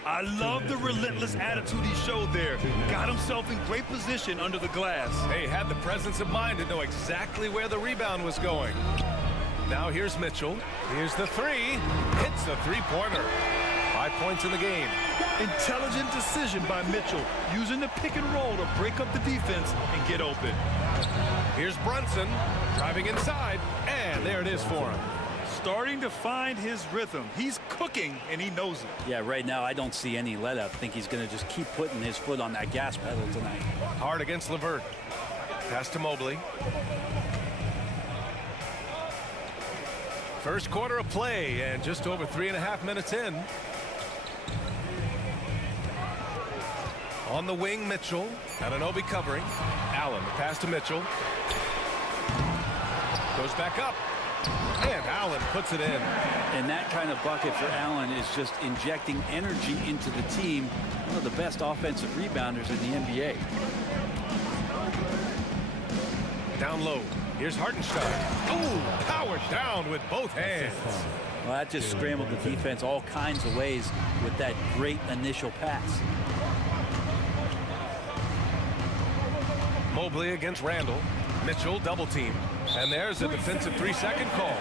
I love the relentless attitude he showed there. Got himself in great position under the glass. Hey, had the presence of mind to know exactly where the rebound was going. Now here's Mitchell. Here's the 3. Hits the 3-pointer. 5 points in the game. Intelligent decision by Mitchell, using the pick and roll to break up the defense and get open. Here's Brunson driving inside, and there it is for him. Starting to find his rhythm. He's cooking, and he knows it. Yeah, right now I don't see any let up. I think he's going to just keep putting his foot on that gas pedal tonight. Hard against LeVert. Pass to Mobley. First quarter of play, and just over 3.5 minutes in. On the wing, Mitchell. Anunoby covering. Allen, the pass to Mitchell. Goes back up. And Allen puts it in. And that kind of bucket for Allen is just injecting energy into the team. One of the best offensive rebounders in the NBA. Down low. Here's Hartenstein. Oh, powered down with both hands. Well, that just scrambled the defense all kinds of ways with that great initial pass. Mobley against Randall. Mitchell double team. And there's a defensive 3-second call.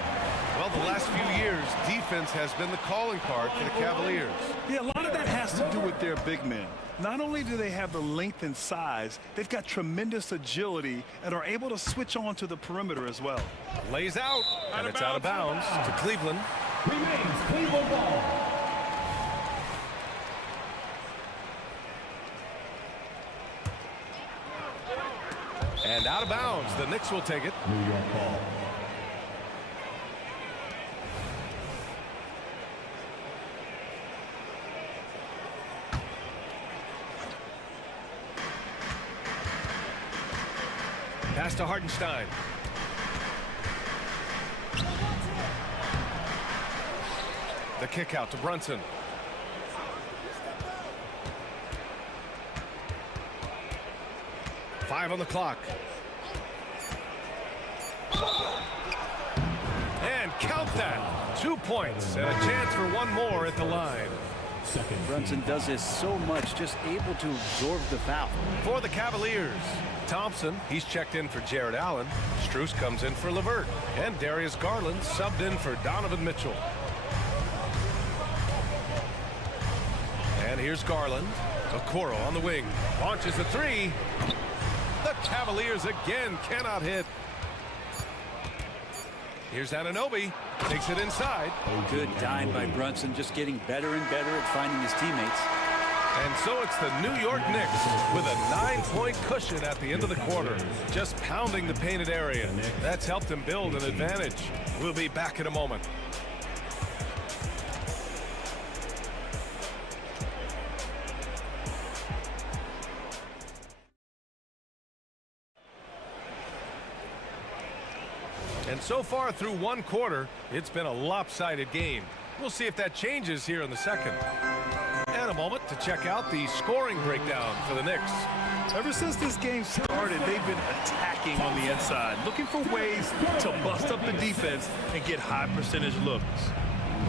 Well, the last few years, defense has been the calling card for the Cavaliers. Yeah, a lot of that has to do with their big men. Not only do they have the length and size, they've got tremendous agility and are able to switch on to the perimeter as well. Lays out, and it's out of bounds to Cleveland. Remains Cleveland ball. And out of bounds. The Knicks will take it. New York ball. Pass to Hartenstein. The kick out to Brunson. Five on the clock. And count that. 2 points and a chance for one more at the line. Brunson does this so much, just able to absorb the foul. For the Cavaliers, Thompson, he's checked in for Jared Allen. Strus comes in for LeVert. And Darius Garland subbed in for Donovan Mitchell. And here's Garland. Okoro on the wing. Launches a three. The Cavaliers again cannot hit. Here's Anunoby. Takes it inside. Good dime by Brunson, just getting better and better at finding his teammates. And so it's the New York Knicks with a 9-point cushion at the end of the quarter. Just pounding the painted area. That's helped them build an advantage. We'll be back in a moment. And so far through one quarter, it's been a lopsided game. We'll see if that changes here in the second. And a moment to check out the scoring breakdown for the Knicks. Ever since this game started, they've been attacking on the inside, looking for ways to bust up the defense and get high percentage looks.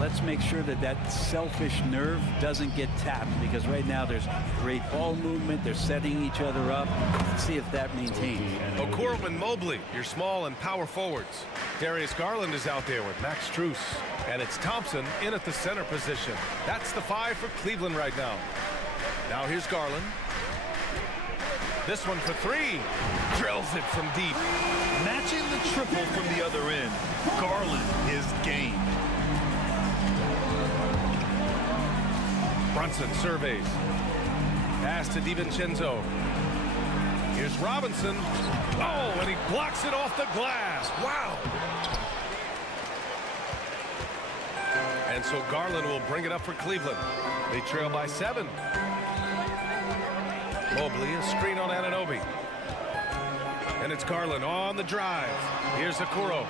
Let's make sure that that selfish nerve doesn't get tapped, because right now there's great ball movement. They're setting each other up. Let's see if that maintains. Okoro and Mobley, your small and power forwards. Darius Garland is out there with Max Strus. And it's Thompson in at the center position. That's the 5 for Cleveland right now. Now here's Garland. This one for 3. Drills it from deep. Matching the triple from the other end. Garland is game. Brunson surveys. Pass to DiVincenzo. Here's Robinson. Oh, and he blocks it off the glass. Wow. And so Garland will bring it up for Cleveland. They trail by 7. Mobley, a screen on Anunoby. And it's Garland on the drive. Here's Okoro.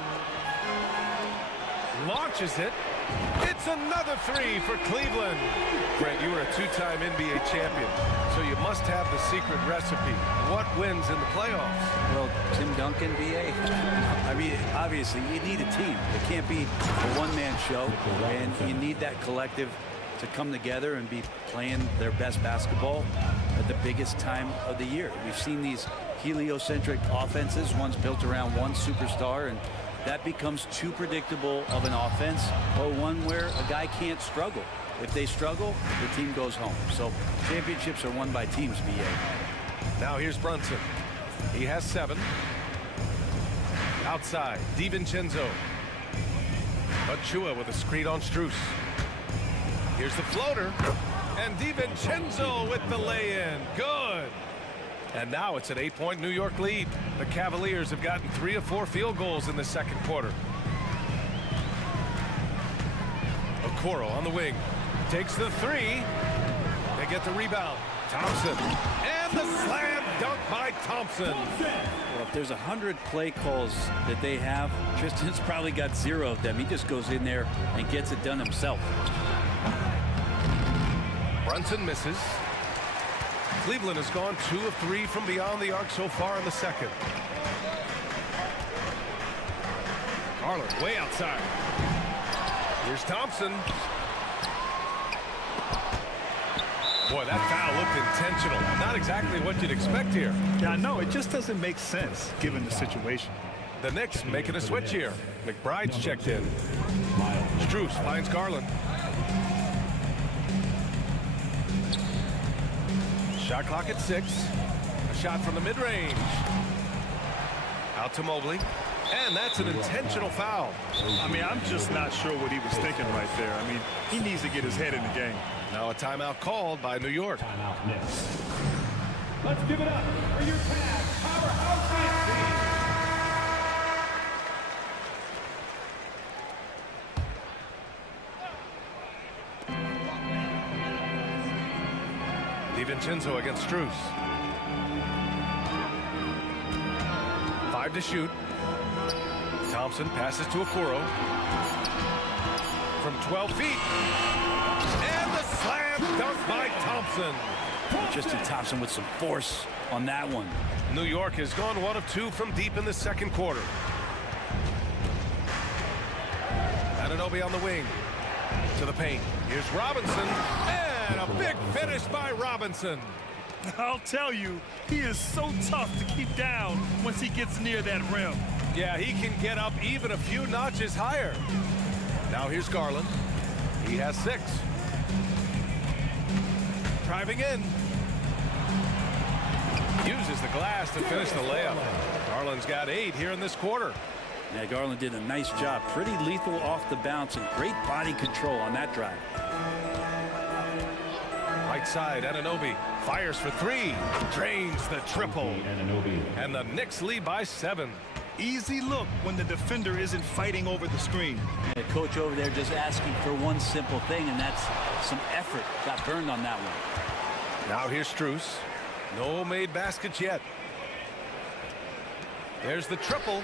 Launches it. It's another 3 for Cleveland. Brent, you were a 2-time NBA champion, so you must have the secret recipe. What wins in the playoffs? Well, Tim Duncan, BA. I mean, obviously, you need a team. It can't be a one-man show, and you need that collective to come together and be playing their best basketball at the biggest time of the year. We've seen these heliocentric offenses, one's built around one superstar, and that becomes too predictable of an offense, or one where a guy can't struggle. If they struggle, the team goes home. So championships are won by teams, BA. Now here's Brunson. He has 7. Outside, DiVincenzo. Achua with a screen on Strus. Here's the floater. And DiVincenzo with the lay-in. Good. And now it's an 8-point New York lead. The Cavaliers have gotten 3 of 4 field goals in the second quarter. Okoro on the wing. Takes the 3. They get the rebound. Thompson. And the slam dunk by Thompson. Well, if there's 100 play calls that they have, Tristan's probably got 0 of them. He just goes in there and gets it done himself. Brunson misses. Cleveland has gone 2 of 3 from beyond the arc so far in the second. Garland way outside. Here's Thompson. Boy, that foul looked intentional. Not exactly what you'd expect here. Yeah, no, it just doesn't make sense given the situation. The Knicks making a switch here. McBride's checked in. Strus finds Garland. Shot clock at 6. A shot from the mid-range. Out to Mobley. And that's an intentional foul. I mean, I'm just not sure what he was thinking right there. I mean, he needs to get his head in the game. Now a timeout called by New York. Timeout Knicks. Let's give it up for your Cavs powerhouse DiVincenzo against Strus. 5 to shoot. Thompson passes to Okoro. From 12 feet. And the slam dunk by Thompson. Tristan Thompson with some force on that one. New York has gone 1 of 2 from deep in the second quarter. Anunoby on the wing. To the paint. Here's Robinson. And a big finish by Robinson. I'll tell you, he is so tough to keep down once he gets near that rim. Yeah, he can get up even a few notches higher. Now here's Garland. He has 6. Driving in. Uses the glass to finish the layup. Garland's got 8 here in this quarter. Yeah, Garland did a nice job. Pretty lethal off the bounce and great body control on that drive. Right side, Anunoby fires for 3. Drains the triple. And the Knicks lead by 7. Easy look when the defender isn't fighting over the screen. The coach over there just asking for one simple thing, and that's some effort. Got burned on that one. Now here's Strus. No made baskets yet. There's the triple.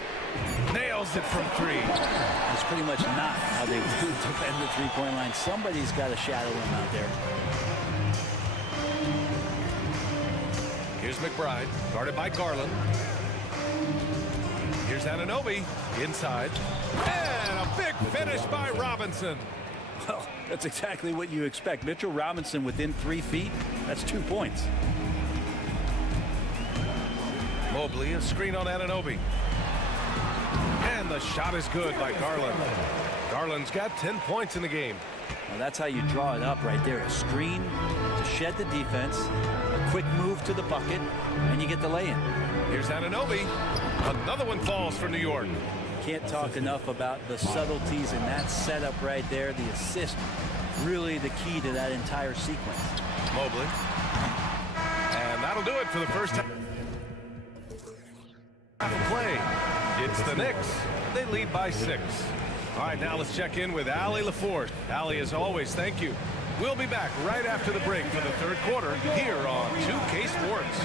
Nails it from 3. That's pretty much not how they defend the three-point line. Somebody's got to shadow him out there. Here's McBride, guarded by Garland. Here's Anunoby, inside. And a big finish by Robinson. Well, that's exactly what you expect. Mitchell Robinson within 3 feet. That's 2 points. Mobley, a screen on Anunoby. And the shot is good by Garland. Garland's got 10 points in the game. Well, that's how you draw it up right there. A screen to shed the defense, a quick move to the bucket, and you get the lay-in. Here's Anunoby. Another one falls for New York. Can't talk enough about the subtleties in that setup right there. The assist, really the key to that entire sequence. Mobley. And that'll do it for the first half of play. It's the Knicks. They lead by 6. All right, now let's check in with Allie LaForce. Allie, as always, thank you. We'll be back right after the break for the third quarter here on 2K Sports.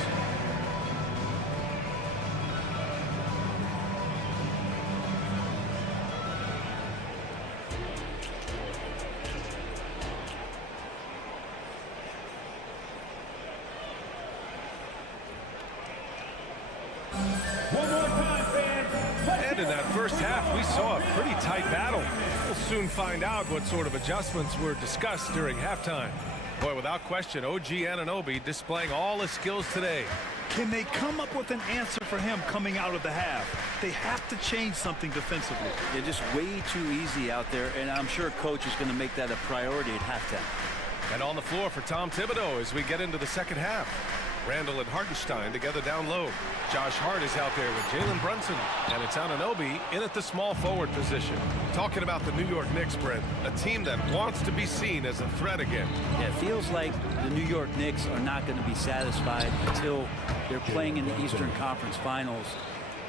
And in that first half, we saw a pretty tight battle. We'll soon find out what sort of adjustments were discussed during halftime. Boy, without question, OG Anunoby displaying all his skills today. Can they come up with an answer for him coming out of the half? They have to change something defensively. They're just way too easy out there, and I'm sure coach is going to make that a priority at halftime. And on the floor for Tom Thibodeau as we get into the second half. Randall and Hartenstein together down low. Josh Hart is out there with Jalen Brunson. And it's Anunoby in at the small forward position. Talking about the New York Knicks, Brent, a team that wants to be seen as a threat again. Yeah, it feels like the New York Knicks are not going to be satisfied until they're playing in the Eastern Conference Finals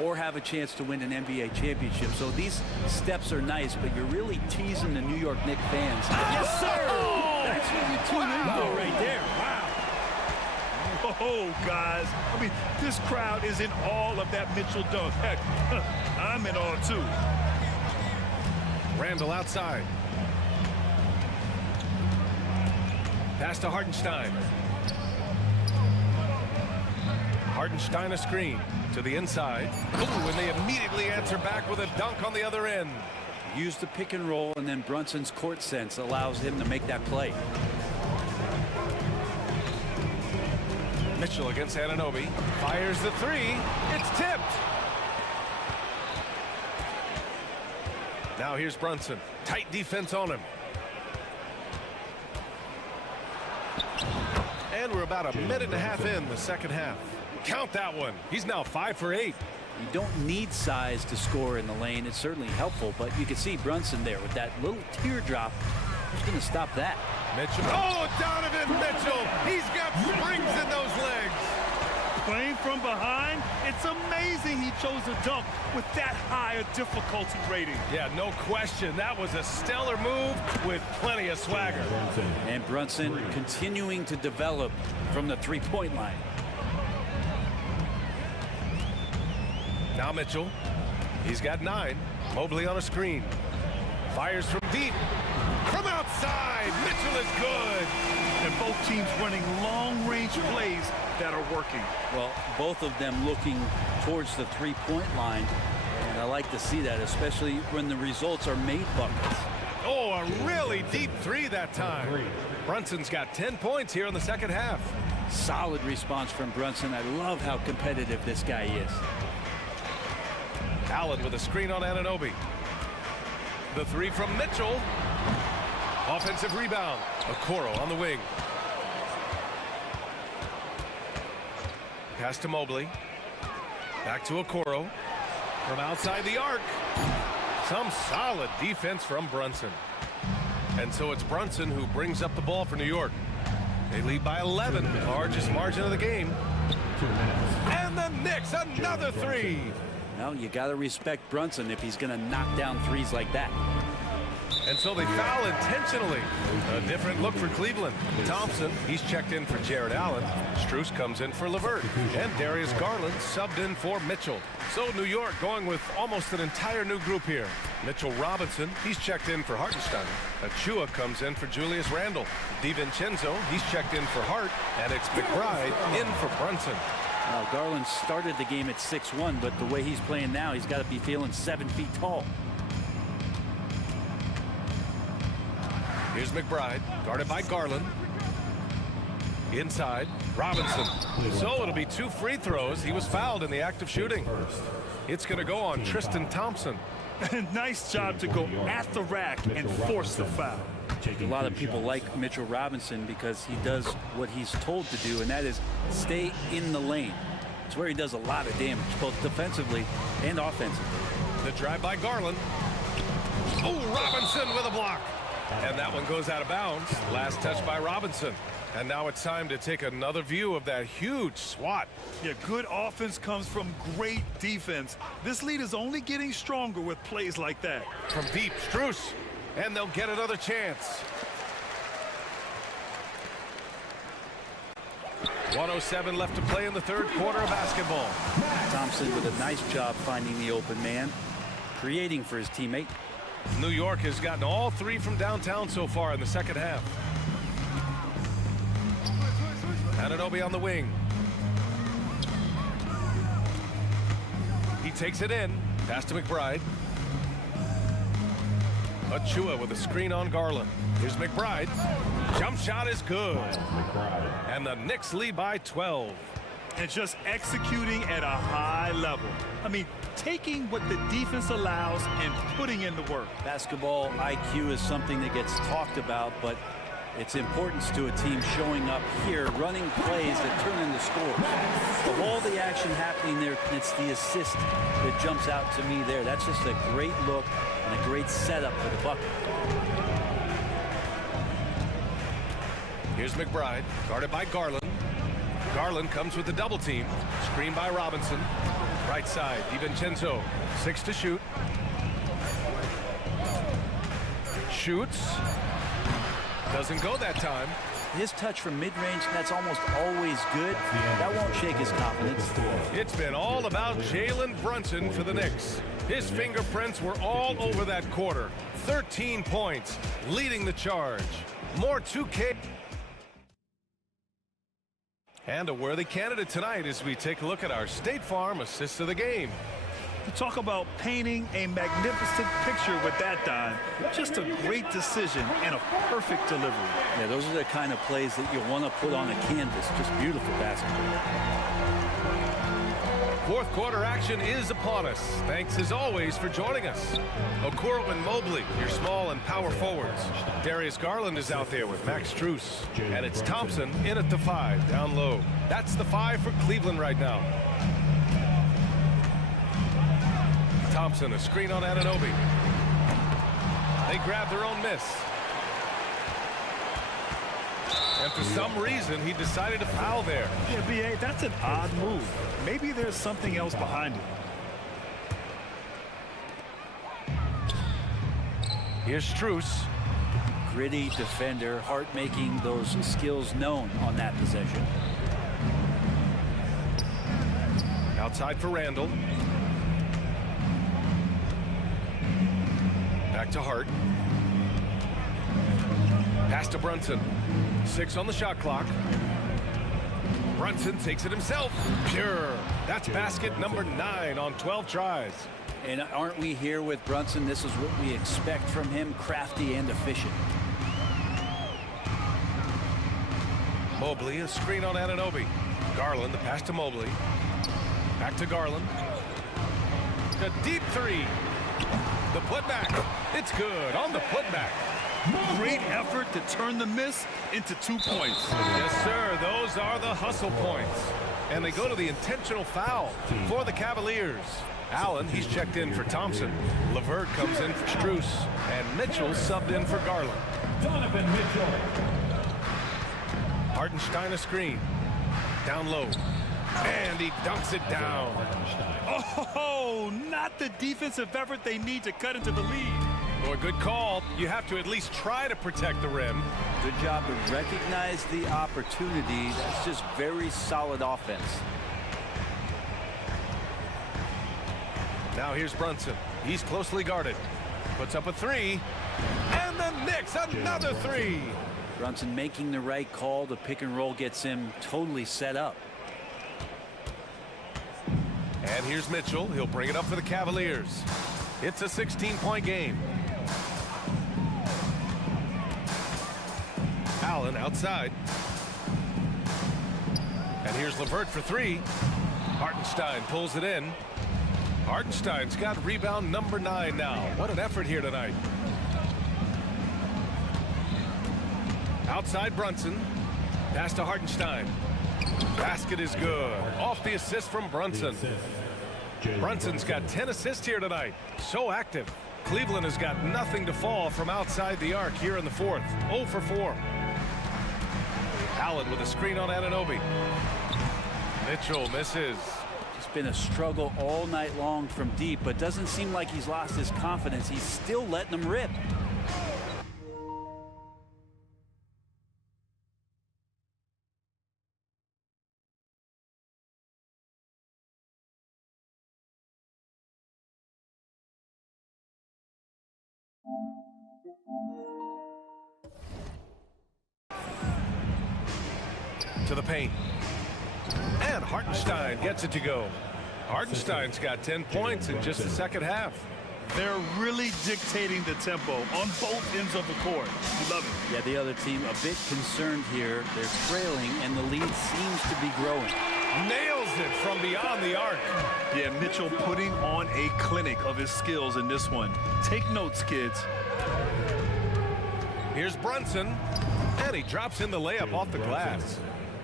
or have a chance to win an NBA championship. So these steps are nice, but you're really teasing the New York Knicks fans. Yes, sir! That's what you tune in for right there. Wow. Oh, guys. I mean, this crowd is in all of that Mitchell dunk. Heck, I'm in awe, too. Randall outside. Pass to Hartenstein. Hartenstein a screen to the inside. Ooh, and they immediately answer back with a dunk on the other end. Use the pick and roll, and then Brunson's court sense allows him to make that play. Mitchell against Anunoby. Fires the three. It's tipped. Now here's Brunson. Tight defense on him. And we're about a minute and a half in the second half. Count that one. He's now 5 for 8. You don't need size to score in the lane. It's certainly helpful, but you can see Brunson there with that little teardrop. Who's going to stop that? Mitchell. Oh, Donovan Mitchell. He's got springs in those legs. Playing from behind, it's amazing he chose a dunk with that high a difficulty rating. Yeah, no question. That was a stellar move with plenty of swagger. And Brunson continuing to develop from the three-point line. Now Mitchell. He's got 9. Mobley on a screen. Fires from deep. From outside. Mitchell is good. And both teams running long-range plays that are working. Well, both of them looking towards the three-point line. And I like to see that, especially when the results are made buckets. Oh, a really deep three that time. Brunson's got 10 points here in the second half. Solid response from Brunson. I love how competitive this guy is. Allen with a screen on Anunoby. The three from Mitchell. Offensive rebound. Okoro on the wing. Pass to Mobley. Back to Okoro. From outside the arc. Some solid defense from Brunson. And so it's Brunson who brings up the ball for New York. They lead by 11, largest margin of the game. 2 minutes. And the Knicks, another three. Well, you got to respect Brunson if he's going to knock down threes like that. And so they foul intentionally. A different look for Cleveland. Thompson, he's checked in for Jared Allen. Strus comes in for LeVert. And Darius Garland subbed in for Mitchell. So New York going with almost an entire new group here. Mitchell Robinson, he's checked in for Hartenstein. Achua comes in for Julius Randle. DiVincenzo, he's checked in for Hart. And it's McBride in for Brunson. Garland started the game at 6'1", but the way he's playing now, he's got to be feeling 7 feet tall. Here's McBride, guarded by Garland. Inside, Robinson. So it'll be 2 free throws. He was fouled in the act of shooting. It's going to go on Tristan Thompson. Nice job to go at the rack and force the foul. A lot of people like Mitchell Robinson because he does what he's told to do, and that is stay in the lane. It's where he does a lot of damage, both defensively and offensively. The drive by Garland. Oh, Robinson with a block. And that one goes out of bounds. Last touch by Robinson. And now it's time to take another view of that huge swat. Yeah, good offense comes from great defense. This lead is only getting stronger with plays like that. From deep, Strus. And they'll get another chance. 1:07 left to play in the third quarter of basketball. Thompson with a nice job finding the open man, creating for his teammate. New York has gotten all 3 from downtown so far in the second half. Anunoby on the wing. He takes it in. Pass to McBride. Achua with a screen on Garland. Here's McBride. Jump shot is good. And the Knicks lead by 12. And just executing at a high level. I mean, taking what the defense allows and putting in the work. Basketball IQ is something that gets talked about, but its importance to a team showing up here, running plays that turn into scores. Of all the action happening there, it's the assist that jumps out to me there. That's just a great look and a great setup for the bucket. Here's McBride, guarded by Garland. Garland comes with the double team. Screen by Robinson. Right side, DiVincenzo. 6 to shoot. Shoots. Doesn't go that time. his touch from mid-range, that's almost always good. That won't shake his confidence. It's been all about Jalen Brunson for the Knicks. His fingerprints were all over that quarter. 13 points, leading the charge. More 2K. And a worthy candidate tonight as we take a look at our State Farm assist of the game. Talk about painting a magnificent picture with that dime. Just a great decision and a perfect delivery. Yeah, those are the kind of plays that you want to put on a canvas. Just beautiful basketball. Fourth quarter action is upon us. Thanks as always for joining us. Okoro and Mobley, your small and power forwards. Darius Garland is out there with Max Strus. And it's Thompson in at the 5, down low. That's the 5 for Cleveland right now. Thompson, a screen on Anunoby. They grab their own miss. And for some reason, he decided to foul there. Yeah, B.A., that's an odd move. Maybe there's something else behind it. Here's Strus. Gritty defender, Hart making those skills known on that possession. Outside for Randall. Back to Hart. Pass to Brunson. 6 on the shot clock. Brunson takes it himself. Pure. That's basket number 9 on 12 tries. And aren't we here with Brunson? This is what we expect from him, crafty and efficient. Mobley, a screen on Anunoby. Garland, the pass to Mobley. Back to Garland. A deep 3. The putback. It's good on the putback. Great effort to turn the miss into 2 points. Yes, sir. Those are the hustle points. And they go to the intentional foul for the Cavaliers. Allen, he's checked in for Thompson. LeVert comes in for Strus. And Mitchell subbed in for Garland. Donovan Mitchell. Hartenstein a screen. Down low. And he dunks it down. Oh, not the defensive effort they need to cut into the lead. Boy, good call. You have to at least try to protect the rim. Good job to recognize the opportunity. That's just very solid offense. Now here's Brunson. He's closely guarded. Puts up a 3. And the Knicks, another 3. Brunson making the right call. The pick and roll gets him totally set up. And here's Mitchell. He'll bring it up for the Cavaliers. It's a 16-point game. Allen outside. And here's LeVert for 3. Hartenstein pulls it in. Hartenstein's got rebound number 9 now. What an effort here tonight. Outside Brunson. Pass to Hartenstein. Basket is good. Off the assist from Brunson. Brunson's got 10 assists here tonight. So active. Cleveland has got nothing to fall from outside the arc here in the 4th. 0 for 4. Allen with a screen on Anunoby. Mitchell misses. It's been a struggle all night long from deep, but doesn't seem like he's lost his confidence. He's still letting them rip. To the paint. And Hartenstein gets it to go. Hartenstein's got 10 points in just the second half. They're really dictating the tempo on both ends of the court. You love it. Yeah, the other team a bit concerned here. They're trailing, and the lead seems to be growing. Nails it from beyond the arc. Yeah, Mitchell putting on a clinic of his skills in this one. Take notes, kids. Here's Brunson, and he drops in the layup off the glass.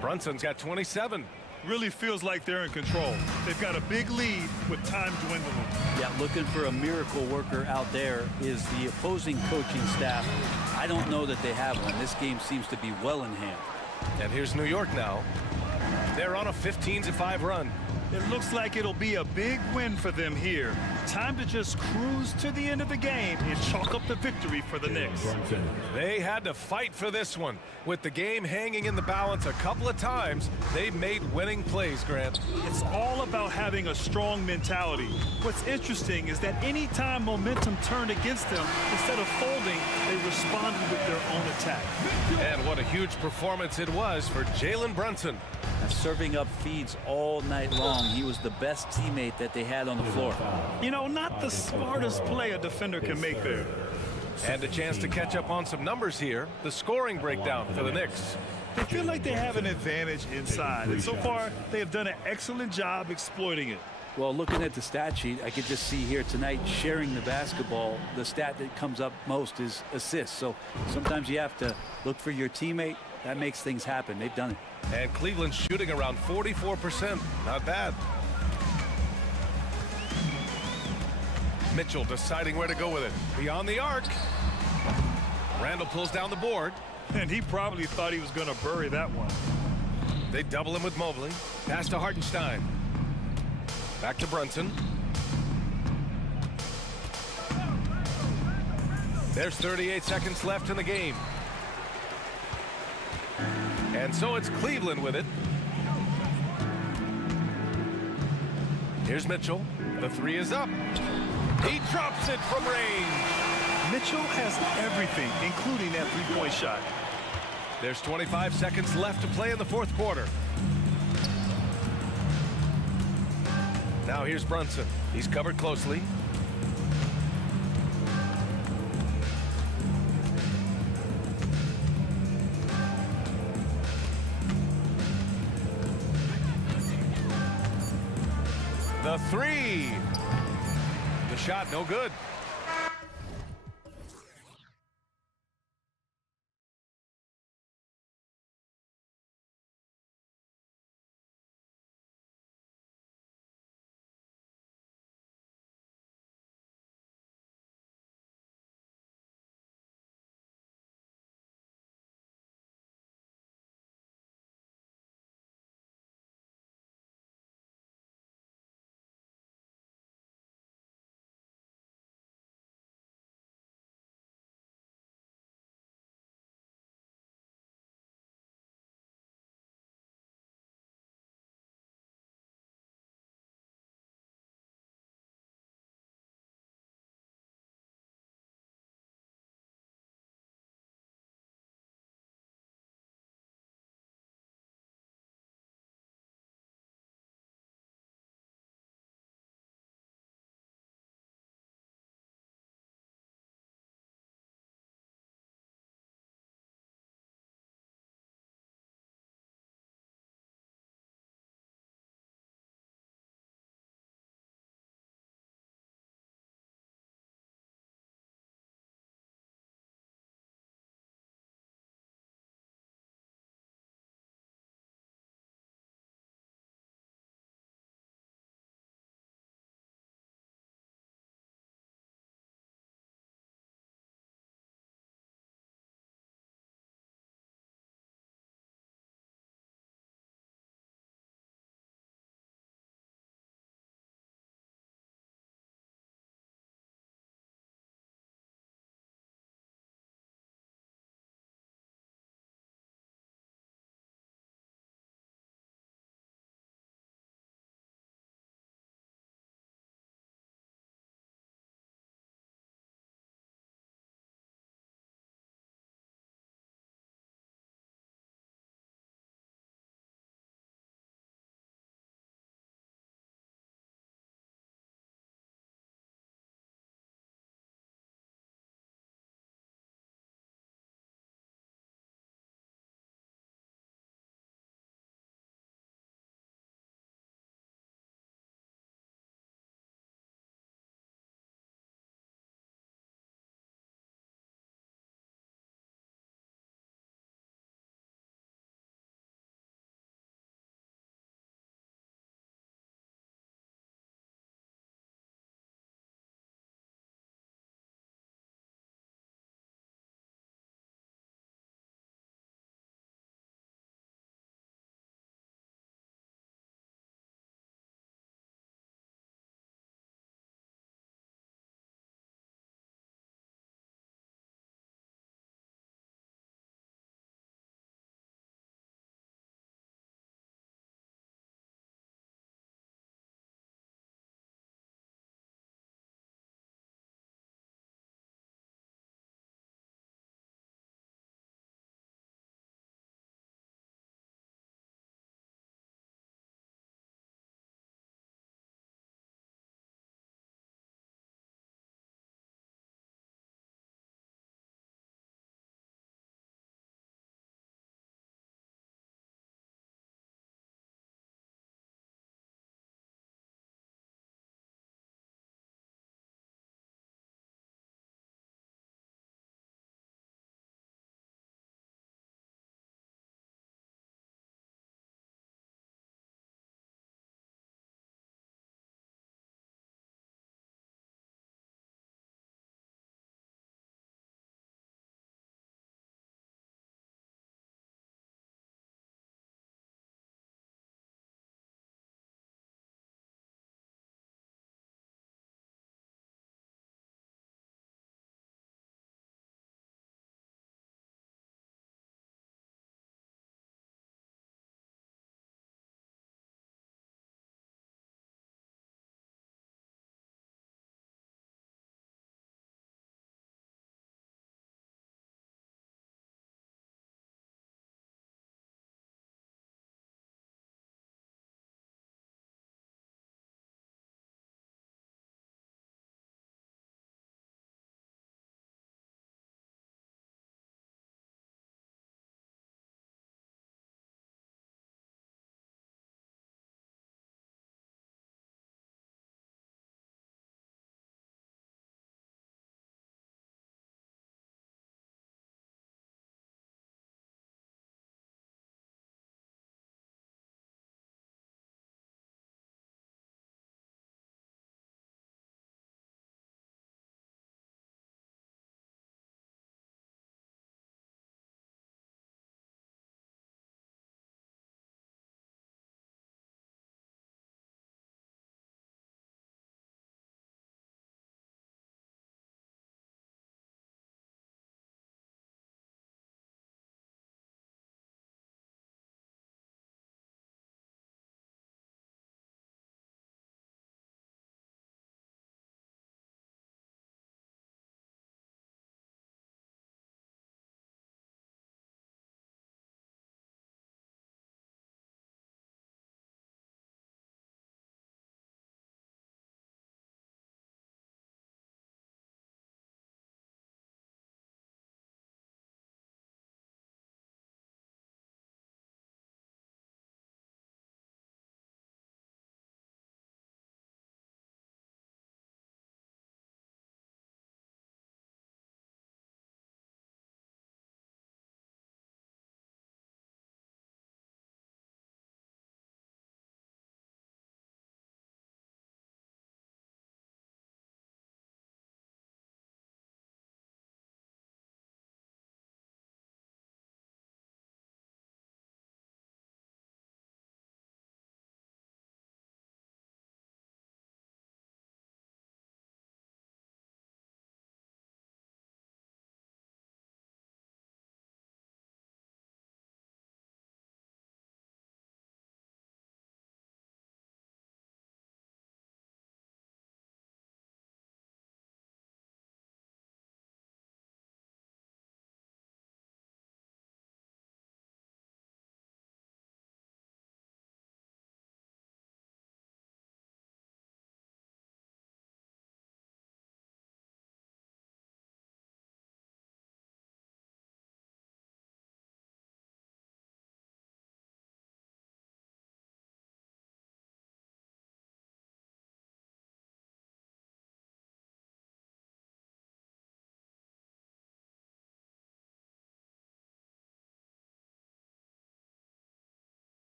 Brunson's got 27. Really feels like they're in control. They've got a big lead with time dwindling. Yeah, looking for a miracle worker out there is the opposing coaching staff. I don't know that they have one. This game seems to be well in hand. And here's New York now. They're on a 15-5 run. It looks like it'll be a big win for them here. Time to just cruise to the end of the game and chalk up the victory for the Knicks. They had to fight for this one. With the game hanging in the balance a couple of times, they made winning plays, Grant. It's all about having a strong mentality. What's interesting is that anytime momentum turned against them, instead of folding, they responded with their own attack. And what a huge performance it was for Jalen Brunson. And serving up feeds all night long. He was the best teammate that they had on the floor. You know, not the smartest play a defender can make there. And a chance to catch up on some numbers here. The scoring breakdown for the Knicks. They feel like they have an advantage inside, and so far they have done an excellent job exploiting it. Well, looking at the stat sheet, I could just see here tonight sharing the basketball. The stat that comes up most is assists. So sometimes you have to look for your teammate. That makes things happen. They've done it. And Cleveland's shooting around 44%. Not bad. Mitchell deciding where to go with it. Beyond the arc. Randall pulls down the board. And he probably thought he was going to bury that one. They double him with Mobley. Pass to Hartenstein. Back to Brunson. There's 38 seconds left in the game. And so it's Cleveland with it. Here's Mitchell. The three is up. He drops it from range. Mitchell has everything, including that three-point shot. There's 25 seconds left to play in the fourth quarter. Now here's Brunson. He's covered closely. The three. The shot, no good.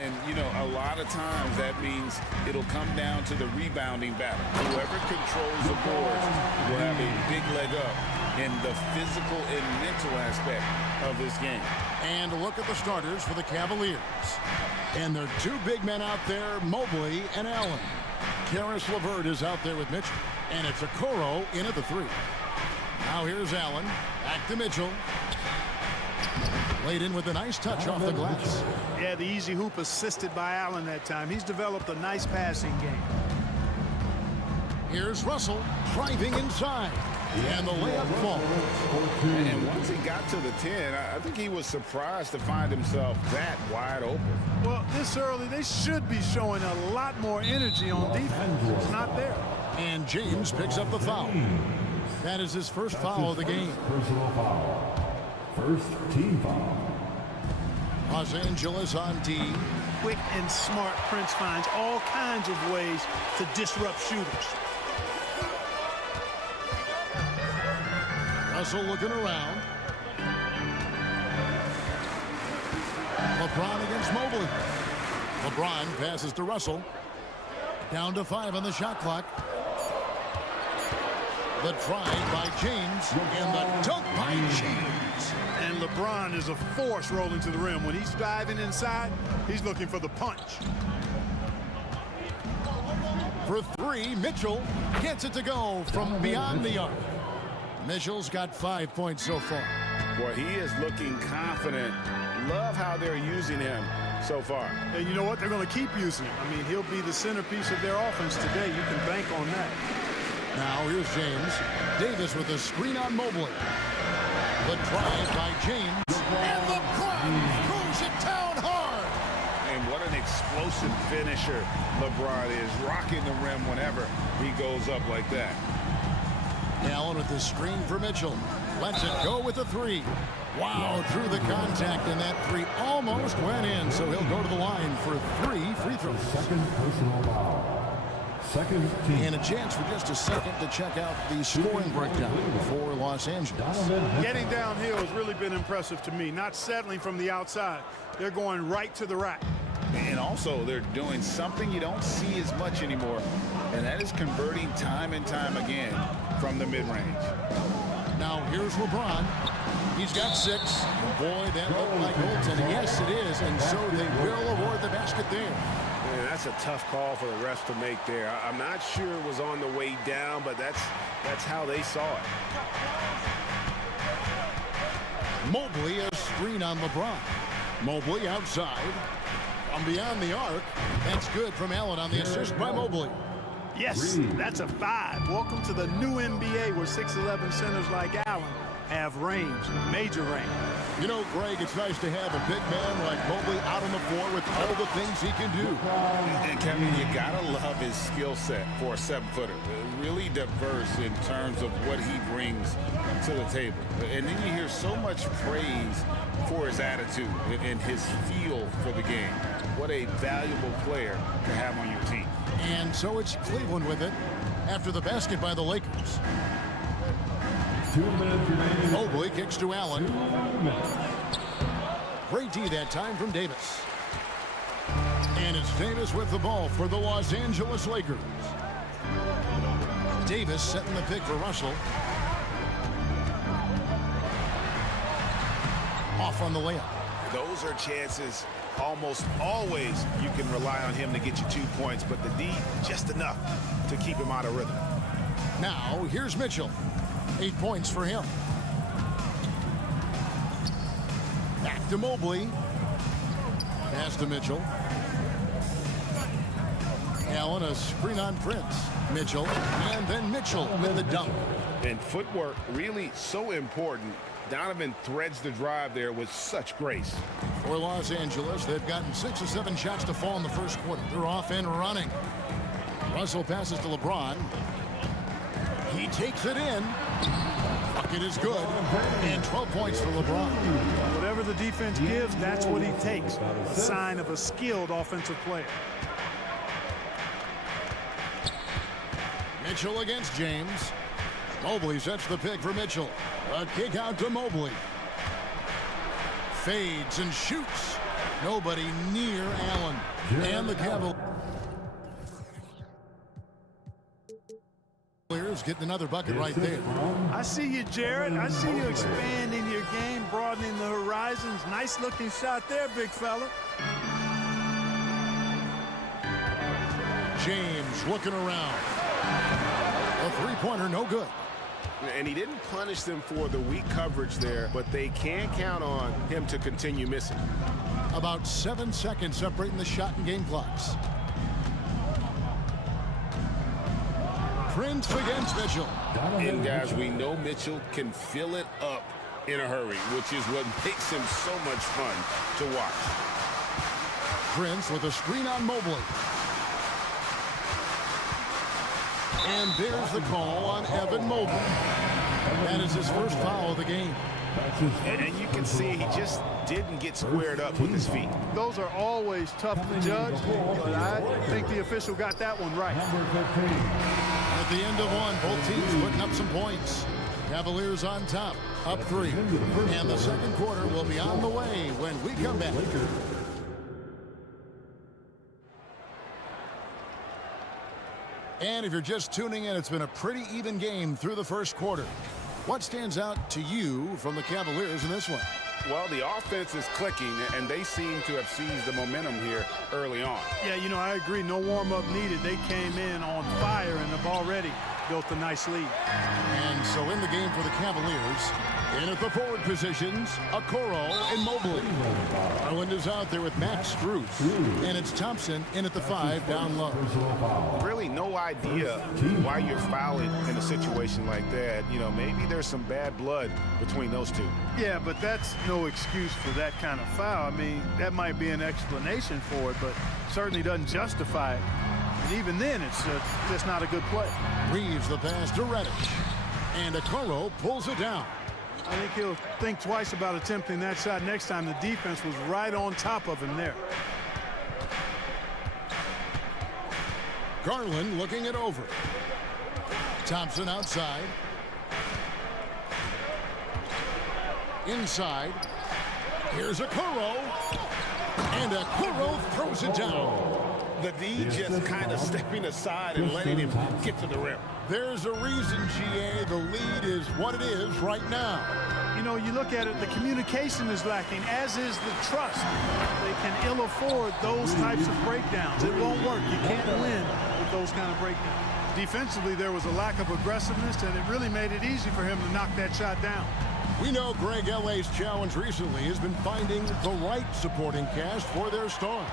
And, you know, a lot of times that means it'll come down to the rebounding battle. Whoever controls the boards will have a big leg up in the physical and mental aspect of this game. And look at the starters for the Cavaliers. And there are two big men out there, Mobley and Allen. Karis LeVert is out there with Mitchell. And it's Okoro in at the three. Now here's Allen. Back to Mitchell. Laid in with a nice touch off the glass. Yeah, the easy hoop assisted by Allen that time. He's developed a nice passing game. Here's Russell driving inside. And the layup falls. And once he got to the 10, I think he was surprised to find himself that wide open. Well, this early, they should be showing a lot more energy on defense. It's not there. And James picks up the foul. That is his first foul of the game. Personal foul. First team foul. Los Angeles on D. Quick and smart, Prince finds all kinds of ways to disrupt shooters. Russell looking around. LeBron against Mobley. LeBron passes to Russell. Down to 5 on the shot clock. The try by James and the dunk by James. And LeBron is a force rolling to the rim. When he's diving inside, he's looking for the punch. For three, Mitchell gets it to go from beyond the arc. Mitchell's got 5 points so far. Boy, he is looking confident. Love how they're using him so far. And you know what? They're going to keep using him. I mean, he'll be the centerpiece of their offense today. You can bank on that. Now here's James. Davis with a screen on Mobley. The drive by James. And the crowd throws it down hard. And what an explosive finisher LeBron is. Rocking the rim whenever he goes up like that. Allen with the screen for Mitchell. Lets it go with the three. Wow, through the contact, and that three almost went in. So he'll go to the line for 3 free throws. Second personal foul. Second team. And a chance for just a second to check out the scoring breakdown for Los Angeles. Getting downhill has really been impressive to me. Not settling from the outside. They're going right to the rack. And also, they're doing something you don't see as much anymore, and that is converting time and time again from the mid-range. Now here's LeBron. He's got 6. Boy, that looked like goaltending. Yes, it is, and so they will award the basket there. Man, that's a tough call for the refs to make there. I'm not sure it was on the way down, but that's how they saw it. Mobley a screen on LeBron. Mobley outside. From beyond the arc. That's good from Allen on the assist by Mobley. Yes, that's a 5. Welcome to the new NBA where 6'11" centers like Allen have range, major range. You know, Greg, it's nice to have a big man like Mobley out on the floor with all the things he can do. And Kevin, you gotta love his skill set for a 7-footer. Really diverse in terms of what he brings to the table. And then you hear so much praise for his attitude and his feel for the game. What a valuable player to have on your team. And so it's Cleveland with it after the basket by the Lakers. 2 minutes remaining. Mobley kicks to Allen. Great D that time from Davis. And it's Davis with the ball for the Los Angeles Lakers. Davis setting the pick for Russell. Off on the layup. Those are chances almost always you can rely on him to get you 2 points, but the D, just enough to keep him out of rhythm. Now, here's Mitchell. 8 points for him. Back to Mobley. Pass to Mitchell. Allen a screen on Prince. Mitchell, and then Mitchell with the dunk. And footwork really so important. Donovan threads the drive there with such grace. For Los Angeles, they've gotten 6 or 7 shots to fall in the first quarter. They're off and running. Russell passes to LeBron. He takes it in. Bucket is good. And 12 points for LeBron. Whatever the defense gives, that's what he takes. A sign of a skilled offensive player. Mitchell against James. Mobley sets the pick for Mitchell. A kick out to Mobley. Fades and shoots. Nobody near Allen. And the Cavaliers getting another bucket right there. I see you, Jared. I see you expanding your game, broadening the horizons. Nice looking shot there, big fella. James looking around. A three-pointer, no good. And he didn't punish them for the weak coverage there, but they can count on him to continue missing. About 7 seconds separating the shot and game clocks. Prince against Mitchell. And guys, we know Mitchell can fill it up in a hurry, which is what makes him so much fun to watch. Prince with a screen on Mobley. And there's the call on Evan Mobley. That is his first foul of the game. And you can see he just didn't get squared up with his feet. Those are always tough to judge, but I think the official got that one right. At the end of one, both teams putting up some points. Cavaliers on top, up 3. And the second quarter will be on the way when we come back. And if you're just tuning in, it's been a pretty even game through the first quarter. What stands out to you from the Cavaliers in this one? Well, the offense is clicking, and they seem to have seized the momentum here early on. Yeah, you know, I agree. No warm-up needed. They came in on fire and have already built a nice lead. And so in the game for the Cavaliers, in at the forward positions, Okoro and Mobley. Garland is out there with Max Strus. And it's Thompson in at the 5 down low. Really no idea why you're fouling in a situation like that. You know, maybe there's some bad blood between those two. Yeah, but that's no excuse for that kind of foul. I mean, that might be an explanation for it, but certainly doesn't justify it. And even then, it's just not a good play. Reeves the pass to Reddish. And Okoro pulls it down. I think he'll think twice about attempting that shot next time. The defense was right on top of him there. Garland looking it over. Thompson outside. Inside. Here's Okoro. And Okoro throws it down. The D just kind of stepping aside and letting him get to the rim. There's a reason, GA, the lead is what it is right now. You know, you look at it, the communication is lacking, as is the trust. They can ill afford those types of breakdowns. It won't work. You can't win with those kind of breakdowns. Defensively, there was a lack of aggressiveness, and it really made it easy for him to knock that shot down. We know Greg L.A.'s challenge recently has been finding the right supporting cast for their stars.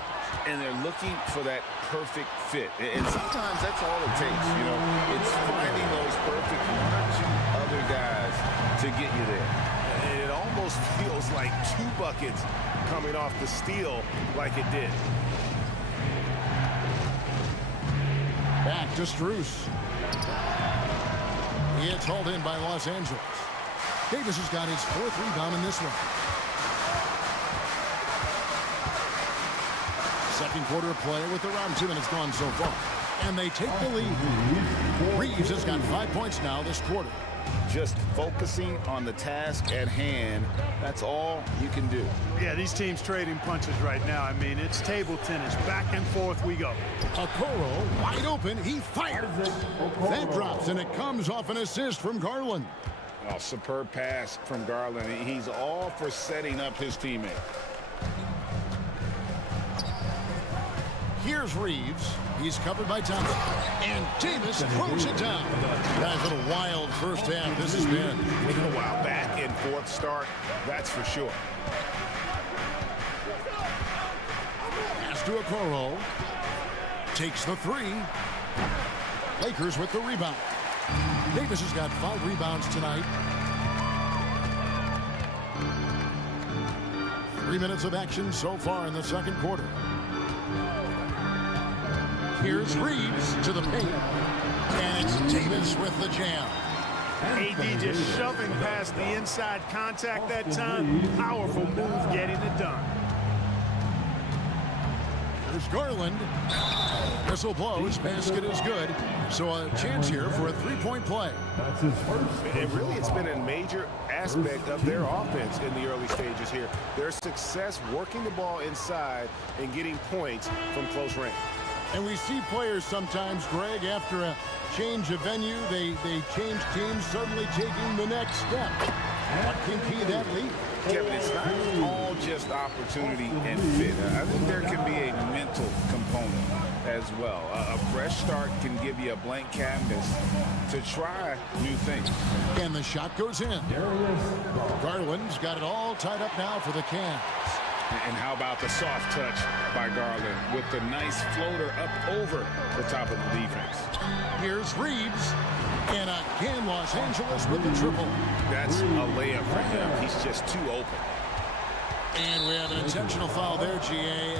And they're looking for that perfect fit. And sometimes that's all it takes, you know. It's finding those perfect 1 or 2 other guys to get you there. And it almost feels like 2 buckets coming off the steal like it did. Back to Strus. He gets hauled in by Los Angeles. Davis has got his 4th rebound in this one. Second quarter of play with around 2 minutes gone so far. And they take the lead. Reeves has got 5 points now this quarter. Just focusing on the task at hand, that's all you can do. Yeah, these teams trading punches right now. I mean, it's table tennis. Back and forth we go. Okoro wide open. He fires. That drops, and it comes off an assist from Garland. Oh, superb pass from Garland. He's all for setting up his teammate. Here's Reeves. He's covered by Thompson. And Davis throws it down. Guys, what a wild first half this has been. Wow, back and forth start, that's for sure. Pass to Okoro. Takes the 3. Lakers with the rebound. Davis has got 5 rebounds tonight. 3 minutes of action so far in the second quarter. Here's Reeves to the paint. And it's Davis with the jam. AD just shoving past the inside contact that time. Powerful move getting it done. There's Garland. Whistle blows, basket is good. So a chance here for a three-point play. And really, it's been a major aspect of their offense in the early stages here. Their success working the ball inside and getting points from close range. And we see players sometimes, Greg, after a change of venue, they change teams, suddenly taking the next step. What can key that lead? Kevin, it's not all just opportunity and fit. I think there can be a mental component as well. A fresh start can give you a blank canvas to try new things. And the shot goes in. Garland's got it all tied up now for the Cavs. And how about the soft touch by Garland with the nice floater up over the top of the defense. Here's Reeves. And again, Los Angeles with the triple. That's a layup for him. He's just too open. And we have an intentional foul there, GA.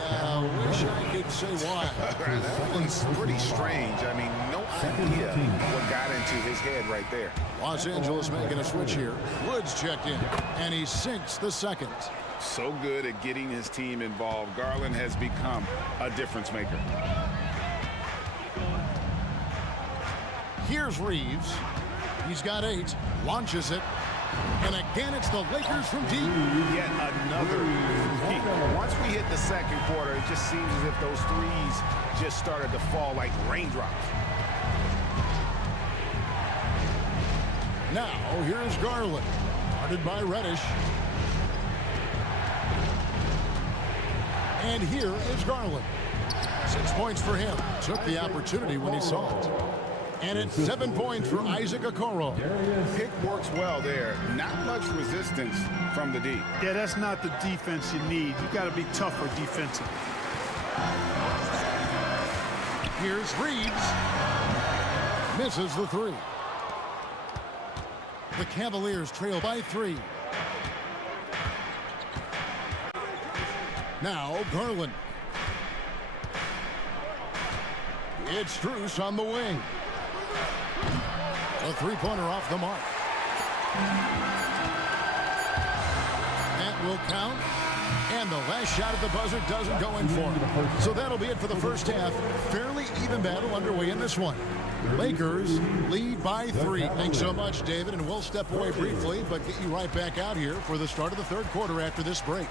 Wish I could say why. That one's pretty strange. I mean, no idea what got into his head right there. Los Angeles making a switch here. Woods checked in, and he sinks the second. So good at getting his team involved. Garland has become a difference maker. Here's Reeves. He's got 8, launches it, and again it's the Lakers from deep. Yet another three. Once we hit the second quarter, it just seems as if those threes just started to fall like raindrops. Now here's Garland, guarded by Reddish. And here is Garland. 6 points for him. Took the opportunity when he saw it. And it's 7 points for Isaac Okoro. Pick works well there. Not much resistance from the D. Yeah, that's not the defense you need. You got to be tougher defensively. Here's Reeves. Misses the 3. The Cavaliers trail by 3. Now Garland. It's Strus on the wing. A three-pointer off the mark. That will count. And the last shot at the buzzer doesn't go in for him. So that'll be it for the first half. Fairly even battle underway in this one. Lakers lead by 3. Thanks so much, David. And we'll step away briefly, but get you right back out here for the start of the third quarter after this break.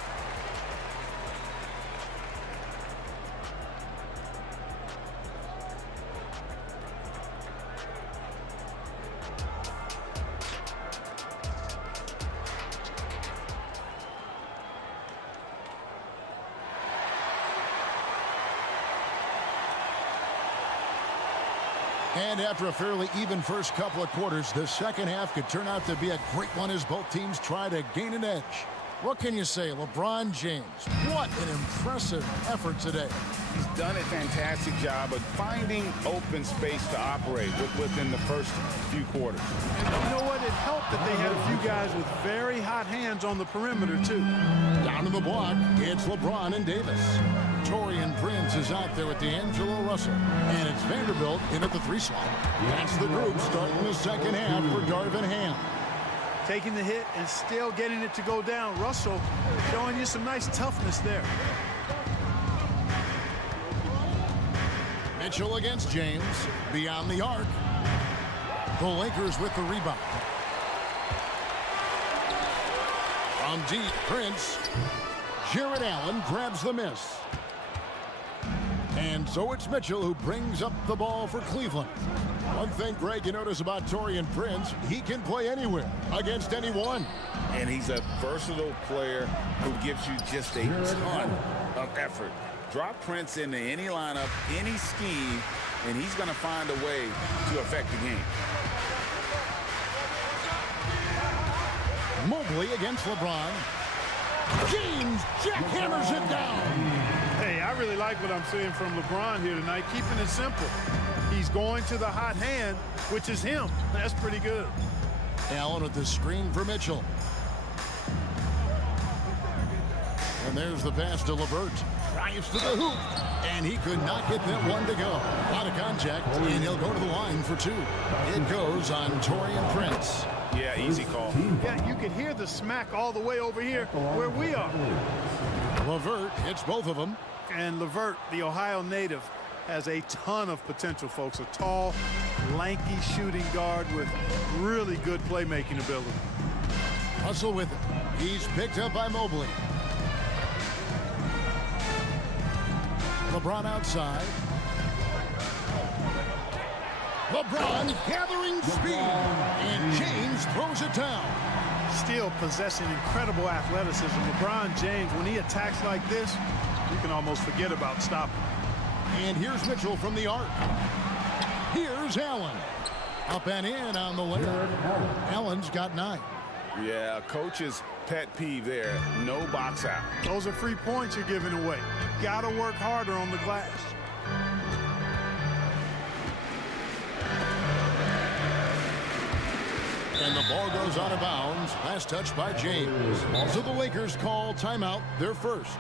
And after a fairly even first couple of quarters, the second half could turn out to be a great one as both teams try to gain an edge. What can you say, LeBron James? What an impressive effort today. He's done a fantastic job of finding open space to operate within the first few quarters. And you know what? It helped that they had a few guys with very hot hands on the perimeter, too. Down in the block, it's LeBron and Davis. Taurean Prince is out there with D'Angelo Russell. And it's Vanderbilt in at the 3 slot. That's the group starting the second half for Darvin Ham. Taking the hit and still getting it to go down. Russell showing you some nice toughness there. Mitchell against James. Beyond the arc. The Lakers with the rebound. From deep, Prince. Jared Allen grabs the miss. And so it's Mitchell who brings up the ball for Cleveland. One thing, Greg, you notice about Taurean Prince, he can play anywhere, against anyone. And he's a versatile player who gives you just a ton of effort. Drop Prince into any lineup, any scheme, and he's going to find a way to affect the game. Mobley against LeBron. James jackhammers it down. Hey, I really like what I'm seeing from LeBron here tonight, keeping it simple. He's going to the hot hand, which is him. That's pretty good. Allen with the screen for Mitchell. And there's the pass to LeVert. Drives to the hoop. And he could not get that one to go. Out of contact, and he'll go to the line for 2. It goes on Taurean Prince. Yeah, easy call. Yeah, you can hear the smack all the way over here where we are. LeVert hits both of them. And LeVert, the Ohio native, has a ton of potential, folks. A tall, lanky shooting guard with really good playmaking ability. Hustle with it. He's picked up by Mobley. LeBron outside. LeBron gathering speed, and James throws it down. Still possessing incredible athleticism. LeBron James, when he attacks like this, you can almost forget about stopping. And here's Mitchell from the arc. Here's Allen. Up and in on the layup. Allen's got 9. Yeah, coach's pet peeve there. No box out. Those are free points you're giving away. Got to work harder on the glass. And the ball goes out of bounds. Last touch by James. So the Lakers call timeout, their first.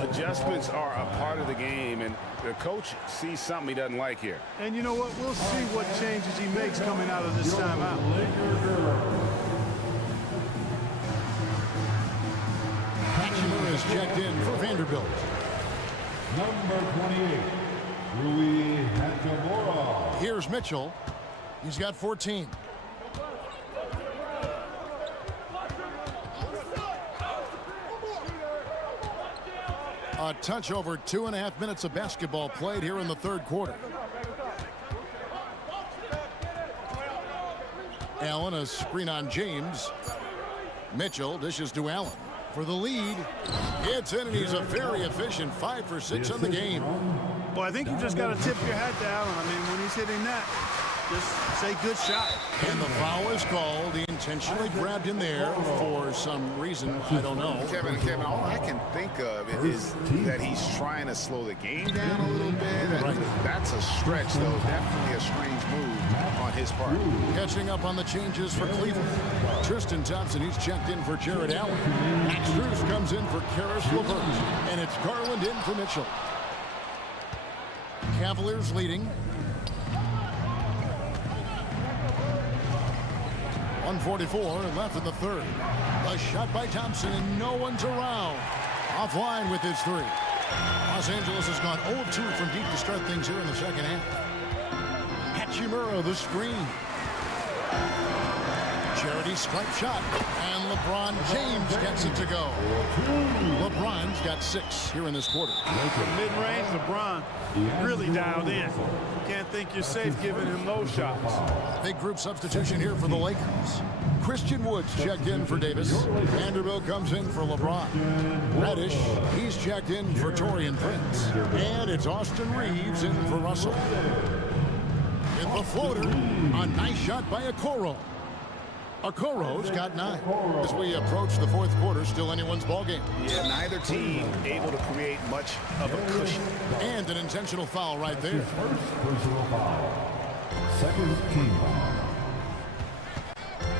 Adjustments are a part of the game, and the coach sees something he doesn't like here. And you know what? We'll see what changes he makes coming out of this timeout. Hachimura is checked in for Vanderbilt. Number 28, Rui Hachimura. Here's Mitchell. He's got 14. A touch over 2.5 minutes of basketball played here in the third quarter. Allen, a screen on James. Mitchell dishes to Allen for the lead. It's in, and he's a very efficient 5 for 6 on the game. Well, I think you just got to tip your hat to Allen. I mean, when he's hitting that, just say good shot. And the foul is called. He intentionally grabbed in there for some reason. I don't know. Kevin, all I can think of is that he's trying to slow the game down a little bit. Right. That's a stretch, though. Definitely a strange move on his part. Catching up on the changes for Cleveland. Tristan Thompson, he's checked in for Jared Allen. Max Strus comes in for Karis LeVert. And it's Garland in for Mitchell. Cavaliers leading. 1:44 left in the third. A shot by Thompson, and no one's around. Offline with his 3. Los Angeles has gone 0 of 2 from deep to start things here in the second half. Hachimura, the screen. Charity stripe shot, and LeBron James gets it to go. LeBron's got 6 here in this quarter. From mid-range, LeBron really dialed in. Can't think you're safe giving him those shots. Big group substitution here for the Lakers. Christian Woods checked in for Davis. Vanderbilt comes in for LeBron. Reddish, he's checked in for Taurean Prince. And it's Austin Reeves in for Russell. In the floater, a nice shot by Okoro. Okoro's got 9. As we approach the fourth quarter, still anyone's ball game. Yeah, neither team able to create much of a cushion. And an intentional foul right there. First personal foul. Second team foul.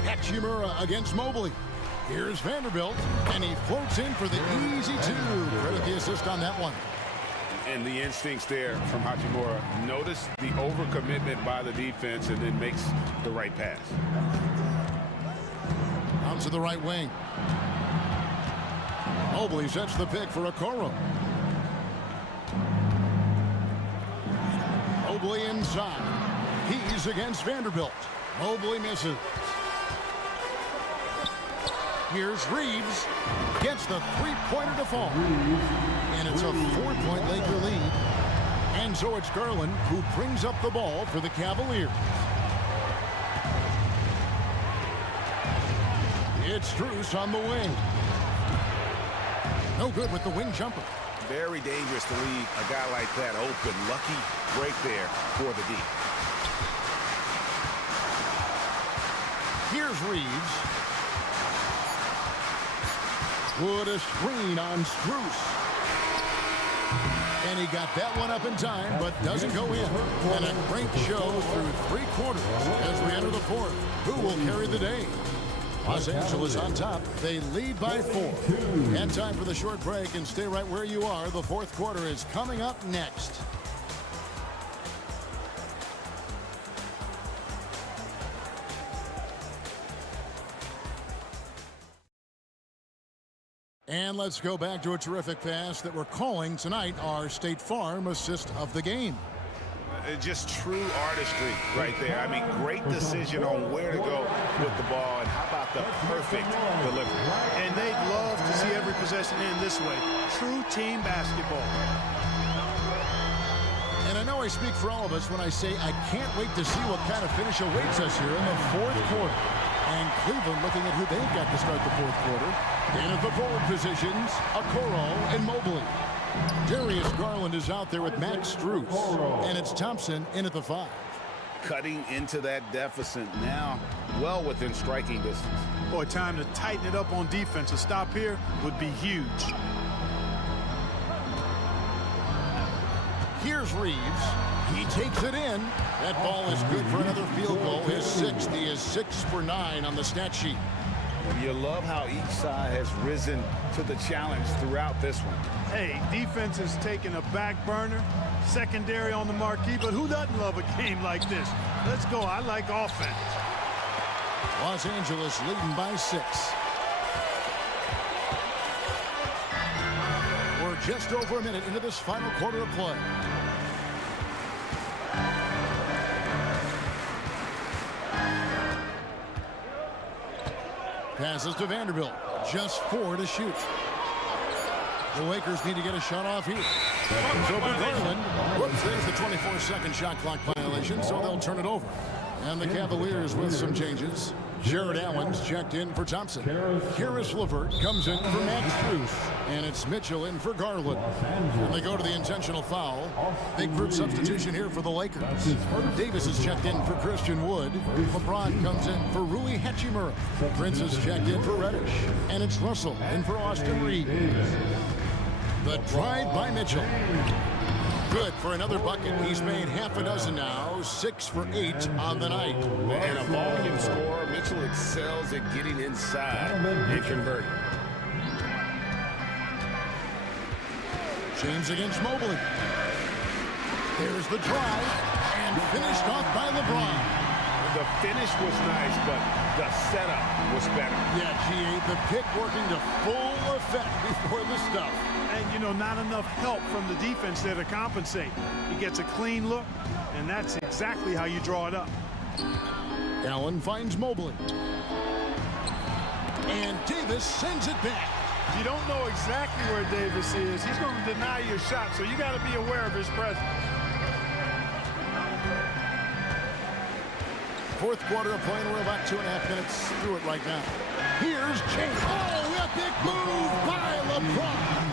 Hachimura against Mobley. Here's Vanderbilt, and he floats in for the easy 2. Credit the assist on that one. And the instincts there from Hachimura. Notice the overcommitment by the defense and then makes the right pass. Down to the right wing. Mobley sets the pick for Okoro. Mobley inside. He's against Vanderbilt. Mobley misses. Here's Reeves. Gets the 3-pointer to fall. And it's a 4-point Laker lead. And so it's Garland who brings up the ball for the Cavaliers. It's Strus on the wing. No good with the wing jumper. Very dangerous to leave a guy like that open. Lucky break there for the D. Here's Reeves. Put a screen on Strus. And he got that one up in time, but doesn't go in. And a great show through 3 quarters as we enter the fourth. Who will carry the day? Los Angeles on top. They lead by 4. And time for the short break, and stay right where you are. The fourth quarter is coming up next. And let's go back to a terrific pass that we're calling tonight our State Farm assist of the game. Just true artistry right there. I mean, great decision on where to go with the ball, and how about the perfect delivery. And they'd love to see every possession end this way. True team basketball. And I know I speak for all of us when I say I can't wait to see what kind of finish awaits us here in the fourth quarter. And Cleveland looking at who they've got to start the fourth quarter. In at the forward positions, Okoro and Mobley. Darius Garland is out there with Max Strus. And it's Thompson in at the 5. Cutting into that deficit now, well within striking distance. Boy, time to tighten it up on defense. A stop here would be huge. Here's Reeves. He takes it in. That ball is good for another field goal. His 6th. He is 6 for 9 on the stat sheet. You love how each side has risen to the challenge throughout this one. Hey, defense is taking a back burner, secondary on the marquee, but who doesn't love a game like this? Let's go. I like offense. Los Angeles leading by 6. We're just over a minute into this final quarter of play. Passes to Vanderbilt. Just 4 to shoot. The Lakers need to get a shot off here. Comes over Garland. Whoops, there's the 24-second shot clock violation, so they'll turn it over. And the Cavaliers with some changes. Jared Allen's checked in for Thompson. Karis LeVert comes in for Max Strus. And it's Mitchell in for Garland. And they go to the intentional foul. Big group substitution here for the Lakers. Davis is checked in for Christian Wood. LeBron comes in for Rui Hachimura. Prince is checked in for Reddish. And it's Russell in for Austin Reeves. The drive by Mitchell. Good for another bucket. He's made half a dozen now. 6 for 8 on the night. And a volume scorer, Mitchell excels at getting inside and converting. James against Mobley. There's the drive, and finished off by LeBron. The finish was nice, but the setup was better. Yeah, G.A., the pick working to full effect before the stuff. And, you know, not enough help from the defense there to compensate. He gets a clean look, and that's exactly how you draw it up. Allen finds Mobley. And Davis sends it back. You don't know exactly where Davis is. He's going to deny your shot, so you got to be aware of his presence. Fourth quarter of play, and we're about 2.5 minutes through it right now. Here's James. Oh, a big move by LeBron.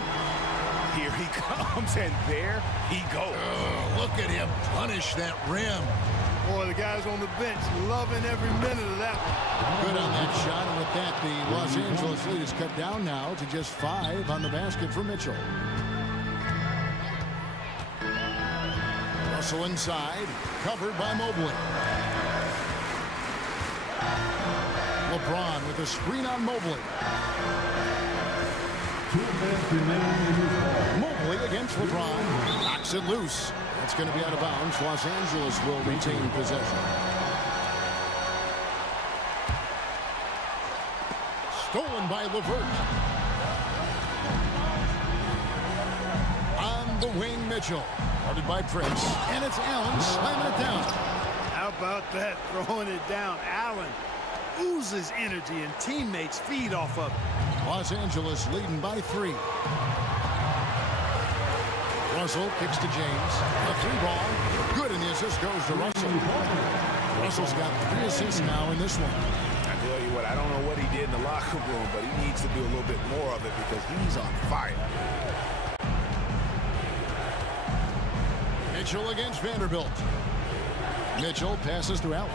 Here he comes, and there he goes. Oh, look at him punish that rim. Boy, the guys on the bench loving every minute of that one. Good on that shot, and with that, the Los Angeles lead is cut down now to just 5 on the basket for Mitchell. Russell inside, covered by Mobley. LeBron with a screen on Mobley. Mobley against LeBron. Knocks it loose. That's going to be out of bounds. Los Angeles will retain possession. Stolen by LeVert. On the wing, Mitchell. Guarded by Prince. And it's Allen slamming it down. How about that, throwing it down? Allen oozes energy, and teammates feed off of it. Los Angeles leading by 3. Russell kicks to James. A 3-ball. Good, and the assist goes to Russell. Russell's got 3 assists now in this one. I tell you what, I don't know what he did in the locker room, but he needs to do a little bit more of it because he's on fire. Mitchell against Vanderbilt. Mitchell passes to Allen.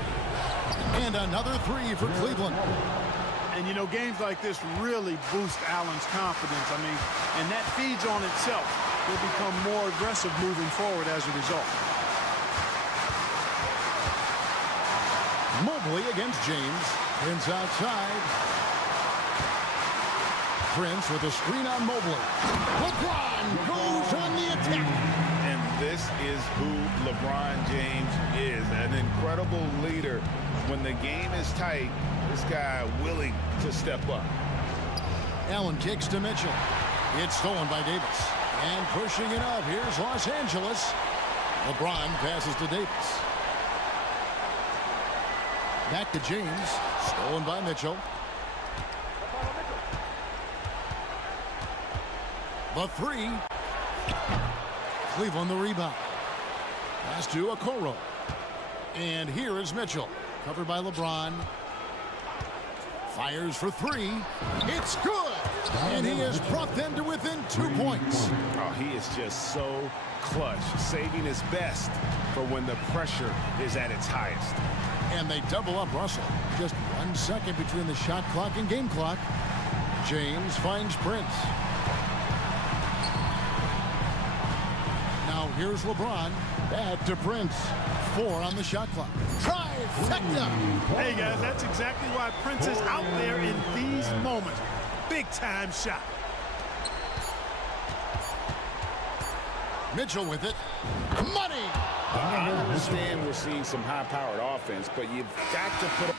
And another 3 for Cleveland. And, you know, games like this really boost Allen's confidence. I mean, and that feeds on itself. He'll become more aggressive moving forward as a result. Mobley against James. Prince outside. Prince with a screen on Mobley. LeBron goes on the attack. And this is who LeBron James is. An incredible leader. When the game is tight, this guy willing to step up. Allen kicks to Mitchell. It's stolen by Davis. And pushing it up, here's Los Angeles. LeBron passes to Davis. Back to James. Stolen by Mitchell. The three. Cleveland the rebound. Pass to Okoro. And here is Mitchell. Covered by LeBron. Fires for three. It's good. And he has brought them to within 2 points. Oh, he is just so clutch, saving his best for when the pressure is at its highest. And they double up Russell. Just 1 second between the shot clock and game clock. James finds Prince. Now here's LeBron. Back to Prince. 4 on the shot clock. Trifecta! Hey, guys, that's exactly why Prince is out there in these moments. Big-time shot. Mitchell with it. Money! I understand we're seeing some high-powered offense, but you've got to put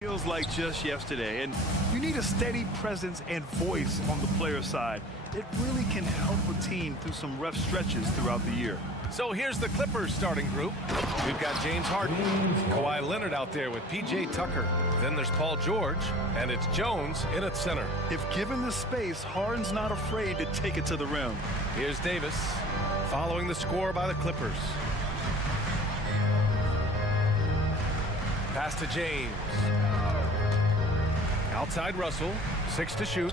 Feels like just yesterday, and you need a steady presence and voice on the player side. It really can help a team through some rough stretches throughout the year. So here's the Clippers starting group. We've got James Harden, Kawhi Leonard out there with P.J. Tucker. Then there's Paul George, and it's Jones in at center. If given the space, Harden's not afraid to take it to the rim. Here's Davis, following the score by the Clippers. Pass to James. Outside Russell, 6 to shoot.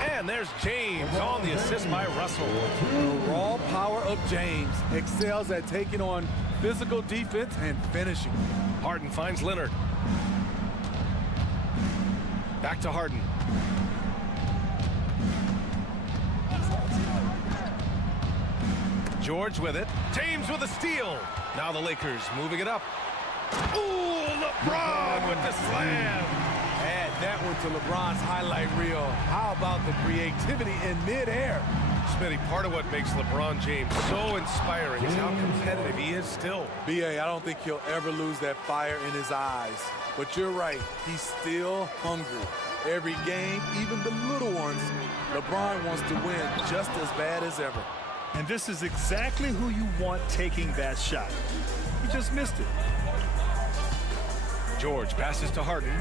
And there's James on the assist by Russell. The raw power of James excels at taking on physical defense and finishing. Harden finds Leonard. Back to Harden. George with it. James with a steal. Now the Lakers moving it up. Ooh, LeBron with the slam. Add that one to LeBron's highlight reel. How about the creativity in midair? Smitty, part of what makes LeBron James so inspiring is how competitive he is still. B.A., I don't think he'll ever lose that fire in his eyes. But you're right, he's still hungry. Every game, even the little ones, LeBron wants to win just as bad as ever. And this is exactly who you want taking that shot. He just missed it. George passes to Harden.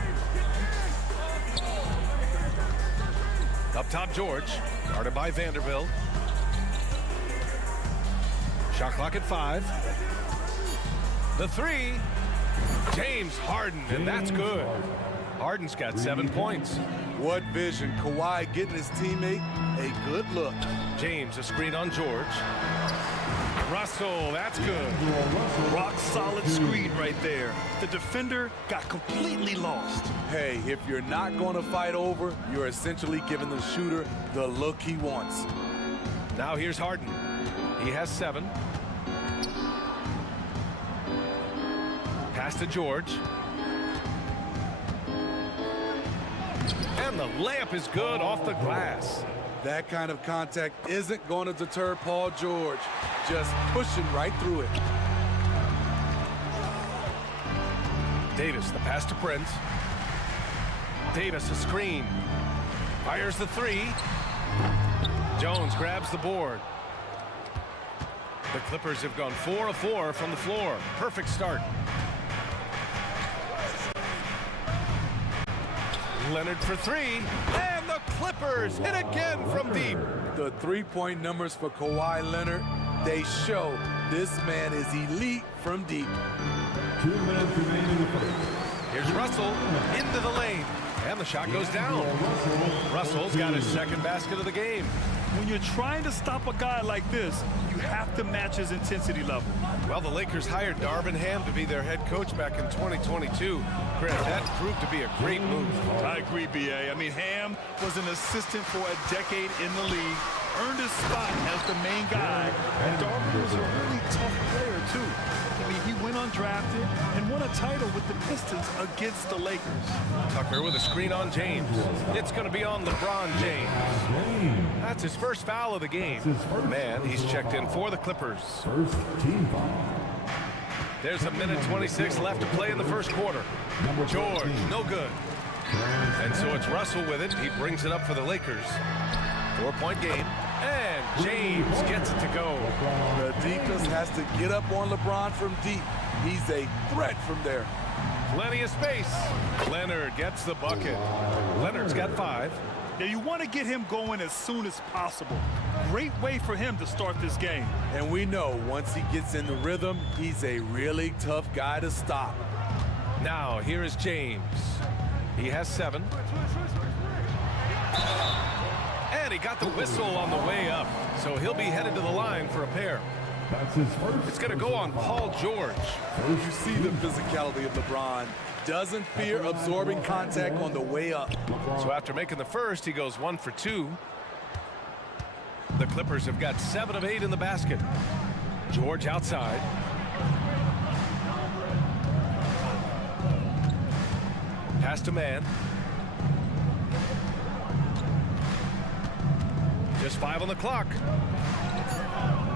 Up top, George, guarded by Vanderbilt. Shot clock at 5. The 3, James Harden, and that's good. Harden's got 7 points. What vision. Kawhi getting his teammate a good look. James, a screen on George. Russell, that's good. Rock solid screen right there. The defender got completely lost. Hey, if you're not going to fight over, you're essentially giving the shooter the look he wants. Now here's Harden. He has 7. Pass to George. And the layup is good off the glass. That kind of contact isn't going to deter Paul George. Just pushing right through it. Davis, the pass to Prince. Davis, a screen. Fires the 3. Jones grabs the board. The Clippers have gone 4 of 4 from the floor. Perfect start. Leonard for 3. And the Clippers hit again from deep. The three-point numbers for Kawhi Leonard, they show this man is elite from deep. 2 minutes remaining in the first. Here's Russell into the lane. And the shot goes down. Russell's got his second basket of the game. When you're trying to stop a guy like this, you have to match his intensity level. Well, the Lakers hired Darvin Ham to be their head coach back in 2022. Chris, that proved to be a great move. I agree, B.A. I mean, Ham was an assistant for a decade in the league, earned his spot as the main guy, and Darvin was a really tough player, too. I mean, he went undrafted and won a title with the Pistons against the Lakers. Tucker with a screen on James. It's going to be on LeBron James. That's his first foul of the game. Man, he's checked in for the Clippers. First team foul. There's a minute 26 left to play in the first quarter. George, no good. And so it's Russell with it. He brings it up for the Lakers. 4-point game. And James gets it to go. The defense has to get up on LeBron from deep. He's a threat from there. Plenty of space. Leonard gets the bucket. Leonard's got 5. Yeah, you want to get him going as soon as possible. Great way for him to start this game. And we know once he gets in the rhythm, he's a really tough guy to stop. Now, here is James. He has 7. And he got the whistle on the way up. So he'll be headed to the line for a pair. That's his first. It's going to go on Paul George. You see the physicality of LeBron. Doesn't fear absorbing contact on the way up. So after making the first, he goes 1 for 2. The Clippers have got 7 of 8 in the basket. George outside. Pass to man. Just 5 on the clock.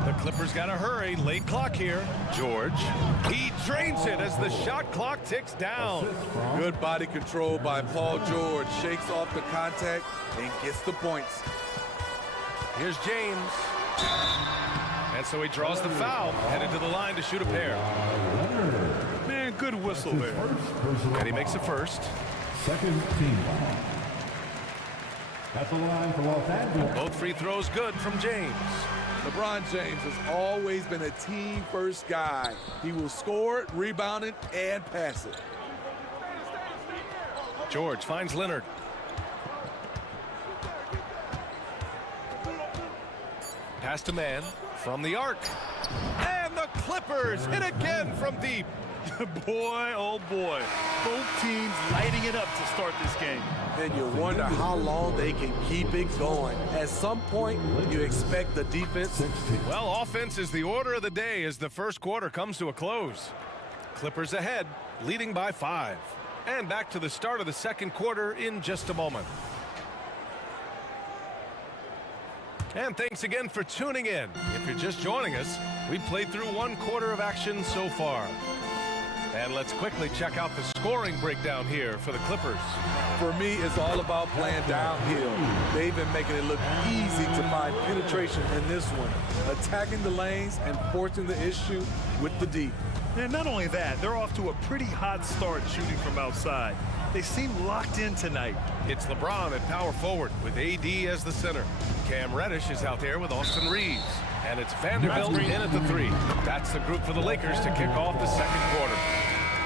The Clippers got to hurry. Late clock here. George. He drains it as the shot clock ticks down. Good body control by Paul George. Shakes off the contact and gets the points. Here's James. And so he draws the foul. Headed to the line to shoot a pair. Man, good whistle there. And he makes the first. Second team foul. At the line for Los Angeles. Both free throws good from James. LeBron James has always been a team-first guy. He will score it, rebound it, and pass it. George finds Leonard. Pass to man from the arc. And the Clippers hit again from deep. Boy, oh boy. Both teams lighting it up to start this game. And you wonder how long they can keep it going. At some point, you expect the defense. Well, offense is the order of the day as the first quarter comes to a close. Clippers ahead, leading by 5. And back to the start of the second quarter in just a moment. And thanks again for tuning in. If you're just joining us, we played through one quarter of action so far. And let's quickly check out the scoring breakdown here for the Clippers. For me, it's all about playing downhill. They've been making it look easy to find penetration in this one, attacking the lanes and forcing the issue with the deep. And not only that, they're off to a pretty hot start shooting from outside. They seem locked in tonight. It's LeBron at power forward with AD as the center. Cam Reddish is out there with Austin Reeves. And it's Vanderbilt in at the 3. That's the group for the Lakers to kick off the second quarter.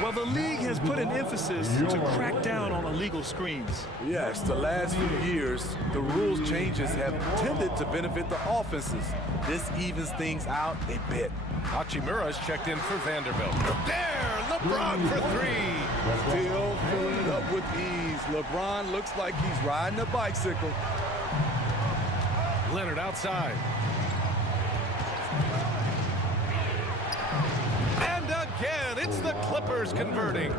Well, the league has put an emphasis to crack down on illegal screens. Yes, the last few years, the rules changes have tended to benefit the offenses. This evens things out a bit. Hachimura's checked in for Vanderbilt. There, LeBron for 3. Still filling it up with ease. LeBron looks like he's riding a bicycle. Leonard outside. And again, it's the Clippers converting.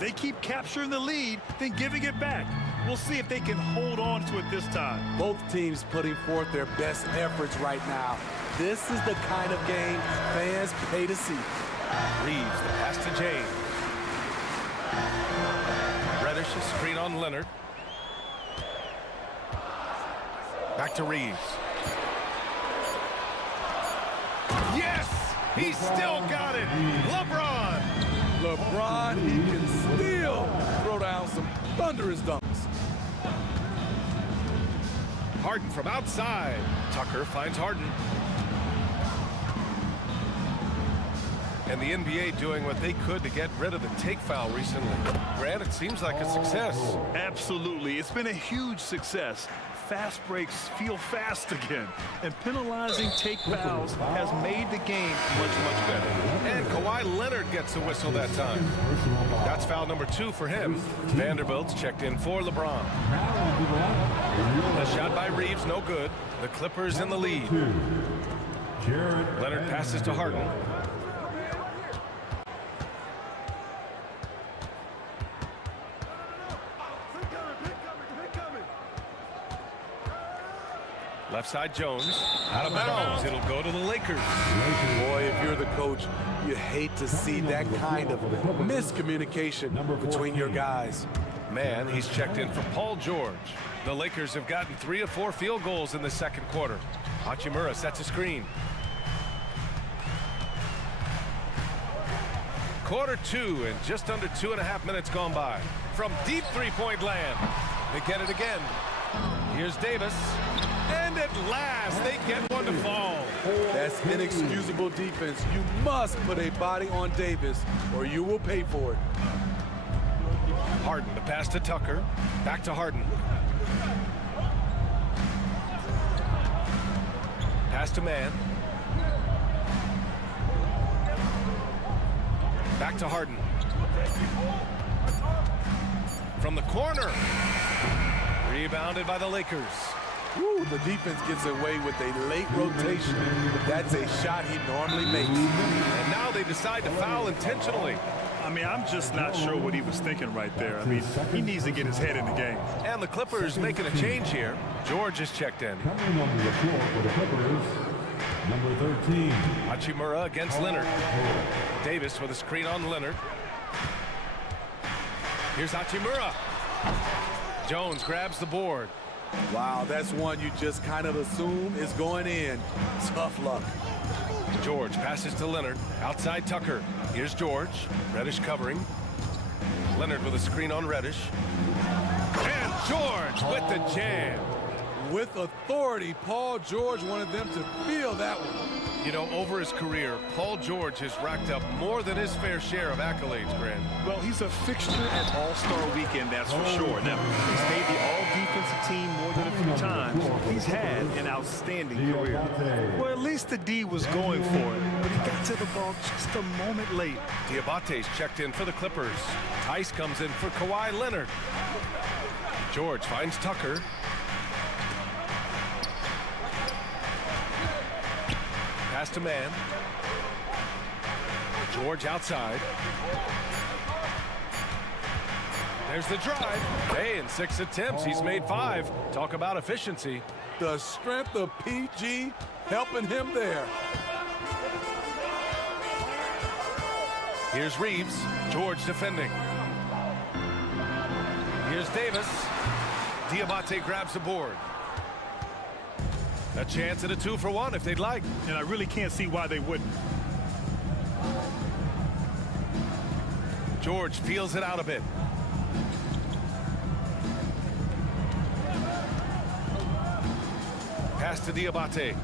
They keep capturing the lead, then giving it back. We'll see if they can hold on to it this time. Both teams putting forth their best efforts right now. This is the kind of game fans pay to see. Reeves, the pass to James. Reddish, a screen on Leonard. Back to Reeves. Yes! He's still got it! LeBron! LeBron, he can still throw down some thunderous dunks. Harden from outside. Tucker finds Harden. And the NBA doing what they could to get rid of the take foul recently. Grant, it seems like a success. Absolutely. It's been a huge success. Fast breaks feel fast again. And penalizing take fouls has made the game much, much better. And Kawhi Leonard gets a whistle that time. That's foul number 2 for him. Vanderbilt's checked in for LeBron. The shot by Reeves, no good. The Clippers in the lead. Leonard passes to Harden. Left side Jones, out of bounds. It'll go to the Lakers. Boy, if you're the coach, you hate to see that kind of miscommunication between your guys. Man, he's checked in for Paul George. The Lakers have gotten 3 of 4 field goals in the second quarter. Hachimura sets a screen. Quarter 2 and just under 2.5 minutes gone by. From deep three-point land, they get it again. Here's Davis. And at last, they get one to fall. That's inexcusable defense. You must put a body on Davis, or you will pay for it. Harden, the pass to Tucker. Back to Harden. Pass to man. Back to Harden. From the corner. Rebounded by the Lakers. Ooh, the defense gets away with a late rotation. That's a shot he normally makes. And now they decide to foul intentionally. I mean, I'm just not sure what he was thinking right there. I mean, he needs to get his head in the game. And the Clippers making a change here. George is checked in. Coming onto the floor for the Clippers, Number 13. Hachimura against Leonard. Davis with a screen on Leonard. Here's Hachimura. Jones grabs the board. Wow, that's one you just kind of assume is going in. Tough luck. George passes to Leonard. Outside Tucker. Here's George. Reddish covering. Leonard with a screen on Reddish. And George with the jam. With authority, Paul George wanted them to feel that one. You know, over his career, Paul George has racked up more than his fair share of accolades, Grant. Well, he's a fixture at All-Star Weekend, that's for sure. Now, he's made the All-Defensive team more than a few times. He's had an outstanding career. Well, at least the D was going for it, but he got to the ball just a moment late. Diabate's checked in for the Clippers. Tice comes in for Kawhi Leonard. George finds Tucker. Pass to man. George outside. There's the drive. Hey, in 6 attempts, he's made 5. Talk about efficiency. The strength of PG helping him there. Here's Reeves. George defending. Here's Davis. Diabate grabs the board. A chance at a 2-for-1 if they'd like. And I really can't see why they wouldn't. George feels it out a bit. Pass to Diabate.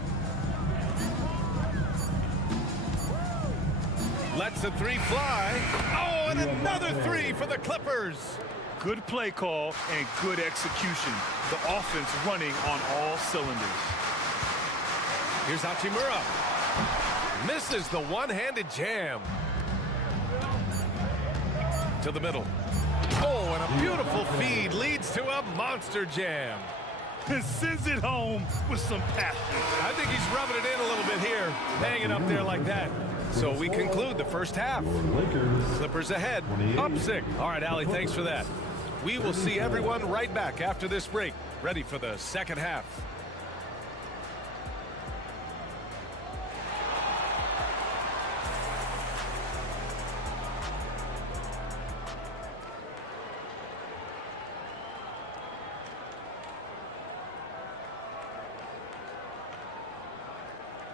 Lets the 3 fly. Oh, and another 3 for the Clippers. Good play call and good execution. The offense running on all cylinders. Here's Hachimura. Misses the one-handed jam. To the middle. Oh, and a beautiful feed leads to a monster jam. And sends it home with some passion. I think he's rubbing it in a little bit here, hanging up there like that. So we conclude the first half. Clippers ahead, up 6. All right, Allie, thanks for that. We will see everyone right back after this break, ready for the second half.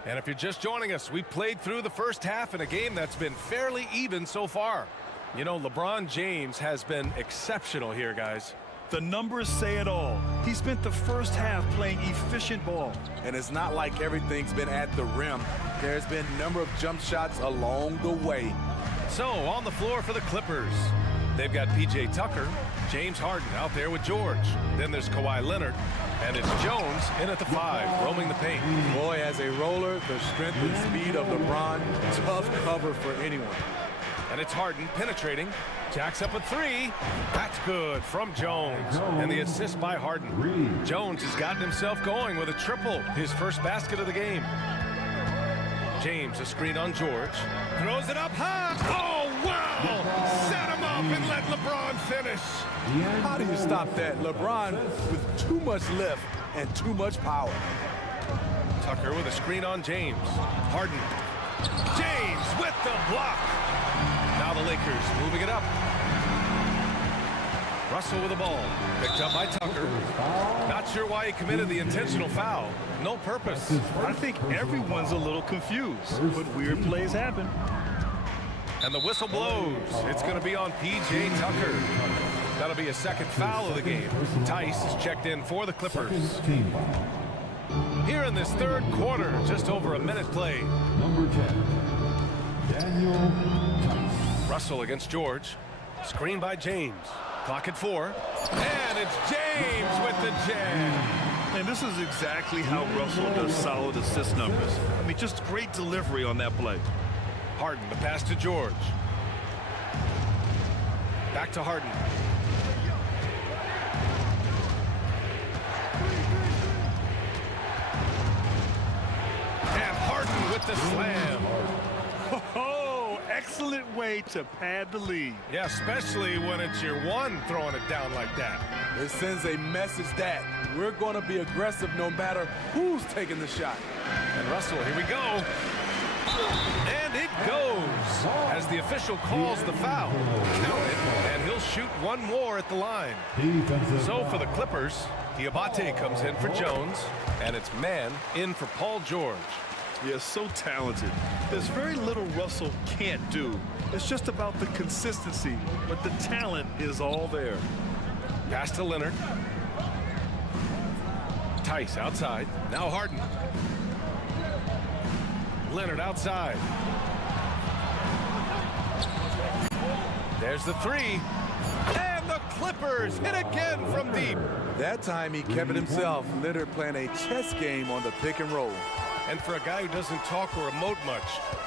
And if you're just joining us, we played through the first half in a game that's been fairly even so far. You know, LeBron James has been exceptional here, guys. The numbers say it all. He spent the first half playing efficient ball. And it's not like everything's been at the rim. There's been a number of jump shots along the way. So, on the floor for the Clippers, they've got P.J. Tucker, James Harden out there with George. Then there's Kawhi Leonard, and it's Jones in at the 5, roaming the paint. Boy, as a roller, the strength and speed of LeBron, tough cover for anyone. And it's Harden penetrating, jacks up a 3. That's good from Jones. And the assist by Harden. Jones has gotten himself going with a triple, his first basket of the game. James, a screen on George. Throws it up high. Oh, wow! Set him up and let LeBron finish. How do you stop that? LeBron with too much lift and too much power. Tucker with a screen on James. Harden. James with the block. Now the Lakers moving it up. Russell with the ball. Picked up by Tucker. Not sure why he committed the intentional foul. No purpose. I think everyone's a little confused, but weird plays happen. And the whistle blows. It's going to be on P.J. Tucker. That'll be a second foul of the game. Tice is checked in for the Clippers. Here in this third quarter, just over a minute played. Number 10, Daniel Tice. Russell against George. Screen by James. Clock at 4. And it's James with the jam. And this is exactly how Russell does solid assist numbers. I mean, just great delivery on that play. Harden, the pass to George. Back to Harden. And Harden with the slam. Oh, excellent way to pad the lead. Yeah, especially when it's your one throwing it down like that. It sends a message that we're going to be aggressive no matter who's taking the shot. And Russell, here we go. And it goes as the official calls the foul. Count it, and he'll shoot one more at the line. So for the Clippers, Diabate comes in for Jones, and it's man in for Paul George. Yeah, so talented. There's very little Russell can't do. It's just about the consistency, but the talent is all there. Pass to Leonard. Tice outside. Now Harden. Leonard outside. There's the three. And the Clippers hit again from deep. That time he kept it himself. Leonard playing a chess game on the pick and roll. And for a guy who doesn't talk or emote much,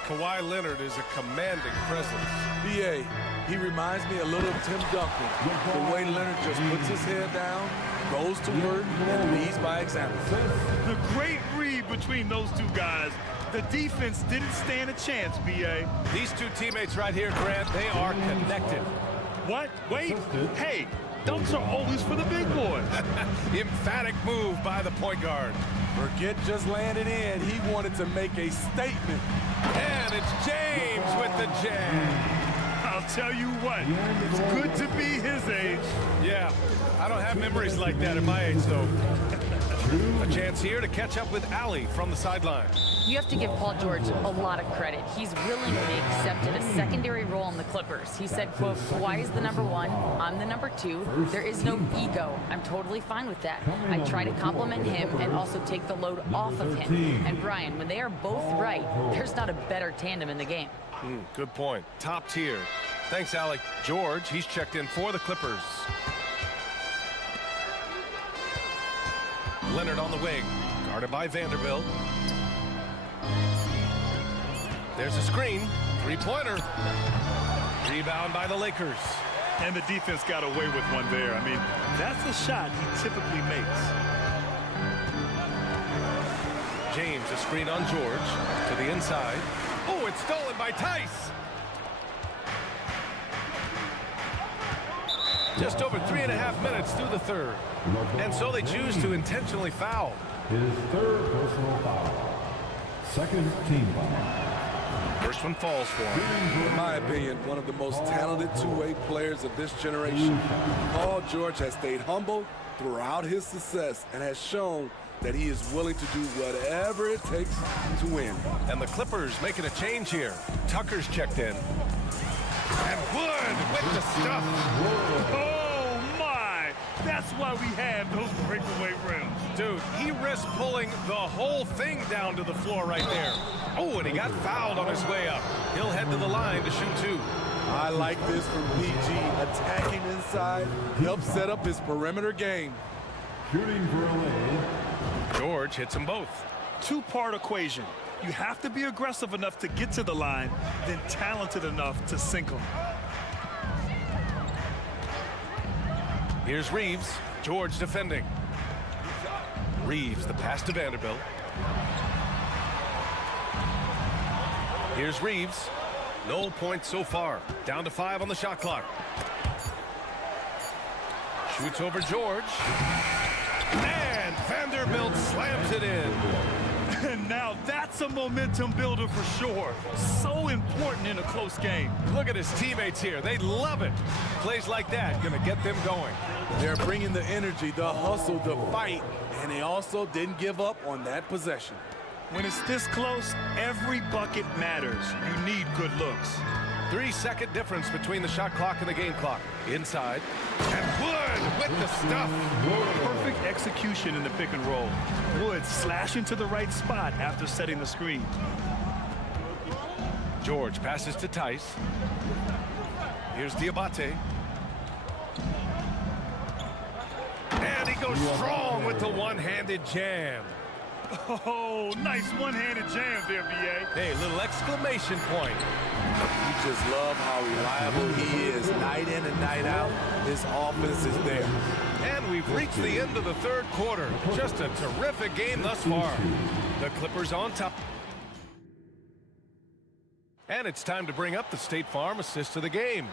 Kawhi Leonard is a commanding presence. B.A., he reminds me a little of Tim Duncan. The way Leonard just puts his head down, goes to work, and leads by example. The great read between those two guys. The defense didn't stand a chance, B.A. These two teammates right here, Grant, they are connected. What? Wait. Hey, dunks are always for the big boys. Emphatic move by the point guard. Forget just laying it in. He wanted to make a statement. And it's James with the jam. I'll tell you what, it's good to be his age. Yeah, I don't have memories like that at my age, though. A chance here to catch up with Allie from the sideline. You have to give Paul George a lot of credit. He's willingly accepted a secondary role in the Clippers. He said, quote, Kawhi is the number one, I'm the number two. There is no ego. I'm totally fine with that. I try to compliment him and also take the load off of him. And Brian, when they are both right, there's not a better tandem in the game. Good point. Top tier. Thanks, Alec. George, he's checked in for the Clippers. Leonard on the wing, guarded by Vanderbilt. There's a screen, three-pointer. Rebound by the Lakers. And the defense got away with one there. I mean, that's a shot he typically makes. James, a screen on George, to the inside. Oh, it's stolen by Tice. Just over 3.5 minutes through the third. And so they choose to intentionally foul. His third personal foul. Second team foul. First one falls for him. In my opinion, one of the most talented two-way players of this generation. Paul George has stayed humble throughout his success and has shown that he is willing to do whatever it takes to win. And the Clippers making a change here. Tucker's checked in. And Wood with the stuff. Oh, my! That's why we have those breakaway rims. Dude, he risked pulling the whole thing down to the floor right there. Oh, and he got fouled on his way up. He'll head to the line to shoot two. I like this from PG. Attacking inside, helps set up his perimeter game. Shooting for LA. George hits them both. Two-part equation. You have to be aggressive enough to get to the line, then talented enough to sink them. Here's Reeves. George defending. Reeves, the pass to Vanderbilt. Here's Reeves. No points so far. Down to 5 on the shot clock. Shoots over George. And Vanderbilt slams it in. And now that's a momentum builder for sure. So important in a close game. Look at his teammates here. They love it. Plays like that gonna get them going. They're bringing the energy, the hustle, the fight, and they also didn't give up on that possession. When it's this close, every bucket matters. You need good looks. 3-second difference between the shot clock and the game clock. Inside. And Wood with the stuff. Perfect execution in the pick and roll. Wood slashing to the right spot after setting the screen. George passes to Tice. Here's Diabate. And he goes strong with the one-handed jam. Oh, nice one-handed jam there, B.A. Hey, little exclamation point. You just love how reliable he is night in and night out. His offense is there. And we've reached the end of the third quarter. Just a terrific game thus far. The Clippers on top. And it's time to bring up the State Farm assist of the game.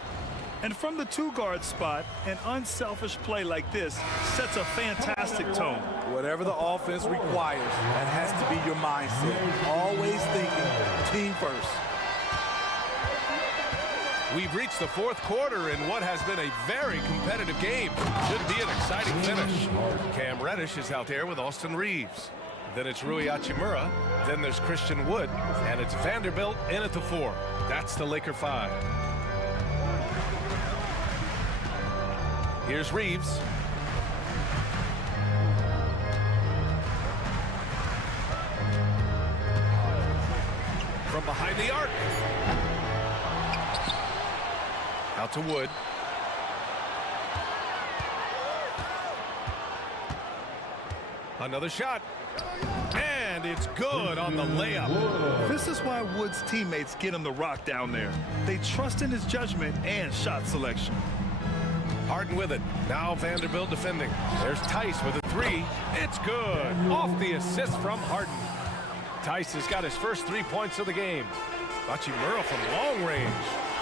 And from the two-guard spot, an unselfish play like this sets a fantastic tone. Whatever the offense requires, that has to be your mindset. Always thinking team first. We've reached the fourth quarter in what has been a very competitive game. Should be an exciting finish. Cam Reddish is out there with Austin Reeves. Then it's Rui Hachimura. Then there's Christian Wood. And it's Vanderbilt in at the 4. That's the Laker 5. Here's Reeves. From behind the arc. Out to Wood. Another shot. And it's good on the layup. This is why Wood's teammates get him the rock down there. They trust in his judgment and shot selection. Harden with it. Now Vanderbilt defending. There's Tice with a 3. It's good. Off the assist from Harden. Tice has got his first 3 points of the game. Hachimura from long range.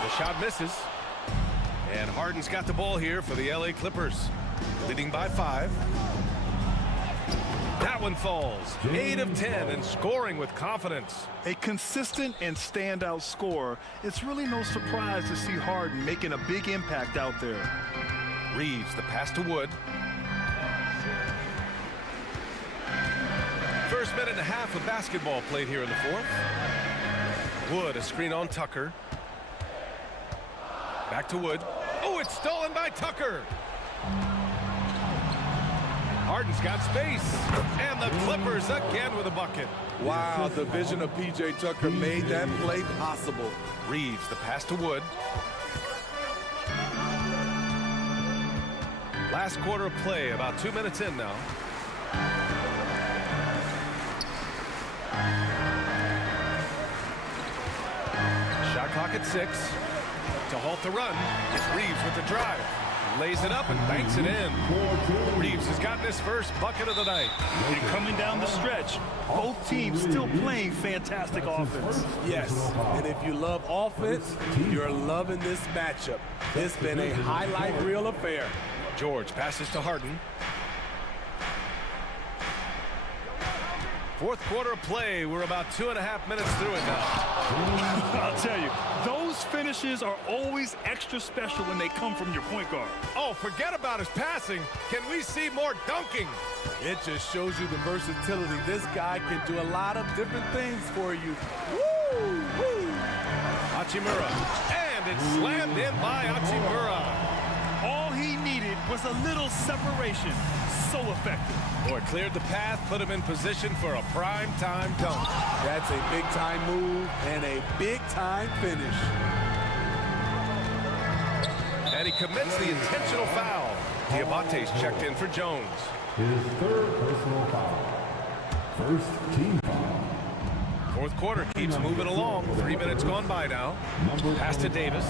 The shot misses. And Harden's got the ball here for the LA Clippers. Leading by 5. That one falls. 8 of 10 and scoring with confidence. A consistent and standout scorer. It's really no surprise to see Harden making a big impact out there. Reeves, the pass to Wood. First minute and a half of basketball played here in the fourth. Wood, a screen on Tucker. Back to Wood. Oh, it's stolen by Tucker. Harden's got space. And the Clippers again with a bucket. Wow, the vision of P.J. Tucker made that play possible. Reeves, the pass to Wood. Last quarter of play, about 2 minutes in now. Shot clock at 6. To halt the run, it's Reeves with the drive. Lays it up and banks it in. Reeves has gotten his first bucket of the night. And coming down the stretch, both teams still playing fantastic offense. Yes, and if you love offense, you're loving this matchup. It's been a highlight reel affair. George passes to Harden. Fourth quarter of play. We're about 2.5 minutes through it now. I'll tell you, those finishes are always extra special when they come from your point guard. Oh, forget about his passing. Can we see more dunking? It just shows you the versatility. This guy can do a lot of different things for you. Woo! Woo! Hachimura. And it's slammed in by Hachimura. All he needed was a little separation. So effective. Boy, cleared the path, put him in position for a prime-time dunk. That's a big-time move and a big-time finish. And he commits the intentional foul. Diabate's checked in for Jones. His third personal foul. First team foul. Fourth quarter keeps moving along. 3 minutes gone by now. Pass to Davis.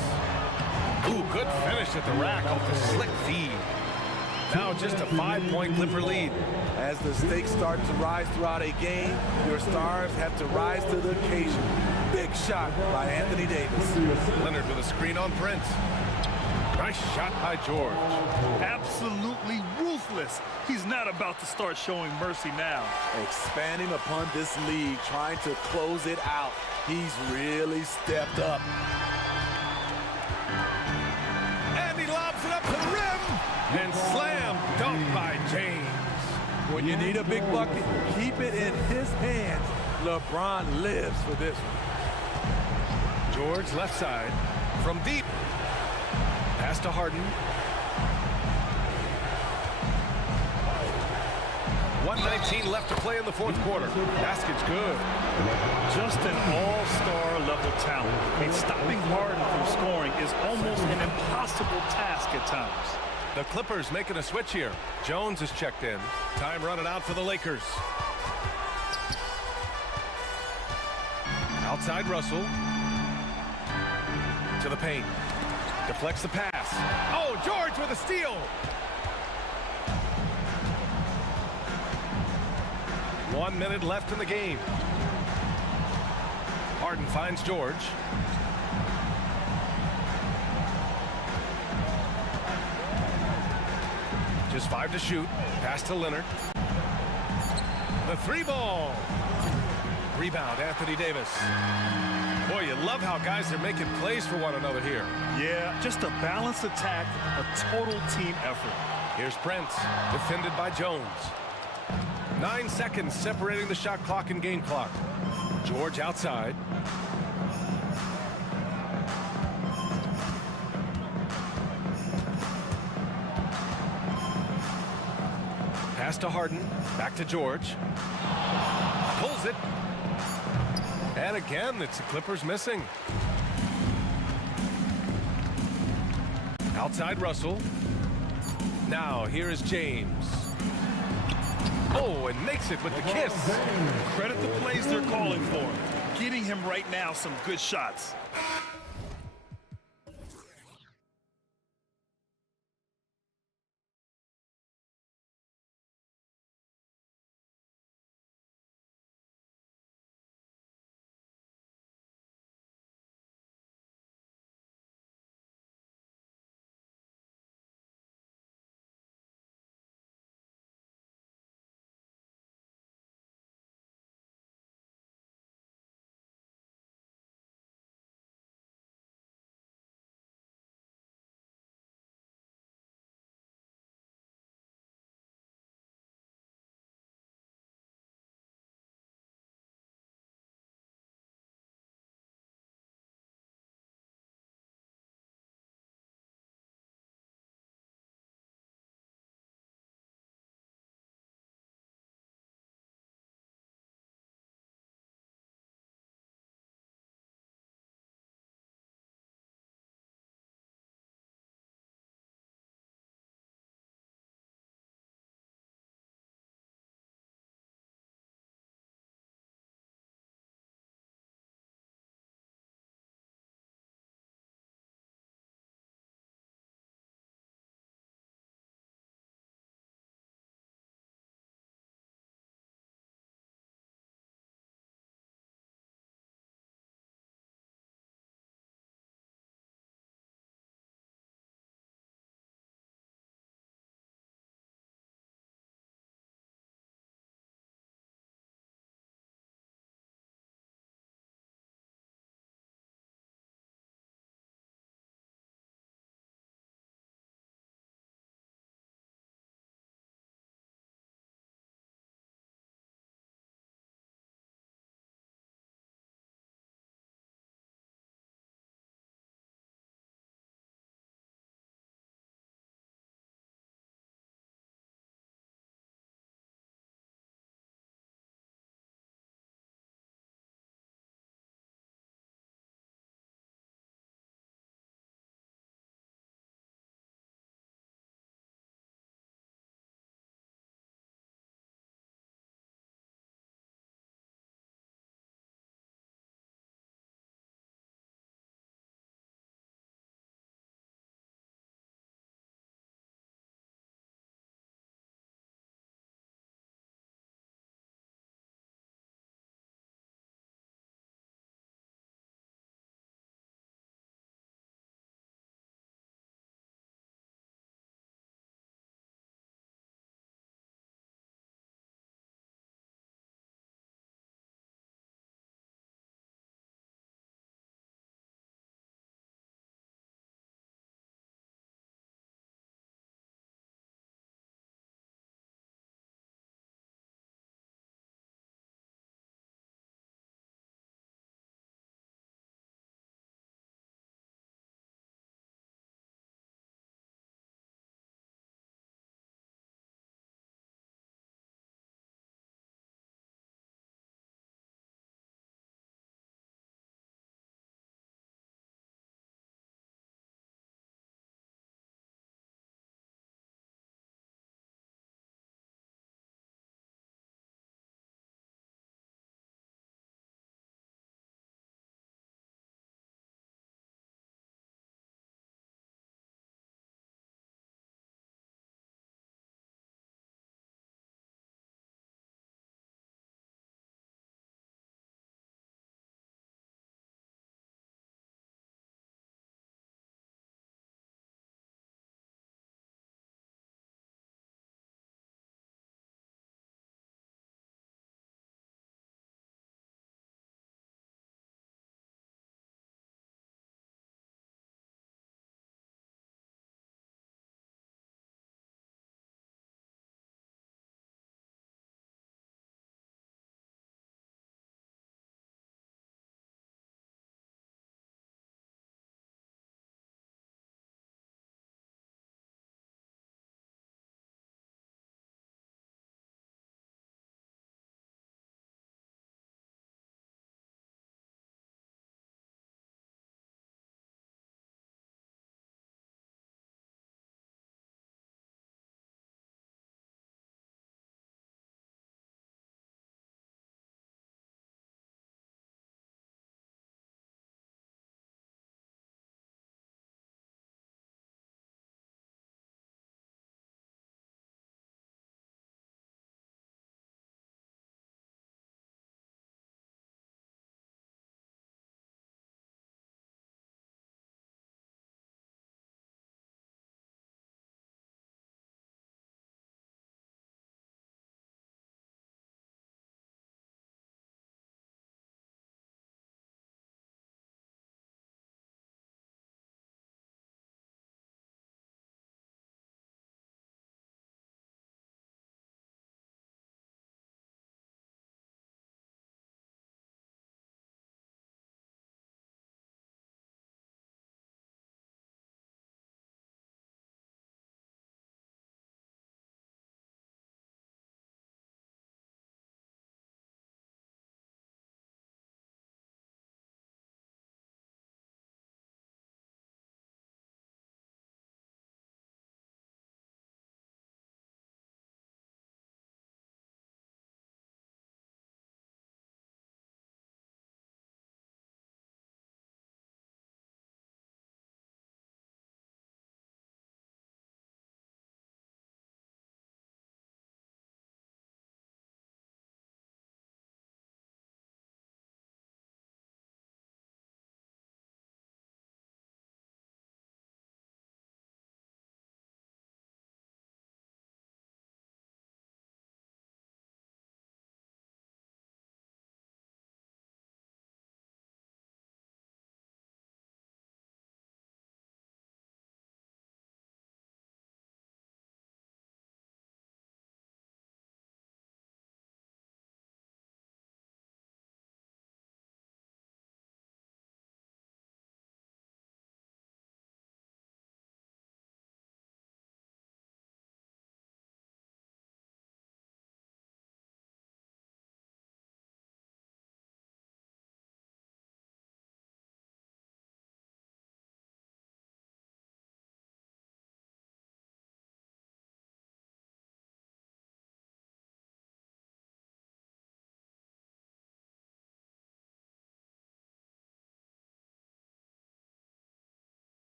Ooh, good finish at the rack off the slick feed. Now just a 5-point Clipper lead. As the stakes start to rise throughout a game, your stars have to rise to the occasion. Big shot by Anthony Davis. Leonard with a screen on Prince. Nice shot by George. Absolutely ruthless. He's not about to start showing mercy now. Expanding upon this lead, trying to close it out. He's really stepped up. And he lobs it up to the rim. And slam dunk by James. When you need a big bucket, keep it in his hands. LeBron lives for this one. George left side from deep. Pass to Harden. 1:19 left to play in the fourth quarter. Basket's good. Just an all-star level talent. I mean, stopping Harden from scoring is almost an impossible task at times. The Clippers making a switch here. Jones is checked in. Time running out for the Lakers. Outside Russell. To the paint. Deflects the pass. Oh, George with a steal. One minute left in the game. Harden finds George. Just 5 to shoot. Pass to Leonard. The 3-ball. Rebound, Anthony Davis. Boy, you love how guys are making plays for one another here. Yeah, just a balanced attack, a total team effort. Here's Prince, defended by Jones. 9 seconds separating the shot clock and game clock. George outside. Pass to Harden, back to George. Pulls it. And again, it's the Clippers missing. Outside Russell. Now, here is James. Oh, and makes it with the kiss. Credit the plays they're calling for. Getting him right now some good shots.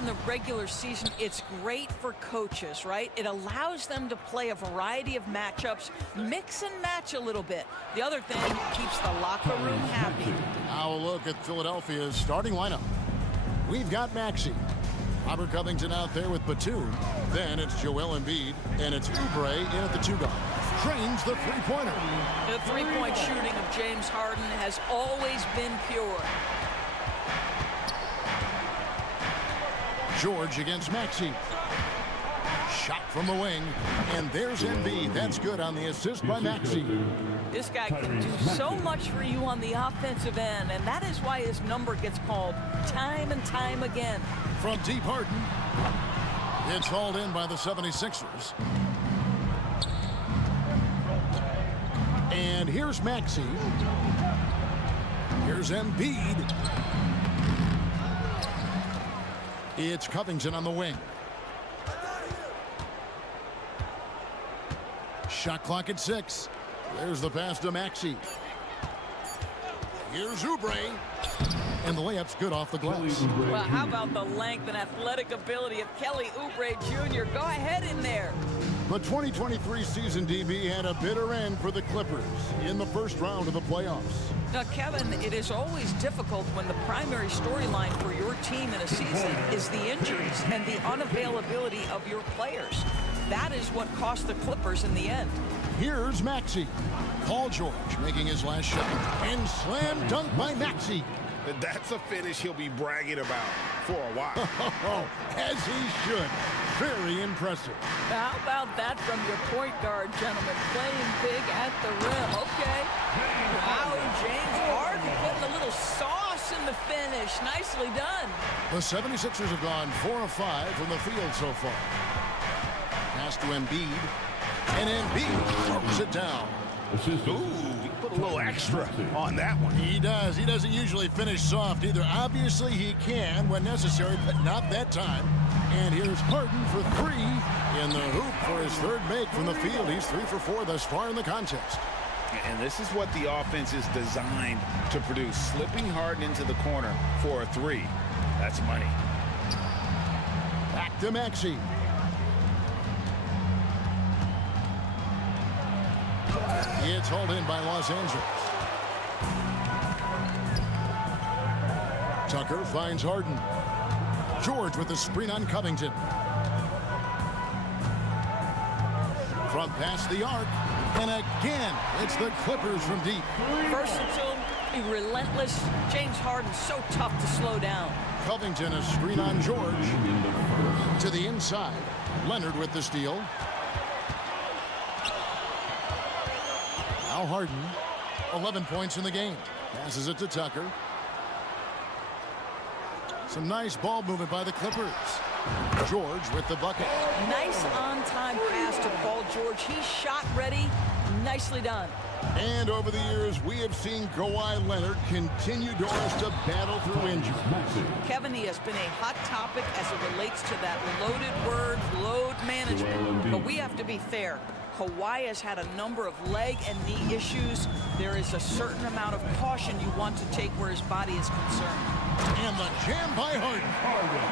in the regular season, it's great for coaches, right? It allows them to play a variety of matchups, mix and match a little bit. The other thing keeps the locker room happy. Now a look at Philadelphia's starting lineup. We've got Maxey. Robert Covington out there with Batum. Then it's Joel Embiid, and it's Oubre in at the 2-guard. Trains the three-pointer. The three-point shooting of James Harden has always been pure. George against Maxey. Shot from the wing, and there's Embiid. That's good on the assist by Maxey. This guy can do so much for you on the offensive end, and that is why his number gets called time and time again. From deep, Harden. It's hauled in by the 76ers. And here's Maxey. Here's Embiid. It's Covington on the wing. Shot clock at 6. There's the pass to Maxey. Here's Oubre. And the layup's good off the glass. Well, how about the length and athletic ability of Kelly Oubre Jr.? Go ahead in there. The 2023 season, DB, had a bitter end for the Clippers in the first round of the playoffs. Now, Kevin, it is always difficult when the primary storyline for your team in a season is the injuries and the unavailability of your players. That is what cost the Clippers in the end. Here's Maxey. Paul George making his last shot. And slam dunk by Maxey. That's a finish he'll be bragging about for a while. As he should. Very impressive. How about that from your point guard, gentlemen? Playing big at the rim. Okay. Wow, James Harden putting a little sauce in the finish. Nicely done. The 76ers have gone 4 of 5 from the field so far. Pass to Embiid. And Embiid throws it down. Ooh, he put a little extra on that one. He does. He doesn't usually finish soft either. Obviously, he can when necessary, but not that time. And here's Harden for 3 in the hoop for his third make from the field. He's 3 for 4 thus far in the contest. And this is what the offense is designed to produce. Slipping Harden into the corner for a 3. That's money. Back to Maxey. It's hauled in by Los Angeles. Tucker finds Harden. George with the screen on Covington. From past the arc. And again, it's the Clippers from deep. Versatile, relentless. James Harden so tough to slow down. Covington a screen on George. To the inside. Leonard with the steal. Now Harden, 11 points in the game. Passes it to Tucker. Some nice ball movement by the Clippers. George with the bucket. Nice on-time pass to Paul George. He's shot ready. Nicely done. And over the years, we have seen Kawhi Leonard continue Doris to battle through injury. Kevin, he has been a hot topic as it relates to that loaded word, load management. But we have to be fair. Kawhi has had a number of leg and knee issues. There is a certain amount of caution you want to take where his body is concerned. And the jam by Harden.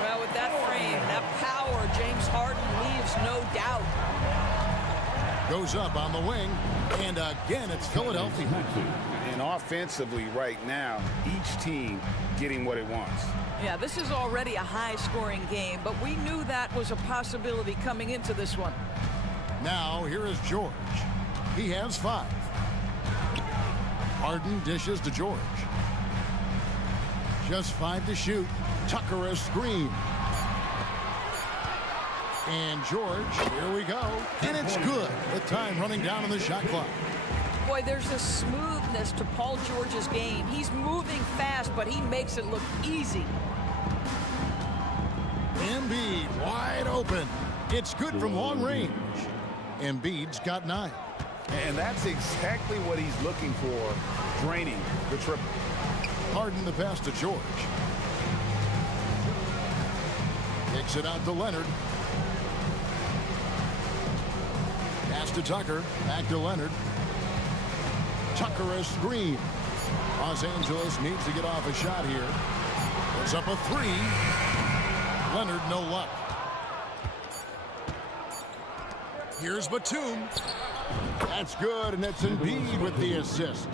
Well, with that frame, that power, James Harden leaves no doubt. Goes up on the wing, and again, it's Philadelphia. And offensively right now, each team getting what it wants. Yeah, this is already a high-scoring game, but we knew that was a possibility coming into this one. Now, here is George. He has 5. Harden dishes to George. Just 5 to shoot. Tucker a screen. And George, here we go. And it's good. The time running down on the shot clock. Boy, there's a smoothness to Paul George's game. He's moving fast, but he makes it look easy. Embiid wide open. It's good from long range. Embiid's got 9. And that's exactly what he's looking for, draining the triple. Harden the pass to George. Kicks it out to Leonard. Pass to Tucker. Back to Leonard. Tucker a screen. Los Angeles needs to get off a shot here. It's up a 3. Leonard, no luck. Here's Batum. That's good, and it's Embiid with the assist.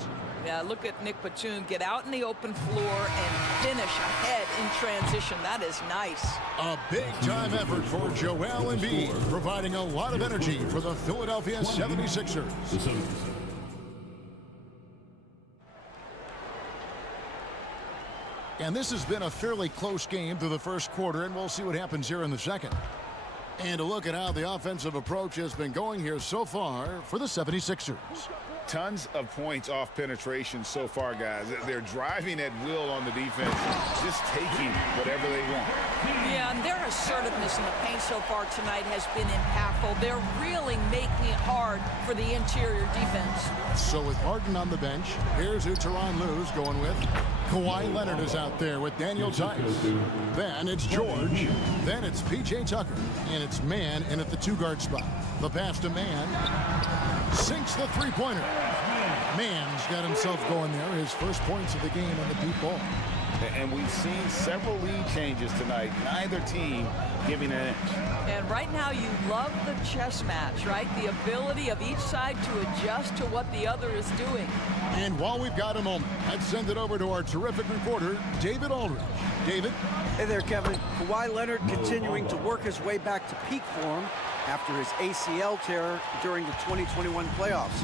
Yeah, look at Nick Batum get out in the open floor and finish ahead in transition. That is nice. A big-time effort for Joel Embiid, providing a lot of energy for the Philadelphia 76ers. And this has been a fairly close game through the first quarter, and we'll see what happens here in the second. And a look at how the offensive approach has been going here so far for the 76ers. Tons of points off penetration so far, guys. They're driving at will on the defense, just taking whatever they want. Yeah, and their assertiveness in the paint so far tonight has been impactful. They're really making it hard for the interior defense. So with Harden on the bench, here's who Tyronn Lue's going with. Kawhi Leonard is out there with Daniel Tice. Then it's George. Then it's P.J. Tucker. And it's Mann in at the two-guard spot. The pass to Mann. Sinks the three-pointer. Mann's got himself going there. His first points of the game on the deep ball. And we've seen several lead changes tonight. Neither team giving an inch. And right now you love the chess match, right? The ability of each side to adjust to what the other is doing. And while we've got a moment, let's send it over to our terrific reporter, David Aldridge. David? Hey there, Kevin. Kawhi Leonard continuing to work his way back to peak form after his ACL tear during the 2021 playoffs.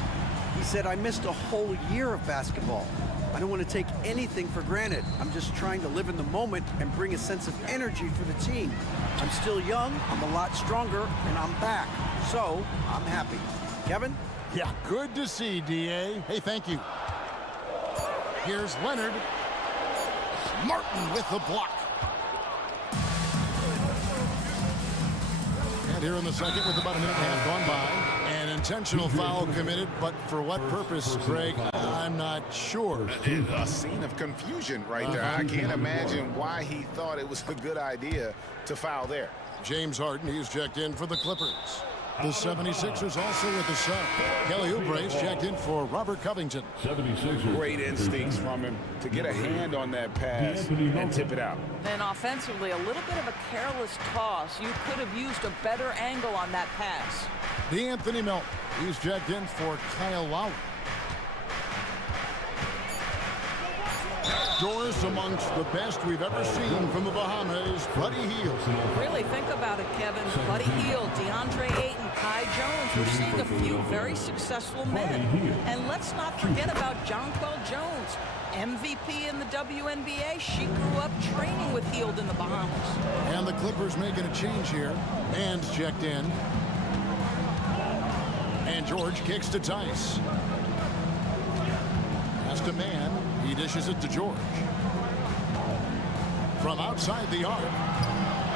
He said, I missed a whole year of basketball. I don't want to take anything for granted. I'm just trying to live in the moment and bring a sense of energy for the team. I'm still young, I'm a lot stronger, and I'm back. So, I'm happy. Kevin? Yeah, good to see, D.A. Hey, thank you. Here's Leonard. Martin with the block. And here in the second with about a minute and a half gone by. An intentional foul committed, but for what purpose, Greg? I'm not sure. A scene of confusion right there. I can't imagine why he thought it was a good idea to foul there. James Harden, he's checked in for the Clippers. The 76ers also with the sub. Kelly Oubre's checked in for Robert Covington. Great instincts from him to get a hand on that pass and tip it out. And offensively, a little bit of a careless toss. You could have used a better angle on that pass. D'Anthony Melton, he's checked in for Kyle Lowry. Doors amongst the best we've ever seen from the Bahamas, Buddy Hield. Really think about it, Kevin. Buddy Hield, DeAndre Ayton, Kai Jones. We're seeing a few very successful men. And let's not forget about Jonquel Jones, MVP in the WNBA. She grew up training with Hield in the Bahamas. And the Clippers making a change here. Mann's checked in. And George kicks to Tice. Pass to Mann. He dishes it to George. From outside the arc.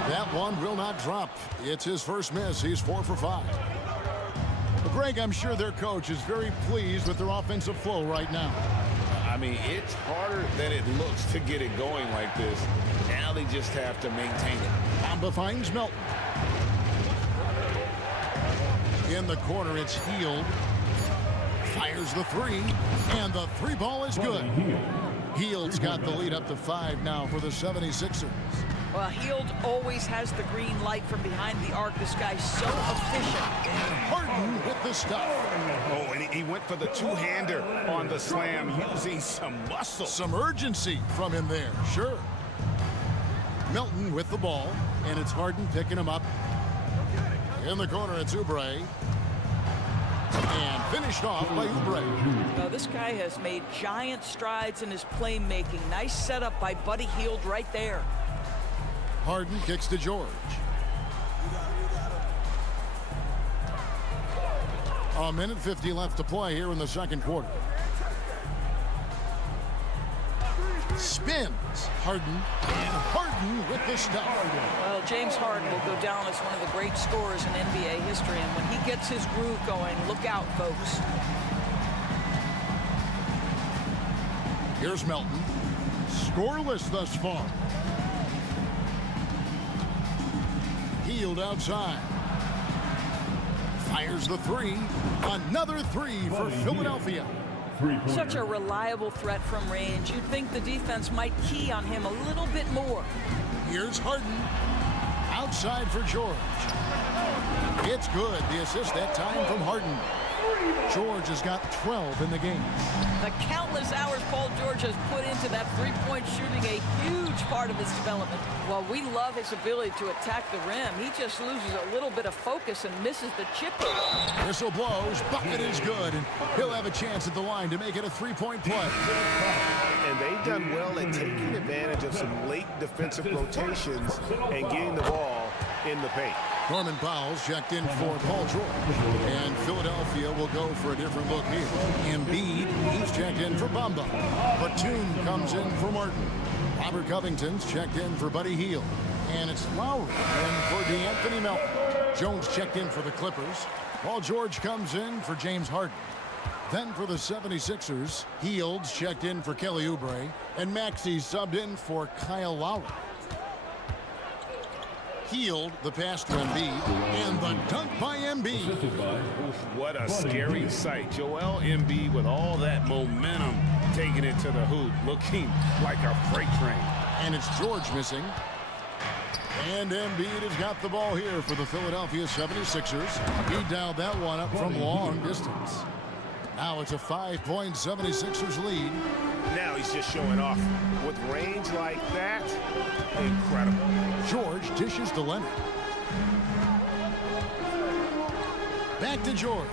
That one will not drop. It's his first miss. He's 4 for 5. Greg, I'm sure their coach is very pleased with their offensive flow right now. I mean, it's harder than it looks to get it going like this. Now they just have to maintain it. Bamba finds Melton. In the corner, it's Hield. Fires the three, and the three ball is good. Hield's got the lead up to 5 now for the 76ers. Well, Hield always has the green light from behind the arc. This guy's so efficient. And Harden with the stuff. Oh, and he went for the two-hander on the slam, using some muscle. Some urgency from him there, sure. Melton with the ball, and it's Harden picking him up. In the corner, it's Oubre. And finished off by Oubre. Now, this guy has made giant strides in his playmaking. Nice setup by Buddy Hield right there. Harden kicks to George. A minute 50 left to play here in the second quarter. Spins. Harden. And Harden with the stuff. Well, James Harden will go down as one of the great scorers in NBA history. And when he gets his groove going, look out, folks. Here's Melton. Scoreless thus far. Hield outside. Fires the three. Another three for Philadelphia. Such a reliable threat from range. You'd think the defense might key on him a little bit more. Here's Harden. outside for George. It's good. The assist that time from Harden. George has got 12 in the game. The countless hours Paul George has put into that three-point shooting, a huge part of his development. While we love his ability to attack the rim, he just loses a little bit of focus and misses the chip. Whistle blows, bucket is good, and he'll have a chance at the line to make it a three-point play. And they've done well at taking advantage of some late defensive rotations and getting the ball in the paint. Norman Powell's checked in for Paul George, and Philadelphia will go for a different look here. Embiid, he's checked in for Bamba. Batum comes in for Martin. Robert Covington's checked in for Buddy Hield. And it's Lowry in for DeAnthony Melton. Jones checked in for the Clippers. Paul George comes in for James Harden. Then for the 76ers, Hield's checked in for Kelly Oubre, and Maxey subbed in for Kyle Lowry. Hield, the pass to Embiid, and the dunk by Embiid. What a scary sight. Joel Embiid with all that momentum taking it to the hoop, looking like a freight train. And it's George missing. And Embiid has got the ball here for the Philadelphia 76ers. He dialed that one up from long distance. Now it's a 5-point 76ers lead. Now he's just showing off. With range like that, incredible. George dishes to Leonard. Back to George.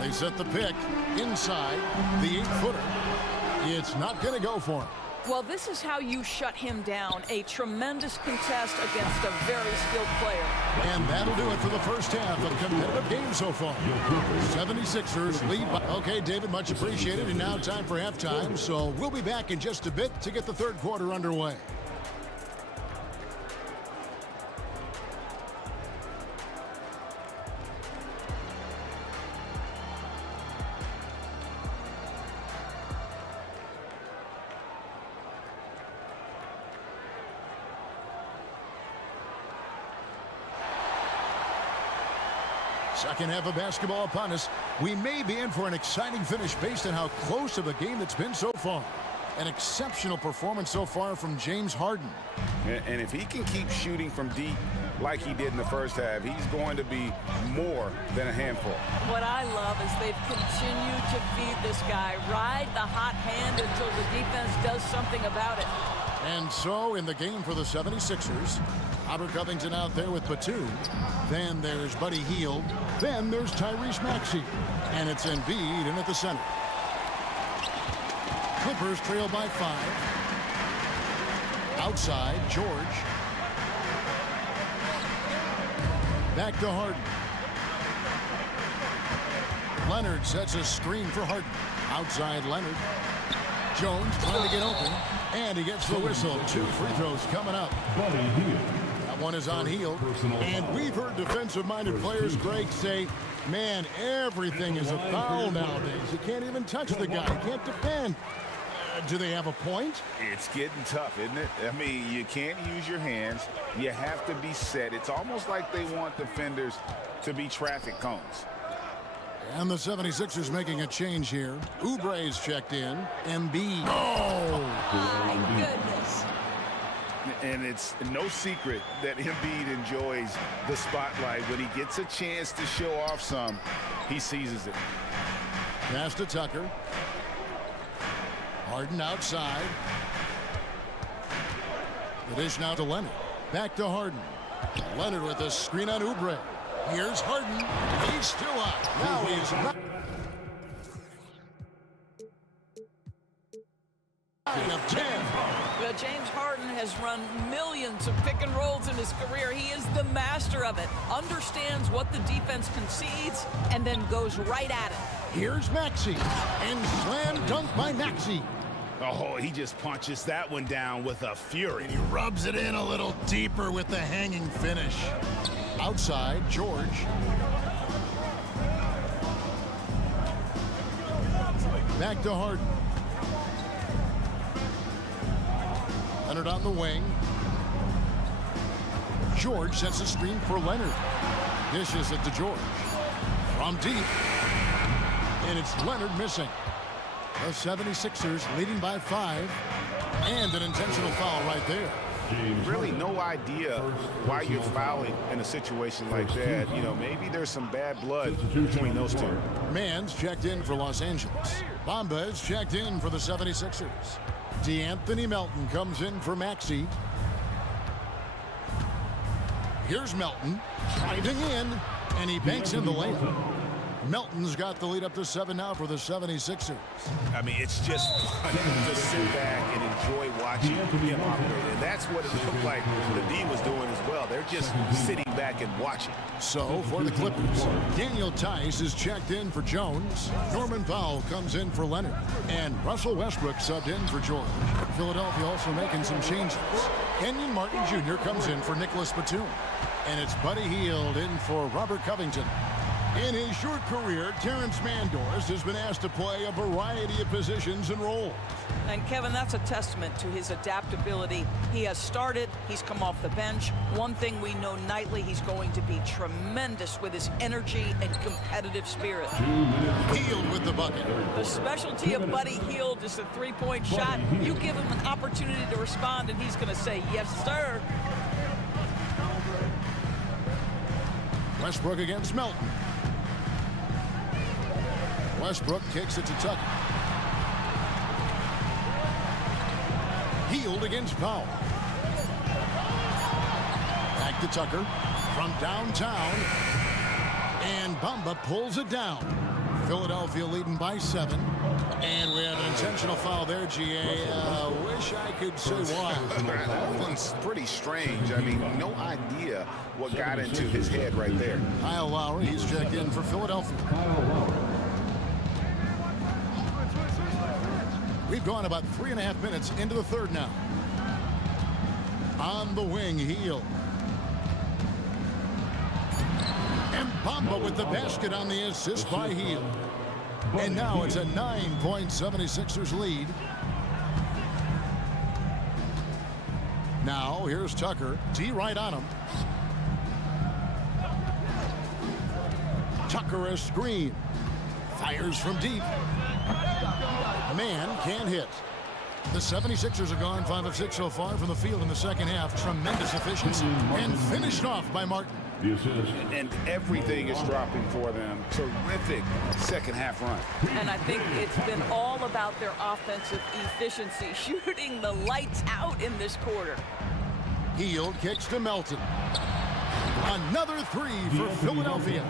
They set the pick inside the 8-footer. It's not going to go for him. Well, this is how you shut him down. A tremendous contest against a very skilled player. And that'll do it for the first half of a competitive game so far. 76ers lead by... Okay, David, much appreciated. And now time for halftime. So we'll be back in just a bit to get the third quarter underway. Second half of basketball upon us. We may be in for an exciting finish based on how close of a game it's been so far. An exceptional performance so far from James Harden. And if he can keep shooting from deep like he did in the first half, he's going to be more than a handful. What I love is they've continued to feed this guy. Ride the hot hand until the defense does something about it. And so in the game for the 76ers, Robert Covington out there with Batum. Then there's Buddy Hield. Then there's Tyrese Maxey. And it's Embiid in at the center. Clippers trail by 5. Outside, George. Back to Harden. Leonard sets a screen for Harden. Outside Leonard. Jones trying to get open. And he gets the whistle. 2 free throws coming up. That one is on Hield. And we've heard defensive-minded players, Greg, say, man, everything is a foul nowadays. You can't even touch the guy. You can't defend. Do they have a point? It's getting tough, isn't it? I mean, you can't use your hands. You have to be set. It's almost like they want defenders to be traffic cones. And the 76ers making a change here. Oubre's checked in. Embiid. Oh! My goodness. And it's no secret that Embiid enjoys the spotlight. When he gets a chance to show off some, he seizes it. Pass to Tucker. Harden outside. The dish now to Leonard. Back to Harden. Leonard with a screen on Oubre. Here's Harden. He's still out. Now he's not. Of 10. Well, James Harden has run millions of pick and rolls in his career. He is the master of it. Understands what the defense concedes and then goes right at it. Here's Maxey. And slam dunk by Maxey. Oh, he just punches that one down with a fury. And he rubs it in a little deeper with the hanging finish. Outside, George. Back to Harden. Leonard on the wing. George sets a screen for Leonard. Dishes it to George. From deep. And it's Leonard missing. The 76ers leading by 5. And an intentional foul right there. really no idea why you're fouling in a situation like that. You know, maybe there's some bad blood between those two. Mann's checked in for Los Angeles. Bamba is checked in for the 76ers. DeAnthony Melton comes in for Maxey. Here's Melton driving in, and he banks in the layup. Melton's got the lead up to 7 now for the 76ers. I mean, it's just fun to sit back and enjoy watching him operate. And that's what it looked like the D was doing as well. They're just sitting back and watching. So, for the Clippers, Daniel Tice is checked in for Jones. Norman Powell comes in for Leonard. And Russell Westbrook subbed in for George. Philadelphia also making some changes. Kenyon Martin Jr. comes in for Nicholas Batum. And it's Buddy Hield in for Robert Covington. In his short career, Terrence Mandors has been asked to play a variety of positions and roles. And Kevin, that's a testament to his adaptability. He has started, he's come off the bench. One thing we know nightly, he's going to be tremendous with his energy and competitive spirit. Hield with the bucket. The specialty of Buddy Hield is the three-point shot. You give him an opportunity to respond, and he's going to say, yes, sir. Westbrook against Melton. Westbrook kicks it to Tucker. Hield against Powell. Back to Tucker from downtown. And Bamba pulls it down. Philadelphia leading by 7. And we have an intentional foul there, GA. Wish I could say why. That one's pretty strange. I mean, no idea what got into his head right there. Kyle Lowry, he's checked in for Philadelphia. We've gone about 3.5 minutes into the third now. On the wing, Hield. And Bamba with the basket on the assist by Hield. And now it's a 9-point 76ers lead. Now here's Tucker. D right on him. Tucker a screen. Fires from deep. Man can't hit. The 76ers have gone 5 of 6 so far from the field in the second half. Tremendous efficiency. And finished off by Martin. And everything is dropping for them. Terrific second half run. And I think it's been all about their offensive efficiency, shooting the lights out in this quarter. Hield kicks to Melton. Another 3 for Philadelphia.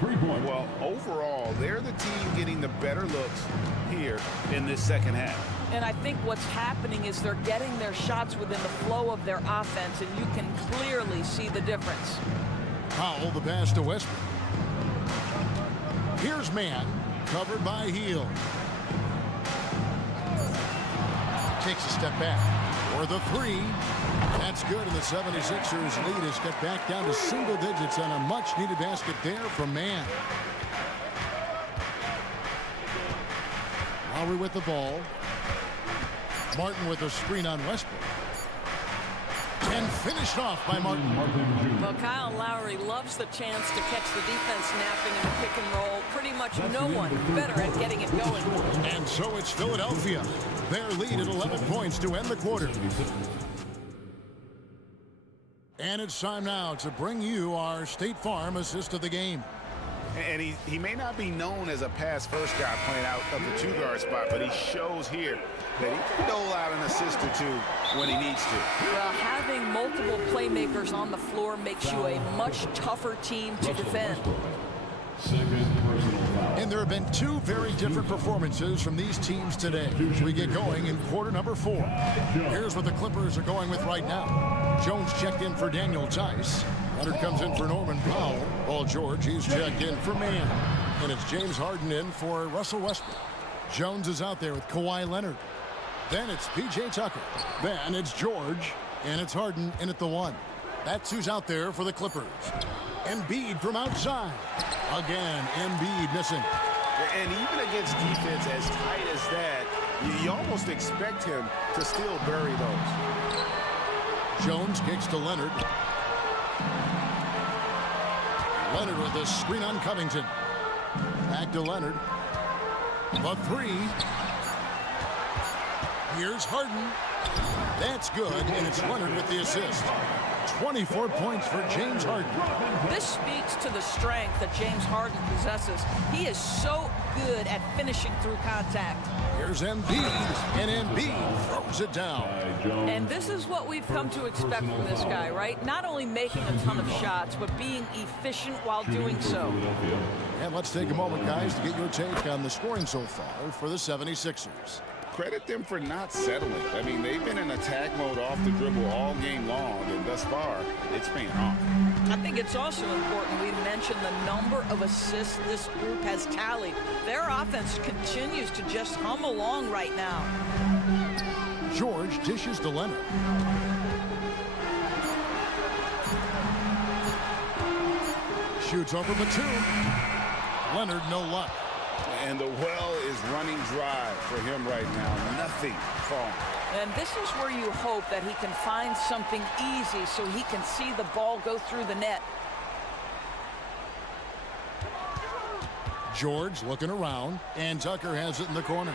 Well, overall, they're the team getting the better looks here in this second half. And I think what's happening is they're getting their shots within the flow of their offense, and you can clearly see the difference. Powell the pass to Westbrook. Here's Man, covered by Hield. Takes a step back for the 3. That's good, and the 76ers lead is cut back down to single digits on a much-needed basket there from Man. Lowry with the ball. Martin with a screen on Westbrook. And finished off by Martin. Well, Kyle Lowry loves the chance to catch the defense snapping in the pick and roll. Pretty much no one better at getting it going. And so it's Philadelphia. Their lead at 11 points to end the quarter. And it's time now to bring you our State Farm assist of the game. And he may not be known as a pass-first guy playing out of the 2-guard spot, but he shows here that he can dole out an assist or 2 when he needs to. Well, having multiple playmakers on the floor makes you a much tougher team to defend. And there have been 2 very different performances from these teams today as we get going in quarter number 4. Here's what the Clippers are going with right now. Jones checked in for Daniel Tice. Leonard comes in for Norman Powell. Paul George, he's checked in for Man. And it's James Harden in for Russell Westbrook. Jones is out there with Kawhi Leonard. Then it's P.J. Tucker. Then it's George. And it's Harden in at the 1. That's who's out there for the Clippers. Embiid from outside. Again, Embiid missing. And even against defense as tight as that, you almost expect him to still bury those. Jones kicks to Leonard. Leonard with a screen on Covington. Back to Leonard. The 3. Here's Harden. That's good, and it's Leonard with the assist. 24 points for James Harden. This speaks to the strength that James Harden possesses. He is so good at finishing through contact. Here's Embiid, and Embiid throws it down. And this is what we've come to expect from this guy, right? Not only making a ton of shots, but being efficient while doing so. And let's take a moment, guys, to get your take on the scoring so far for the 76ers. Credit them for not settling. I mean, they've been in attack mode off the dribble all game long, and thus far, it's paying off. I think it's also important we mention the number of assists this group has tallied. Their offense continues to just hum along right now. George dishes to Leonard. Shoots over Batum. Leonard, no luck. And the well is running dry for him right now. Nothing falling. And this is where you hope that he can find something easy so he can see the ball go through the net. George looking around, and Tucker has it in the corner.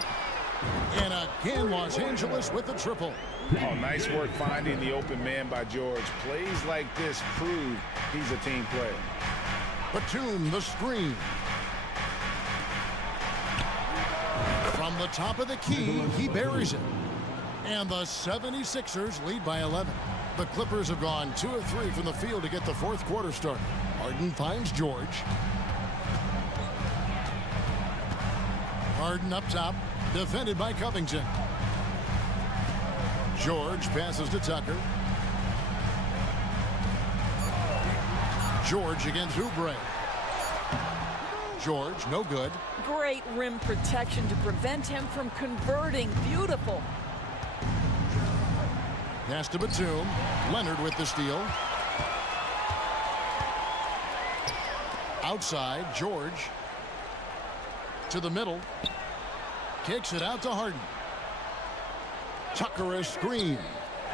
And again, Los Angeles with the triple. Oh, nice work finding the open man by George. Plays like this prove he's a team player. Batum, the screen. From the top of the key, he buries it. And the 76ers lead by 11. The Clippers have gone 2 of 3 from the field to get the fourth quarter started. Harden finds George. Harden up top, defended by Covington. George passes to Tucker. George against Oubre. George, no good. Great rim protection to prevent him from converting. Beautiful. Pass to Batum. Leonard with the steal. Outside, George. To the middle. Kicks it out to Harden. Tucker a screen.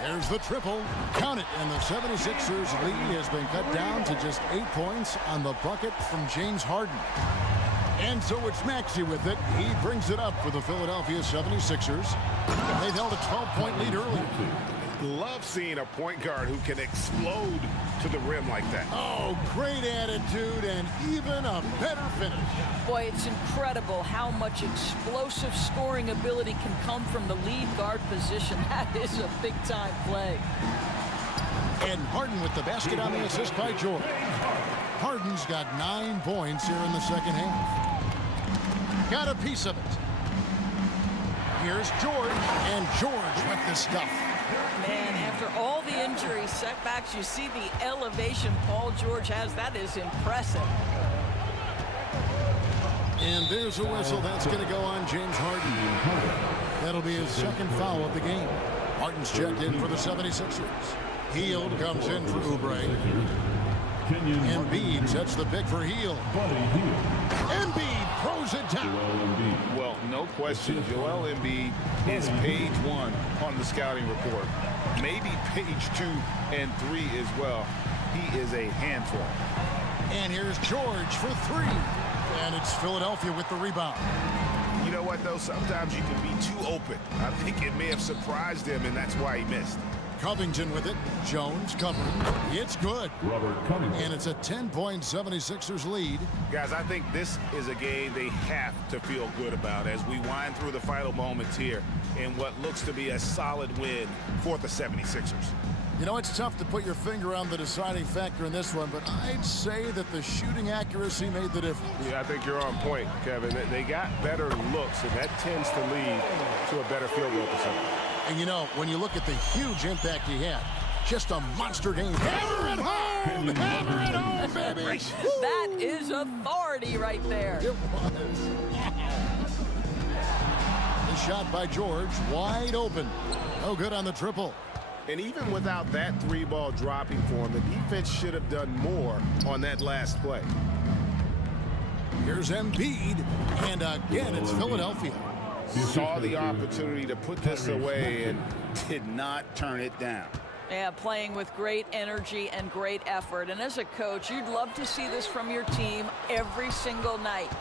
There's the triple. Count it. And the 76ers lead has been cut down to just 8 points on the bucket from James Harden. And so it's Maxey with it. He brings it up for the Philadelphia 76ers. They've held a 12-point lead early. Love seeing a point guard who can explode to the rim like that. Oh, great attitude and even a better finish. Boy, it's incredible how much explosive scoring ability can come from the lead guard position. That is a big-time play. And Harden with the basket on the assist by George. Harden's got 9 points here in the second half. Got a piece of it. Here's George, and George with the stuff. Man, after all the injury setbacks, you see the elevation Paul George has. That is impressive. And there's a whistle that's going to go on James Harden. That'll be his second foul of the game. Harden's checked in for the 76ers. Hield comes in for Oubre. Embiid sets the pick for Hield. Embiid throws it down. Well, no question, Joel Embiid is page 1 on the scouting report. Maybe page 2 and 3 as well. He is a handful. And here's George for 3. And it's Philadelphia with the rebound. You know what, though? Sometimes you can be too open. I think it may have surprised him, and that's why he missed. Covington with it. Jones covering. It's good. Robert Covington. And it's a 10-point 76ers lead. Guys, I think this is a game they have to feel good about as we wind through the final moments here in what looks to be a solid win for the 76ers. You know, it's tough to put your finger on the deciding factor in this one, but I'd say that the shooting accuracy made the difference. Yeah, I think you're on point, Kevin. They got better looks, and that tends to lead to a better field goal percentage. And you know, when you look at the huge impact he had, just a monster game. Hammer it home! Hammer it home, baby! That is authority right there. It was. The shot by George, wide open. No good on the triple. And even without that 3-ball dropping for him, the defense should have done more on that last play. Here's Embiid, and again, it's Philadelphia. Saw the opportunity to put this away and did not turn it down. Yeah, playing with great energy and great effort. And as a coach, you'd love to see this from your team every single night.